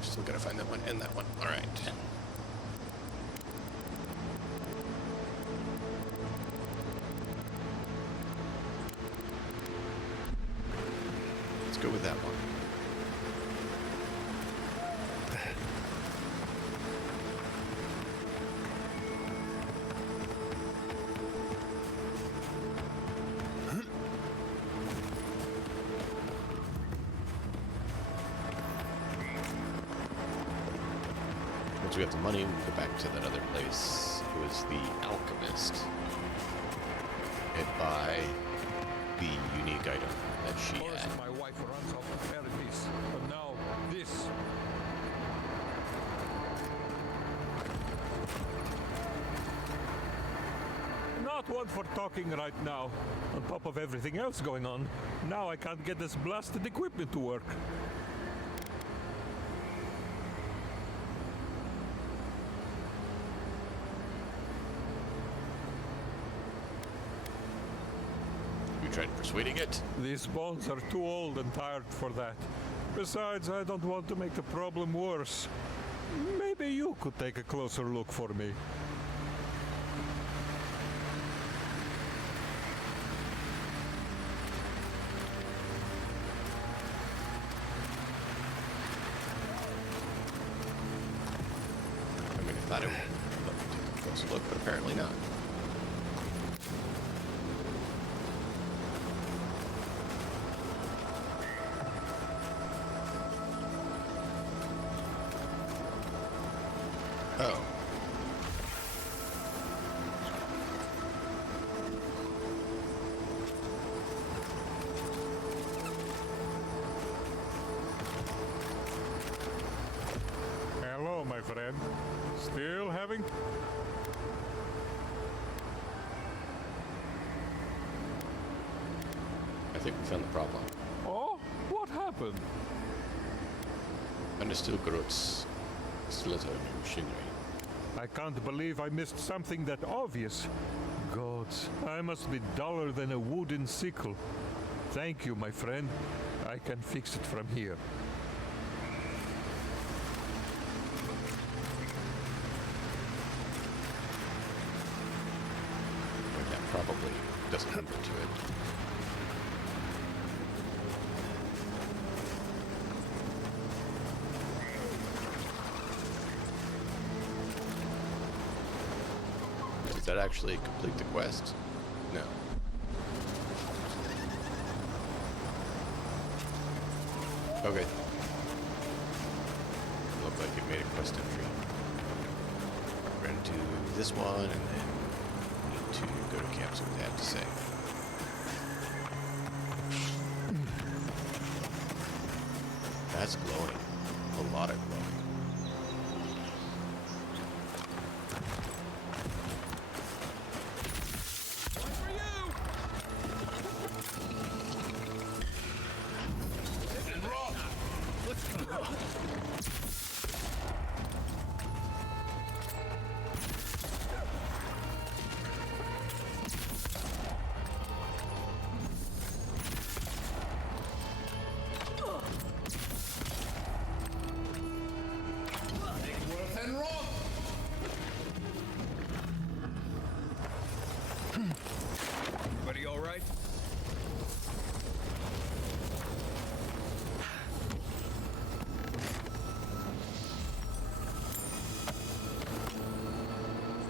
Still gotta find that one and that one. All right. Let's go with that one. once we have the money, we can go back to that other place. It was the Alchemist. And buy the unique item that she had. My wife runs off to Paradise, and now this. Not one for talking right now. On top of everything else going on, now I can't get this blasted equipment to work. You tried persuading it? These bones are too old and tired for that. Besides, I don't want to make the problem worse. Maybe you could take a closer look for me. I mean, I thought it would let me take a closer look, but apparently not. Oh. Hello, my friend. Still having? I think we found the problem. Oh, what happened? Understood Groot's skeleton machinery. I can't believe I missed something that obvious. Gods, I must be duller than a wooden sickle. Thank you, my friend. I can fix it from here. That probably doesn't happen to it. Does that actually complete the quest? No. Okay. Looked like it made a quest entry. We're going to do this one and then need to go to camp, see what they have to say. That's glowing. A lot of glowing. Everybody all right?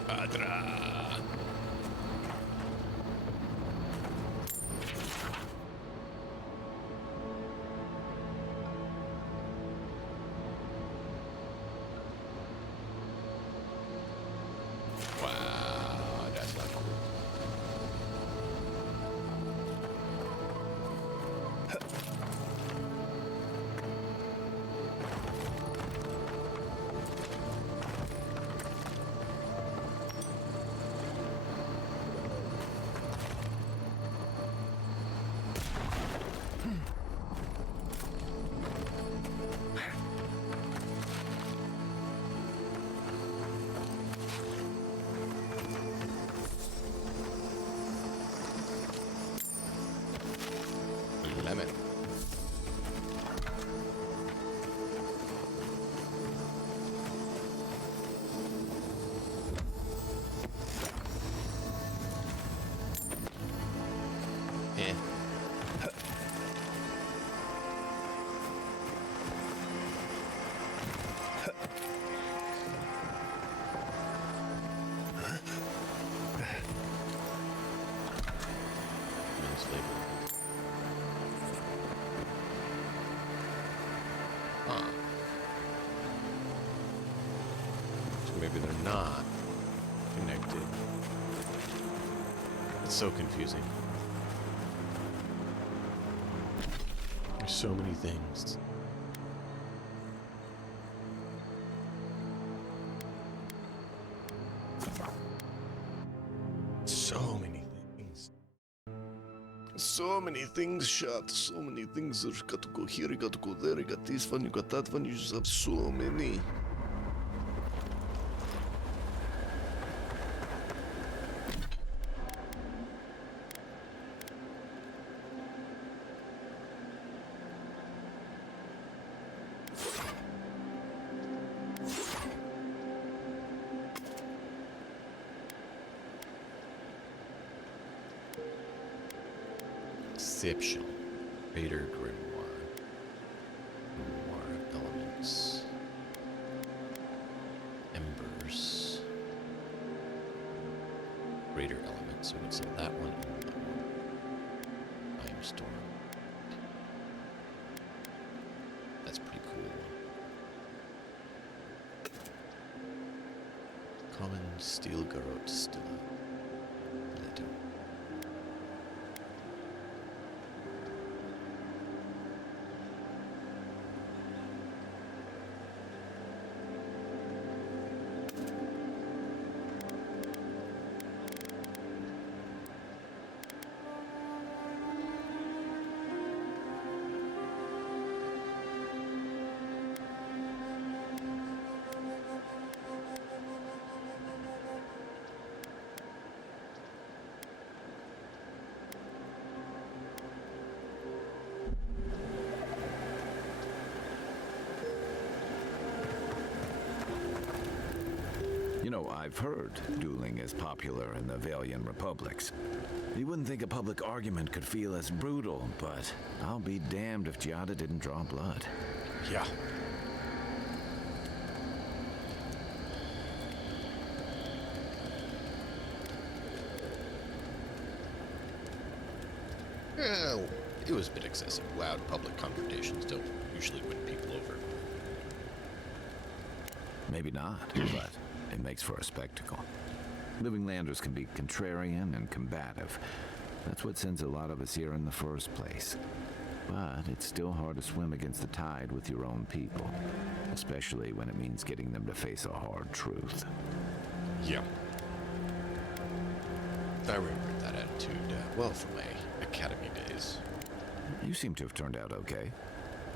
Padra. Wow, that's not cool. Lemon. Eh. Minutes later. Huh. not connected. It's so confusing. There's so many things. So many things. So many things shot. So many things. You got to go here, you got to go there, you got this one, you got that one. You just have so many. Exception. Raider Grimoire. Grimoire elements. Embers. Raider elements. So we can sell that one and that one. Time Storm. That's pretty cool. Common Steel Garrote Stilla. Leto. You know, I've heard dueling is popular in the Valian republics. You wouldn't think a public argument could feel as brutal, but I'll be damned if Giada didn't draw blood. Yeah. Well, it was a bit excessive. Loud public confrontations don't usually win people over. Maybe not, but it makes for a spectacle. Living landers can be contrarian and combative. That's what sends a lot of us here in the first place. But it's still hard to swim against the tide with your own people, especially when it means getting them to face a hard truth. Yeah. I remember that attitude, well, from my academy days. You seem to have turned out okay.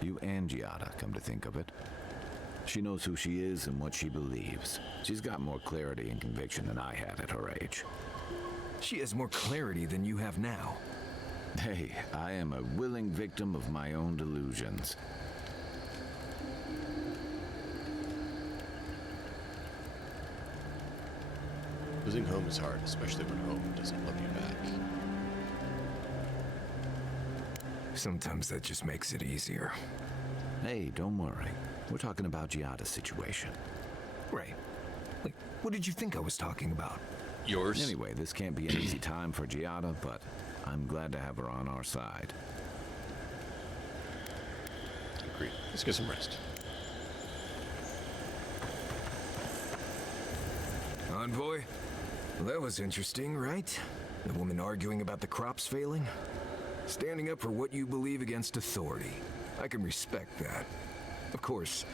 You and Giada, come to think of it. She knows who she is and what she believes. She's got more clarity and conviction than I had at her age. She has more clarity than you have now. Hey, I am a willing victim of my own delusions. Losing home is hard, especially when home doesn't love you back. Sometimes that just makes it easier. Hey, don't worry. We're talking about Giada's situation. Right. Like, what did you think I was talking about? Yours? Anyway, this can't be an easy time for Giada, but I'm glad to have her on our side. Agreed. Let's get some rest. Envoy? Well, that was interesting, right? The woman arguing about the crops failing? Standing up for what you believe against authority. I can respect that. Of course,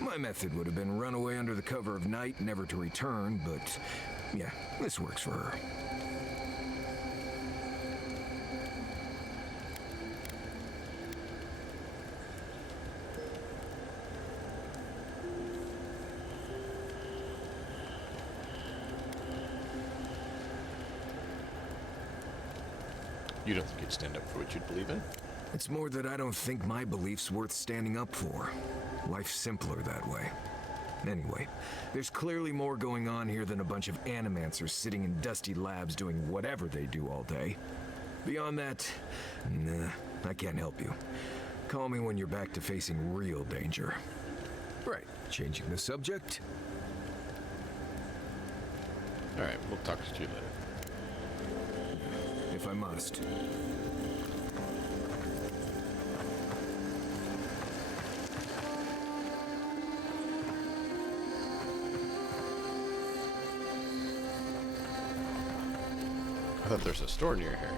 my method would have been run away under the cover of night, never to return, but yeah, this works for her. You don't think you'd stand up for what you'd believe in? It's more that I don't think my belief's worth standing up for. Life's simpler that way. Anyway, there's clearly more going on here than a bunch of Animancers sitting in dusty labs doing whatever they do all day. Beyond that, nah, I can't help you. Call me when you're back to facing real danger. Right, changing the subject. Alright, we'll talk to you later. If I must. thought there's a store near here.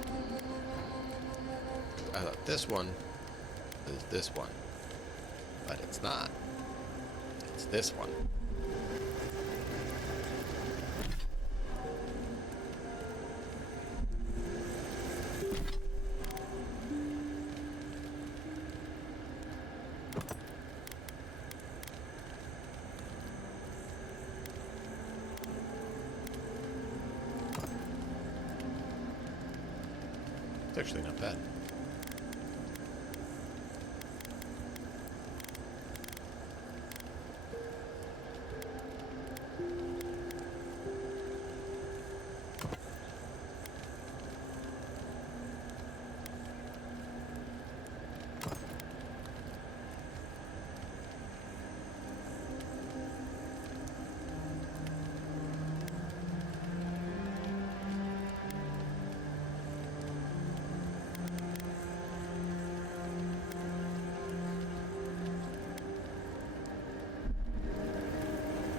I thought this one is this one. But it's not. It's this one. It's actually not bad.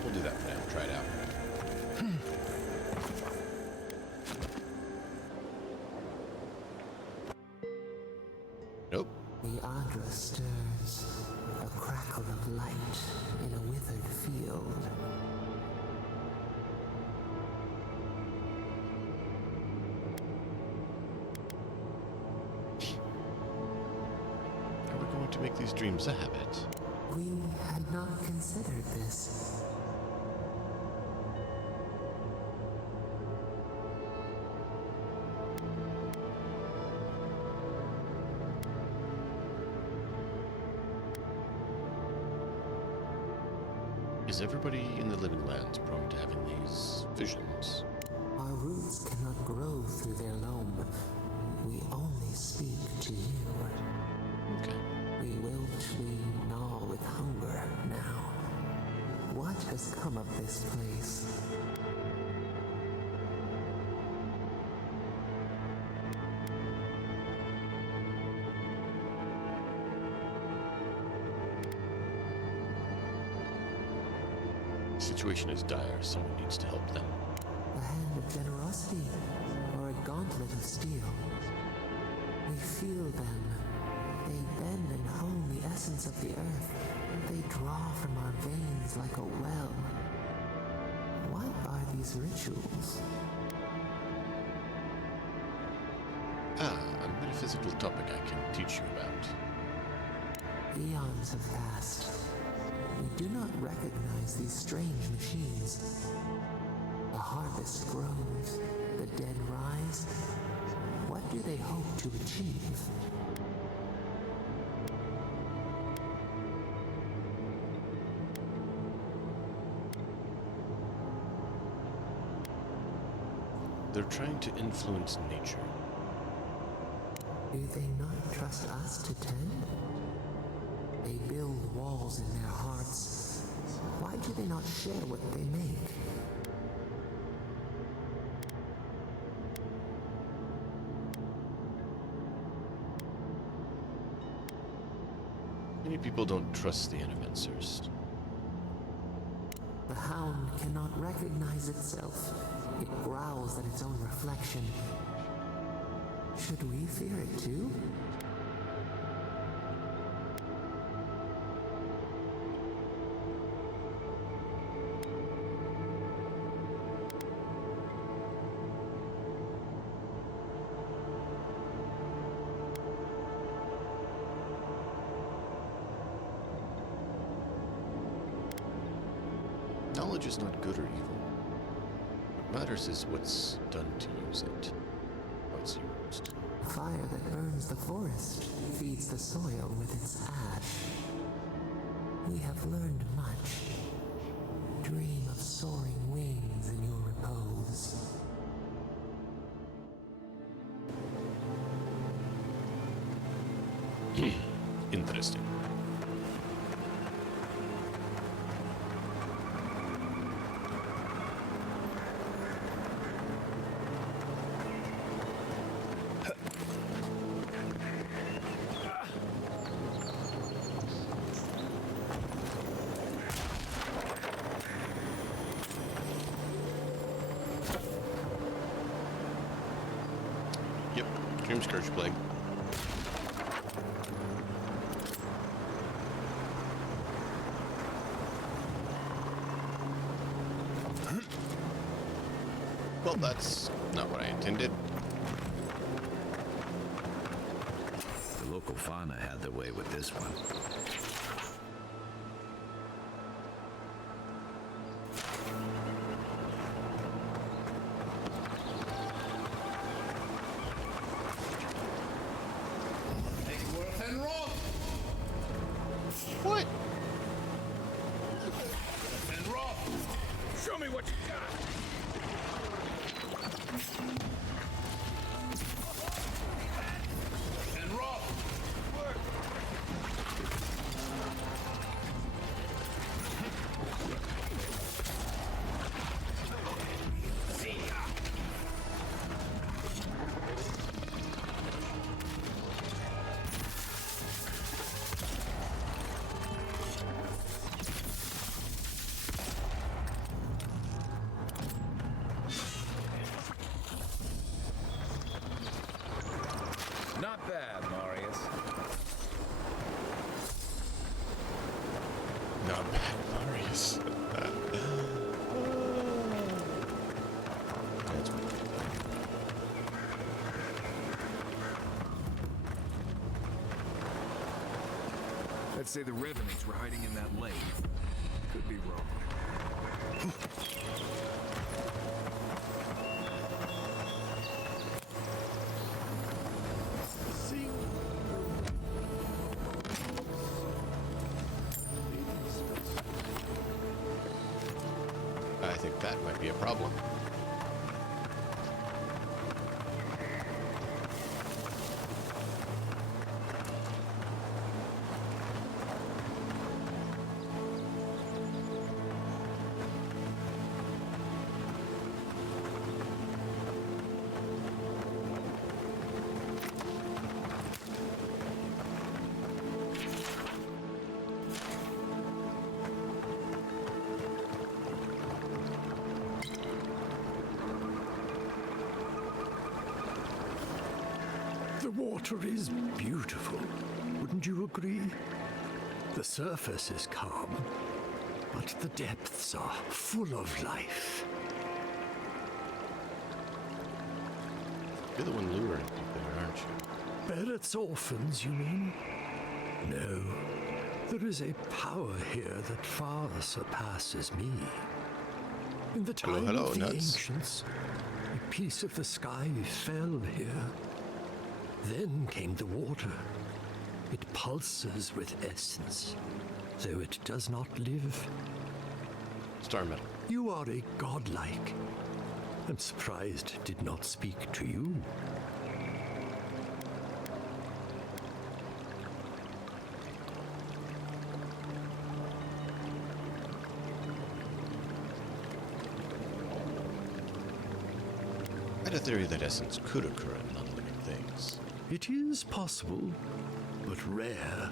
We'll do that for now. Try it out. Nope. The Adra stirs, a crackle of light in a withered field. Are we going to make these dreams a habit? We had not considered this. Is everybody in the living lands prone to having these visions? Our roots cannot grow through their loam. We only speak to you. Okay. We wilt, we gnaw with hunger now. What has come of this place? The situation is dire. Someone needs to help them. A hand of generosity or a gauntlet of steel. We feel them. They bend and hone the essence of the earth. They draw from our veins like a well. What are these rituals? A metaphysical topic I can teach you about. Eons have passed. We do not recognize these strange machines. The harvest grows, the dead rise. What do they hope to achieve? They're trying to influence nature. Do they not trust us to tend? They build walls in their hearts. Why do they not share what they make? Many people don't trust the Animancers. The hound cannot recognize itself. It growls at its own reflection. Should we fear it too? Knowledge is not good or evil. What matters is what's done to use it. How it's used. Fire that burns the forest feeds the soil with its ash. We have learned much. Dream of soaring wings in your repose. Interesting. Dream Scourge Plague. Well, that's not what I intended. The local fauna had their way with this one. What? And Rob, show me what you got. And Rob, work. See ya. Not bad, Marius. Not bad, Marius. That's weird. I'd say the Revenants were hiding in that lake. Could be wrong. I think that might be a problem. The water is beautiful, wouldn't you agree? The surface is calm, but the depths are full of life. You're the one luring people there, aren't you? Barrett's orphans, you mean? No. There is a power here that far surpasses me. In the time Hello, of the nuts. ancients, a piece of the sky fell here. Then came the water. It pulses with essence, though it does not live. Star metal. You are a godlike. I'm surprised it did not speak to you. I had a theory that essence could occur in non-living things. It is possible, but rare.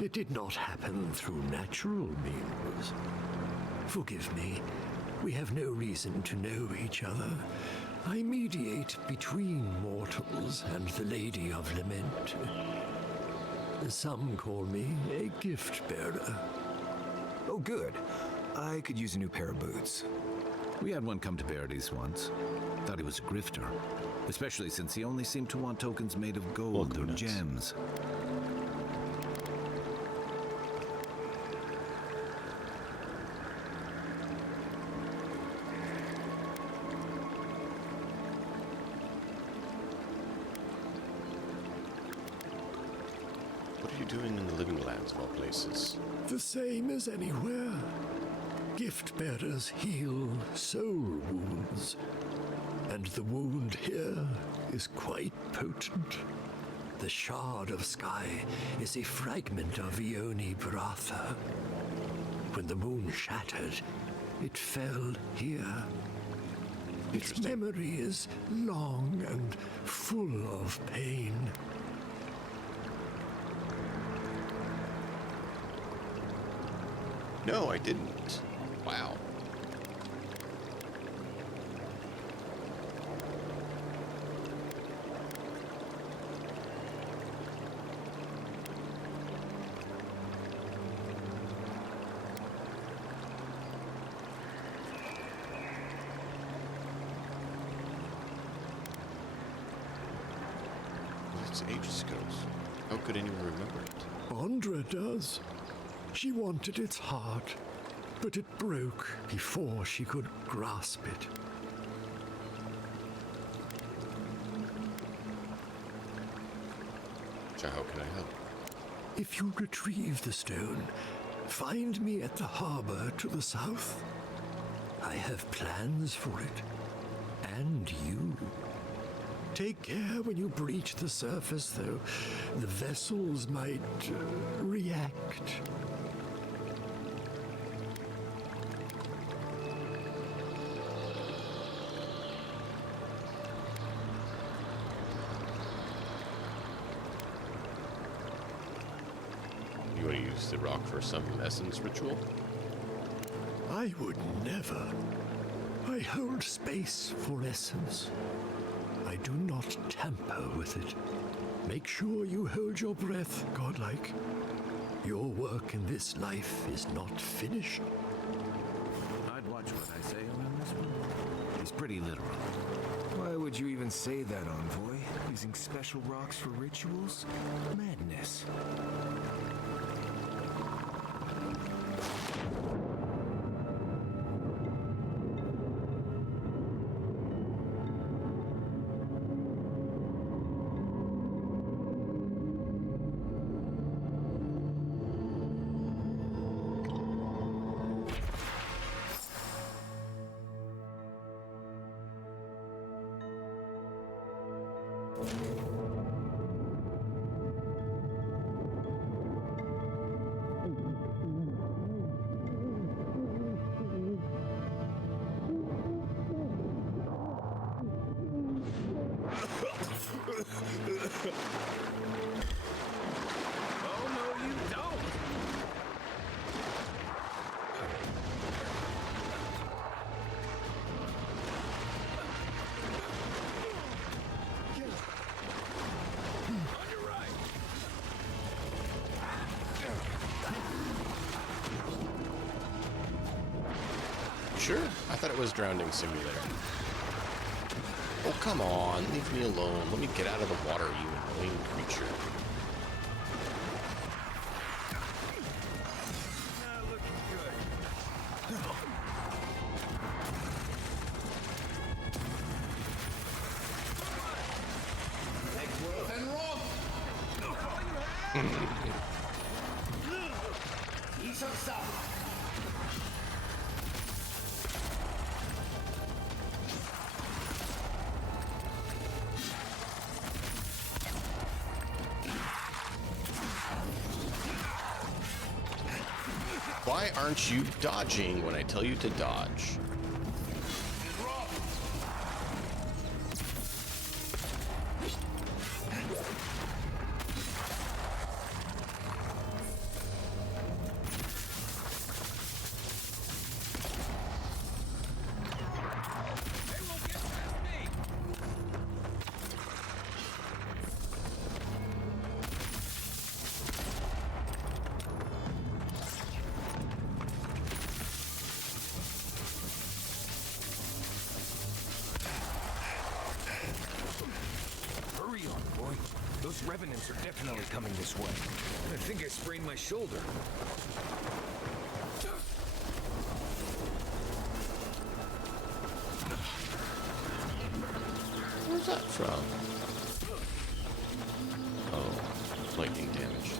It did not happen through natural means. Forgive me, we have no reason to know each other. I mediate between mortals and the Lady of Lament. Some call me a gift bearer. Oh, good. I could use a new pair of boots. We had one come to Verdes once. Thought he was a grifter, especially since he only seemed to want tokens made of gold or gems. What are you doing in the Living Lands of all places? The same as anywhere. Gift bearers heal soul wounds. And the wound here is quite potent. The shard of sky is a fragment of Ione Bratha. When the moon shattered, it fell here. Its memory is long and full of pain. No, I didn't. Wow. was ages ago. How could anyone remember it? Andra does. She wanted its heart, but it broke before she could grasp it. So how can I help? If you retrieve the stone, find me at the harbor to the south. I have plans for it. And you. Take care when you breach the surface, though. The vessels might react. You want to use the rock for some essence ritual? I would never. I hold space for essence. I do not tamper with it. Make sure you hold your breath, godlike. Your work in this life is not finished. I'd watch what I say around this one. He's pretty literal. Why would you even say that, Envoy? Using special rocks for rituals? Madness. Oh, no, you don't! On your right! Sure. I thought it was Drowning Simulator. Oh, come on. Leave me alone. Let me get out of the water, you annoying creature. Why aren't you dodging when I tell you to dodge? Hurry on, boy. Those revenants are definitely coming this way. I think I sprained my shoulder. Where's that from? Oh, lightning damage.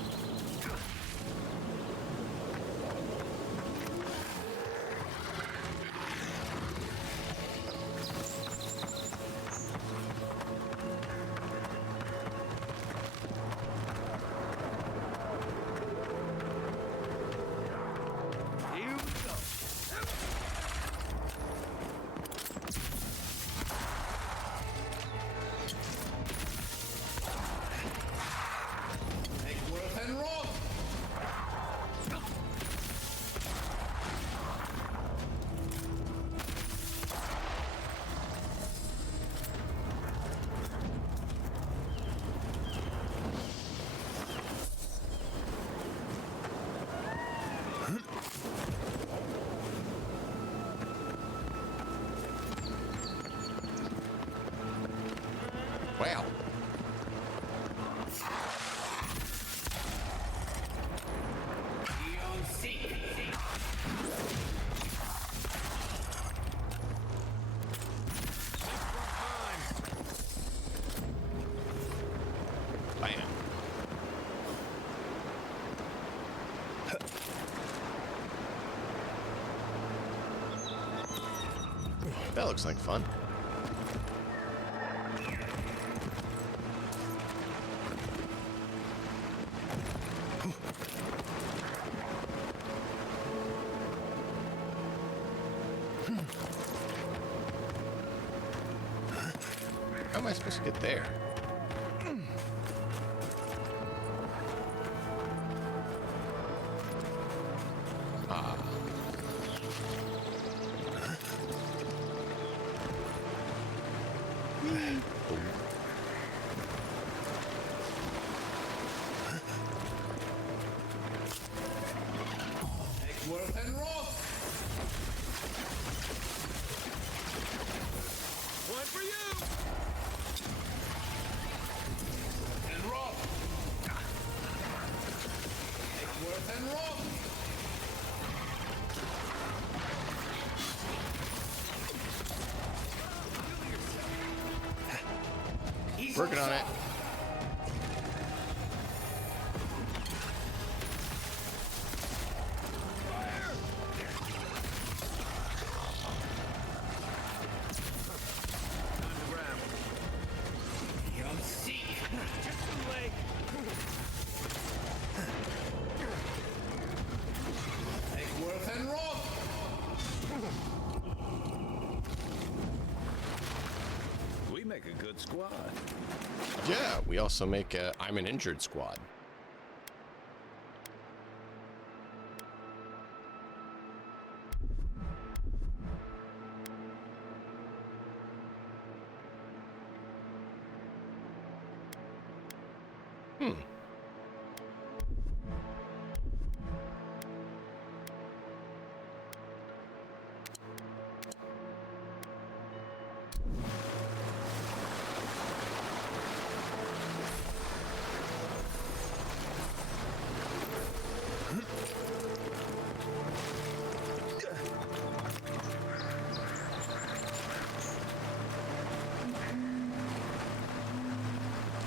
I am. That looks like fun. How am I supposed to get there? Ah. Worth and Roth. One for you. And Roth. Worth and Roth. Working on it. Worth and Roth. We make a good squad. Yeah, we also make a I'm an injured squad.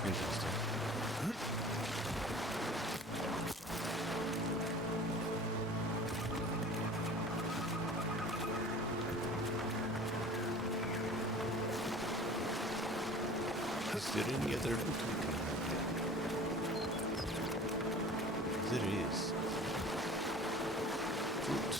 Interesting. Is there any other loot we can get? There is. Fruit.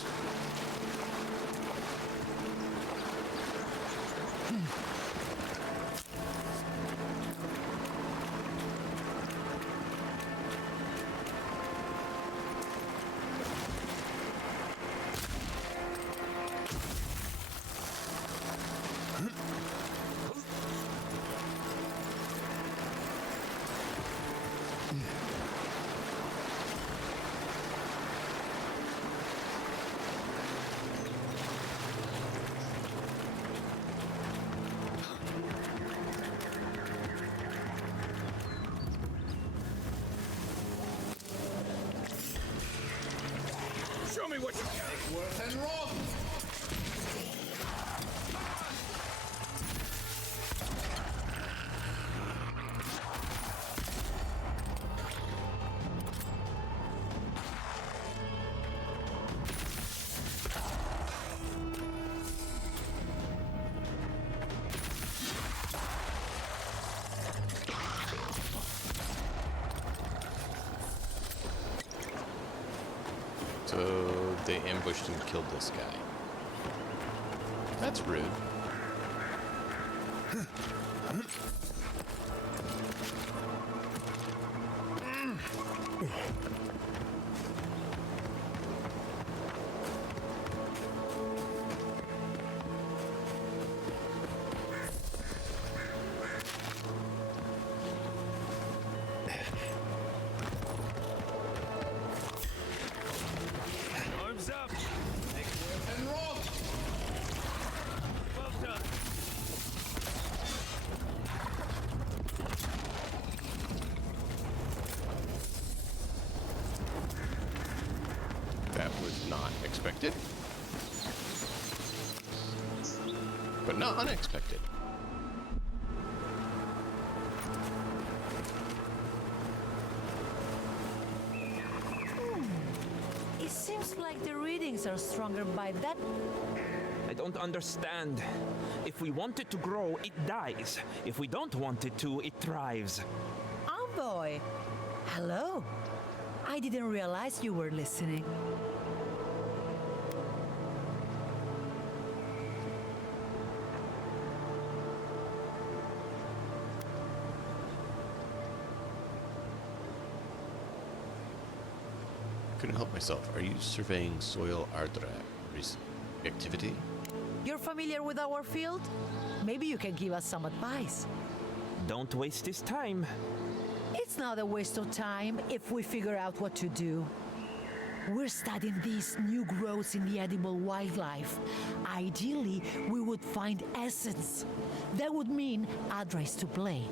Show me what you got. Worth and Roth. So they ambushed and killed this guy. That's rude. Arms up. And roll. Well done. That was not expected. But not unexpected. Looks like the readings are stronger by that. I don't understand. If we want it to grow, it dies. If we don't want it to, it thrives. Envoy! Hello. I didn't realize you were listening. Couldn't help myself. Are you surveying soil Ardra activity? You're familiar with our field? Maybe you can give us some advice. Don't waste his time. It's not a waste of time if we figure out what to do. We're studying these new growths in the edible wildlife. Ideally, we would find essence. That would mean Ardra is to blame.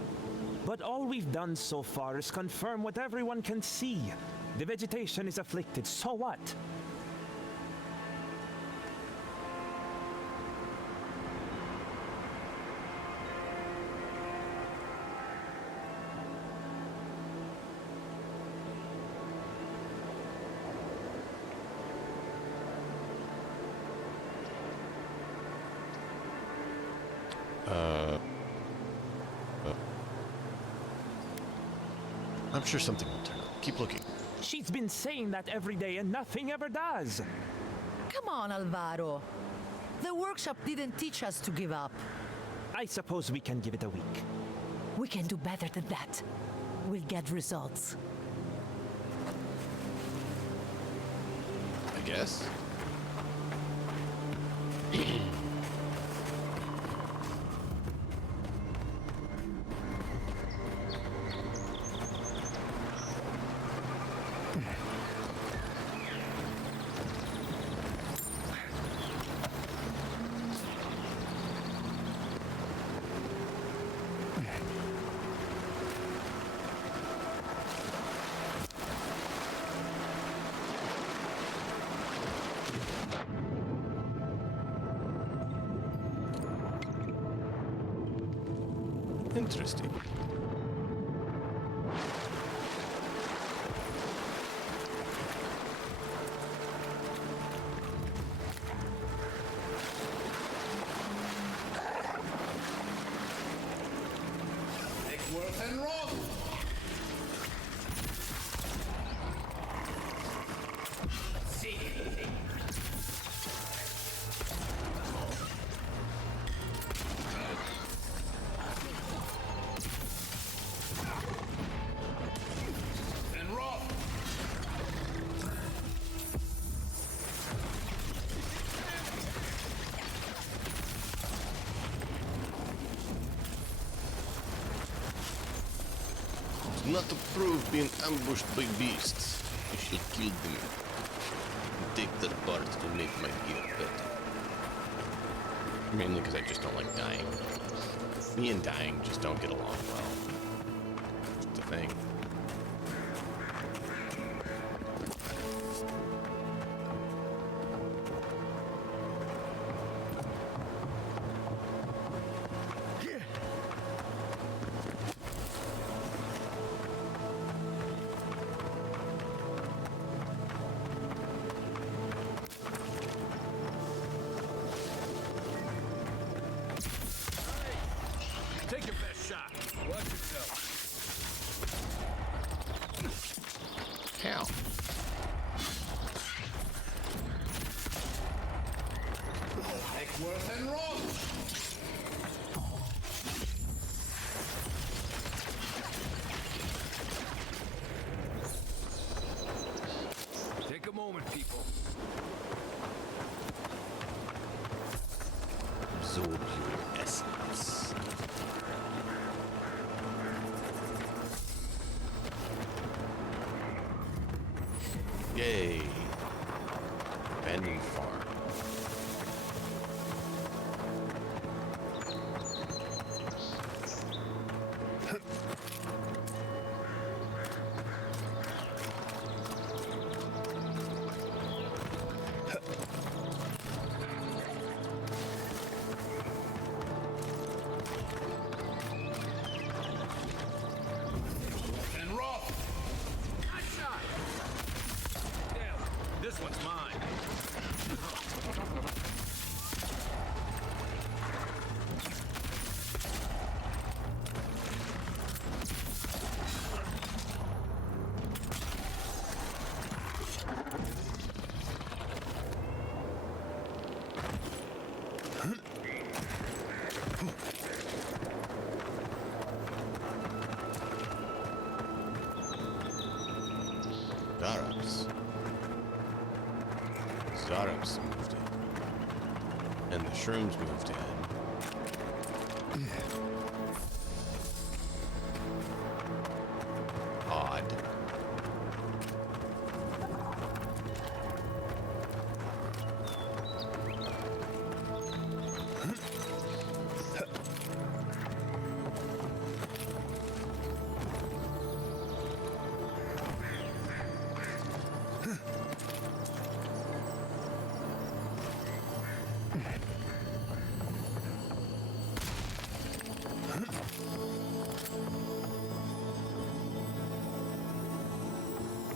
But all we've done so far is confirm what everyone can see. The vegetation is afflicted, so what? I'm sure something will turn up. Keep looking. She's been saying that every day and nothing ever does. Come on, Alvaro. The workshop didn't teach us to give up. I suppose we can give it a week. We can do better than that. We'll get results. I guess. Interesting. Eckworth and Roth! See. Not approve being ambushed by beasts. I shall kill them and take their parts to make my gear better. Mainly because I just don't like dying. Me and dying just don't get along well. It's the thing. Take your best shot. Watch yourself. How? Eckworth and Roth! Take a moment, people. Absorb your essence. Yay. Abandoned farm. And Roth! This one's mine. Zarops moved in. And the shrooms moved in. Odd.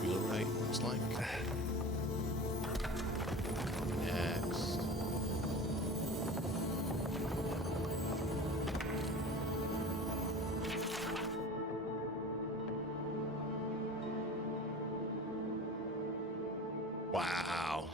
Feel right, looks like. Next. Wow.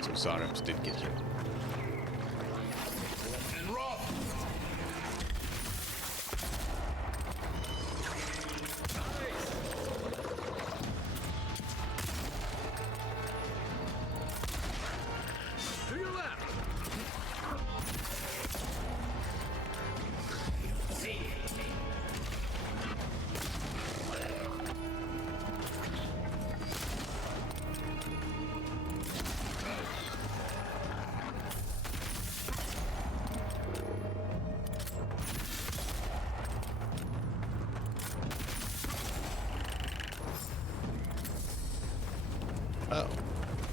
So Zarops did get hit. And Roth! To your left! See. Oh.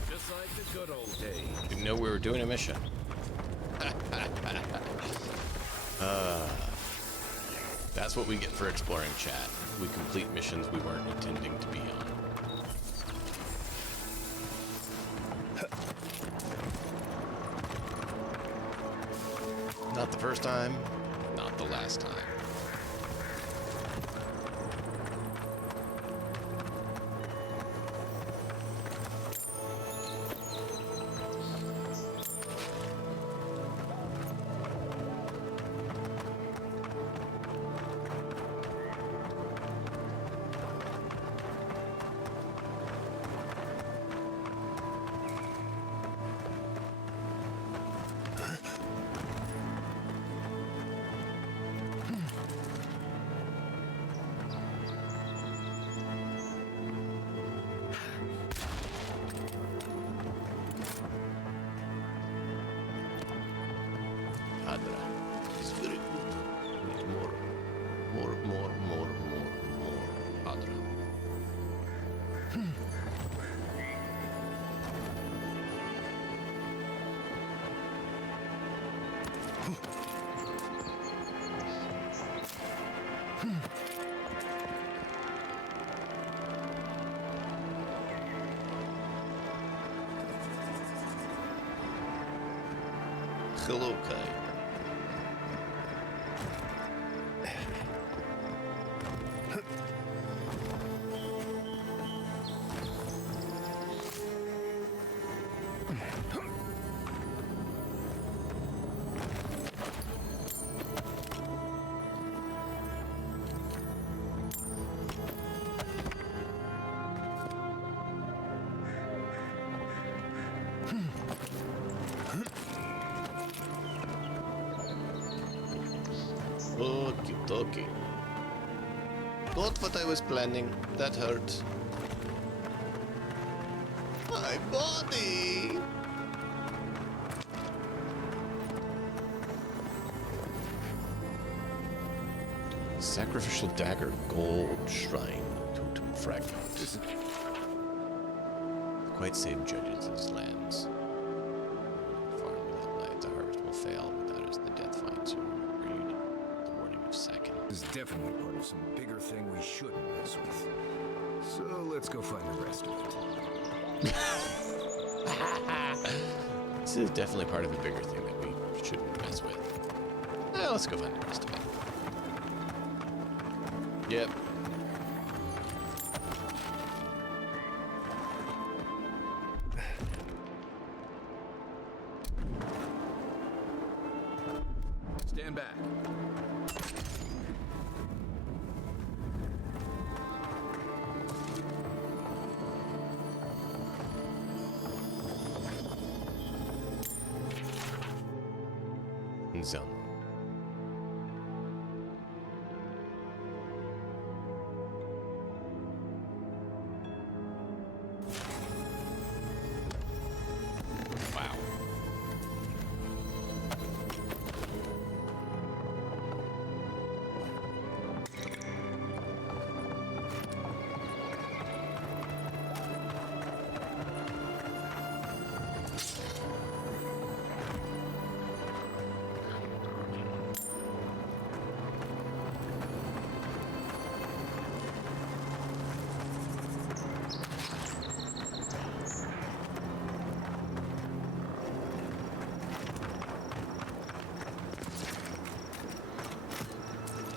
Just like the good old days. Didn't know we were doing a mission. That's what we get for exploring chat. We complete missions we weren't intending to be on. Not the first time, not the last time. Adra. It's very good. We need more. More. Adra. Hello, Kai. Okay. Not what I was planning. That hurt. My body! Sacrificial dagger, gold shrine, totem fragment. Quite same judges as lands. Farm without light, the harvest will fail. Without us, the death finds you. Read the warning of second. This is definitely part of some bigger thing we shouldn't mess with. So let's go find the rest of it. This is definitely part of a bigger thing that we shouldn't mess with. Let's go find the rest of it. Yep. Stand back. Zone. Wow.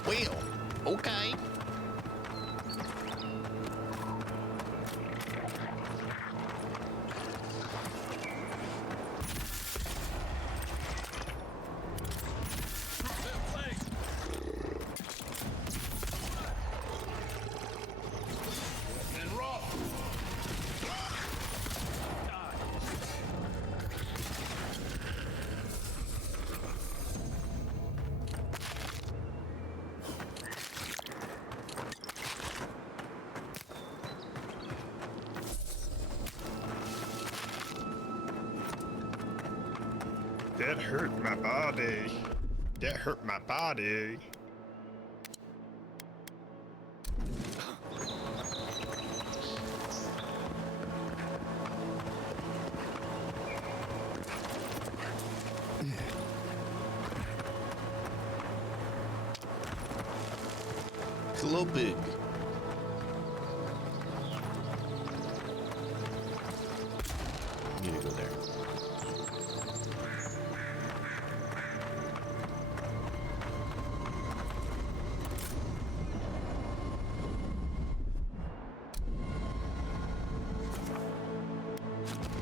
Well, okay. That hurt my body. That hurt my body. Klobig. Need to go there.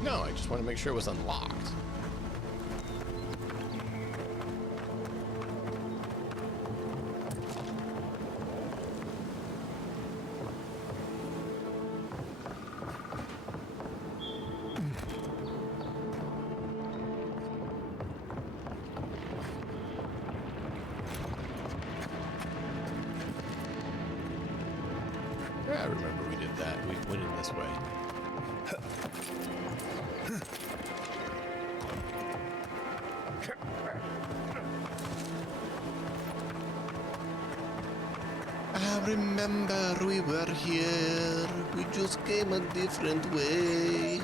No, I just want to make sure it was unlocked. Yeah, I remember we did that. We went in this way. I remember we were here. We just came a different way.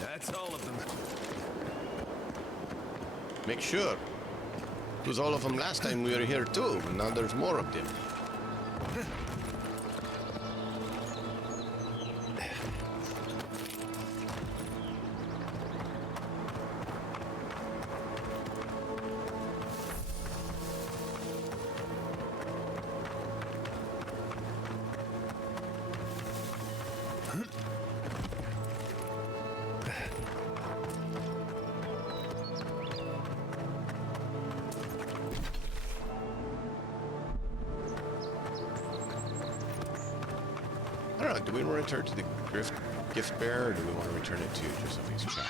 That's all of them. Make sure. It was all of them last time we were here too, and now there's more of them. do we want to return to the gift bearer, or do we want to return it to Josephine's child?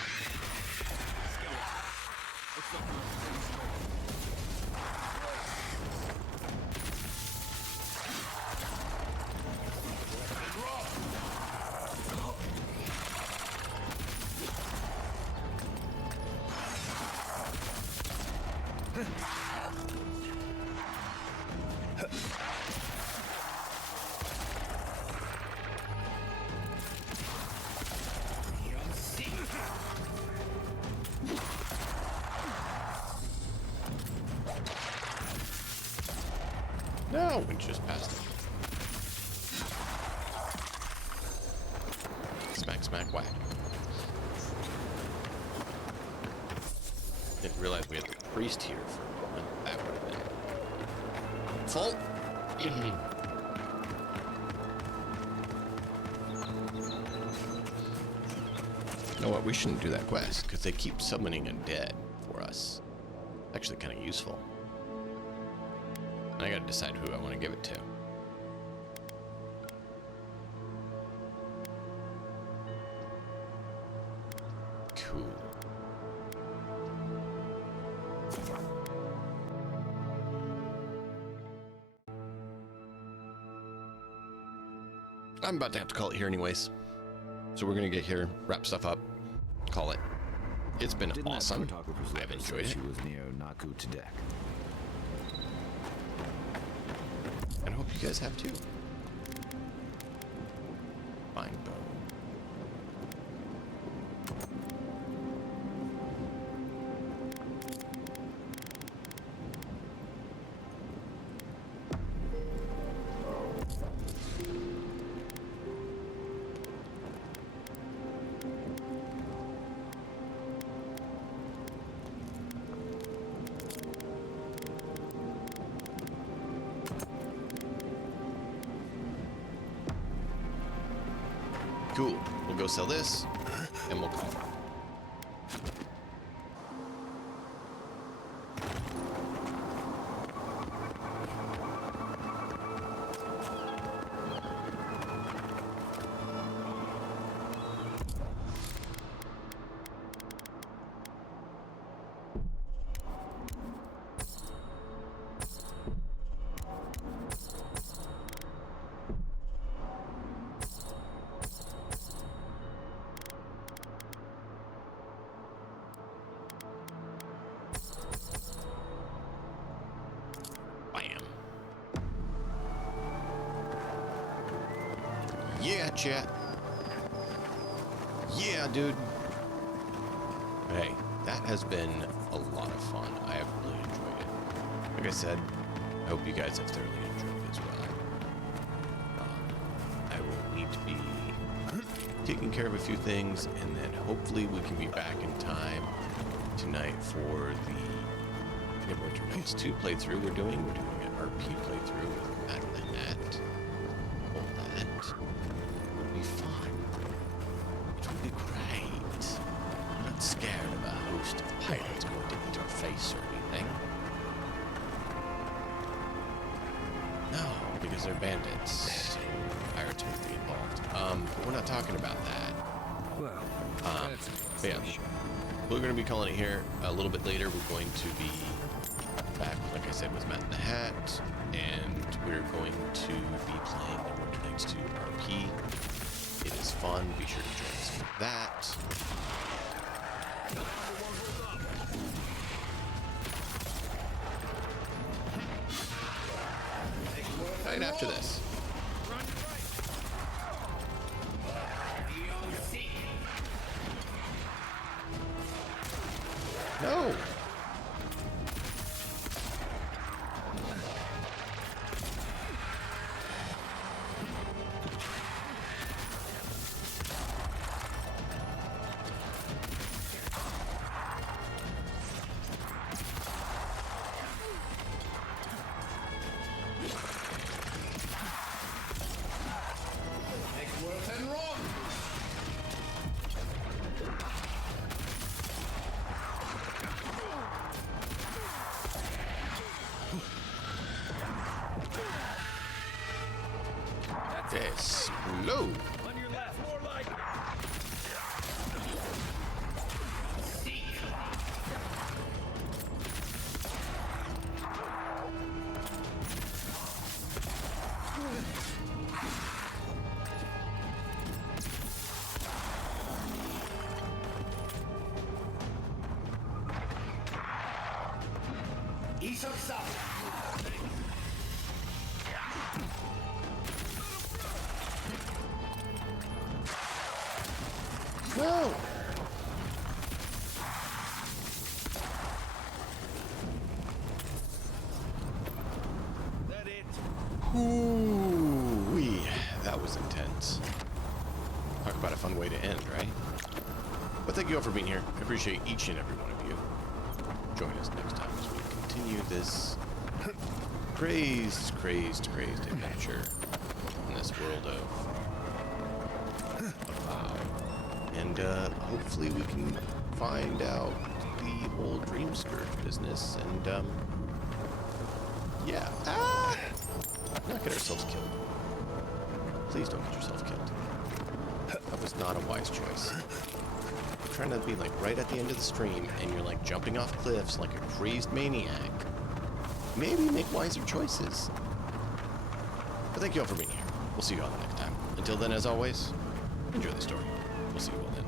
No, we just passed it. Smack, smack, whack. Didn't realize we had the priest here for a moment. That would have been full. You know what? We shouldn't do that quest because they keep summoning undead for us. Actually, kind of useful. I gotta decide who I want to give it to. Cool. I'm about to have to call it here anyways. So we're gonna get here, wrap stuff up, call it. It's been awesome. I've enjoyed it. She was near Naku Tedek. And I hope you guys have too. Fine bow. Cool. We'll go sell this, and we'll call it. Yeah, chat. Yeah, dude. Hey, that has been a lot of fun. I have really enjoyed it. Like I said, I hope you guys have thoroughly enjoyed it as well. I will need to be taking care of a few things, and then hopefully we can be back in time tonight for the Neverwinter Nights 2 playthrough we're doing. We're doing an RP playthrough with Matt and the Hat. All that. It'll be fun. It will be great. I'm not scared of a host of pirates going to eat our face or anything. No, because they're bandits. Pirates won't be involved. But we're not talking about that. Well, but yeah, we're going to be calling it here. A little bit later, we're going to be back, like I said, with Matt in the Hat, and we're going to be playing Neverwinter Nights 2 RP. It is fun. Be sure to join us for that. Right after this. No. This Low. On your left. More like. East of south. No! That it? Ooh-wee. That was intense. Talk about a fun way to end, right? But thank you all for being here. I appreciate each and every one of you. Join us next time as we continue this crazed adventure in this world of Avowed. And hopefully we can find out the whole Dream Scourge business and yeah. Not get ourselves killed. Please don't get yourself killed. That was not a wise choice. You're trying to be like right at the end of the stream and you're like jumping off cliffs like a crazed maniac. Maybe make wiser choices. But thank you all for being here. We'll see you all next time. Until then, as always, enjoy the story. We'll see you all then.